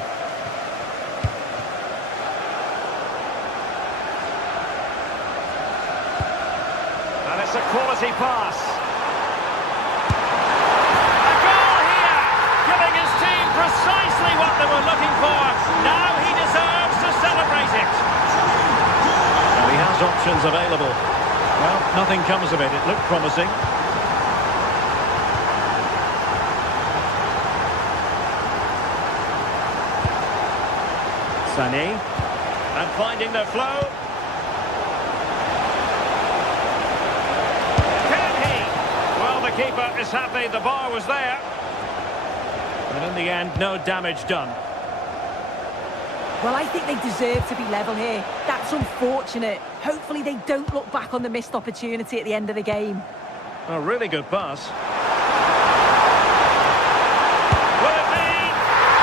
And it's a quality pass. A goal here, giving his team precisely what they were looking for. Now he deserves to celebrate it. Well, he has options available. Well, nothing comes of it. It looked promising. Sané, and finding the flow. Can he? Well, the keeper is happy the bar was there. And in the end, no damage done. Well, I think they deserve to be level here. That's unfortunate. Hopefully they don't look back on the missed opportunity at the end of the game. A really good pass. Will it be?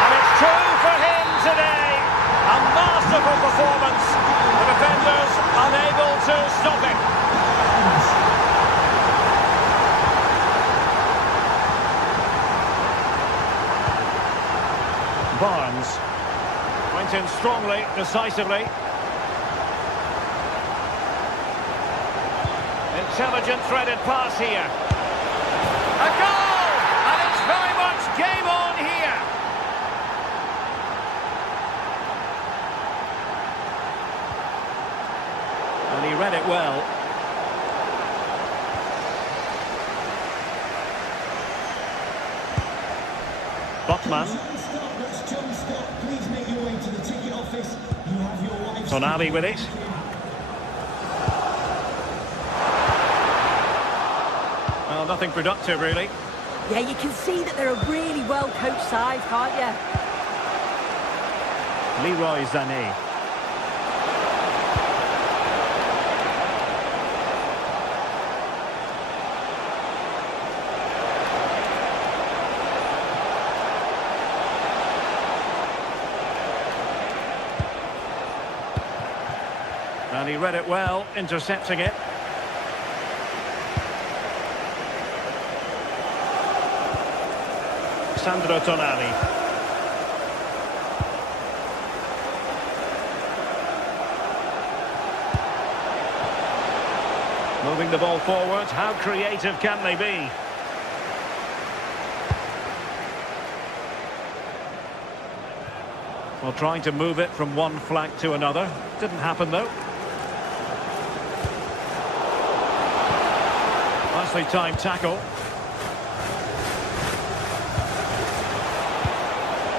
And it's two for him today. A masterful performance. The defenders unable to stop it. Barnes went in strongly, decisively. Intelligent threaded pass here. A goal! And it's very much game on here. And he read it well. Botman. Tonali with it. Well, nothing productive, really. Yeah, you can see that they're a really well-coached side, can't you? Leroy Sané. And he read it well, intercepting it. Sandro Tonali. Moving the ball forward, how creative can they be? Well, trying to move it from one flank to another. Didn't happen, though. Nicely timed tackle.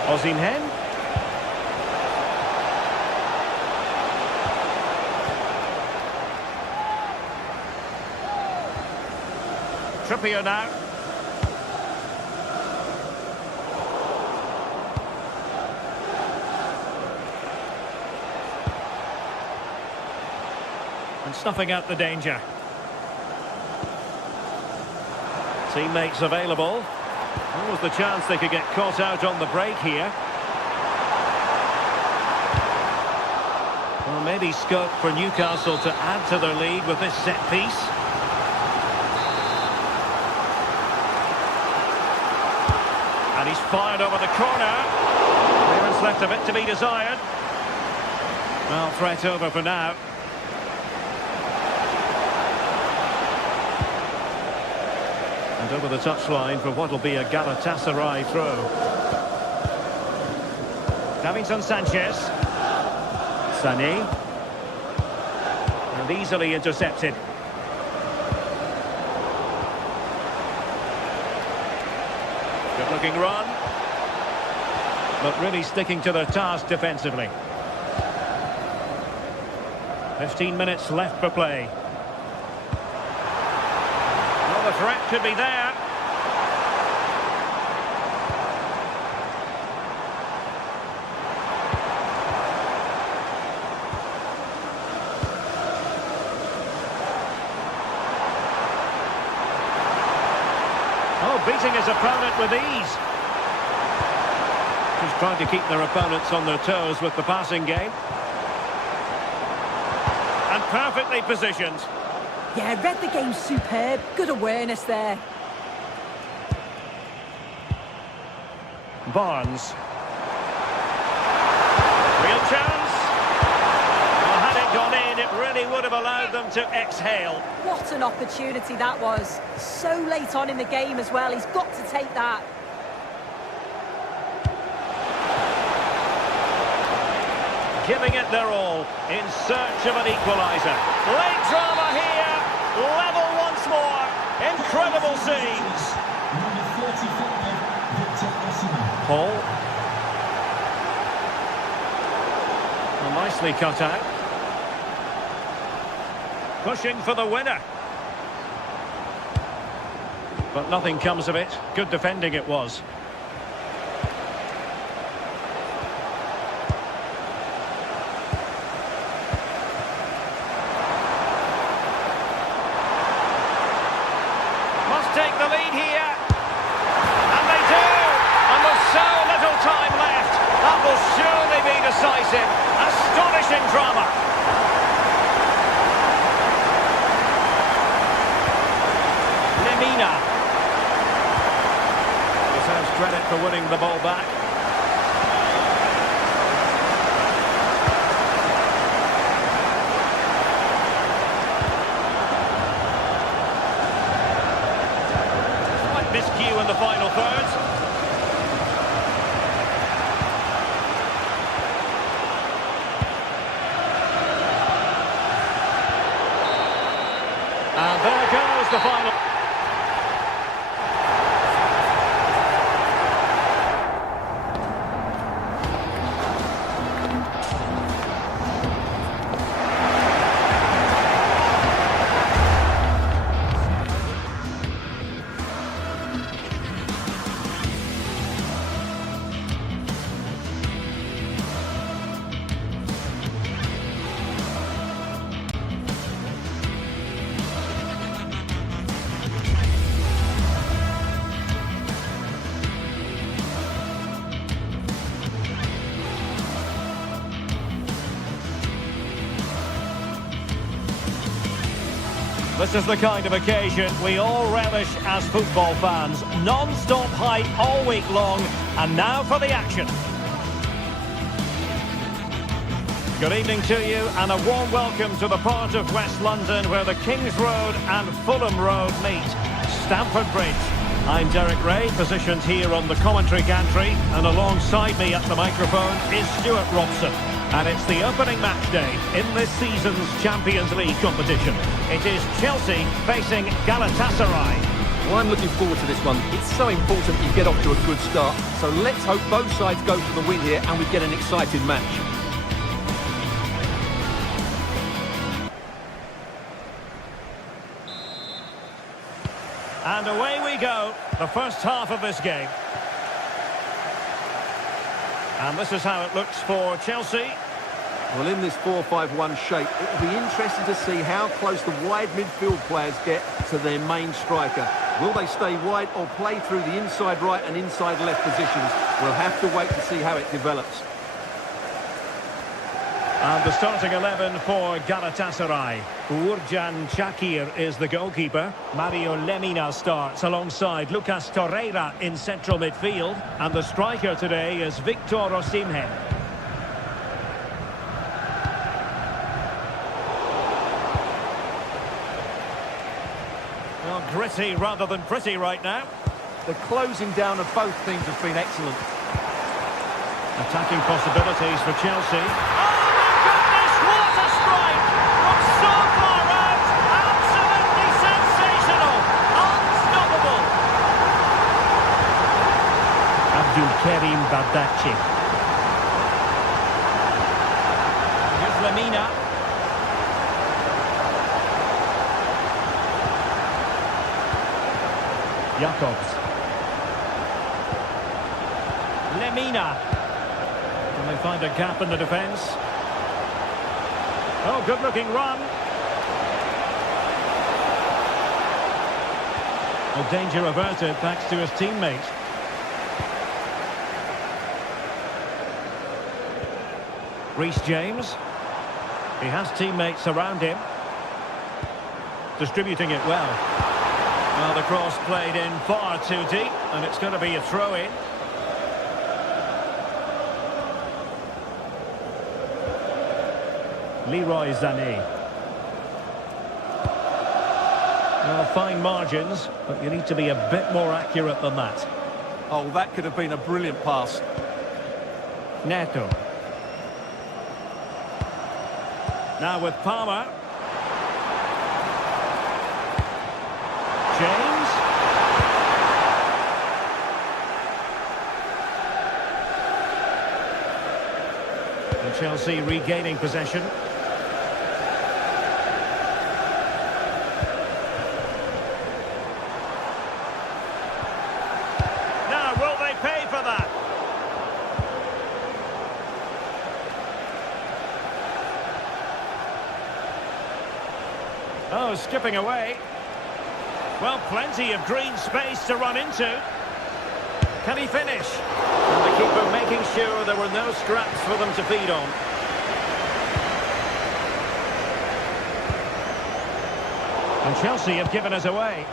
Osimhen. Trippier now. And snuffing out the danger. Teammates available. What was the chance they could get caught out on the break here? Well, maybe scope for Newcastle to add to their lead with this set piece. And he's fired over the corner. Clearance left a bit to be desired. Well, threat over for now. And over the touchline for what will be a Galatasaray throw. Davinson Sanchez. Sané. And easily intercepted. Good looking run. But really sticking to their task defensively. 15 minutes left for play. Well, the threat could be there. Oh, beating his opponent with ease. Just trying to keep their opponents on their toes with the passing game. And perfectly positioned. Yeah, read the game superb. Good awareness there. Barnes. Real chance. Well, had it gone in, it really would have allowed them to exhale. What an opportunity that was. So late on in the game as well. He's got to take that. Giving it their all in search of an equaliser. Late drama here. Level once more. Incredible scenes. Number 45, Victor Osimhen. Paul. Well, nicely cut out. Pushing for the winner. But nothing comes of it. Good defending it was. Take the lead here, and they do, and there's so little time left. That will surely be decisive. Astonishing drama. Lemina deserves credit for winning the ball back. Miscue in the final third. And there goes the final. This is the kind of occasion we all relish as football fans. Non-stop hype all week long, and now for the action. Good evening to you, and a warm welcome to the part of West London where the Kings Road and Fulham Road meet, Stamford Bridge. I'm Derek Ray, positioned here on the commentary gantry, and alongside me at the microphone is Stuart Robson. And it's the opening match day in this season's Champions League competition. It is Chelsea facing Galatasaray. Well, I'm looking forward to this one. It's so important you get off to a good start. So let's hope both sides go for the win here and we get an exciting match. And away we go, the first half of this game. And this is how it looks for Chelsea. Well, in this 4-5-1 shape, it will be interesting to see how close the wide midfield players get to their main striker. Will they stay wide or play through the inside right and inside left positions? We'll have to wait to see how it develops. And the starting 11 for Galatasaray. Uğurcan Çakır is the goalkeeper. Mario Lemina starts alongside Lucas Torreira in central midfield. And the striker today is Victor Osimhen. Well, gritty rather than pretty right now. The closing down of both teams has been excellent. Attacking possibilities for Chelsea. What a strike! From so far out! Absolutely sensational! Unstoppable! Abdulkarim Badaci. Here's Lemina. Jacobs. Lemina. Can they find a gap in the defence? Oh, good-looking run. Well, danger averted thanks to his teammate. Reece James. He has teammates around him. Distributing it well. Well, the cross played in far too deep, and it's going to be a throw-in. Leroy Sané. Well, fine margins, but you need to be a bit more accurate than that. Oh, that could have been a brilliant pass. Neto. Now with Palmer. James. And Chelsea regaining possession. Now, will they pay for that? Oh, skipping away. Well, plenty of green space to run into. Can he finish? And the keeper making sure there were no scraps for them to feed on. And Chelsea have given us away.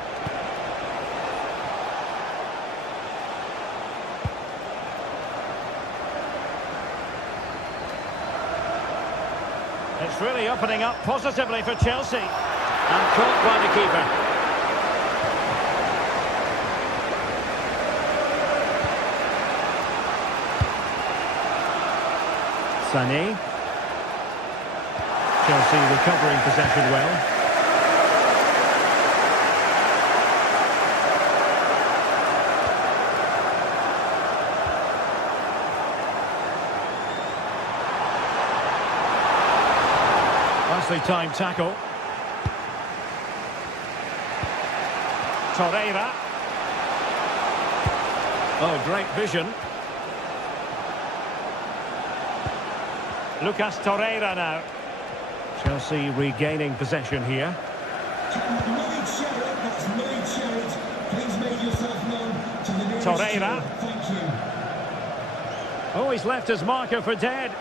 It's really opening up positively for Chelsea. And caught by the keeper. Sané. Chelsea recovering possession well. Nicely timed tackle. Torreira. Oh, great vision. Lucas Torreira now. Chelsea regaining possession here. Torreira. Thank you. Oh, he's left his marker for dead.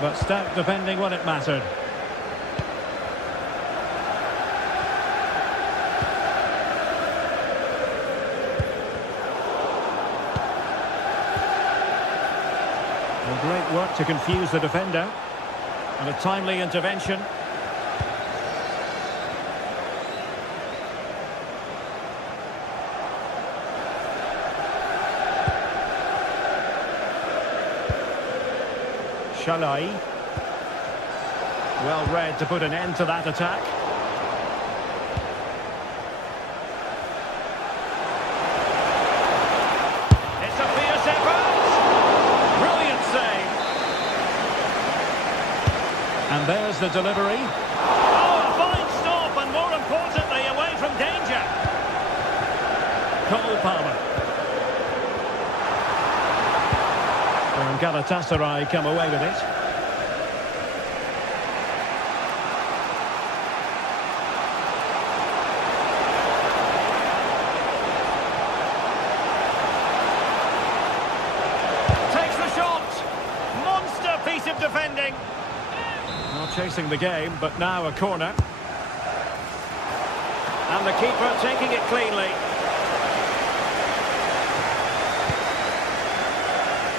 But stout defending when it mattered. Well, great work to confuse the defender. And a timely intervention. Shalai. Well read to put an end to that attack. It's a fierce effort. Brilliant save. And there's the delivery. Oh, a fine stop, and more importantly, away from danger. Cole Palmer. And Galatasaray come away with it. Takes the shot. Monster piece of defending. Not chasing the game, but now a corner. And the keeper taking it cleanly.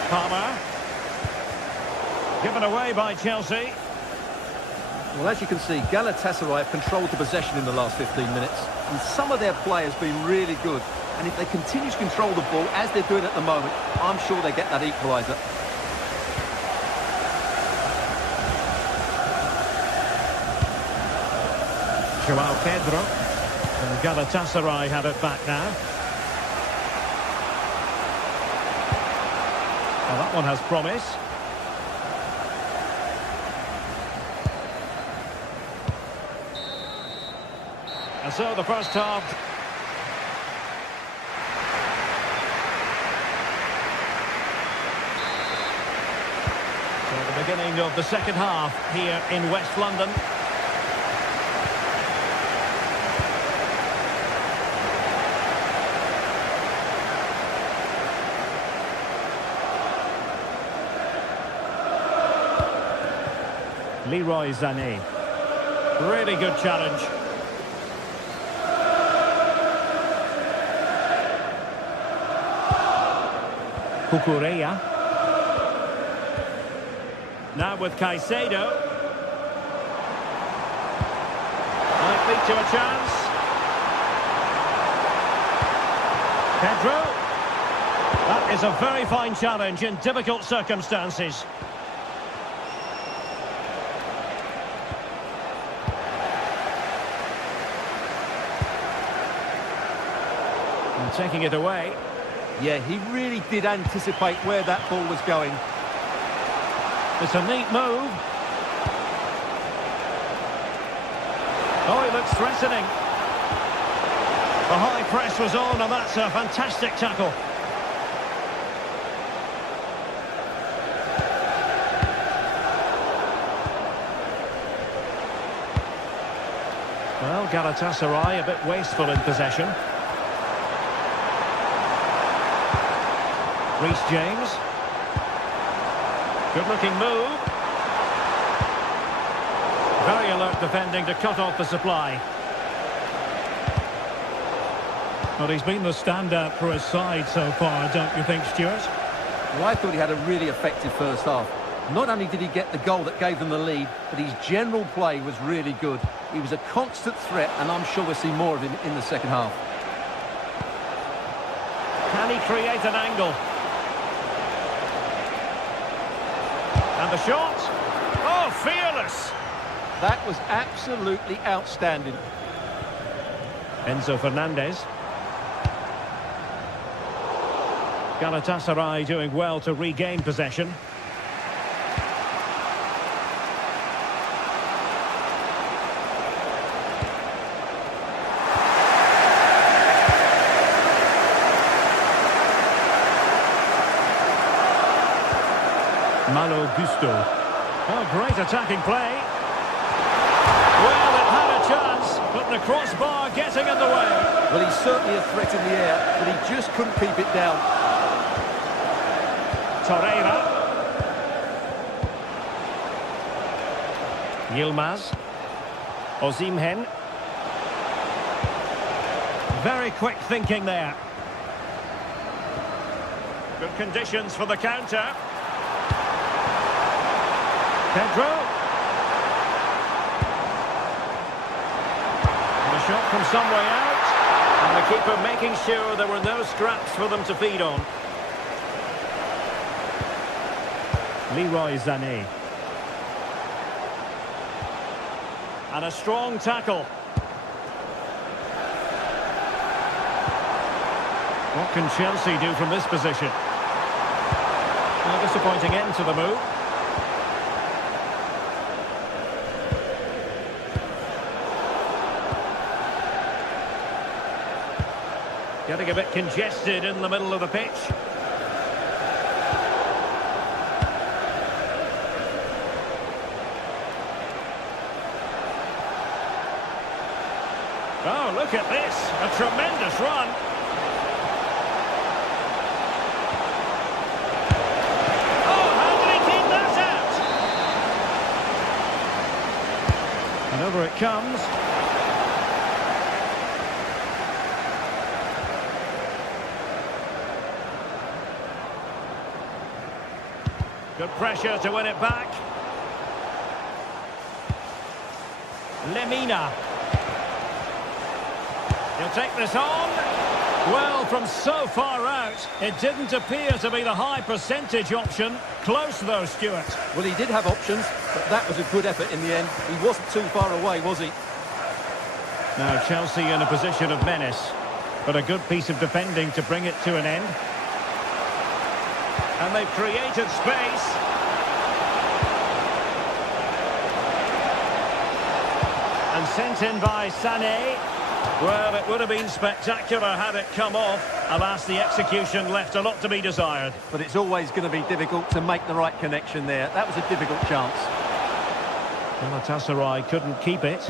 Palmer. Given away by Chelsea. Well, as you can see, Galatasaray have controlled the possession in the last 15 minutes. And some of their players have been really good. And if they continue to control the ball, as they're doing at the moment, I'm sure they get that equaliser. Joao Pedro. And Galatasaray have it back now. Well, that one has promise. And so the first half. Beginning of the second half here in West London. Leroy Sané. Really good challenge. Cucurella. Now with Caicedo. Might lead to a chance. Pedro. That is a very fine challenge in difficult circumstances. And taking it away. Yeah, he really did anticipate where that ball was going. It's a neat move. Oh, he looks threatening. The high press was on, and that's a fantastic tackle. Well, Galatasaray a bit wasteful in possession. Reece James. Good-looking move. Very alert defending to cut off the supply. Well, he's been the standout for his side so far, don't you think, Stuart? Well, I thought he had a really effective first half. Not only did he get the goal that gave them the lead, but his general play was really good. He was a constant threat, and I'm sure we'll see more of him in the second half. Can he create an angle? And the shot. Oh, fearless. That was absolutely outstanding. Enzo Fernandez. Galatasaray doing well to regain possession. Malo Gusto. Oh, great attacking play. Well, it had a chance, but the crossbar getting in the way. Well, he's certainly a threat in the air, but he just couldn't keep it down. Torreira. Yilmaz. Osimhen. Very quick thinking there. Good conditions for the counter. Pedro. And a shot from some way out. And the keeper making sure there were no scraps for them to feed on. Leroy Sané. And a strong tackle. What can Chelsea do from this position? A disappointing end to the move. Getting a bit congested in the middle of the pitch. Oh, look at this. A tremendous run. Oh, how did he keep that out? And over it comes. Good pressure to win it back. Lemina. He'll take this on. Well, from so far out, it didn't appear to be the high percentage option. Close though, Stuart. Well, he did have options, but that was a good effort in the end. He wasn't too far away, was he? Now Chelsea in a position of menace, but a good piece of defending to bring it to an end. And they've created space. And sent in by Sané. Well, it would have been spectacular had it come off. Alas, the execution left a lot to be desired. But it's always going to be difficult to make the right connection there. That was a difficult chance. Galatasaray couldn't keep it.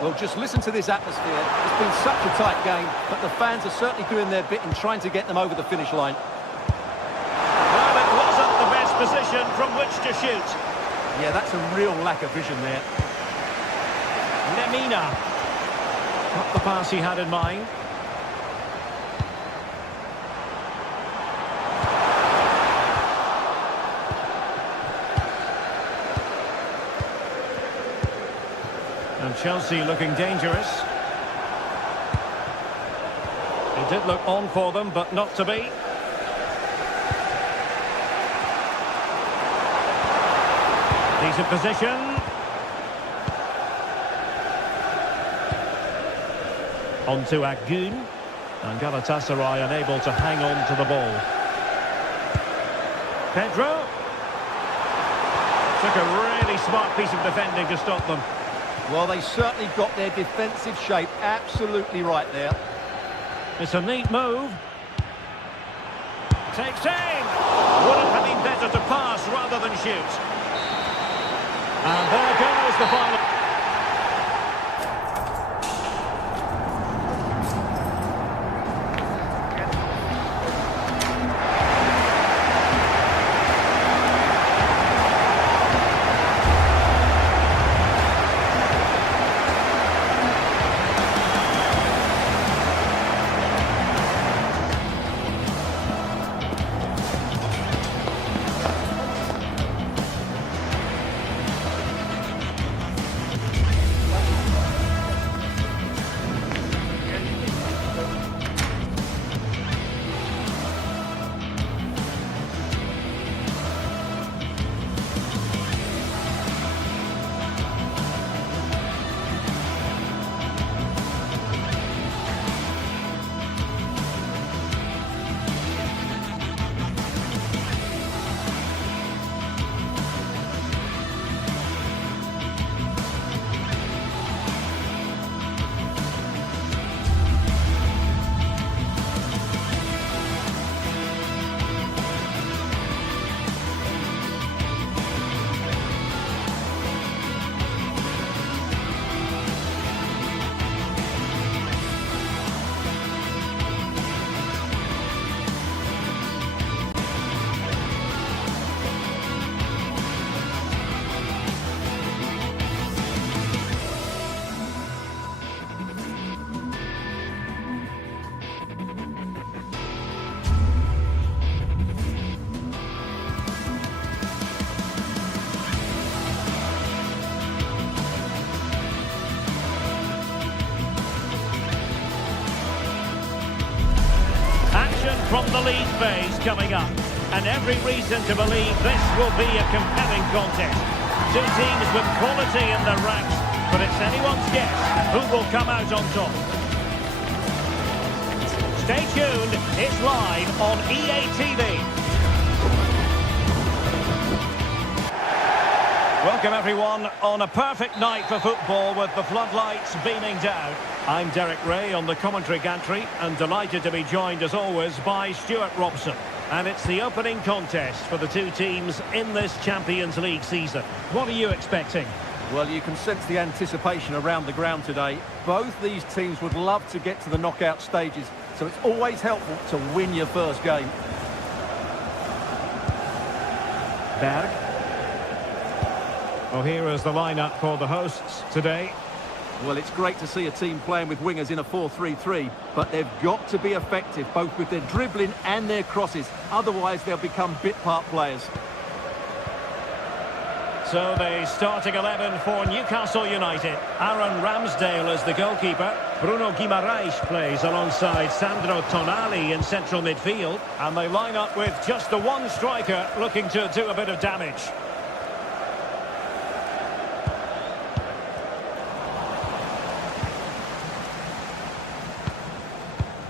Well, just listen to this atmosphere. It's been such a tight game, but the fans are certainly doing their bit in trying to get them over the finish line. Well, it wasn't the best position from which to shoot. Yeah, that's a real lack of vision there. Lemina. Not the pass he had in mind. And Chelsea looking dangerous. It did look on for them, but not to be. Decent position. On to Agun. And Galatasaray unable to hang on to the ball. Pedro. Took a really smart piece of defending to stop them. Well, they certainly got their defensive shape absolutely right there. It's a neat move. Takes aim. Would it have been better to pass rather than shoot? And there goes the final. From the league phase coming up, and every reason to believe this will be a compelling contest. Two teams with quality in their ranks, but it's anyone's guess who will come out on top. Stay tuned, it's live on EA TV. Welcome everyone on a perfect night for football with the floodlights beaming down. I'm Derek Ray on the commentary gantry and delighted to be joined as always by Stuart Robson. And it's the opening contest for the two teams in this Champions League season. What are you expecting? Well, you can sense the anticipation around the ground today. Both these teams would love to get to the knockout stages, so it's always helpful to win your first game. Berg. Well, here is the lineup for the hosts today. Well, it's great to see a team playing with wingers in a 4-3-3, but they've got to be effective, both with their dribbling and their crosses. Otherwise, they'll become bit-part players. So the starting 11 for Newcastle United. Aaron Ramsdale is the goalkeeper. Bruno Guimaraes plays alongside Sandro Tonali in central midfield. And they line up with just the one striker looking to do a bit of damage.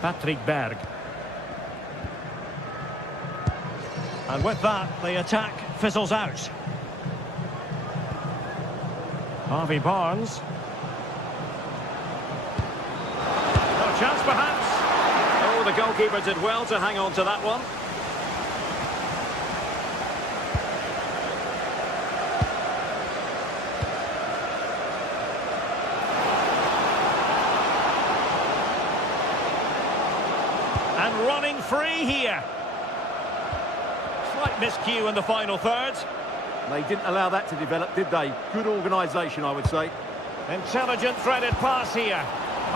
Patrick Berg. And with that, the attack fizzles out. Harvey Barnes. chance perhaps. Oh, the goalkeeper did well to hang on to that one. And running free here. Slight miscue in the final third. They didn't allow that to develop, did they? Good organisation, I would say. Intelligent threaded pass here.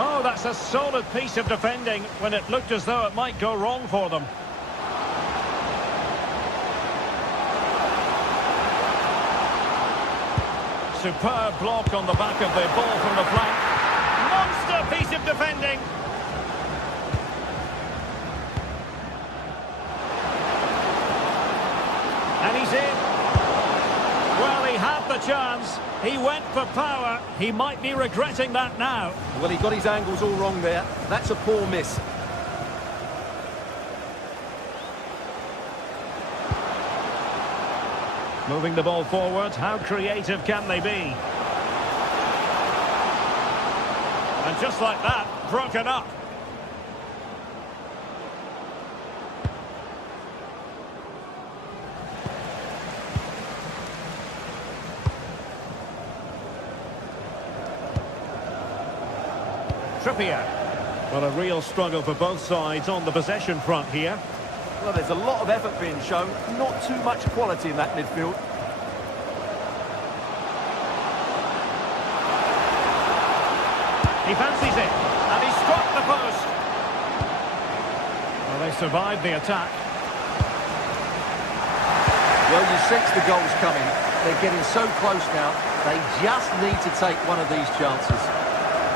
Oh, that's a solid piece of defending when it looked as though it might go wrong for them. Superb block on the back of the ball from the flank. Monster piece of defending. And he's in. Well, he had the chance. He went for power. He might be regretting that now. Well, he got his angles all wrong there. That's a poor miss. Moving the ball forward. How creative can they be? And just like that, broken up. Trippier. Well, a real struggle for both sides on the possession front here. Well, there's a lot of effort being shown. Not too much quality in that midfield. He fancies it. And he struck the post. Well, they survived the attack. Well, you sense the goals coming. They're getting so close now. They just need to take one of these chances.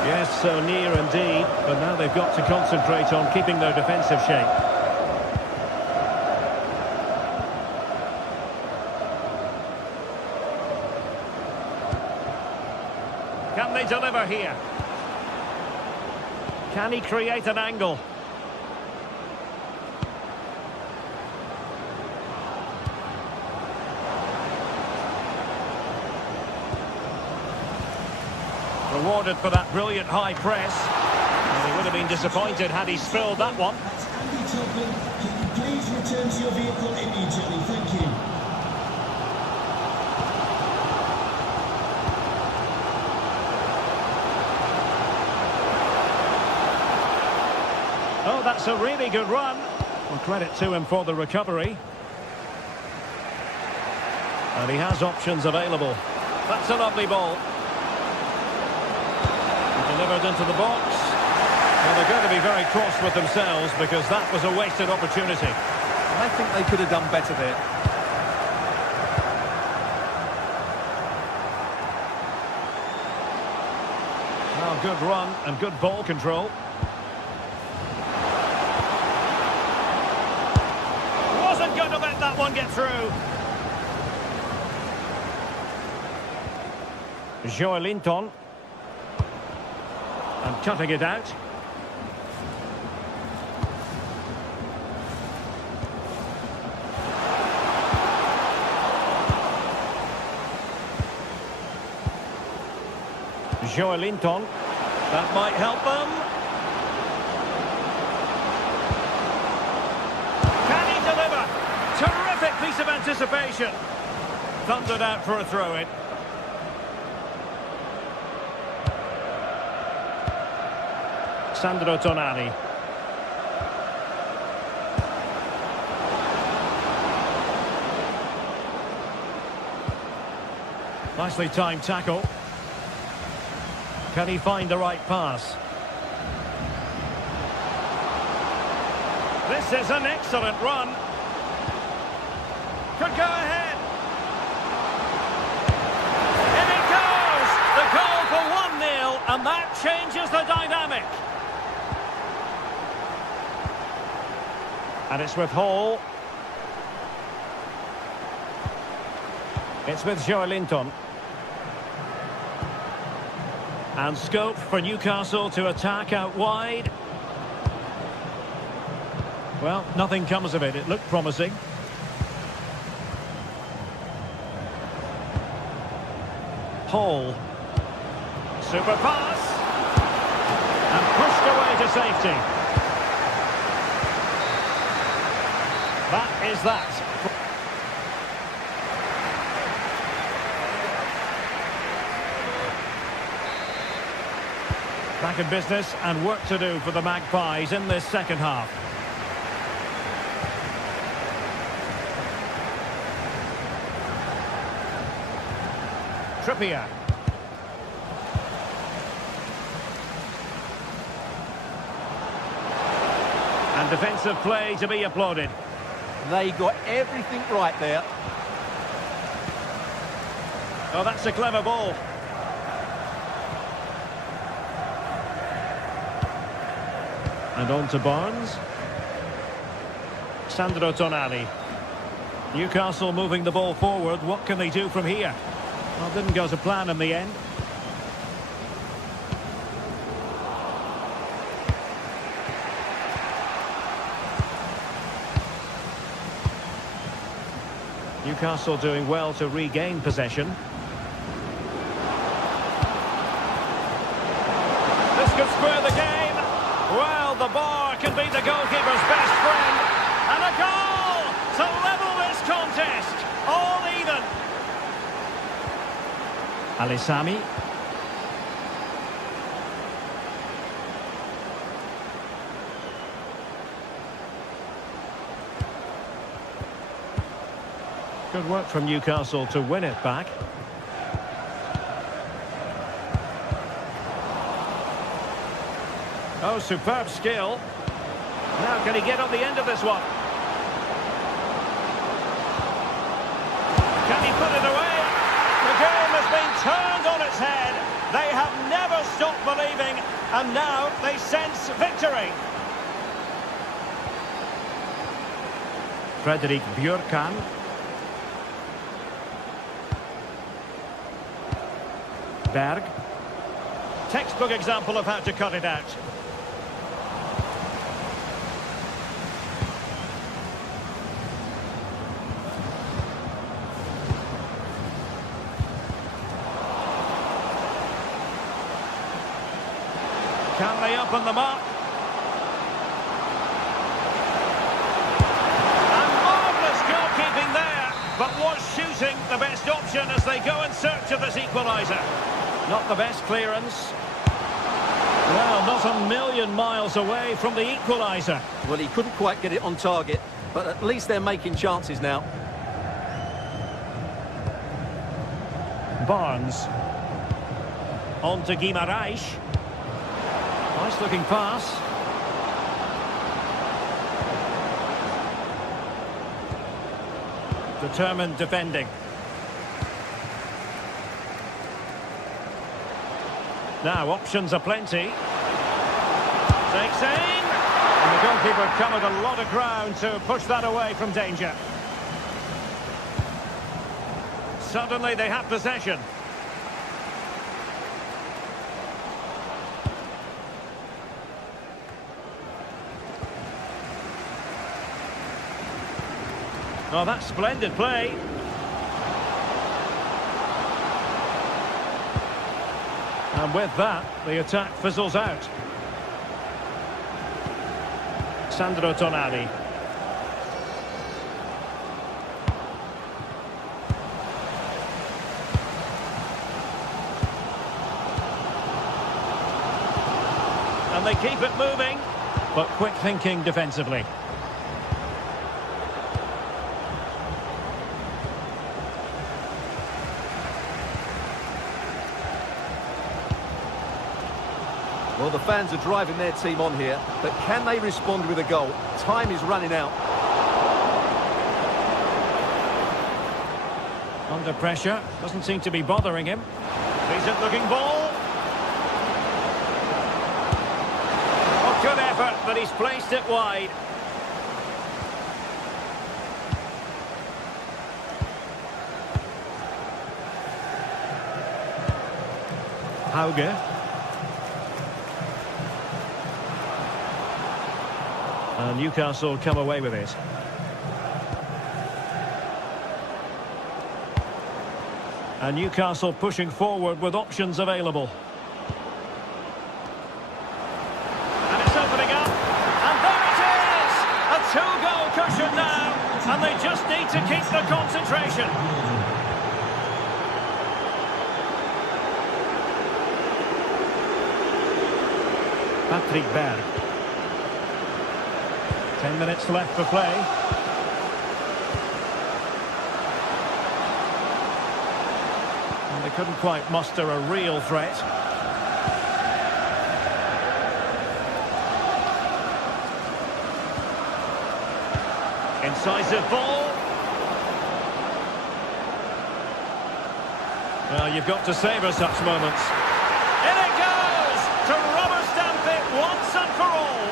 Yes, so near indeed, but now they've got to concentrate on keeping their defensive shape. Can they deliver here? Can he create an angle? Rewarded for that brilliant high press. And he would have been disappointed had he spilled that one. That's Andy Tubman. Can you please return to your vehicle immediately? Thank you. Oh, that's a really good run. Well, credit to him for the recovery. And he has options available. That's a lovely ball. Delivered into the box. Well, they're going to be very cross with themselves because that was a wasted opportunity. I think they could have done better there. Well, good run and good ball control. Wasn't going to let that one get through. Joelinton. And cutting it out. Joelinton. That might help them. Can he deliver? Terrific piece of anticipation. Thundered out for a throw-in. Sandro Tonali. Nicely timed tackle. Can he find the right pass? This is an excellent run. Could go ahead. In it goes! The goal for 1-0, and that changes the dynamic. And it's with Hall. It's with Joelinton. And scope for Newcastle to attack out wide. Well, nothing comes of it. It looked promising. Hall. Super pass. And pushed away to safety. That is that. Back in business and work to do for the Magpies in this second half. Trippier. And defensive play to be applauded. They got everything right there. Oh, that's a clever ball. And on to Barnes. Sandro Tonali. Newcastle moving the ball forward. What can they do from here? Well, didn't go to plan in the end. Newcastle doing well to regain possession. This could square the game. Well, the bar can be the goalkeeper's best friend. And a goal to level this contest. All even. Alisami. Good work from Newcastle to win it back. Oh, superb skill. Now can he get on the end of this one? Can he put it away? The game has been turned on its head. They have never stopped believing, and now they sense victory. Fredrik Björkan. Berg. Textbook example of how to cut it out. Can they open them up? And marvellous goalkeeping there. But was shooting the best option as they go in search of this equaliser? Not the best clearance. Well, not a million miles away from the equaliser. Well, he couldn't quite get it on target, but at least they're making chances now. Barnes. On to Guimaraes. Nice looking pass. Determined defending. Now options are plenty. Takes aim. And the goalkeeper covered a lot of ground to push that away from danger. Suddenly they have possession. Oh, that's splendid play. And with that, the attack fizzles out. Sandro Tonali. And they keep it moving, but quick thinking defensively. Well, the fans are driving their team on here, but can they respond with a goal? Time is running out. Under pressure, doesn't seem to be bothering him. Decent looking ball. Oh, good effort, but he's placed it wide. Hauge. And Newcastle come away with it. And Newcastle pushing forward with options available. And they just need to keep the concentration. Patrick Berg. 10 minutes left for play. And they couldn't quite muster a real threat. Incisive ball. Well, you've got to savour such moments. In it goes! To rubber stamp it once and for all.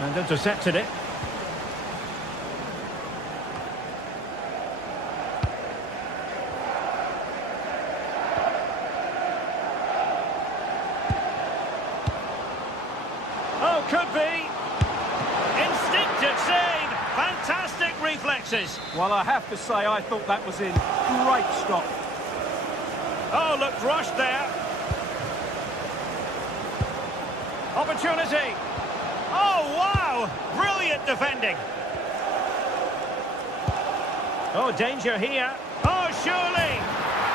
And intercepted it. Oh, could be. Instinctive save. Fantastic reflexes. Well, I have to say, I thought that was in. Great stop. Oh, looked rushed there. Opportunity. Oh, wow! Brilliant defending. Oh, danger here. Oh, surely.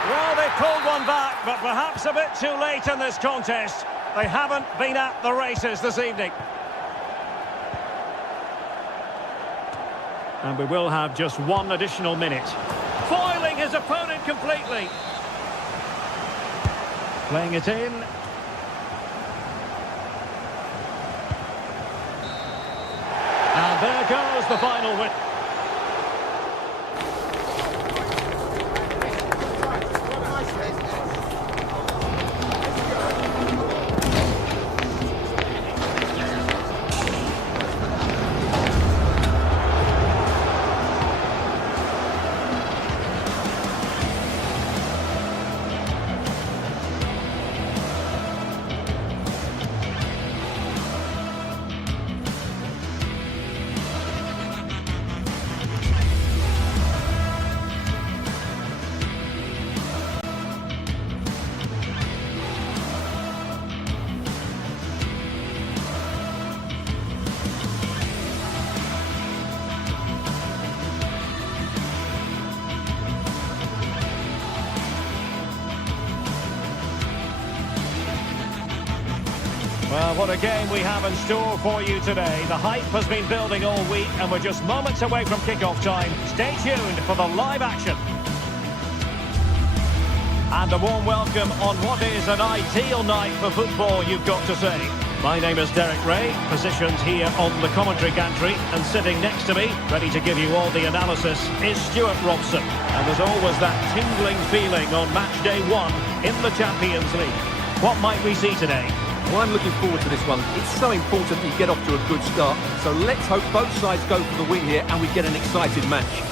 Well, they pulled one back, but perhaps a bit too late in this contest. They haven't been at the races this evening. And we will have just one additional minute. Foiling his opponent completely. Playing it in. And there goes the final win. Well, what a game we have in store for you today. The hype has been building all week and we're just moments away from kick-off time. Stay tuned for the live action. And a warm welcome on what is an ideal night for football, you've got to say. My name is Derek Ray, positioned here on the commentary gantry, and sitting next to me, ready to give you all the analysis, is Stuart Robson. And there's always that tingling feeling on match day 1 in the Champions League. What might we see today? Well, I'm looking forward to this one. It's so important you get off to a good start. So let's hope both sides go for the win here and we get an exciting match.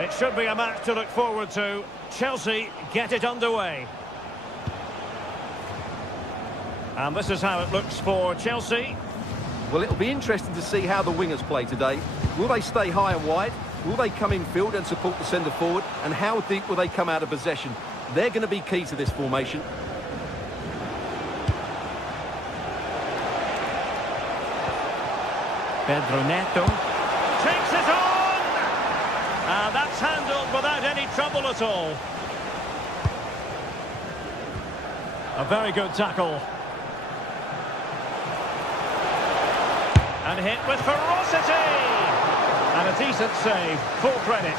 It should be a match to look forward to. Chelsea get it underway. And this is how it looks for Chelsea. Well, it'll be interesting to see how the wingers play today. Will they stay high and wide? Will they come in field and support the centre forward? And how deep will they come out of possession? They're going to be key to this formation. Pedro Neto. Takes it on! And that's handled without any trouble at all. A very good tackle. And hit with ferocity! And a decent save, full credit.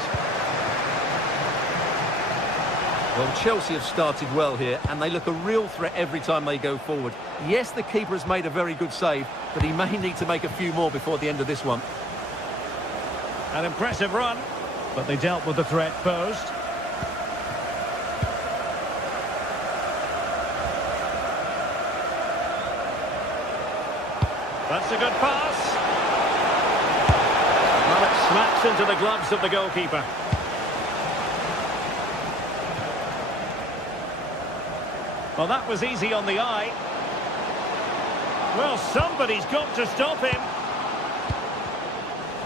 Well, Chelsea have started well here, and they look a real threat every time they go forward. Yes, the keeper has made a very good save, but he may need to make a few more before the end of this one. An impressive run. But they dealt with the threat posed. That's a good pass. Well, it smacks into the gloves of the goalkeeper. Well, that was easy on the eye. Well, somebody's got to stop him.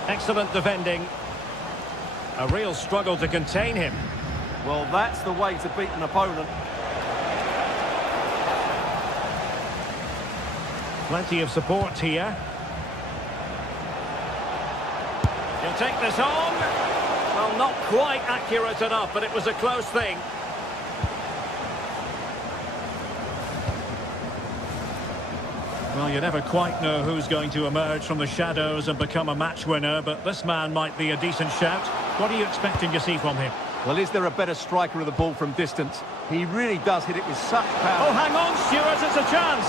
Excellent defending. A real struggle to contain him. Well, that's the way to beat an opponent. Plenty of support here. He'll take this on. Well, not quite accurate enough, but it was a close thing. Well, you never quite know who's going to emerge from the shadows and become a match winner, but this man might be a decent shout. What are you expecting to see from him? Well, is there a better striker of the ball from distance? He really does hit it with such power. Oh, hang on, Stuart, it's a chance.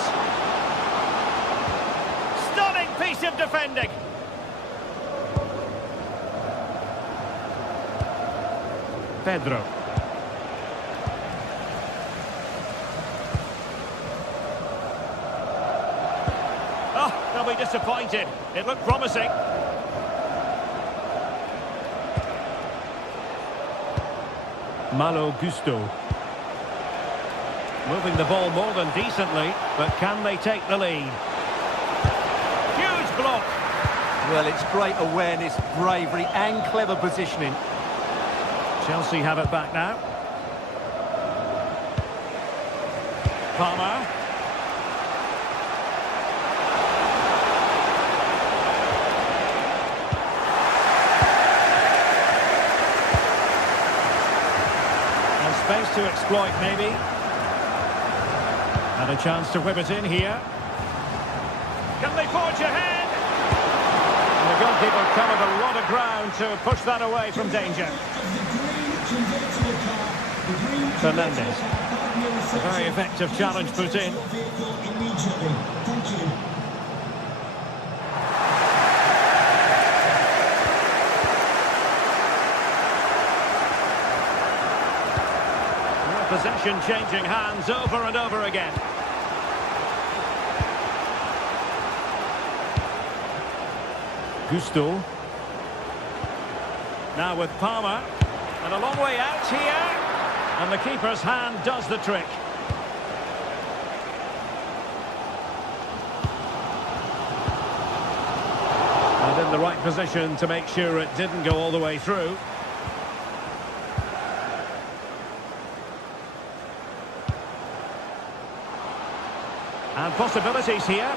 Stunning piece of defending. Pedro. Oh, they'll be disappointed. It looked promising. Malo Gusto. Moving the ball more than decently, but can they take the lead? Huge block. Well, it's great awareness, bravery and clever positioning. Chelsea have it back now. Palmer. And space to exploit, maybe. And a chance to whip it in here. Can they forge ahead? And the goalkeeper covered a lot of ground to push that away from danger. Fernandez. A very effective challenge put in. Possession changing hands over and over again. Gusto. Now with Palmer. And a long way out here. And the keeper's hand does the trick. And in the right position to make sure it didn't go all the way through. And possibilities here.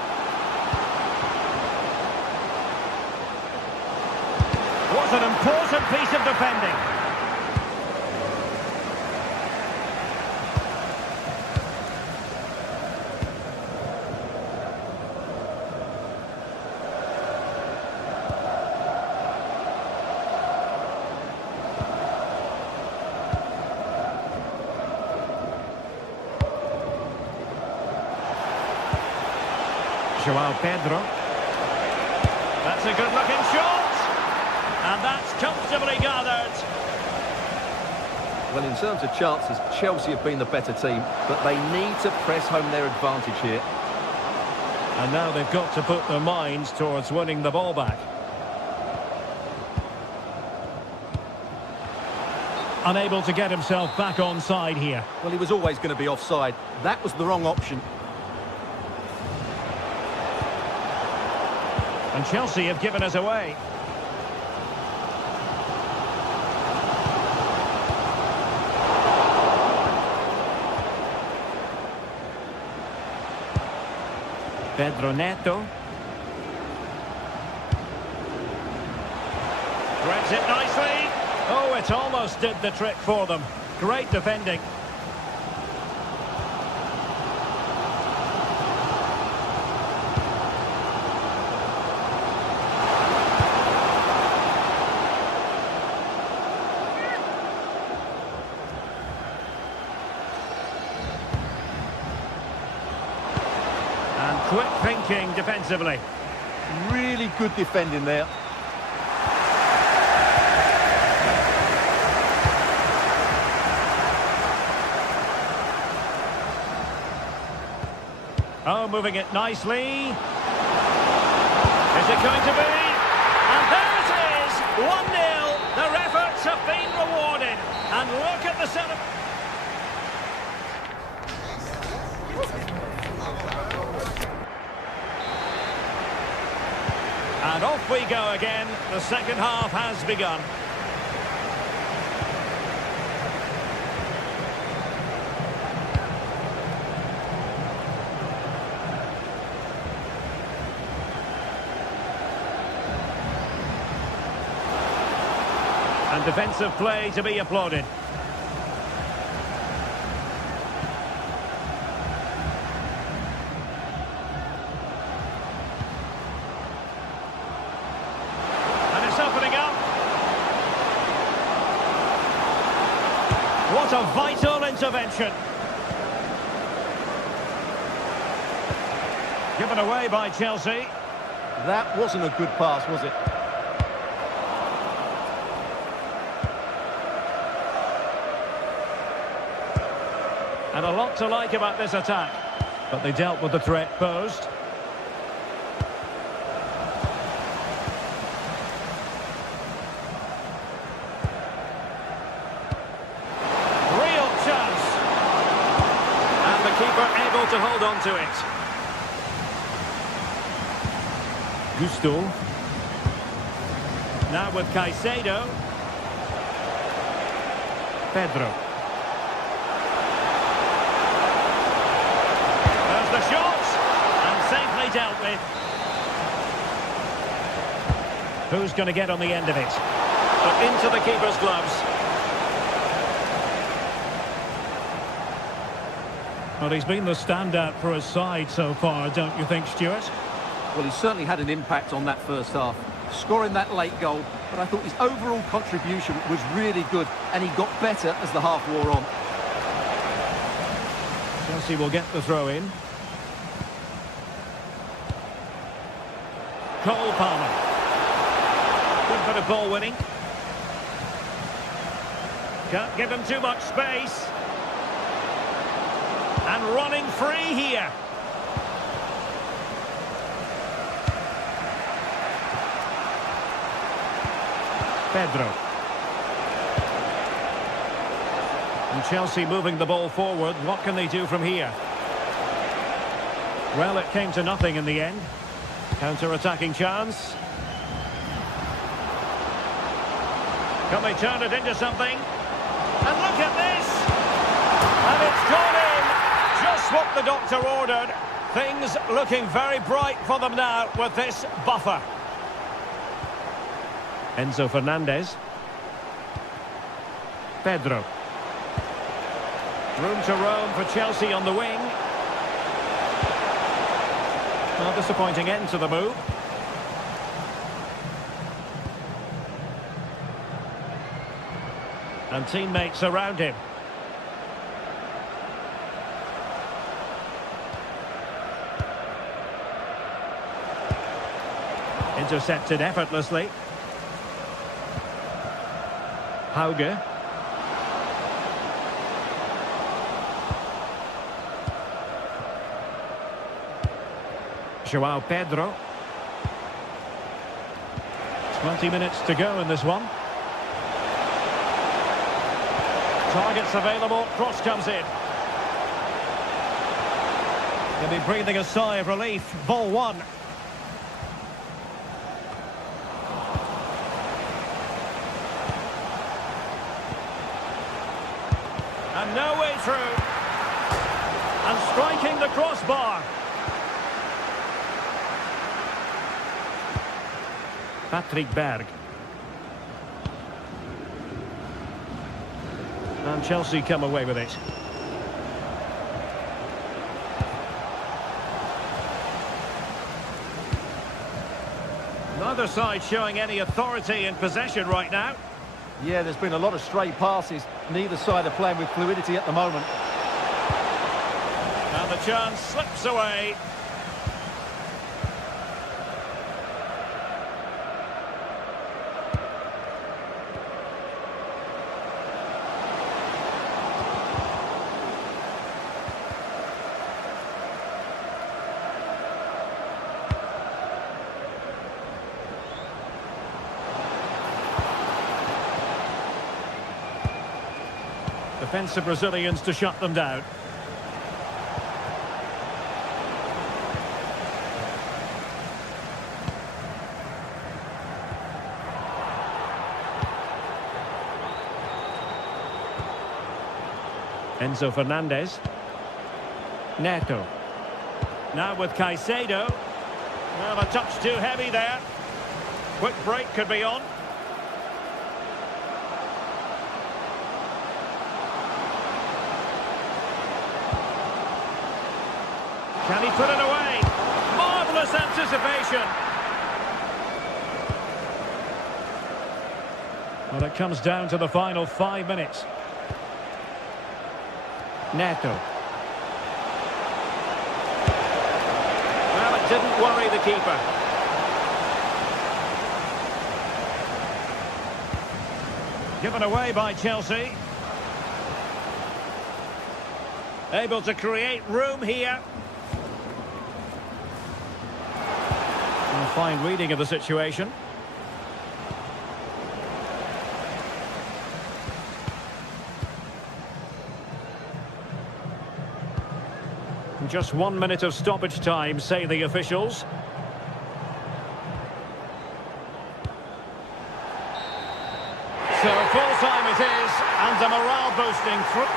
What an important piece of defending. Joao Pedro. That's a good-looking shot. And that's comfortably gathered. Well, in terms of chances, Chelsea have been the better team, but they need to press home their advantage here. And now they've got to put their minds towards winning the ball back. Unable to get himself back onside here. Well, he was always going to be offside. That was the wrong option. And Chelsea have given us away. Pedro Neto. Threads it nicely. Oh, it almost did the trick for them. Great defending. And quick thinking defensively. Really good defending there. Oh, moving it nicely. Is it going to be? And there it is! 1-0. Their efforts have been rewarded. And look at the celebration. And off we go again. The second half has begun. And defensive play to be applauded. And it's opening up. What a vital intervention. Given away by Chelsea. That wasn't a good pass, was it? And a lot to like about this attack. But they dealt with the threat posed. Real chance. And the keeper able to hold on to it. Gusto. Now with Caicedo. Pedro. The shot, and safely dealt with. Who's going to get on the end of it? But into the keeper's gloves. Well, he's been the standout for his side so far, don't you think, Stuart? Well, he certainly had an impact on that first half, scoring that late goal, but I thought his overall contribution was really good, and he got better as the half wore on. Chelsea will get the throw in. Cole Palmer. Good bit of ball winning. Can't give him too much space. And running free here. Pedro. And Chelsea moving the ball forward. What can they do from here? Well, it came to nothing in the end. Counter-attacking chance. Can they turn it into something? And look at this! And it's gone in! Just what the doctor ordered. Things looking very bright for them now with this buffer. Enzo Fernandez. Pedro. Room to roam for Chelsea on the wing. Well, disappointing end to the move. And teammates around him. Intercepted effortlessly. Hauge. Joao Pedro. 20 minutes to go in this one. Targets available, cross comes in. They'll be breathing a sigh of relief. Ball one. And no way through. And striking the crossbar. Patrick Berg. And Chelsea come away with it. Neither side showing any authority in possession right now. Yeah, there's been a lot of stray passes. Neither side are playing with fluidity at the moment. And the chance slips away. Defensive Brazilians to shut them down. Enzo Fernandez. Neto. Now with Caicedo. Well, a touch too heavy there. Quick break could be on. Can he put it away? Marvellous anticipation. Well, it comes down to the final 5 minutes. Neto. Well, it didn't worry the keeper. Given away by Chelsea. Able to create room here. A fine reading of the situation. Just 1 minute of stoppage time, say the officials. So full time it is, and a morale boosting through.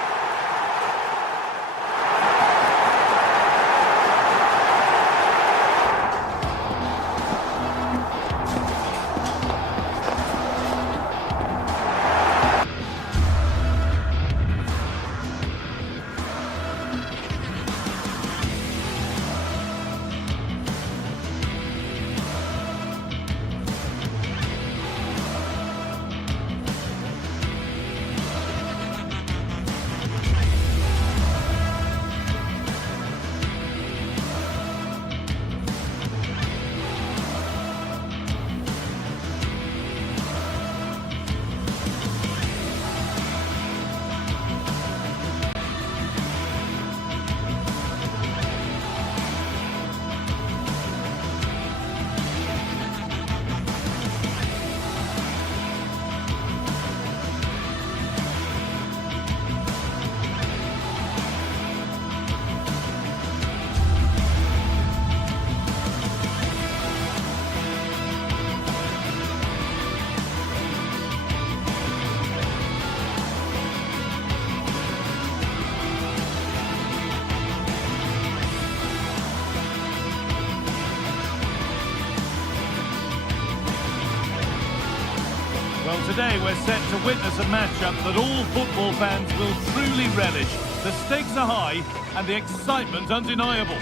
Well, today we're set to witness a matchup that all football fans will truly relish. The stakes are high and the excitement undeniable.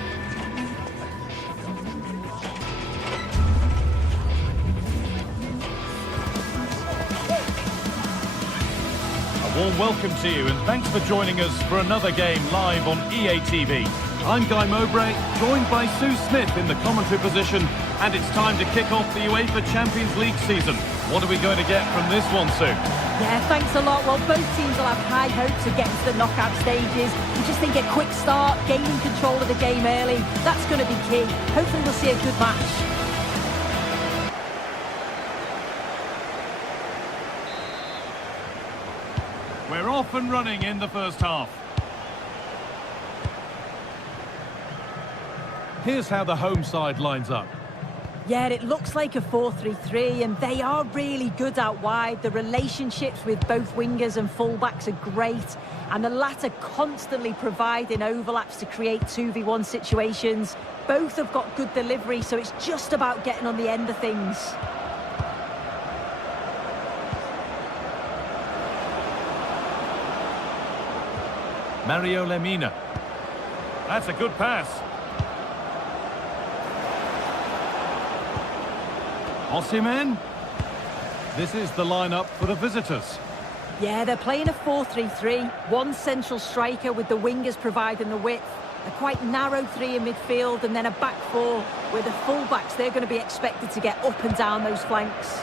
A warm welcome to you and thanks for joining us for another game live on EA TV. I'm Guy Mowbray, joined by Sue Smith in the commentary position, and it's time to kick off the UEFA Champions League season. What are we going to get from this one, Sue? Yeah, thanks a lot. Well, both teams will have high hopes of getting to the knockout stages. We just think a quick start, gaining control of the game early, that's going to be key. Hopefully we'll see a good match. We're off and running in the first half. Here's how the home side lines up. Yeah, it looks like a 4-3-3, and they are really good out wide. The relationships with both wingers and fullbacks are great, and the latter constantly providing overlaps to create 2v1 situations. Both have got good delivery, so it's just about getting on the end of things. Mario Lemina. That's a good pass. Osimhen. This is the lineup for the visitors. Yeah, they're playing a 4-3-3. One central striker with the wingers providing the width. A quite narrow three in midfield, and then a back four where the fullbacks, they're going to be expected to get up and down those flanks.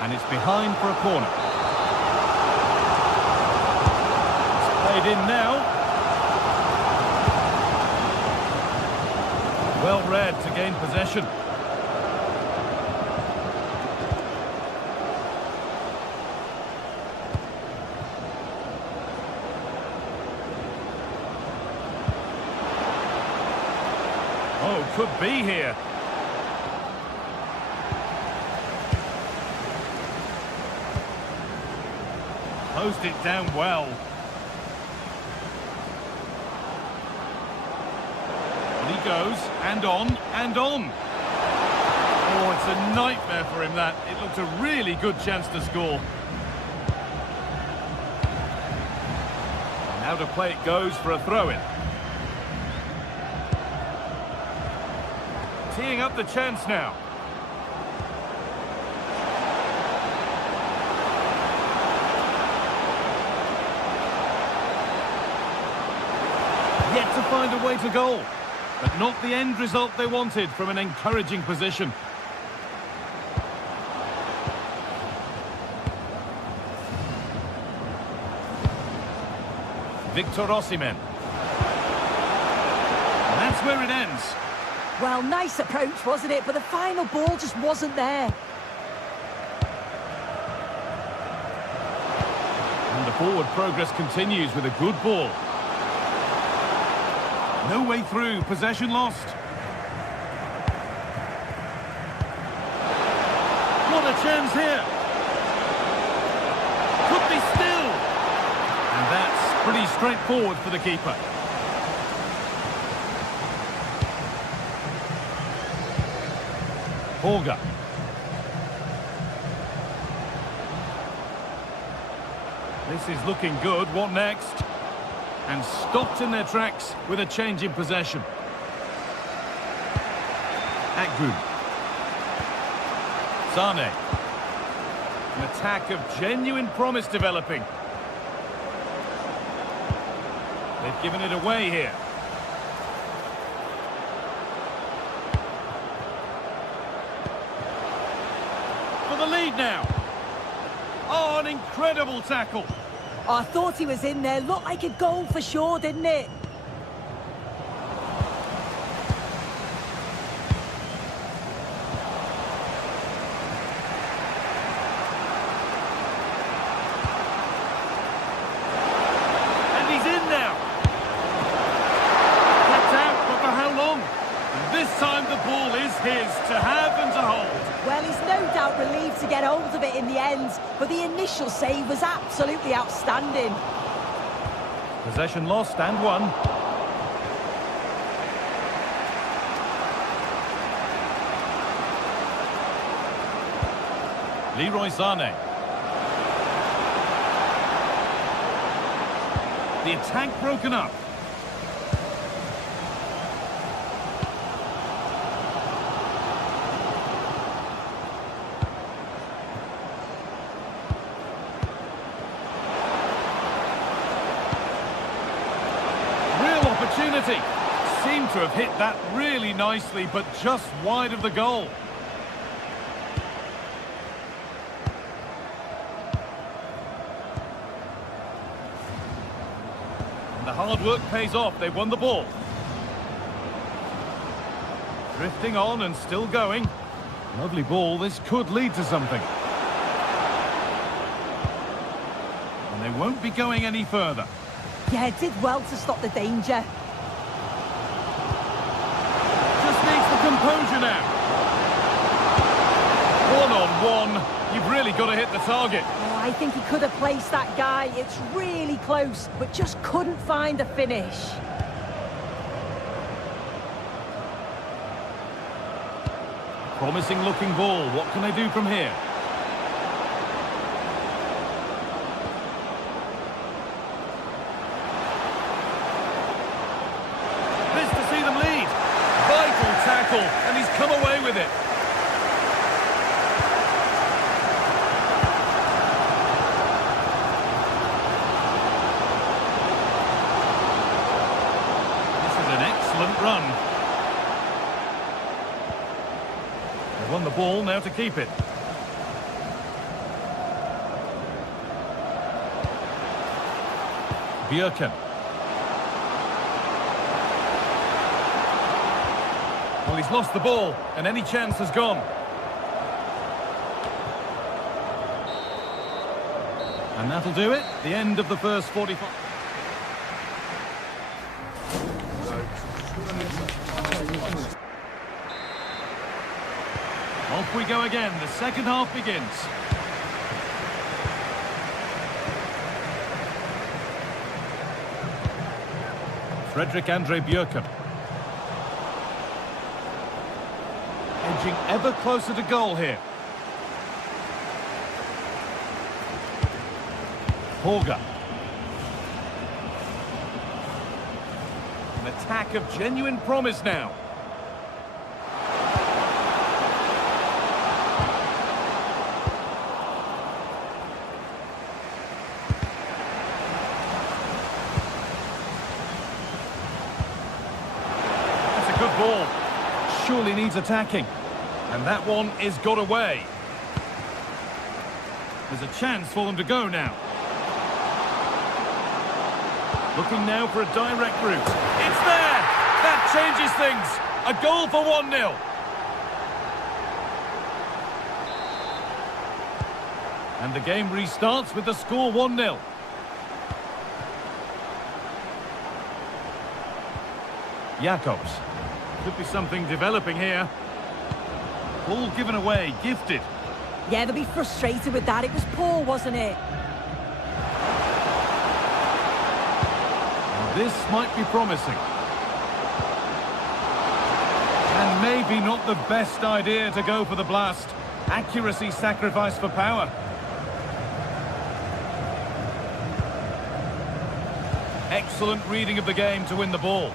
And it's behind for a corner. It's played in now. Well read to gain possession. Oh, could be here. closed it down well. And he goes, and on, and on. Oh, it's a nightmare for him, that. It looked a really good chance to score. And out of play it goes for a throw-in. Teeing up the chance now. Yet to find a way to goal, but not the end result they wanted from an encouraging position. Victor Osimhen. And that's where it ends. Well, nice approach, wasn't it? But the final ball just wasn't there. And the forward progress continues with a good ball. No way through, possession lost. What a chance here. Could be still. And that's pretty straightforward for the keeper. Holger. This is looking good. What next? And stopped in their tracks with a change in possession. Akgün. Sane. An attack of genuine promise developing. They've given it away here. For the lead now. Oh, an incredible tackle. Oh, I thought he was in there. Looked like a goal for sure, didn't it? And he's in now. Kept out, but for how long? And this time the ball is his to have and to hold. Well, he's no doubt relieved to get hold of it in the end, but the initial save was absolutely outstanding. Possession lost and won. Leroy Sane. The attack broken up. Opportunity. Seemed to have hit that really nicely, but just wide of the goal. And the hard work pays off. They won the ball. Drifting on and still going. Lovely ball. This could lead to something. And they won't be going any further. Yeah, did well to stop the danger. Just needs the composure now. One-on-one. You've really got to hit the target. Oh, I think he could have placed that guy. It's really close, but just couldn't find a finish. Promising looking ball. What can they do from here? And he's come away with it. This is an excellent run. They won the ball, now to keep it. Bjerken. Well, he's lost the ball, and any chance has gone. And that'll do it. The end of the first 45. Off we go again. The second half begins. Frederick Andre Björken. Edging ever closer to goal here. Holger. An attack of genuine promise now. That's a good ball. Surely needs attacking. And that one is got away. There's a chance for them to go now. Looking now for a direct route. It's there! That changes things. A goal for 1-0. And the game restarts with the score 1-0. Jacobs. Could be something developing here. Ball given away, gifted. Yeah, they'll be frustrated with that. It was poor, wasn't it? This might be promising. And maybe not the best idea to go for the blast. Accuracy sacrificed for power. Excellent reading of the game to win the ball.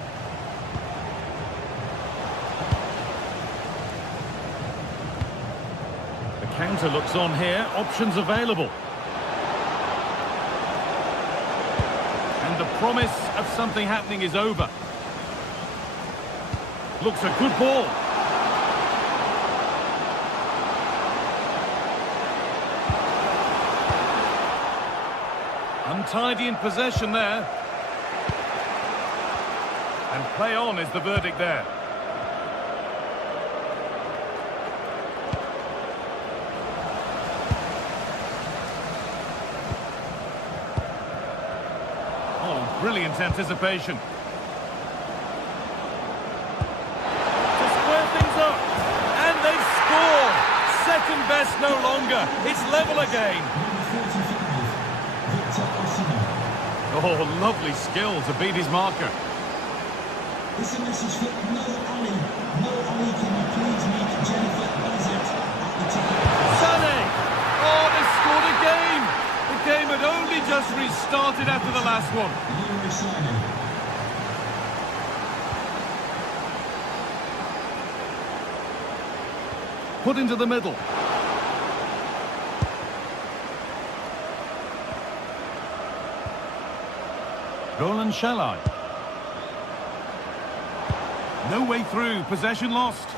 The counter looks on here. Options available. And the promise of something happening is over. Looks a good ball. Untidy in possession there. And play on is the verdict there. Brilliant anticipation. To square things up. And they've scored. Second best no longer. It's level again. Oh, lovely skill to beat his marker. This is a message for Mo Ali. Mo Ali, can you please meet Jennifer Buzzard at the ticket? Sané! Oh, they scored again! The game had only just restarted after the last one. Put into the middle. Roland Shalai. No way through, possession lost.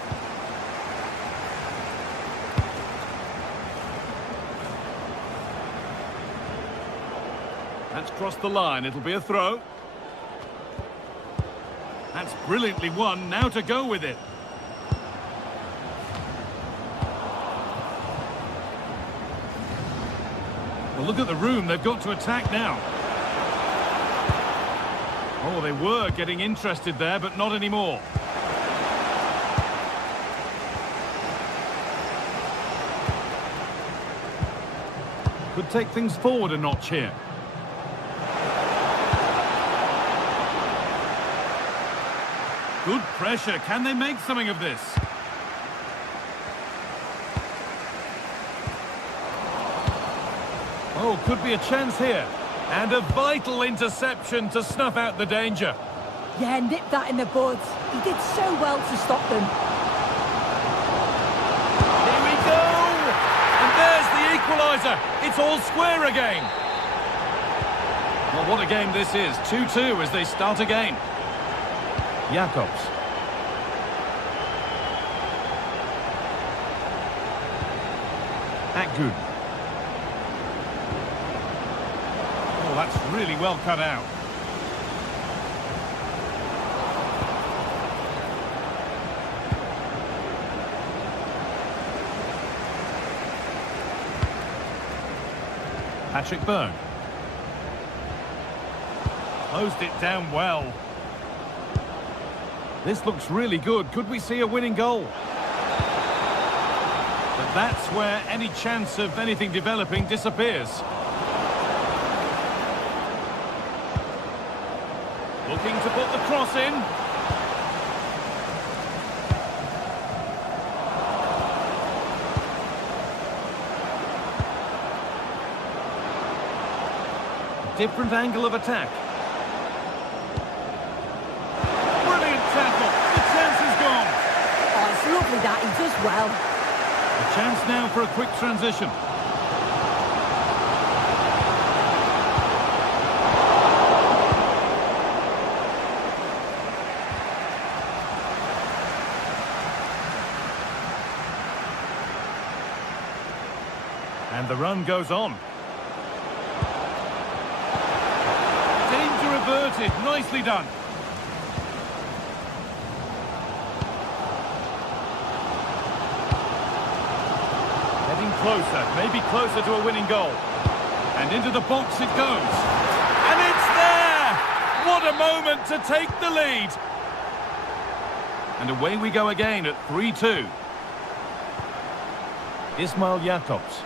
That's crossed the line, it'll be a throw. That's brilliantly won, now to go with it. Well, look at the room, they've got to attack now. Oh, they were getting interested there, but not anymore. Could take things forward a notch here. Good pressure. Can they make something of this? Oh, could be a chance here. And a vital interception to snuff out the danger. Yeah, nipped that in the bud. He did so well to stop them. Here we go! And there's the equaliser. It's all square again. Well, what a game this is. 2-2 as they start again. Jacobs. Good. Oh, that's really well cut out. Patrick Byrne. Closed it down well. This looks really good. Could we see a winning goal? But that's where any chance of anything developing disappears. Looking to put the cross in. Different angle of attack. Brilliant tackle. The chance is gone. Oh, it's lovely that. He does well. A chance now for a quick transition. And the run goes on. Danger averted. Nicely done. Heading closer, maybe closer to a winning goal. And into the box it goes. And it's there! What a moment to take the lead. And away we go again at 3-2. Ismail Jakobs.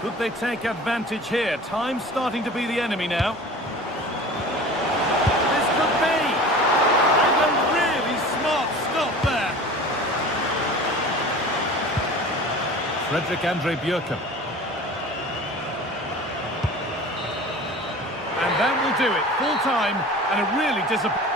Could they take advantage here? Time's starting to be the enemy now. This could be! And a really smart stop there. Frederick Andre Björken. And that will do it. Full time and a really disappointing...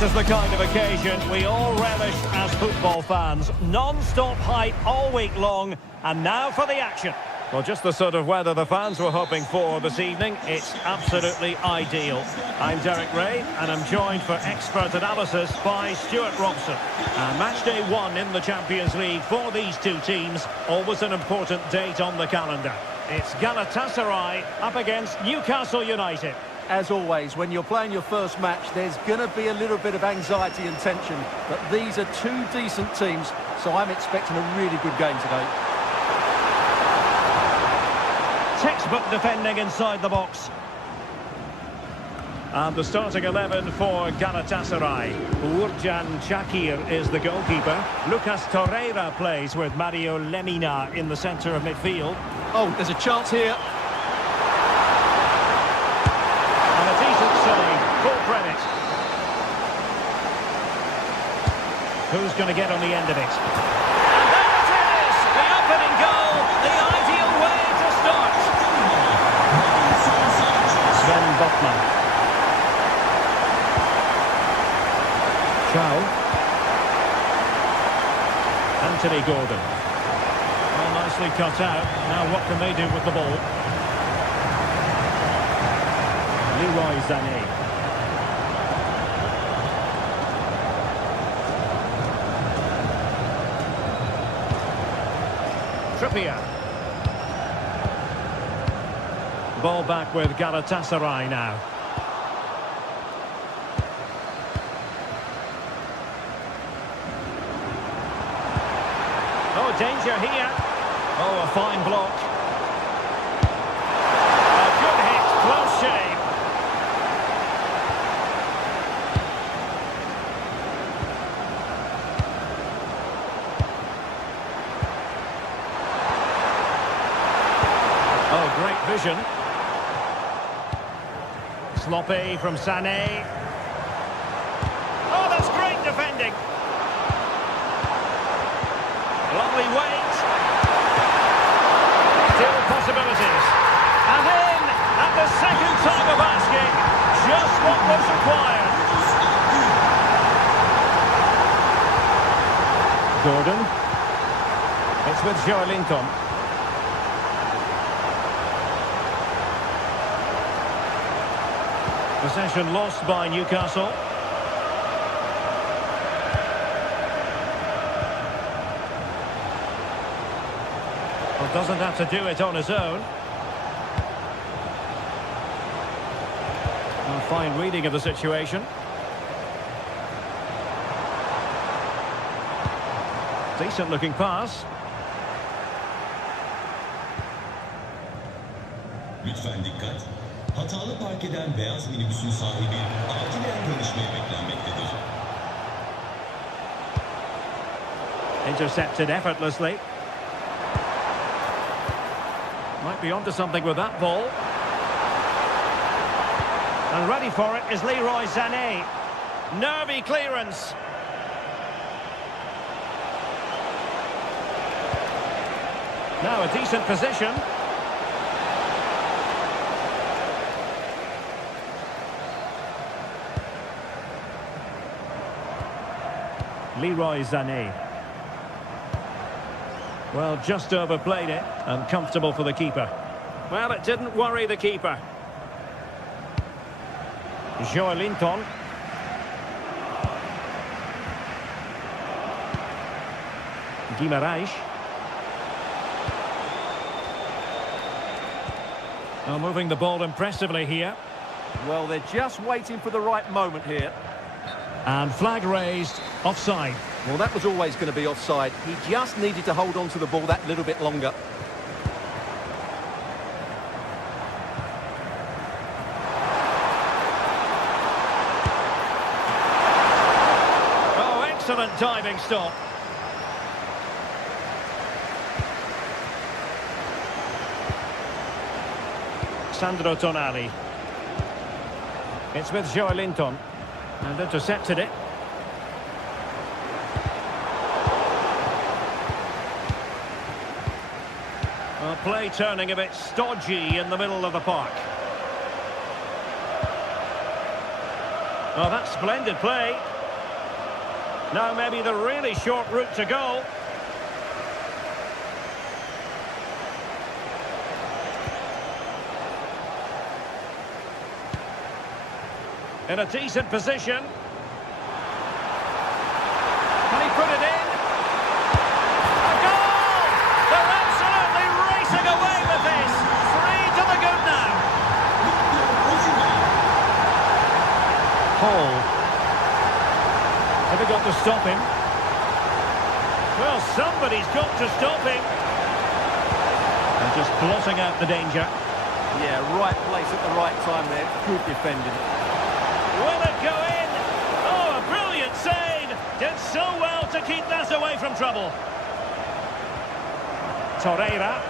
This is the kind of occasion we all relish as football fans. Non-stop hype all week long, and now for the action. Well, just the sort of weather the fans were hoping for this evening. It's absolutely ideal. I'm Derek Ray, and I'm joined for expert analysis by Stuart Robson. And match day 1 in the Champions League for these two teams. Always an important date on the calendar. It's Galatasaray up against Newcastle United. As always, when you're playing your first match, there's going to be a little bit of anxiety and tension. But these are two decent teams, so I'm expecting a really good game today. Textbook defending inside the box. And the starting 11 for Galatasaray. Uğurcan Çakır is the goalkeeper. Lucas Torreira plays with Mario Lemina in the centre of midfield. Oh, there's a chance here. Full credit. Who's going to get on the end of it? And there it is! The opening goal, the ideal way to start. Sven Botman. Chow. Anthony Gordon. Well, nicely cut out. Now what can they do with the ball? Leroy Sané. Trippier. Ball back with Galatasaray now. Danger here. Oh, a fine block. A good hit, close shave. Oh, great vision. Sloppy from Sané. Oh, that's great defending. Lovely weight. Still possibilities. And in at the second time of asking. Just what was required. Gordon. It's with Joelinton. Possession lost by Newcastle. Well, doesn't have to do it on his own. A fine reading of the situation. Decent looking pass. Lütfen dikkat. Hatalı park eden beyaz minibüsün sahibi acilen görüşmeye beklenmektedir. Intercepted effortlessly. Might be onto something with that ball. And ready for it is Leroy Sané. Nervy clearance. Now a decent position. Leroy Sané. Well, just overplayed it, and comfortable for the keeper. Well, it didn't worry the keeper. Joelinton. Guimaraes. Well, moving the ball impressively here. Well, they're just waiting for the right moment here. And flag raised, offside. Well, that was always going to be offside. He just needed to hold on to the ball that little bit longer. Oh, excellent diving stop. Sandro Tonali. It's with Joelinton. And intercepted it. Well, play turning a bit stodgy in the middle of the park. Oh, that's splendid play. Now maybe the really short route to goal. In a decent position. Can he put it in? A goal! They're absolutely racing away with this. 3 to the good now. Hall. Have they got to stop him? Well, somebody's got to stop him. And just blotting out the danger. Yeah, right place at the right time there. Good defending. Will it go in? Oh, a brilliant save! Did so well to keep that away from trouble. Torreira.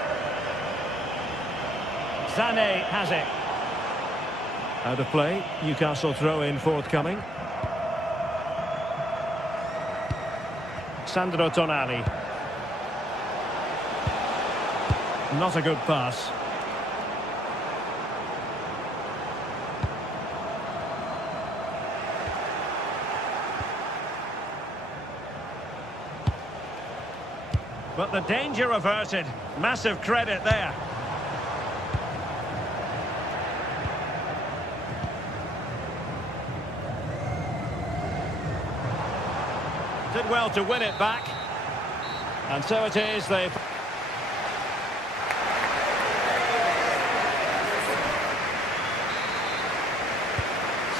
Sané has it. Out of play. Newcastle throw in forthcoming. Sandro Tonali. Not a good pass. But the danger averted. Massive credit there. Did well to win it back. And so it is. They've...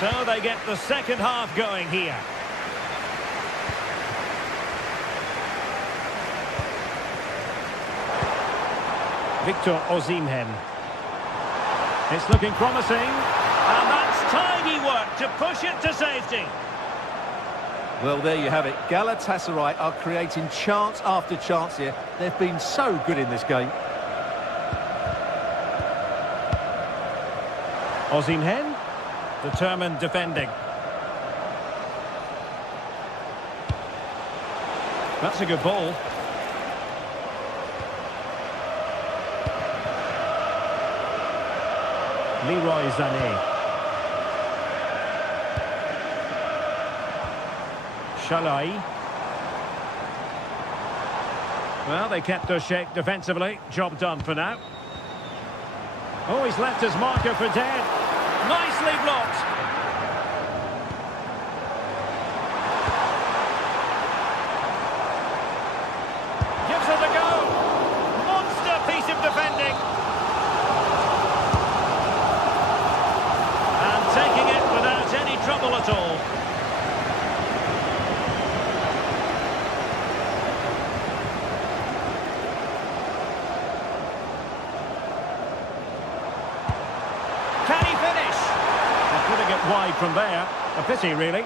So they get the second half going here. Victor Osimhen. It's looking promising. And that's tidy work to push it to safety. Well, there you have it. Galatasaray are creating chance after chance here. They've been so good in this game. Osimhen, determined defending. That's a good ball. Leroy Sané. Shalai. Well, they kept their shape defensively. Job done for now. Oh, he's left his marker for dead. Nicely blocked. Gives it a go. Monster piece of defending. And taking it without any trouble at all. Can he finish? They're putting it wide from there. A pity, really.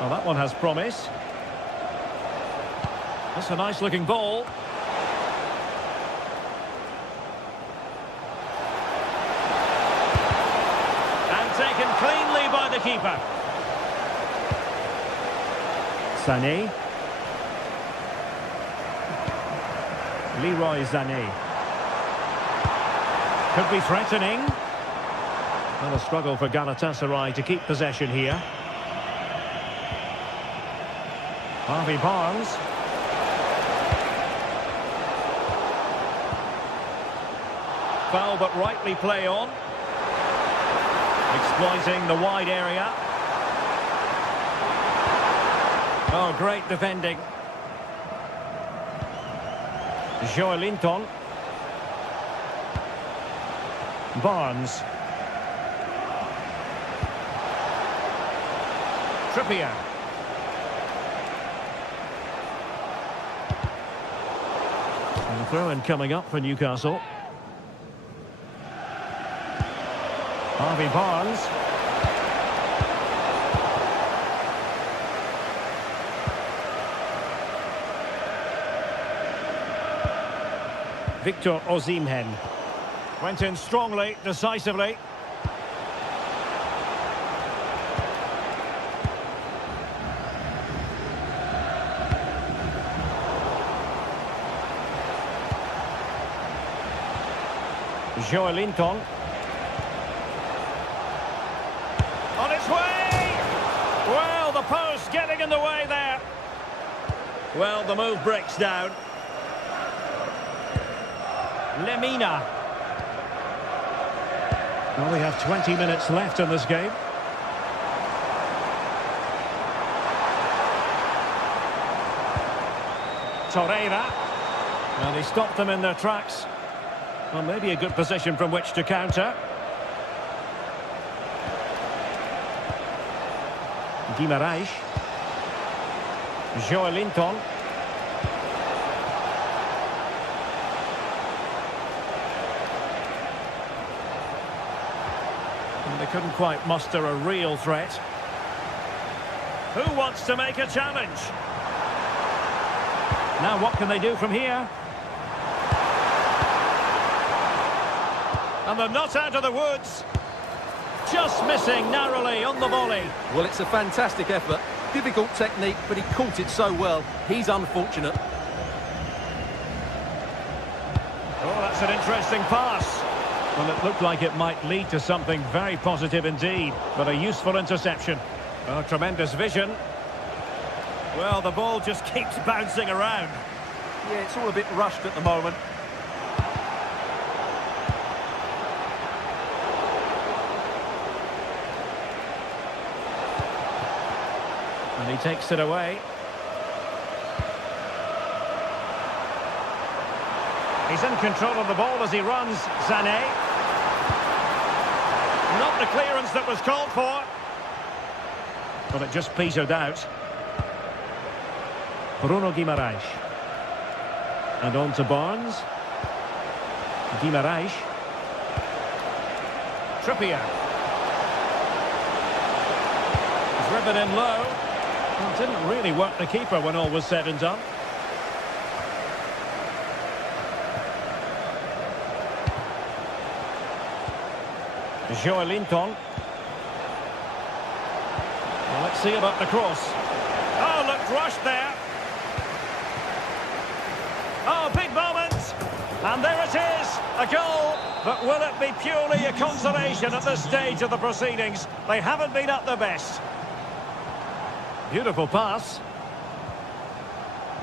Well, that one has promise. That's a nice-looking ball. And taken cleanly by the keeper. Sané. Leroy Sané. Could be threatening. Well, a struggle for Galatasaray to keep possession here. Harvey Barnes. Foul, but rightly play on. Exploiting the wide area. Oh, great defending. Joelinton. Barnes. Trippier. And the throw-in coming up for Newcastle. Harvey Barnes. Victor Osimhen. Went in strongly, decisively. Joelinton. On its way! Well, the post getting in the way there. Well, the move breaks down. Lemina. Well, we have 20 minutes left in this game. Torreira. Well, he stopped them in their tracks. Well, maybe a good position from which to counter. Guimaraes. Joelinton. They couldn't quite muster a real threat. Who wants to make a challenge? Now what can they do from here? And they're not out of the woods. Just missing narrowly on the volley. Well, it's a fantastic effort. Difficult technique, but he caught it so well. He's unfortunate. Oh, that's an interesting pass. Well, it looked like it might lead to something very positive indeed, but a useful interception. Oh, tremendous vision. Well, the ball just keeps bouncing around. Yeah, it's all a bit rushed at the moment. And he takes it away. He's in control of the ball as he runs, Sané. Not the clearance that was called for. But it just petered out. Bruno Guimaraes. And on to Barnes. Guimaraes. Trippier. He's driven in low. Well, didn't really work the keeper when all was said and done. Joelinton. Well, let's see about the cross. Oh, looked rushed there. Oh, big moment. And there it is, a goal. But will it be purely a consolation at this stage of the proceedings? They haven't been at their best. Beautiful pass.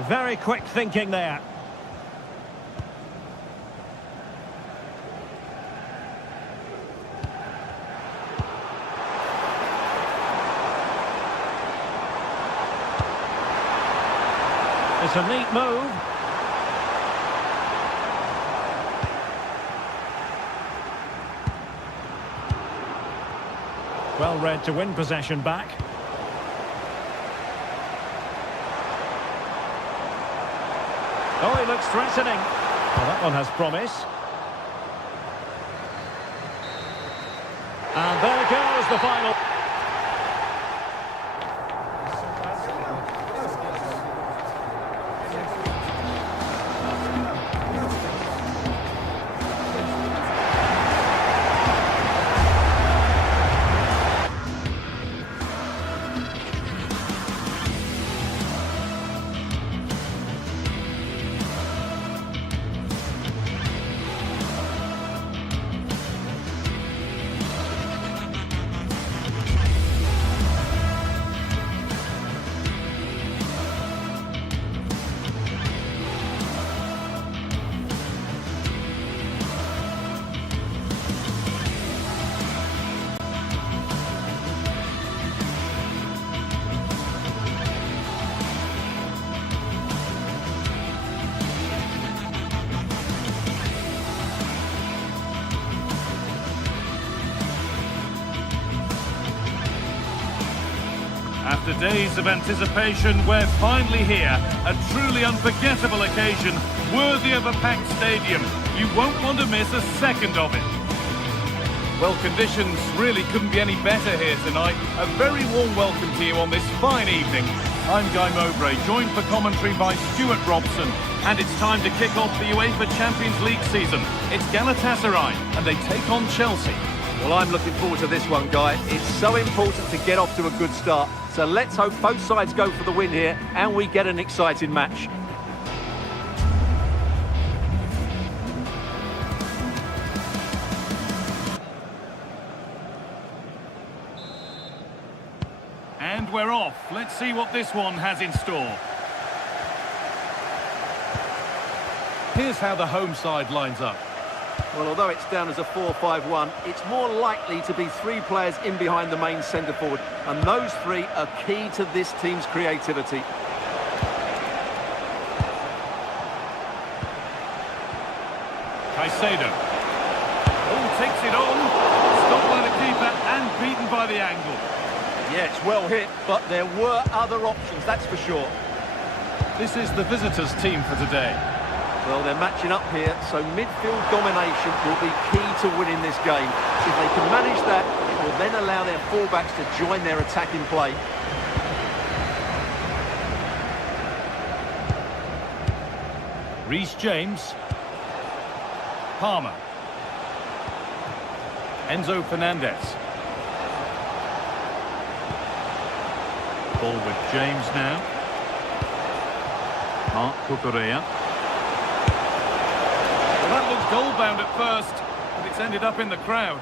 Very quick thinking there. It's a neat move. Well read to win possession back. Oh, he looks threatening. Well, that one has promise. And there goes the final. After days of anticipation, we're finally here. A truly unforgettable occasion, worthy of a packed stadium. You won't want to miss a second of it. Well, conditions really couldn't be any better here tonight. A very warm welcome to you on this fine evening. I'm Guy Mowbray, joined for commentary by Stuart Robson. And it's time to kick off the UEFA Champions League season. It's Galatasaray, and they take on Chelsea. Well, I'm looking forward to this one, Guy. It's so important to get off to a good start. So let's hope both sides go for the win here and we get an exciting match. And we're off. Let's see what this one has in store. Here's how the home side lines up. Well, although it's down as a 4-5-1, it's more likely to be three players in behind the main centre forward, and those three are key to this team's creativity. Caicedo. Oh, takes it on. Stopped by the keeper and beaten by the angle. Yeah, it's well hit, but there were other options, that's for sure. This is the visitors' team for today. Well, they're matching up here, so midfield domination will be key to winning this game. If they can manage that, it will then allow their fullbacks to join their attacking play. Reece James. Palmer. Enzo Fernandez. Ball with James now. Mark Cucurella. Well, that looks goal-bound at first, but it's ended up in the crowd.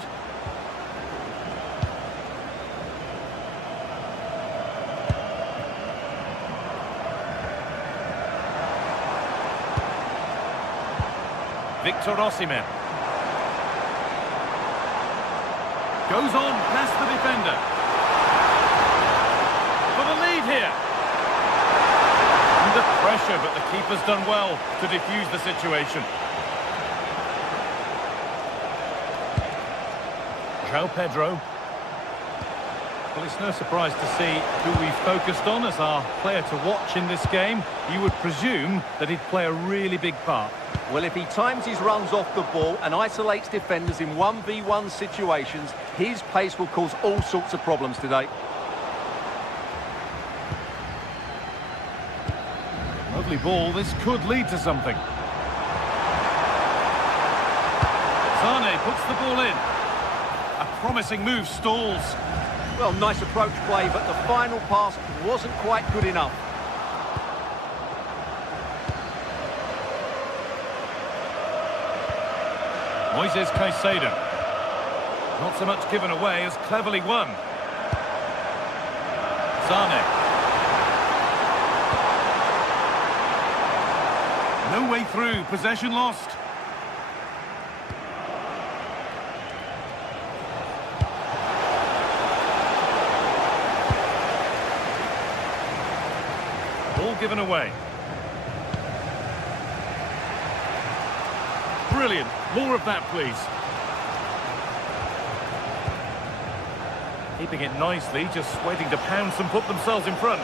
Victor Osimhen. Goes on past the defender. For the lead here. Under pressure, but the keeper's done well to defuse the situation. João Pedro. Well, it's no surprise to see who we focused on as our player to watch in this game. You would presume that he'd play a really big part. Well, if he times his runs off the ball and isolates defenders in 1v1 situations, his pace will cause all sorts of problems today. Lovely ball. This could lead to something. Sane puts the ball in. A promising move stalls. Well, nice approach play, but the final pass wasn't quite good enough. Moises Caicedo. Not so much given away as cleverly won. Sane. No way through. Possession lost. Ball given away. Brilliant. More of that, please. Keeping it nicely, just waiting to pounce and put themselves in front.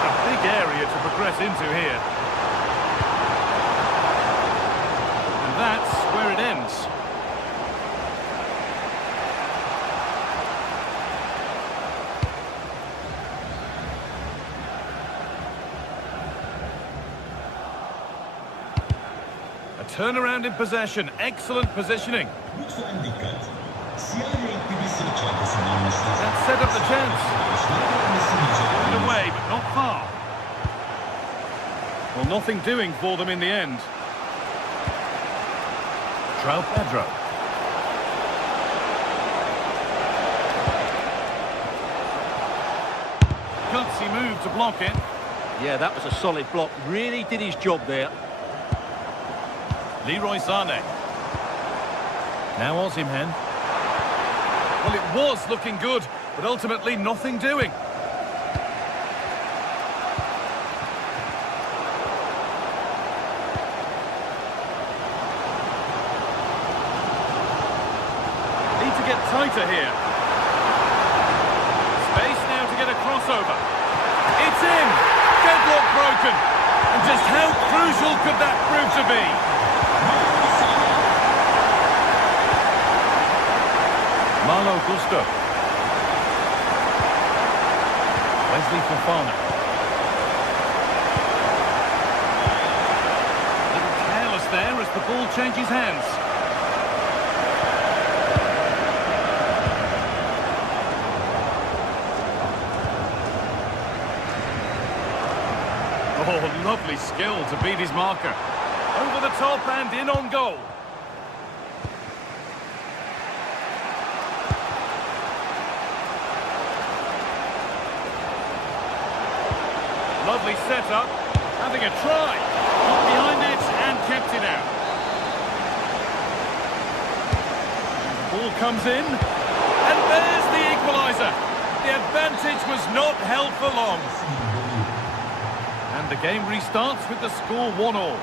A big area to progress into here. And that's where it ends. Turnaround in possession, excellent positioning. That set up the chance. Put away, but not far. Well, nothing doing for them in the end. João Pedro. Gutsy move to block it. Yeah, that was a solid block. Really did his job there. Leroy Sane. Now Osimhen. Well, it was looking good, but ultimately nothing doing. Need to get tighter here. Space now to get a crossover. It's in! Deadlock broken. And just how crucial could that prove to be? Malo Gusto. Wesley Fofana. A little careless there as the ball changes hands. Oh, lovely skill to beat his marker. Over the top and in on goal. Lovely setup, having a try. Got behind it and kept it out. The ball comes in, and there's the equaliser. The advantage was not held for long. And the game restarts with the score 1-1.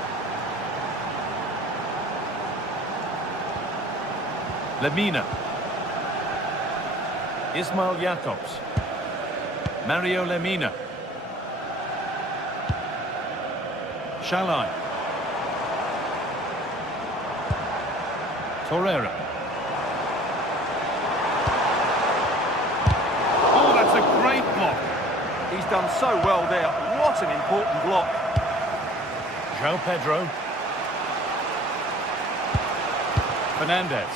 Lemina. Ismail Jakobs. Mario Lemina. Shalai. Torreira. Oh, that's a great block. He's done so well there. What an important block. João Pedro. Fernandez.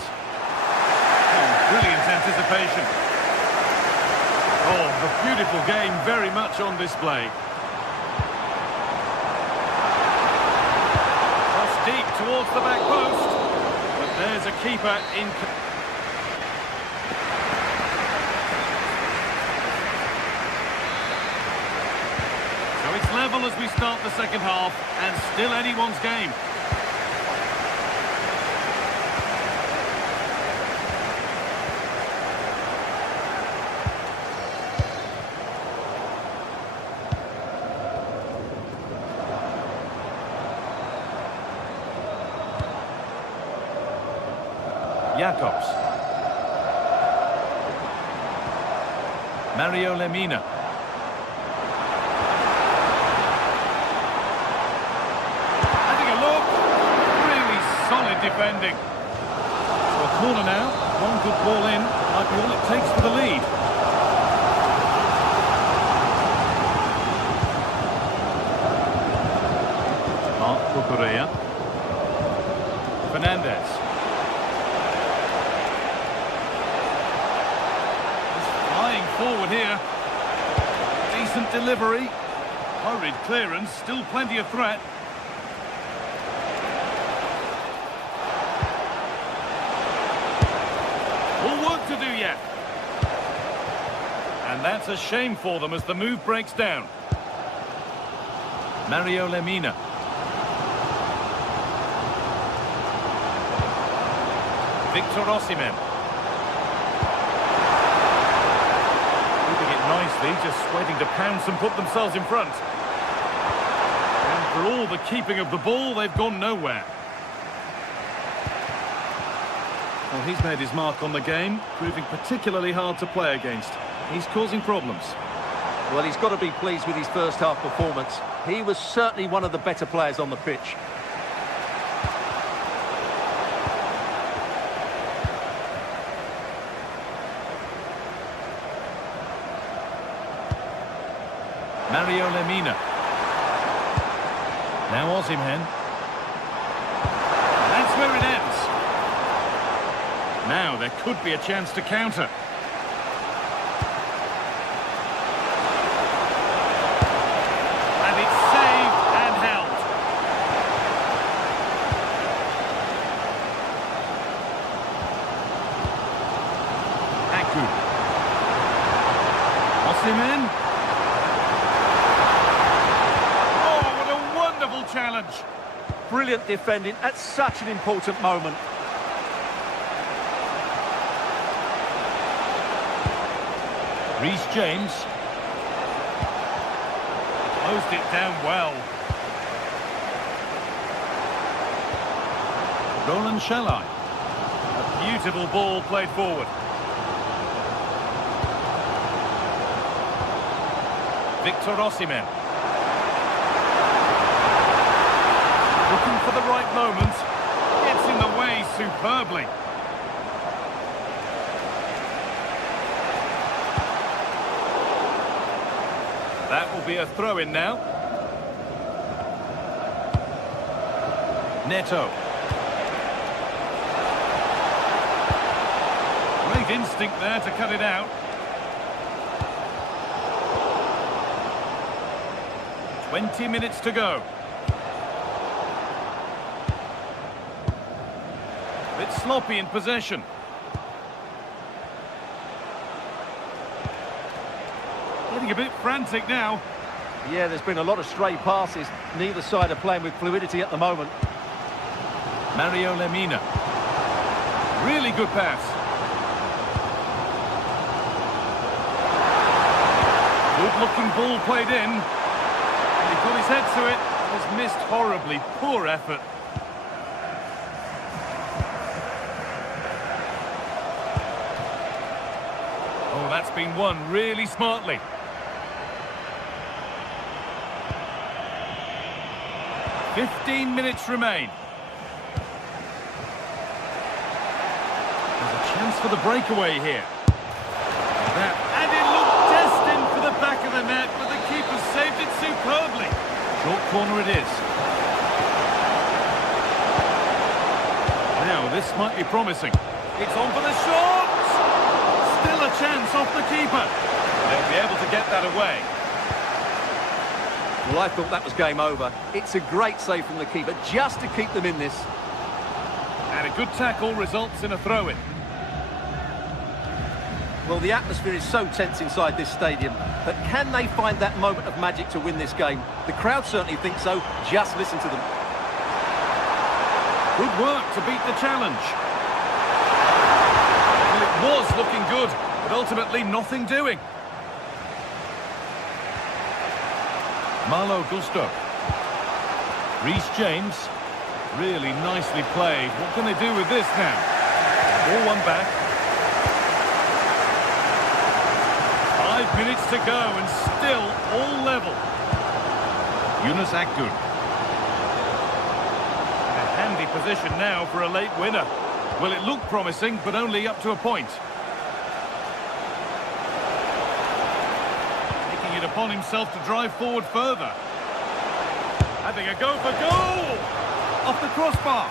Oh, brilliant anticipation. Oh, the beautiful game very much on display. Deep towards the back post, but there's a keeper in. So it's level as we start the second half, and still anyone's game. Jacobs. Mario Lemina. Having a look. Really solid defending. So a corner now. One good ball in. Might be all it takes for the lead. Mark Cucurella. Fernandez. Forward here. Decent delivery. Hurried clearance. Still plenty of threat. All work to do yet. And that's a shame for them as the move breaks down. Mario Lemina. Victor Osimhen. Nicely, just waiting to pounce and put themselves in front. And for all the keeping of the ball, they've gone nowhere. Well, he's made his mark on the game, proving particularly hard to play against. He's causing problems. Well, he's got to be pleased with his first half performance. He was certainly one of the better players on the pitch. Mario Lemina. Now Osimhen. That's where it ends. Now there could be a chance to counter. And it's saved and held. Aku. Osimhen. Challenge. Brilliant defending at such an important moment. Reece James. Closed it down well. Roland Shalai. A beautiful ball played forward. Victor Osimhen. Looking for the right moment. Gets in the way superbly. That will be a throw-in now. Neto. Great instinct there to cut it out. 20 minutes to go. Bit sloppy in possession. Getting a bit frantic now. Yeah, there's been a lot of stray passes. Neither side are playing with fluidity at the moment. Mario Lemina. Really good pass. Good-looking ball played in. He got his head to it. Has missed horribly. Poor effort. Oh, that's been won really smartly. "15 minutes remain. There's a chance for the breakaway here. And it looked destined for the back of the net, but the keeper saved it superbly. Short corner it is. Now, this might be promising. It's on for the shot! Still a chance off the keeper. They'll be able to get that away. Well, I thought that was game over. It's a great save from the keeper, just to keep them in this. And a good tackle results in a throw-in. Well, the atmosphere is so tense inside this stadium, but can they find that moment of magic to win this game? The crowd certainly think so. Just listen to them. Good work to beat the challenge. Well, it was looking good, but ultimately nothing doing. Malo Gusto. Reece James. Really nicely played. What can they do with this now? 4-1 back. 5 minutes to go and still all level. Yunus Akgün. A handy position now for a late winner. Well, it looked promising, but only up to a point. Taking it upon himself to drive forward further. Having a go for goal! Off the crossbar.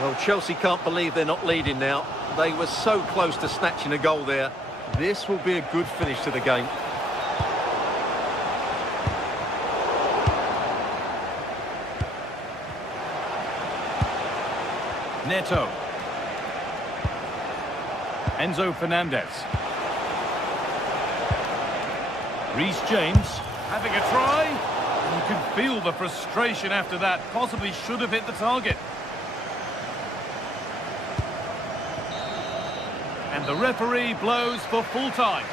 Well, Chelsea can't believe they're not leading now. They were so close to snatching a goal there. This will be a good finish to the game. Neto. Enzo Fernandez. Reece James having a try. You can feel the frustration after that. Possibly should have hit the target. And the referee blows for full time.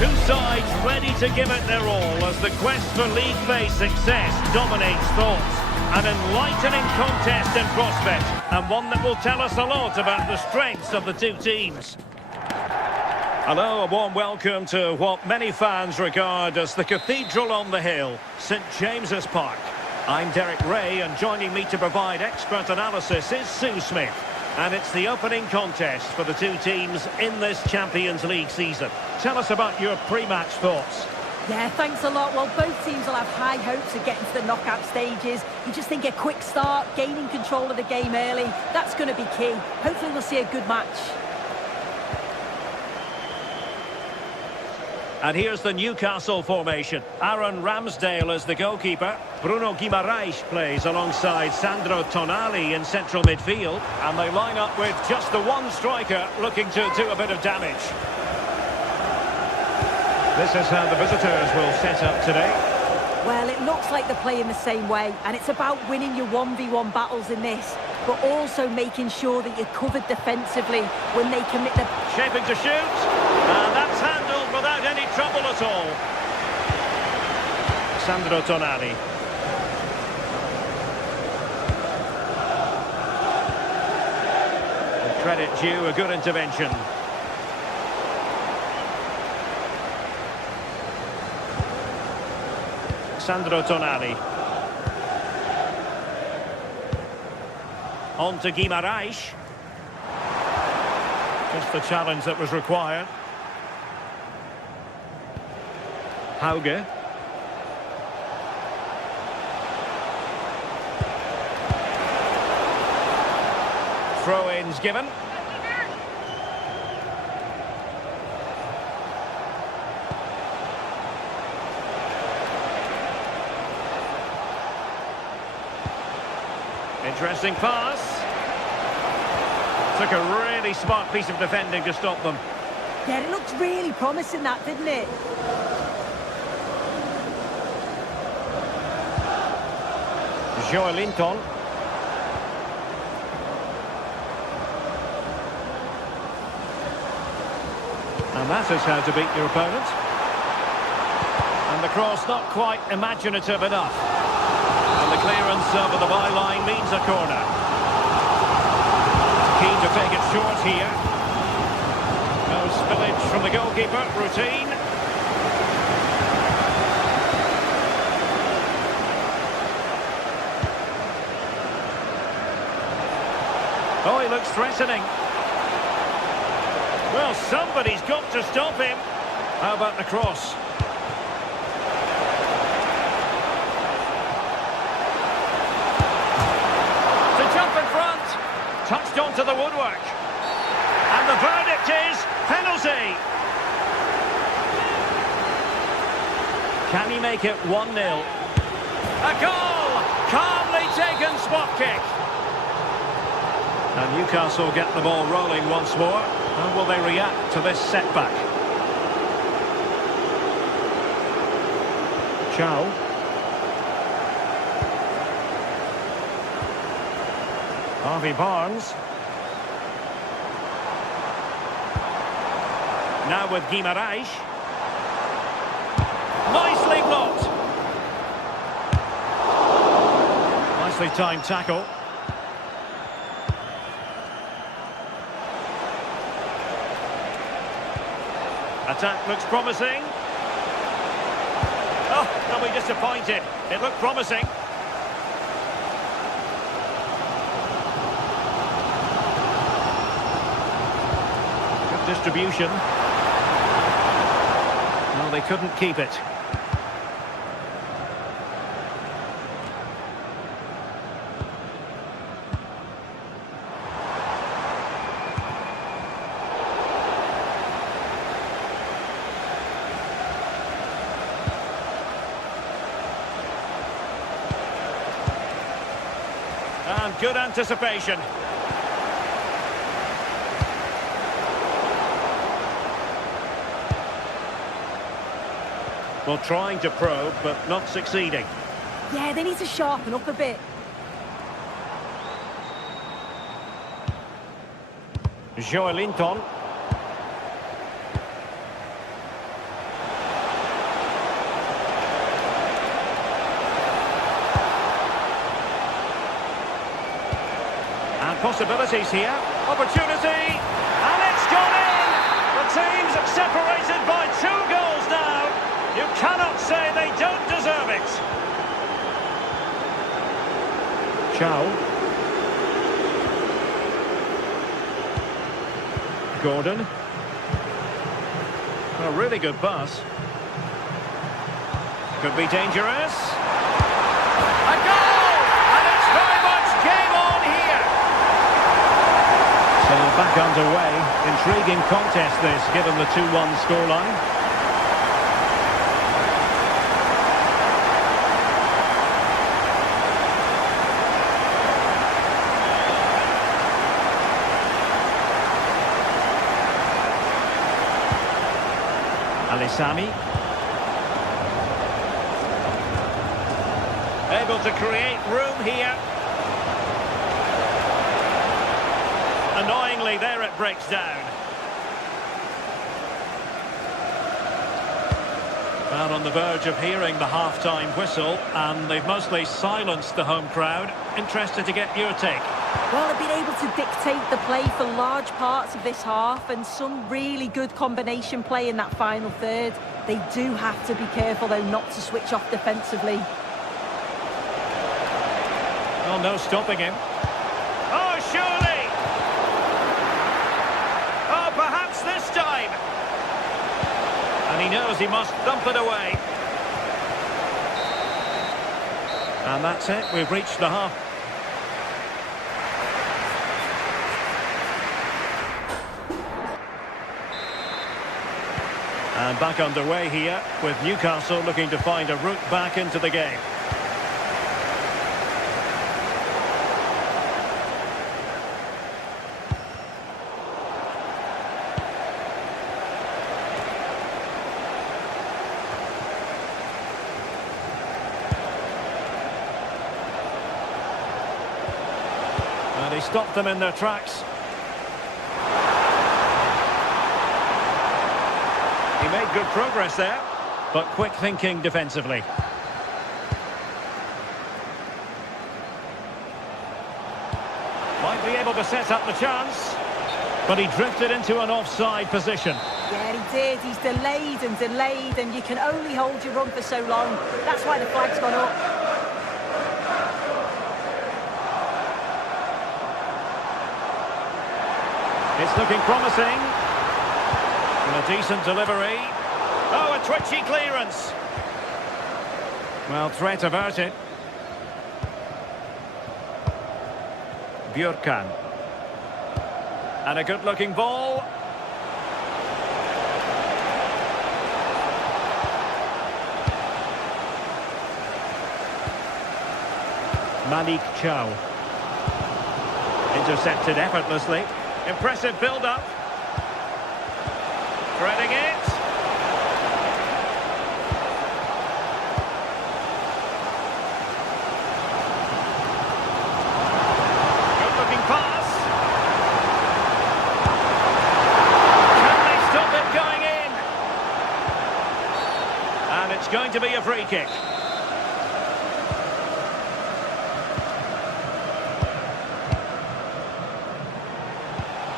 Two sides ready to give it their all as the quest for league phase success dominates thoughts. An enlightening contest in prospect, and one that will tell us a lot about the strengths of the two teams. Hello, a warm welcome to what many fans regard as the cathedral on the hill, St James's Park. I'm Derek Ray, and joining me to provide expert analysis is Sue Smith. And it's the opening contest for the two teams in this Champions League season. Tell us about your pre-match thoughts. Yeah, thanks a lot. Well, both teams will have high hopes of getting to the knockout stages. You just think a quick start, gaining control of the game early, that's going to be key. Hopefully we'll see a good match. And here's the Newcastle formation. Aaron Ramsdale is the goalkeeper. Bruno Guimaraes plays alongside Sandro Tonali in central midfield. And they line up with just the one striker looking to do a bit of damage. This is how the visitors will set up today. Well, it looks like they're playing the same way, and it's about winning your 1v1 battles in this, but also making sure that you're covered defensively when they commit the... Shaping to shoot, and that's handled without any trouble at all. Sandro Tonali. Credit due, a good intervention. Sandro Tonali. On to Guimaraes. Just the challenge that was required. Hauge. Throw-ins given. Interesting pass. Took a really smart piece of defending to stop them. Yeah, it looked really promising, that, didn't it? Joelinton. And that is how to beat your opponent. And the cross not quite imaginative enough. And the clearance over the byline means a corner. Keen to take it short here. No spillage from the goalkeeper. Routine. Oh, he looks threatening. Well, somebody's got to stop him. How about the cross? To jump in front. Touched onto the woodwork. And the verdict is penalty. Can he make it 1-0? A goal! Calmly taken spot kick. And Newcastle get the ball rolling once more. How will they react to this setback? Chow. Harvey Barnes. Now with Guimaraes. Nicely blocked. Nicely timed tackle. Attack looks promising. Oh, they'll be disappointed. It looked promising. Good distribution. No, they couldn't keep it. And good anticipation. Well, trying to probe, but not succeeding. Yeah, they need to sharpen up a bit. Joelinton. Possibilities here. Opportunity. And it's gone in. The team's separated by 2 goals now. You cannot say they don't deserve it. Chow. Gordon. A really good pass. Could be dangerous. A goal! And it's very much game on here. So back underway. Intriguing contest this, given the 2-1 scoreline. Alisami. Able to create room here. Annoyingly, there it breaks down. Well, on the verge of hearing the half-time whistle, and they've mostly silenced the home crowd. Interested to get your take. Well, they've been able to dictate the play for large parts of this half, and some really good combination play in that final third. They do have to be careful, though, not to switch off defensively. Well, no stopping him. Oh, surely! Oh, perhaps this time! And he knows he must thump it away. And that's it, we've reached the half. And back underway here, with Newcastle looking to find a route back into the game. And he stopped them in their tracks. He made good progress there, but quick thinking defensively. Might be able to set up the chance, but he drifted into an offside position. Yeah, he did. He's delayed, and you can only hold your run for so long. That's why the flag's gone up. It's looking promising. And a decent delivery. Oh, a twitchy clearance. Well, threat averted. Björkan. And a good-looking ball. Malik Chow. Intercepted effortlessly. Impressive build-up. Threading it. Good-looking pass. Can they stop it going in? And it's going to be a free kick.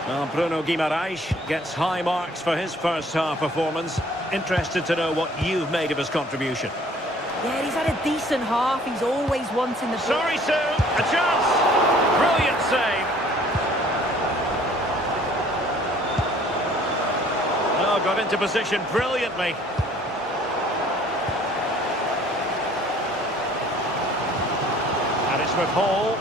Well, Bruno Guimaraes gets high marks for his first half performance. Interested to know what you've made of his contribution. Yeah, he's had a decent half. He's always wanting the... Sorry, Sue. A chance. Brilliant save. Oh, got into position brilliantly. And it's with Hall.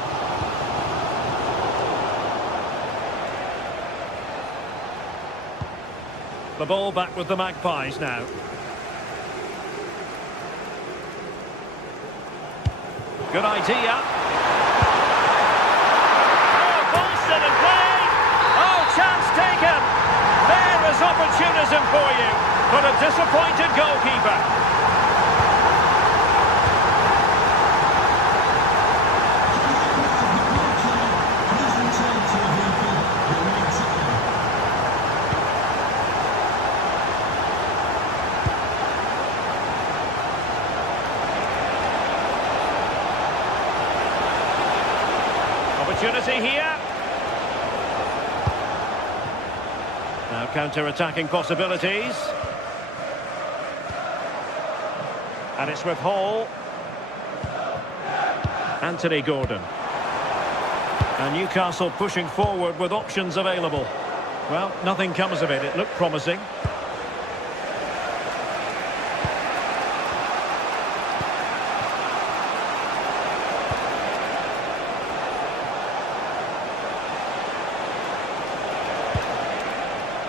The ball back with the Magpies now. Good idea. Oh, ball still in play. Oh, chance taken. There is opportunism for you, but a disappointed goalkeeper. Opportunity here. Now counter-attacking possibilities. And it's with Hall. Anthony Gordon. And Newcastle pushing forward with options available. Well, nothing comes of it. It looked promising.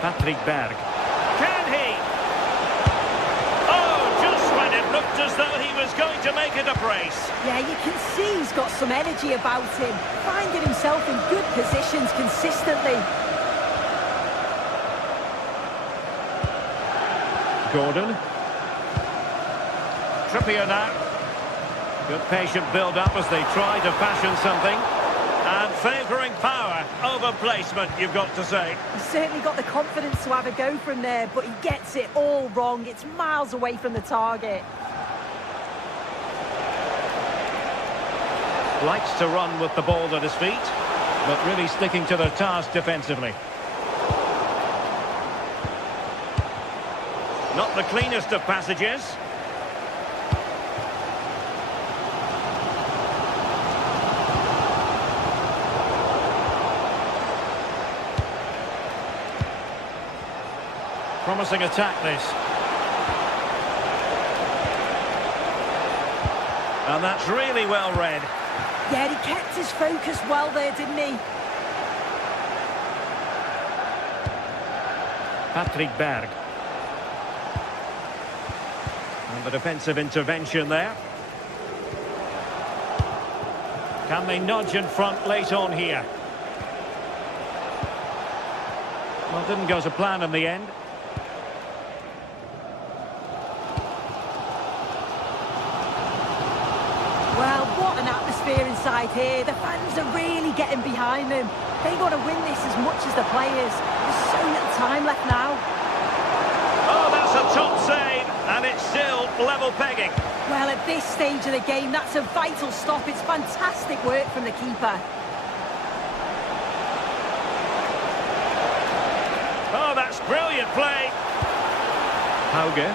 Patrick Berg. Can he? Oh, just when it looked as though he was going to make it a brace. Yeah, you can see he's got some energy about him, finding himself in good positions consistently. Gordon. Trippier now. Good patient build-up as they try to fashion something. And favouring power over placement, you've got to say. He's certainly got the confidence to have a go from there, but he gets it all wrong. It's miles away from the target. Likes to run with the ball at his feet, but really sticking to their task defensively. Not the cleanest of passages. Promising attack, this. And that's really well read. Yeah, he kept his focus well there, didn't he? Patrick Berg. And the defensive intervention there. Can they nudge in front late on here? Well, didn't go to plan in the end. Well, what an atmosphere atmosphere inside here. The fans are really getting behind them. They got to win this as much as the players. There's so little time left now. Oh, that's a top save, and it's still level pegging. Well, at this stage of the game, that's a vital stop. It's fantastic work from the keeper. Oh, that's brilliant play. Hauge.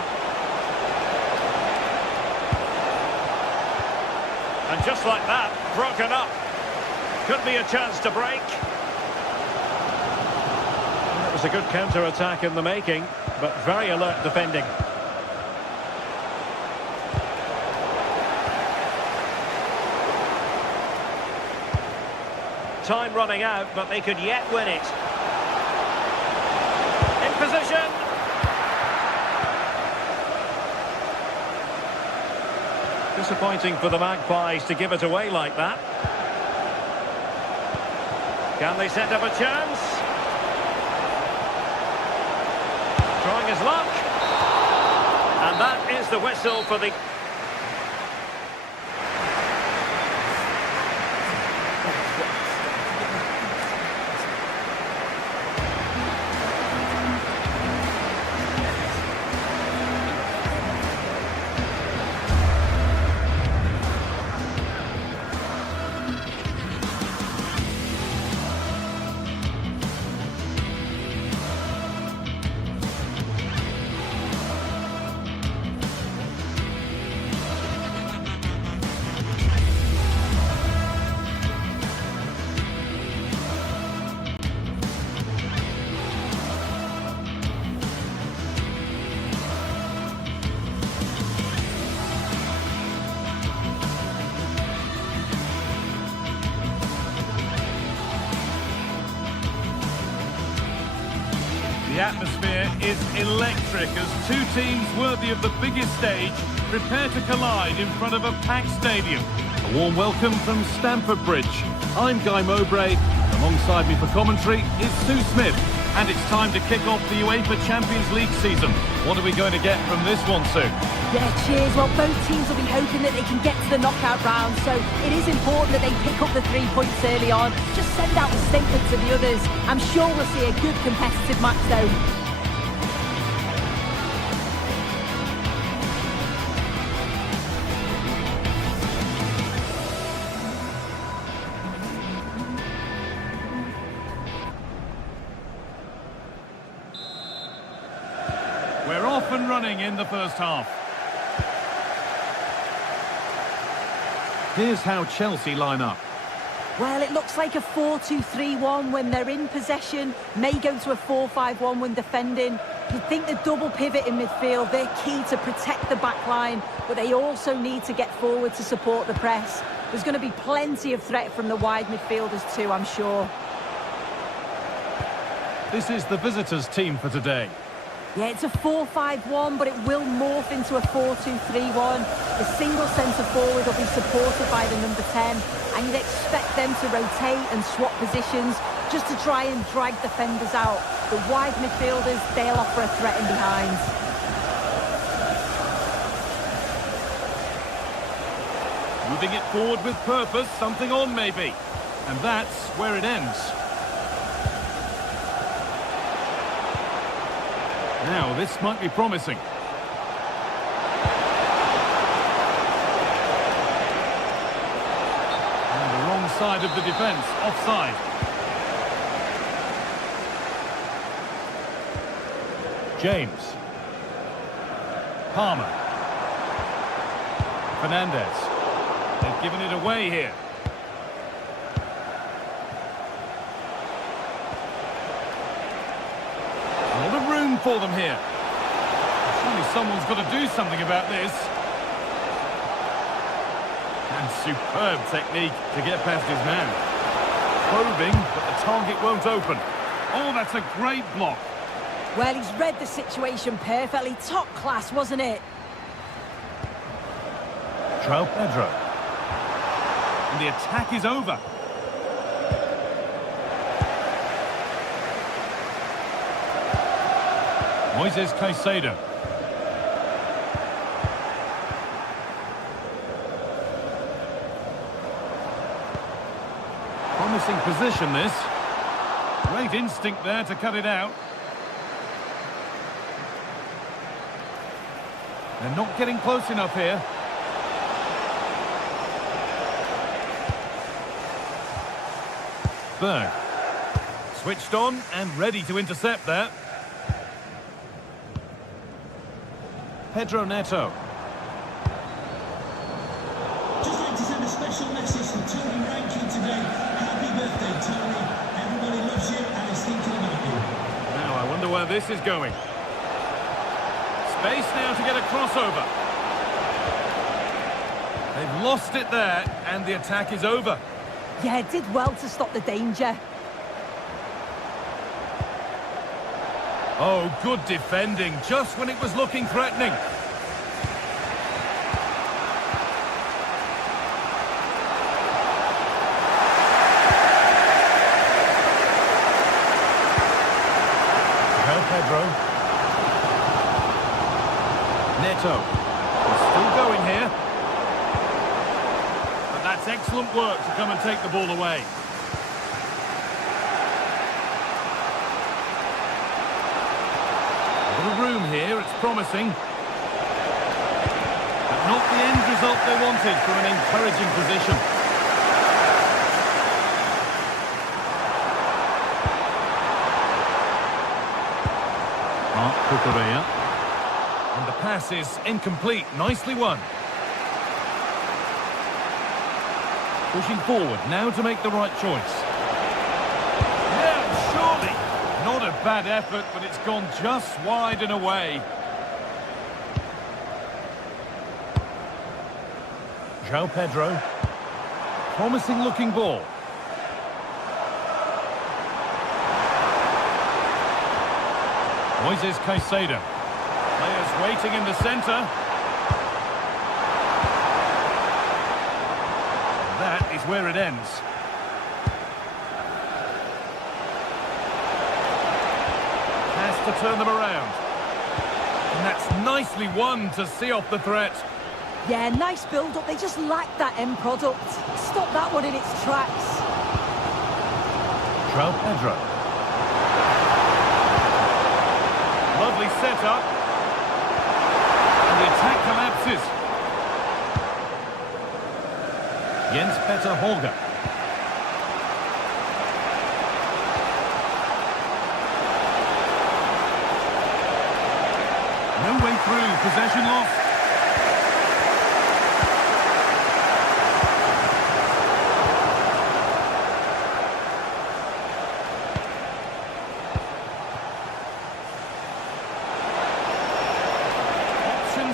And just like that, broken up. Could be a chance to break. That was a good counter-attack in the making, but very alert defending. Time running out, but they could yet win it. In position. Disappointing for the Magpies to give it away like that. Can they set up a chance? Trying his luck. And that is the whistle for the... The atmosphere is electric as two teams worthy of the biggest stage prepare to collide in front of a packed stadium. A warm welcome from Stamford Bridge. I'm Guy Mowbray. Alongside me for commentary is Sue Smith. And it's time to kick off the UEFA Champions League season. What are we going to get from this one, Sue? Yeah, cheers. Well, both teams will be hoping that they can get to the knockout round, so it is important that they pick up the 3 points early on. Just send out a statement to the others. I'm sure we'll see a good competitive match, though. We're off and running in the first half. Here's how Chelsea line up. Well, it looks like a 4-2-3-1 when they're in possession. May go to a 4-5-1 when defending. You'd think the double pivot in midfield, they're key to protect the back line, but they also need to get forward to support the press. There's going to be plenty of threat from the wide midfielders too, I'm sure. This is the visitors' team for today. Yeah, it's a 4-5-1, but it will morph into a 4-2-3-1. The single centre-forward will be supported by the number 10, and you'd expect them to rotate and swap positions just to try and drag defenders out. The wide midfielders, they'll offer a threat in behind. Moving it forward with purpose, something on maybe. And that's where it ends. Now, this might be promising. And the wrong side of the defence, offside. James. Palmer. Fernandez. They've given it away here. A lot of room for them here. Surely someone's got to do something about this. And superb technique to get past his man. Probing, but the target won't open. Oh, that's a great block. Well, he's read the situation perfectly. Top class, wasn't it? João Pedro. And the attack is over. Moises Caicedo. promising position, this. Great instinct there to cut it out. They're not getting close enough here. Berg. Switched on and ready to intercept that. Pedro Neto. Just like to send a special message to Tony Rankin today. Happy birthday, Tony. Everybody loves you and is thinking about you. Now I wonder where this is going. Space now to get a crossover. They've lost it there and the attack is over. Yeah, did well to stop the danger. Oh, good defending, just when it was looking threatening. Pedro. Neto. He's still going here. But that's excellent work to come and take the ball away. A little room here, it's promising. But not the end result they wanted from an encouraging position. Kukureya. And the pass is incomplete. Nicely won. Pushing forward now to make the right choice. Yeah, surely. Not a bad effort, but it's gone just wide and away. João Pedro. Promising looking ball. Moises Caicedo. Players waiting in the centre. That is where it ends. Has to turn them around. And that's nicely won to see off the threat. Yeah, nice build-up. They just lacked that end product. Stop that one in its tracks. João Pedro. Lovely setup. And the attack collapses. Jens Petter Holger. No way through. Possession lost.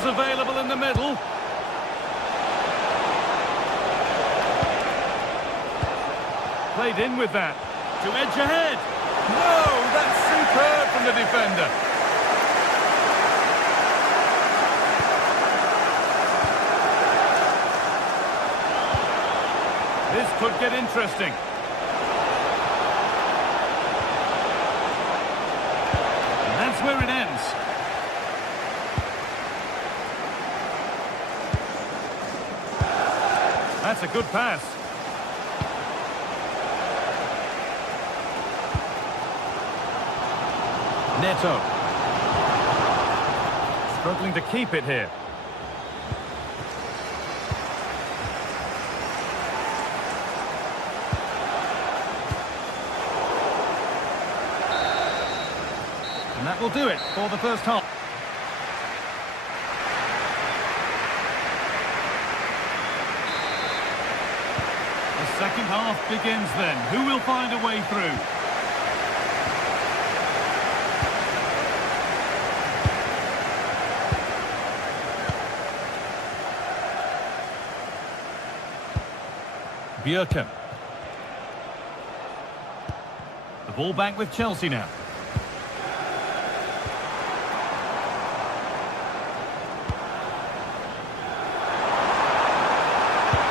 Available in the middle. Played in with that. To edge ahead. No, that's superb from the defender. This could get interesting. And that's where it ends. That's a good pass. Neto. Struggling to keep it here. And that will do it for the first half. Second half begins then. Who will find a way through? Bjerke. The ball back with Chelsea now.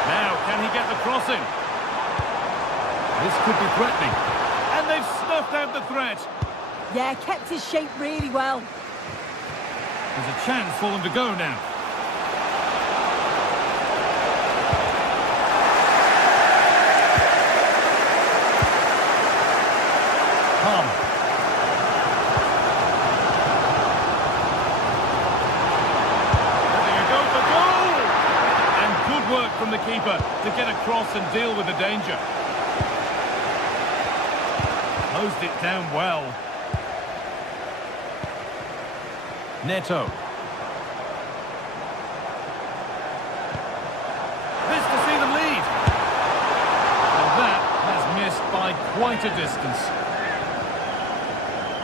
Now, can he get the crossing? This could be threatening. And they've snuffed out the threat. Yeah, kept his shape really well. There's a chance for them to go now. across and deal with the danger. Closed it down well. Neto. This to see them lead. And that has missed by quite a distance.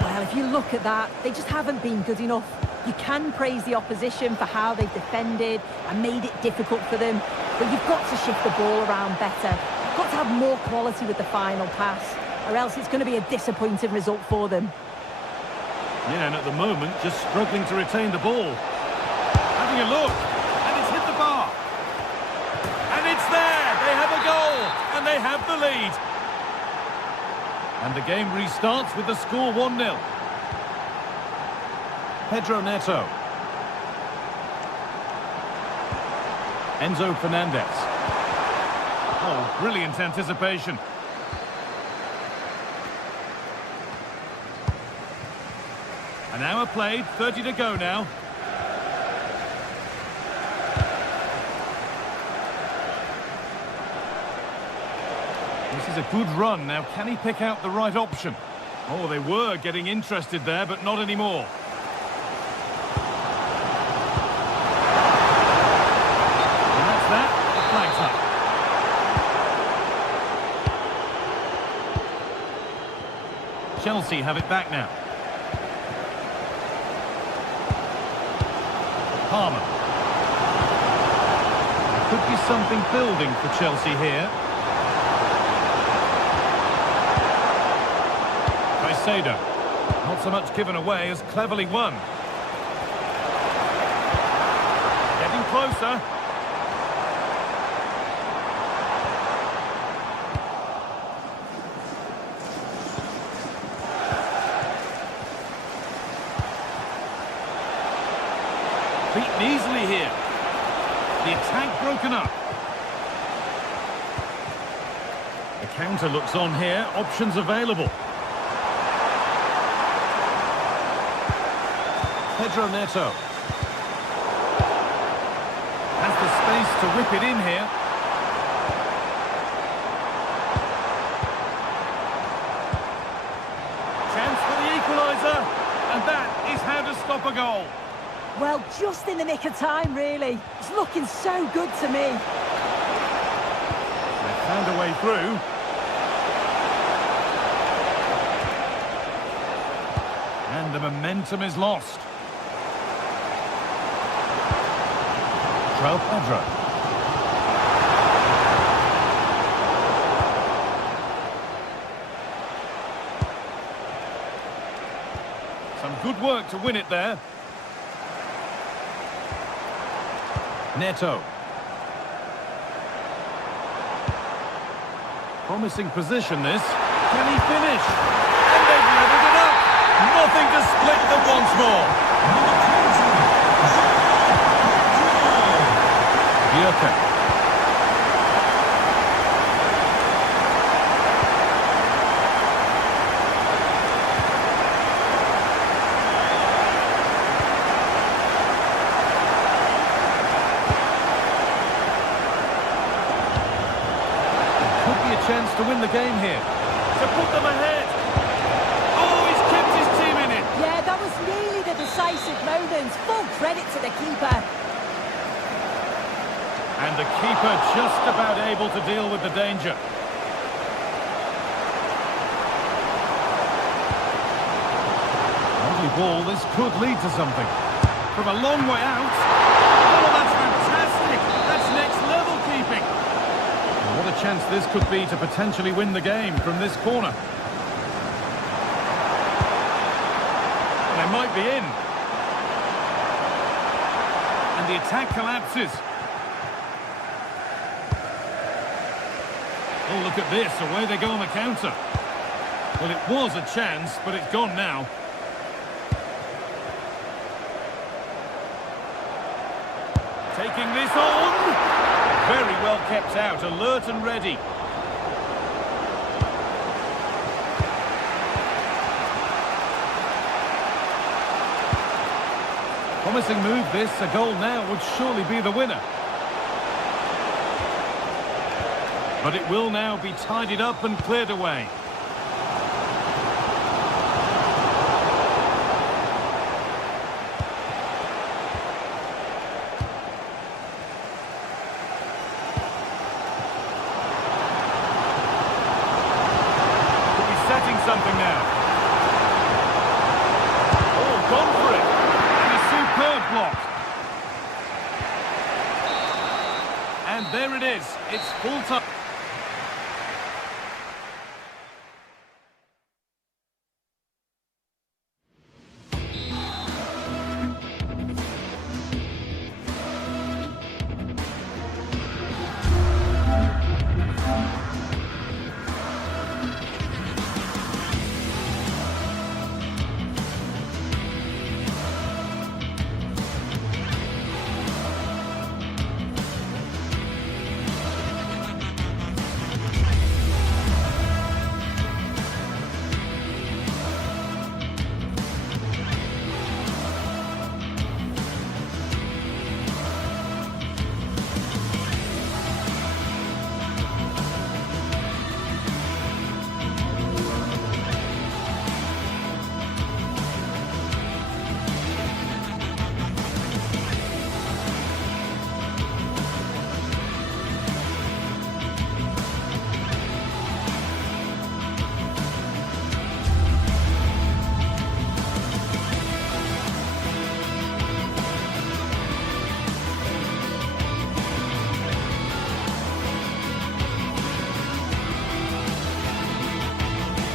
Well, if you look at that, they just haven't been good enough. You can praise the opposition for how they've defended and made it difficult for them, but you've got to shift the ball around better. You've got to have more quality with the final pass, or else it's going to be a disappointing result for them. Yeah, and at the moment, just struggling to retain the ball. Having a look, and it's hit the bar. And it's there! They have a goal, and they have the lead. And the game restarts with the score 1-0. Pedro Neto. Enzo Fernandez. Oh, brilliant anticipation. An hour played, 30 to go now. This is a good run. Now, can he pick out the right option? Oh, they were getting interested there, but not anymore. And that's that. The flag's up. Chelsea have it back now. Palmer. There could be something building for Chelsea here. Caicedo. Not so much given away as cleverly won. Getting closer. Beaten easily here. The attack broken up. The counter looks on here. Options available. Pedro Neto. Has the space to whip it in here. Chance for the equaliser. And that is how to stop a goal. Well, just in the nick of time, really. It's looking so good to me. They've found a way through. And the momentum is lost. Pedro. Some good work to win it there. Neto. Promising position this. Can he finish? And they've leveled it up. Nothing to split them once more. Bjerke. Chance to win the game here, to put them ahead. Oh, he's kept his team in it. Yeah, that was really the decisive moment. Full credit to the keeper. And the keeper just about able to deal with the danger. Lovely ball, this could lead to something. From a long way out. Oh, that's fantastic. That's next level keeping. What a chance this could be to potentially win the game from this corner. They might be in. And the attack collapses. Oh, look at this. Away they go on the counter. Well, it was a chance, but it's gone now. Taking this on. Very well kept out, alert and ready. Promising move this, a goal now would surely be the winner. But it will now be tidied up and cleared away. Could be setting something now. Oh, gone for it. And a superb block. And there it is. It's full time.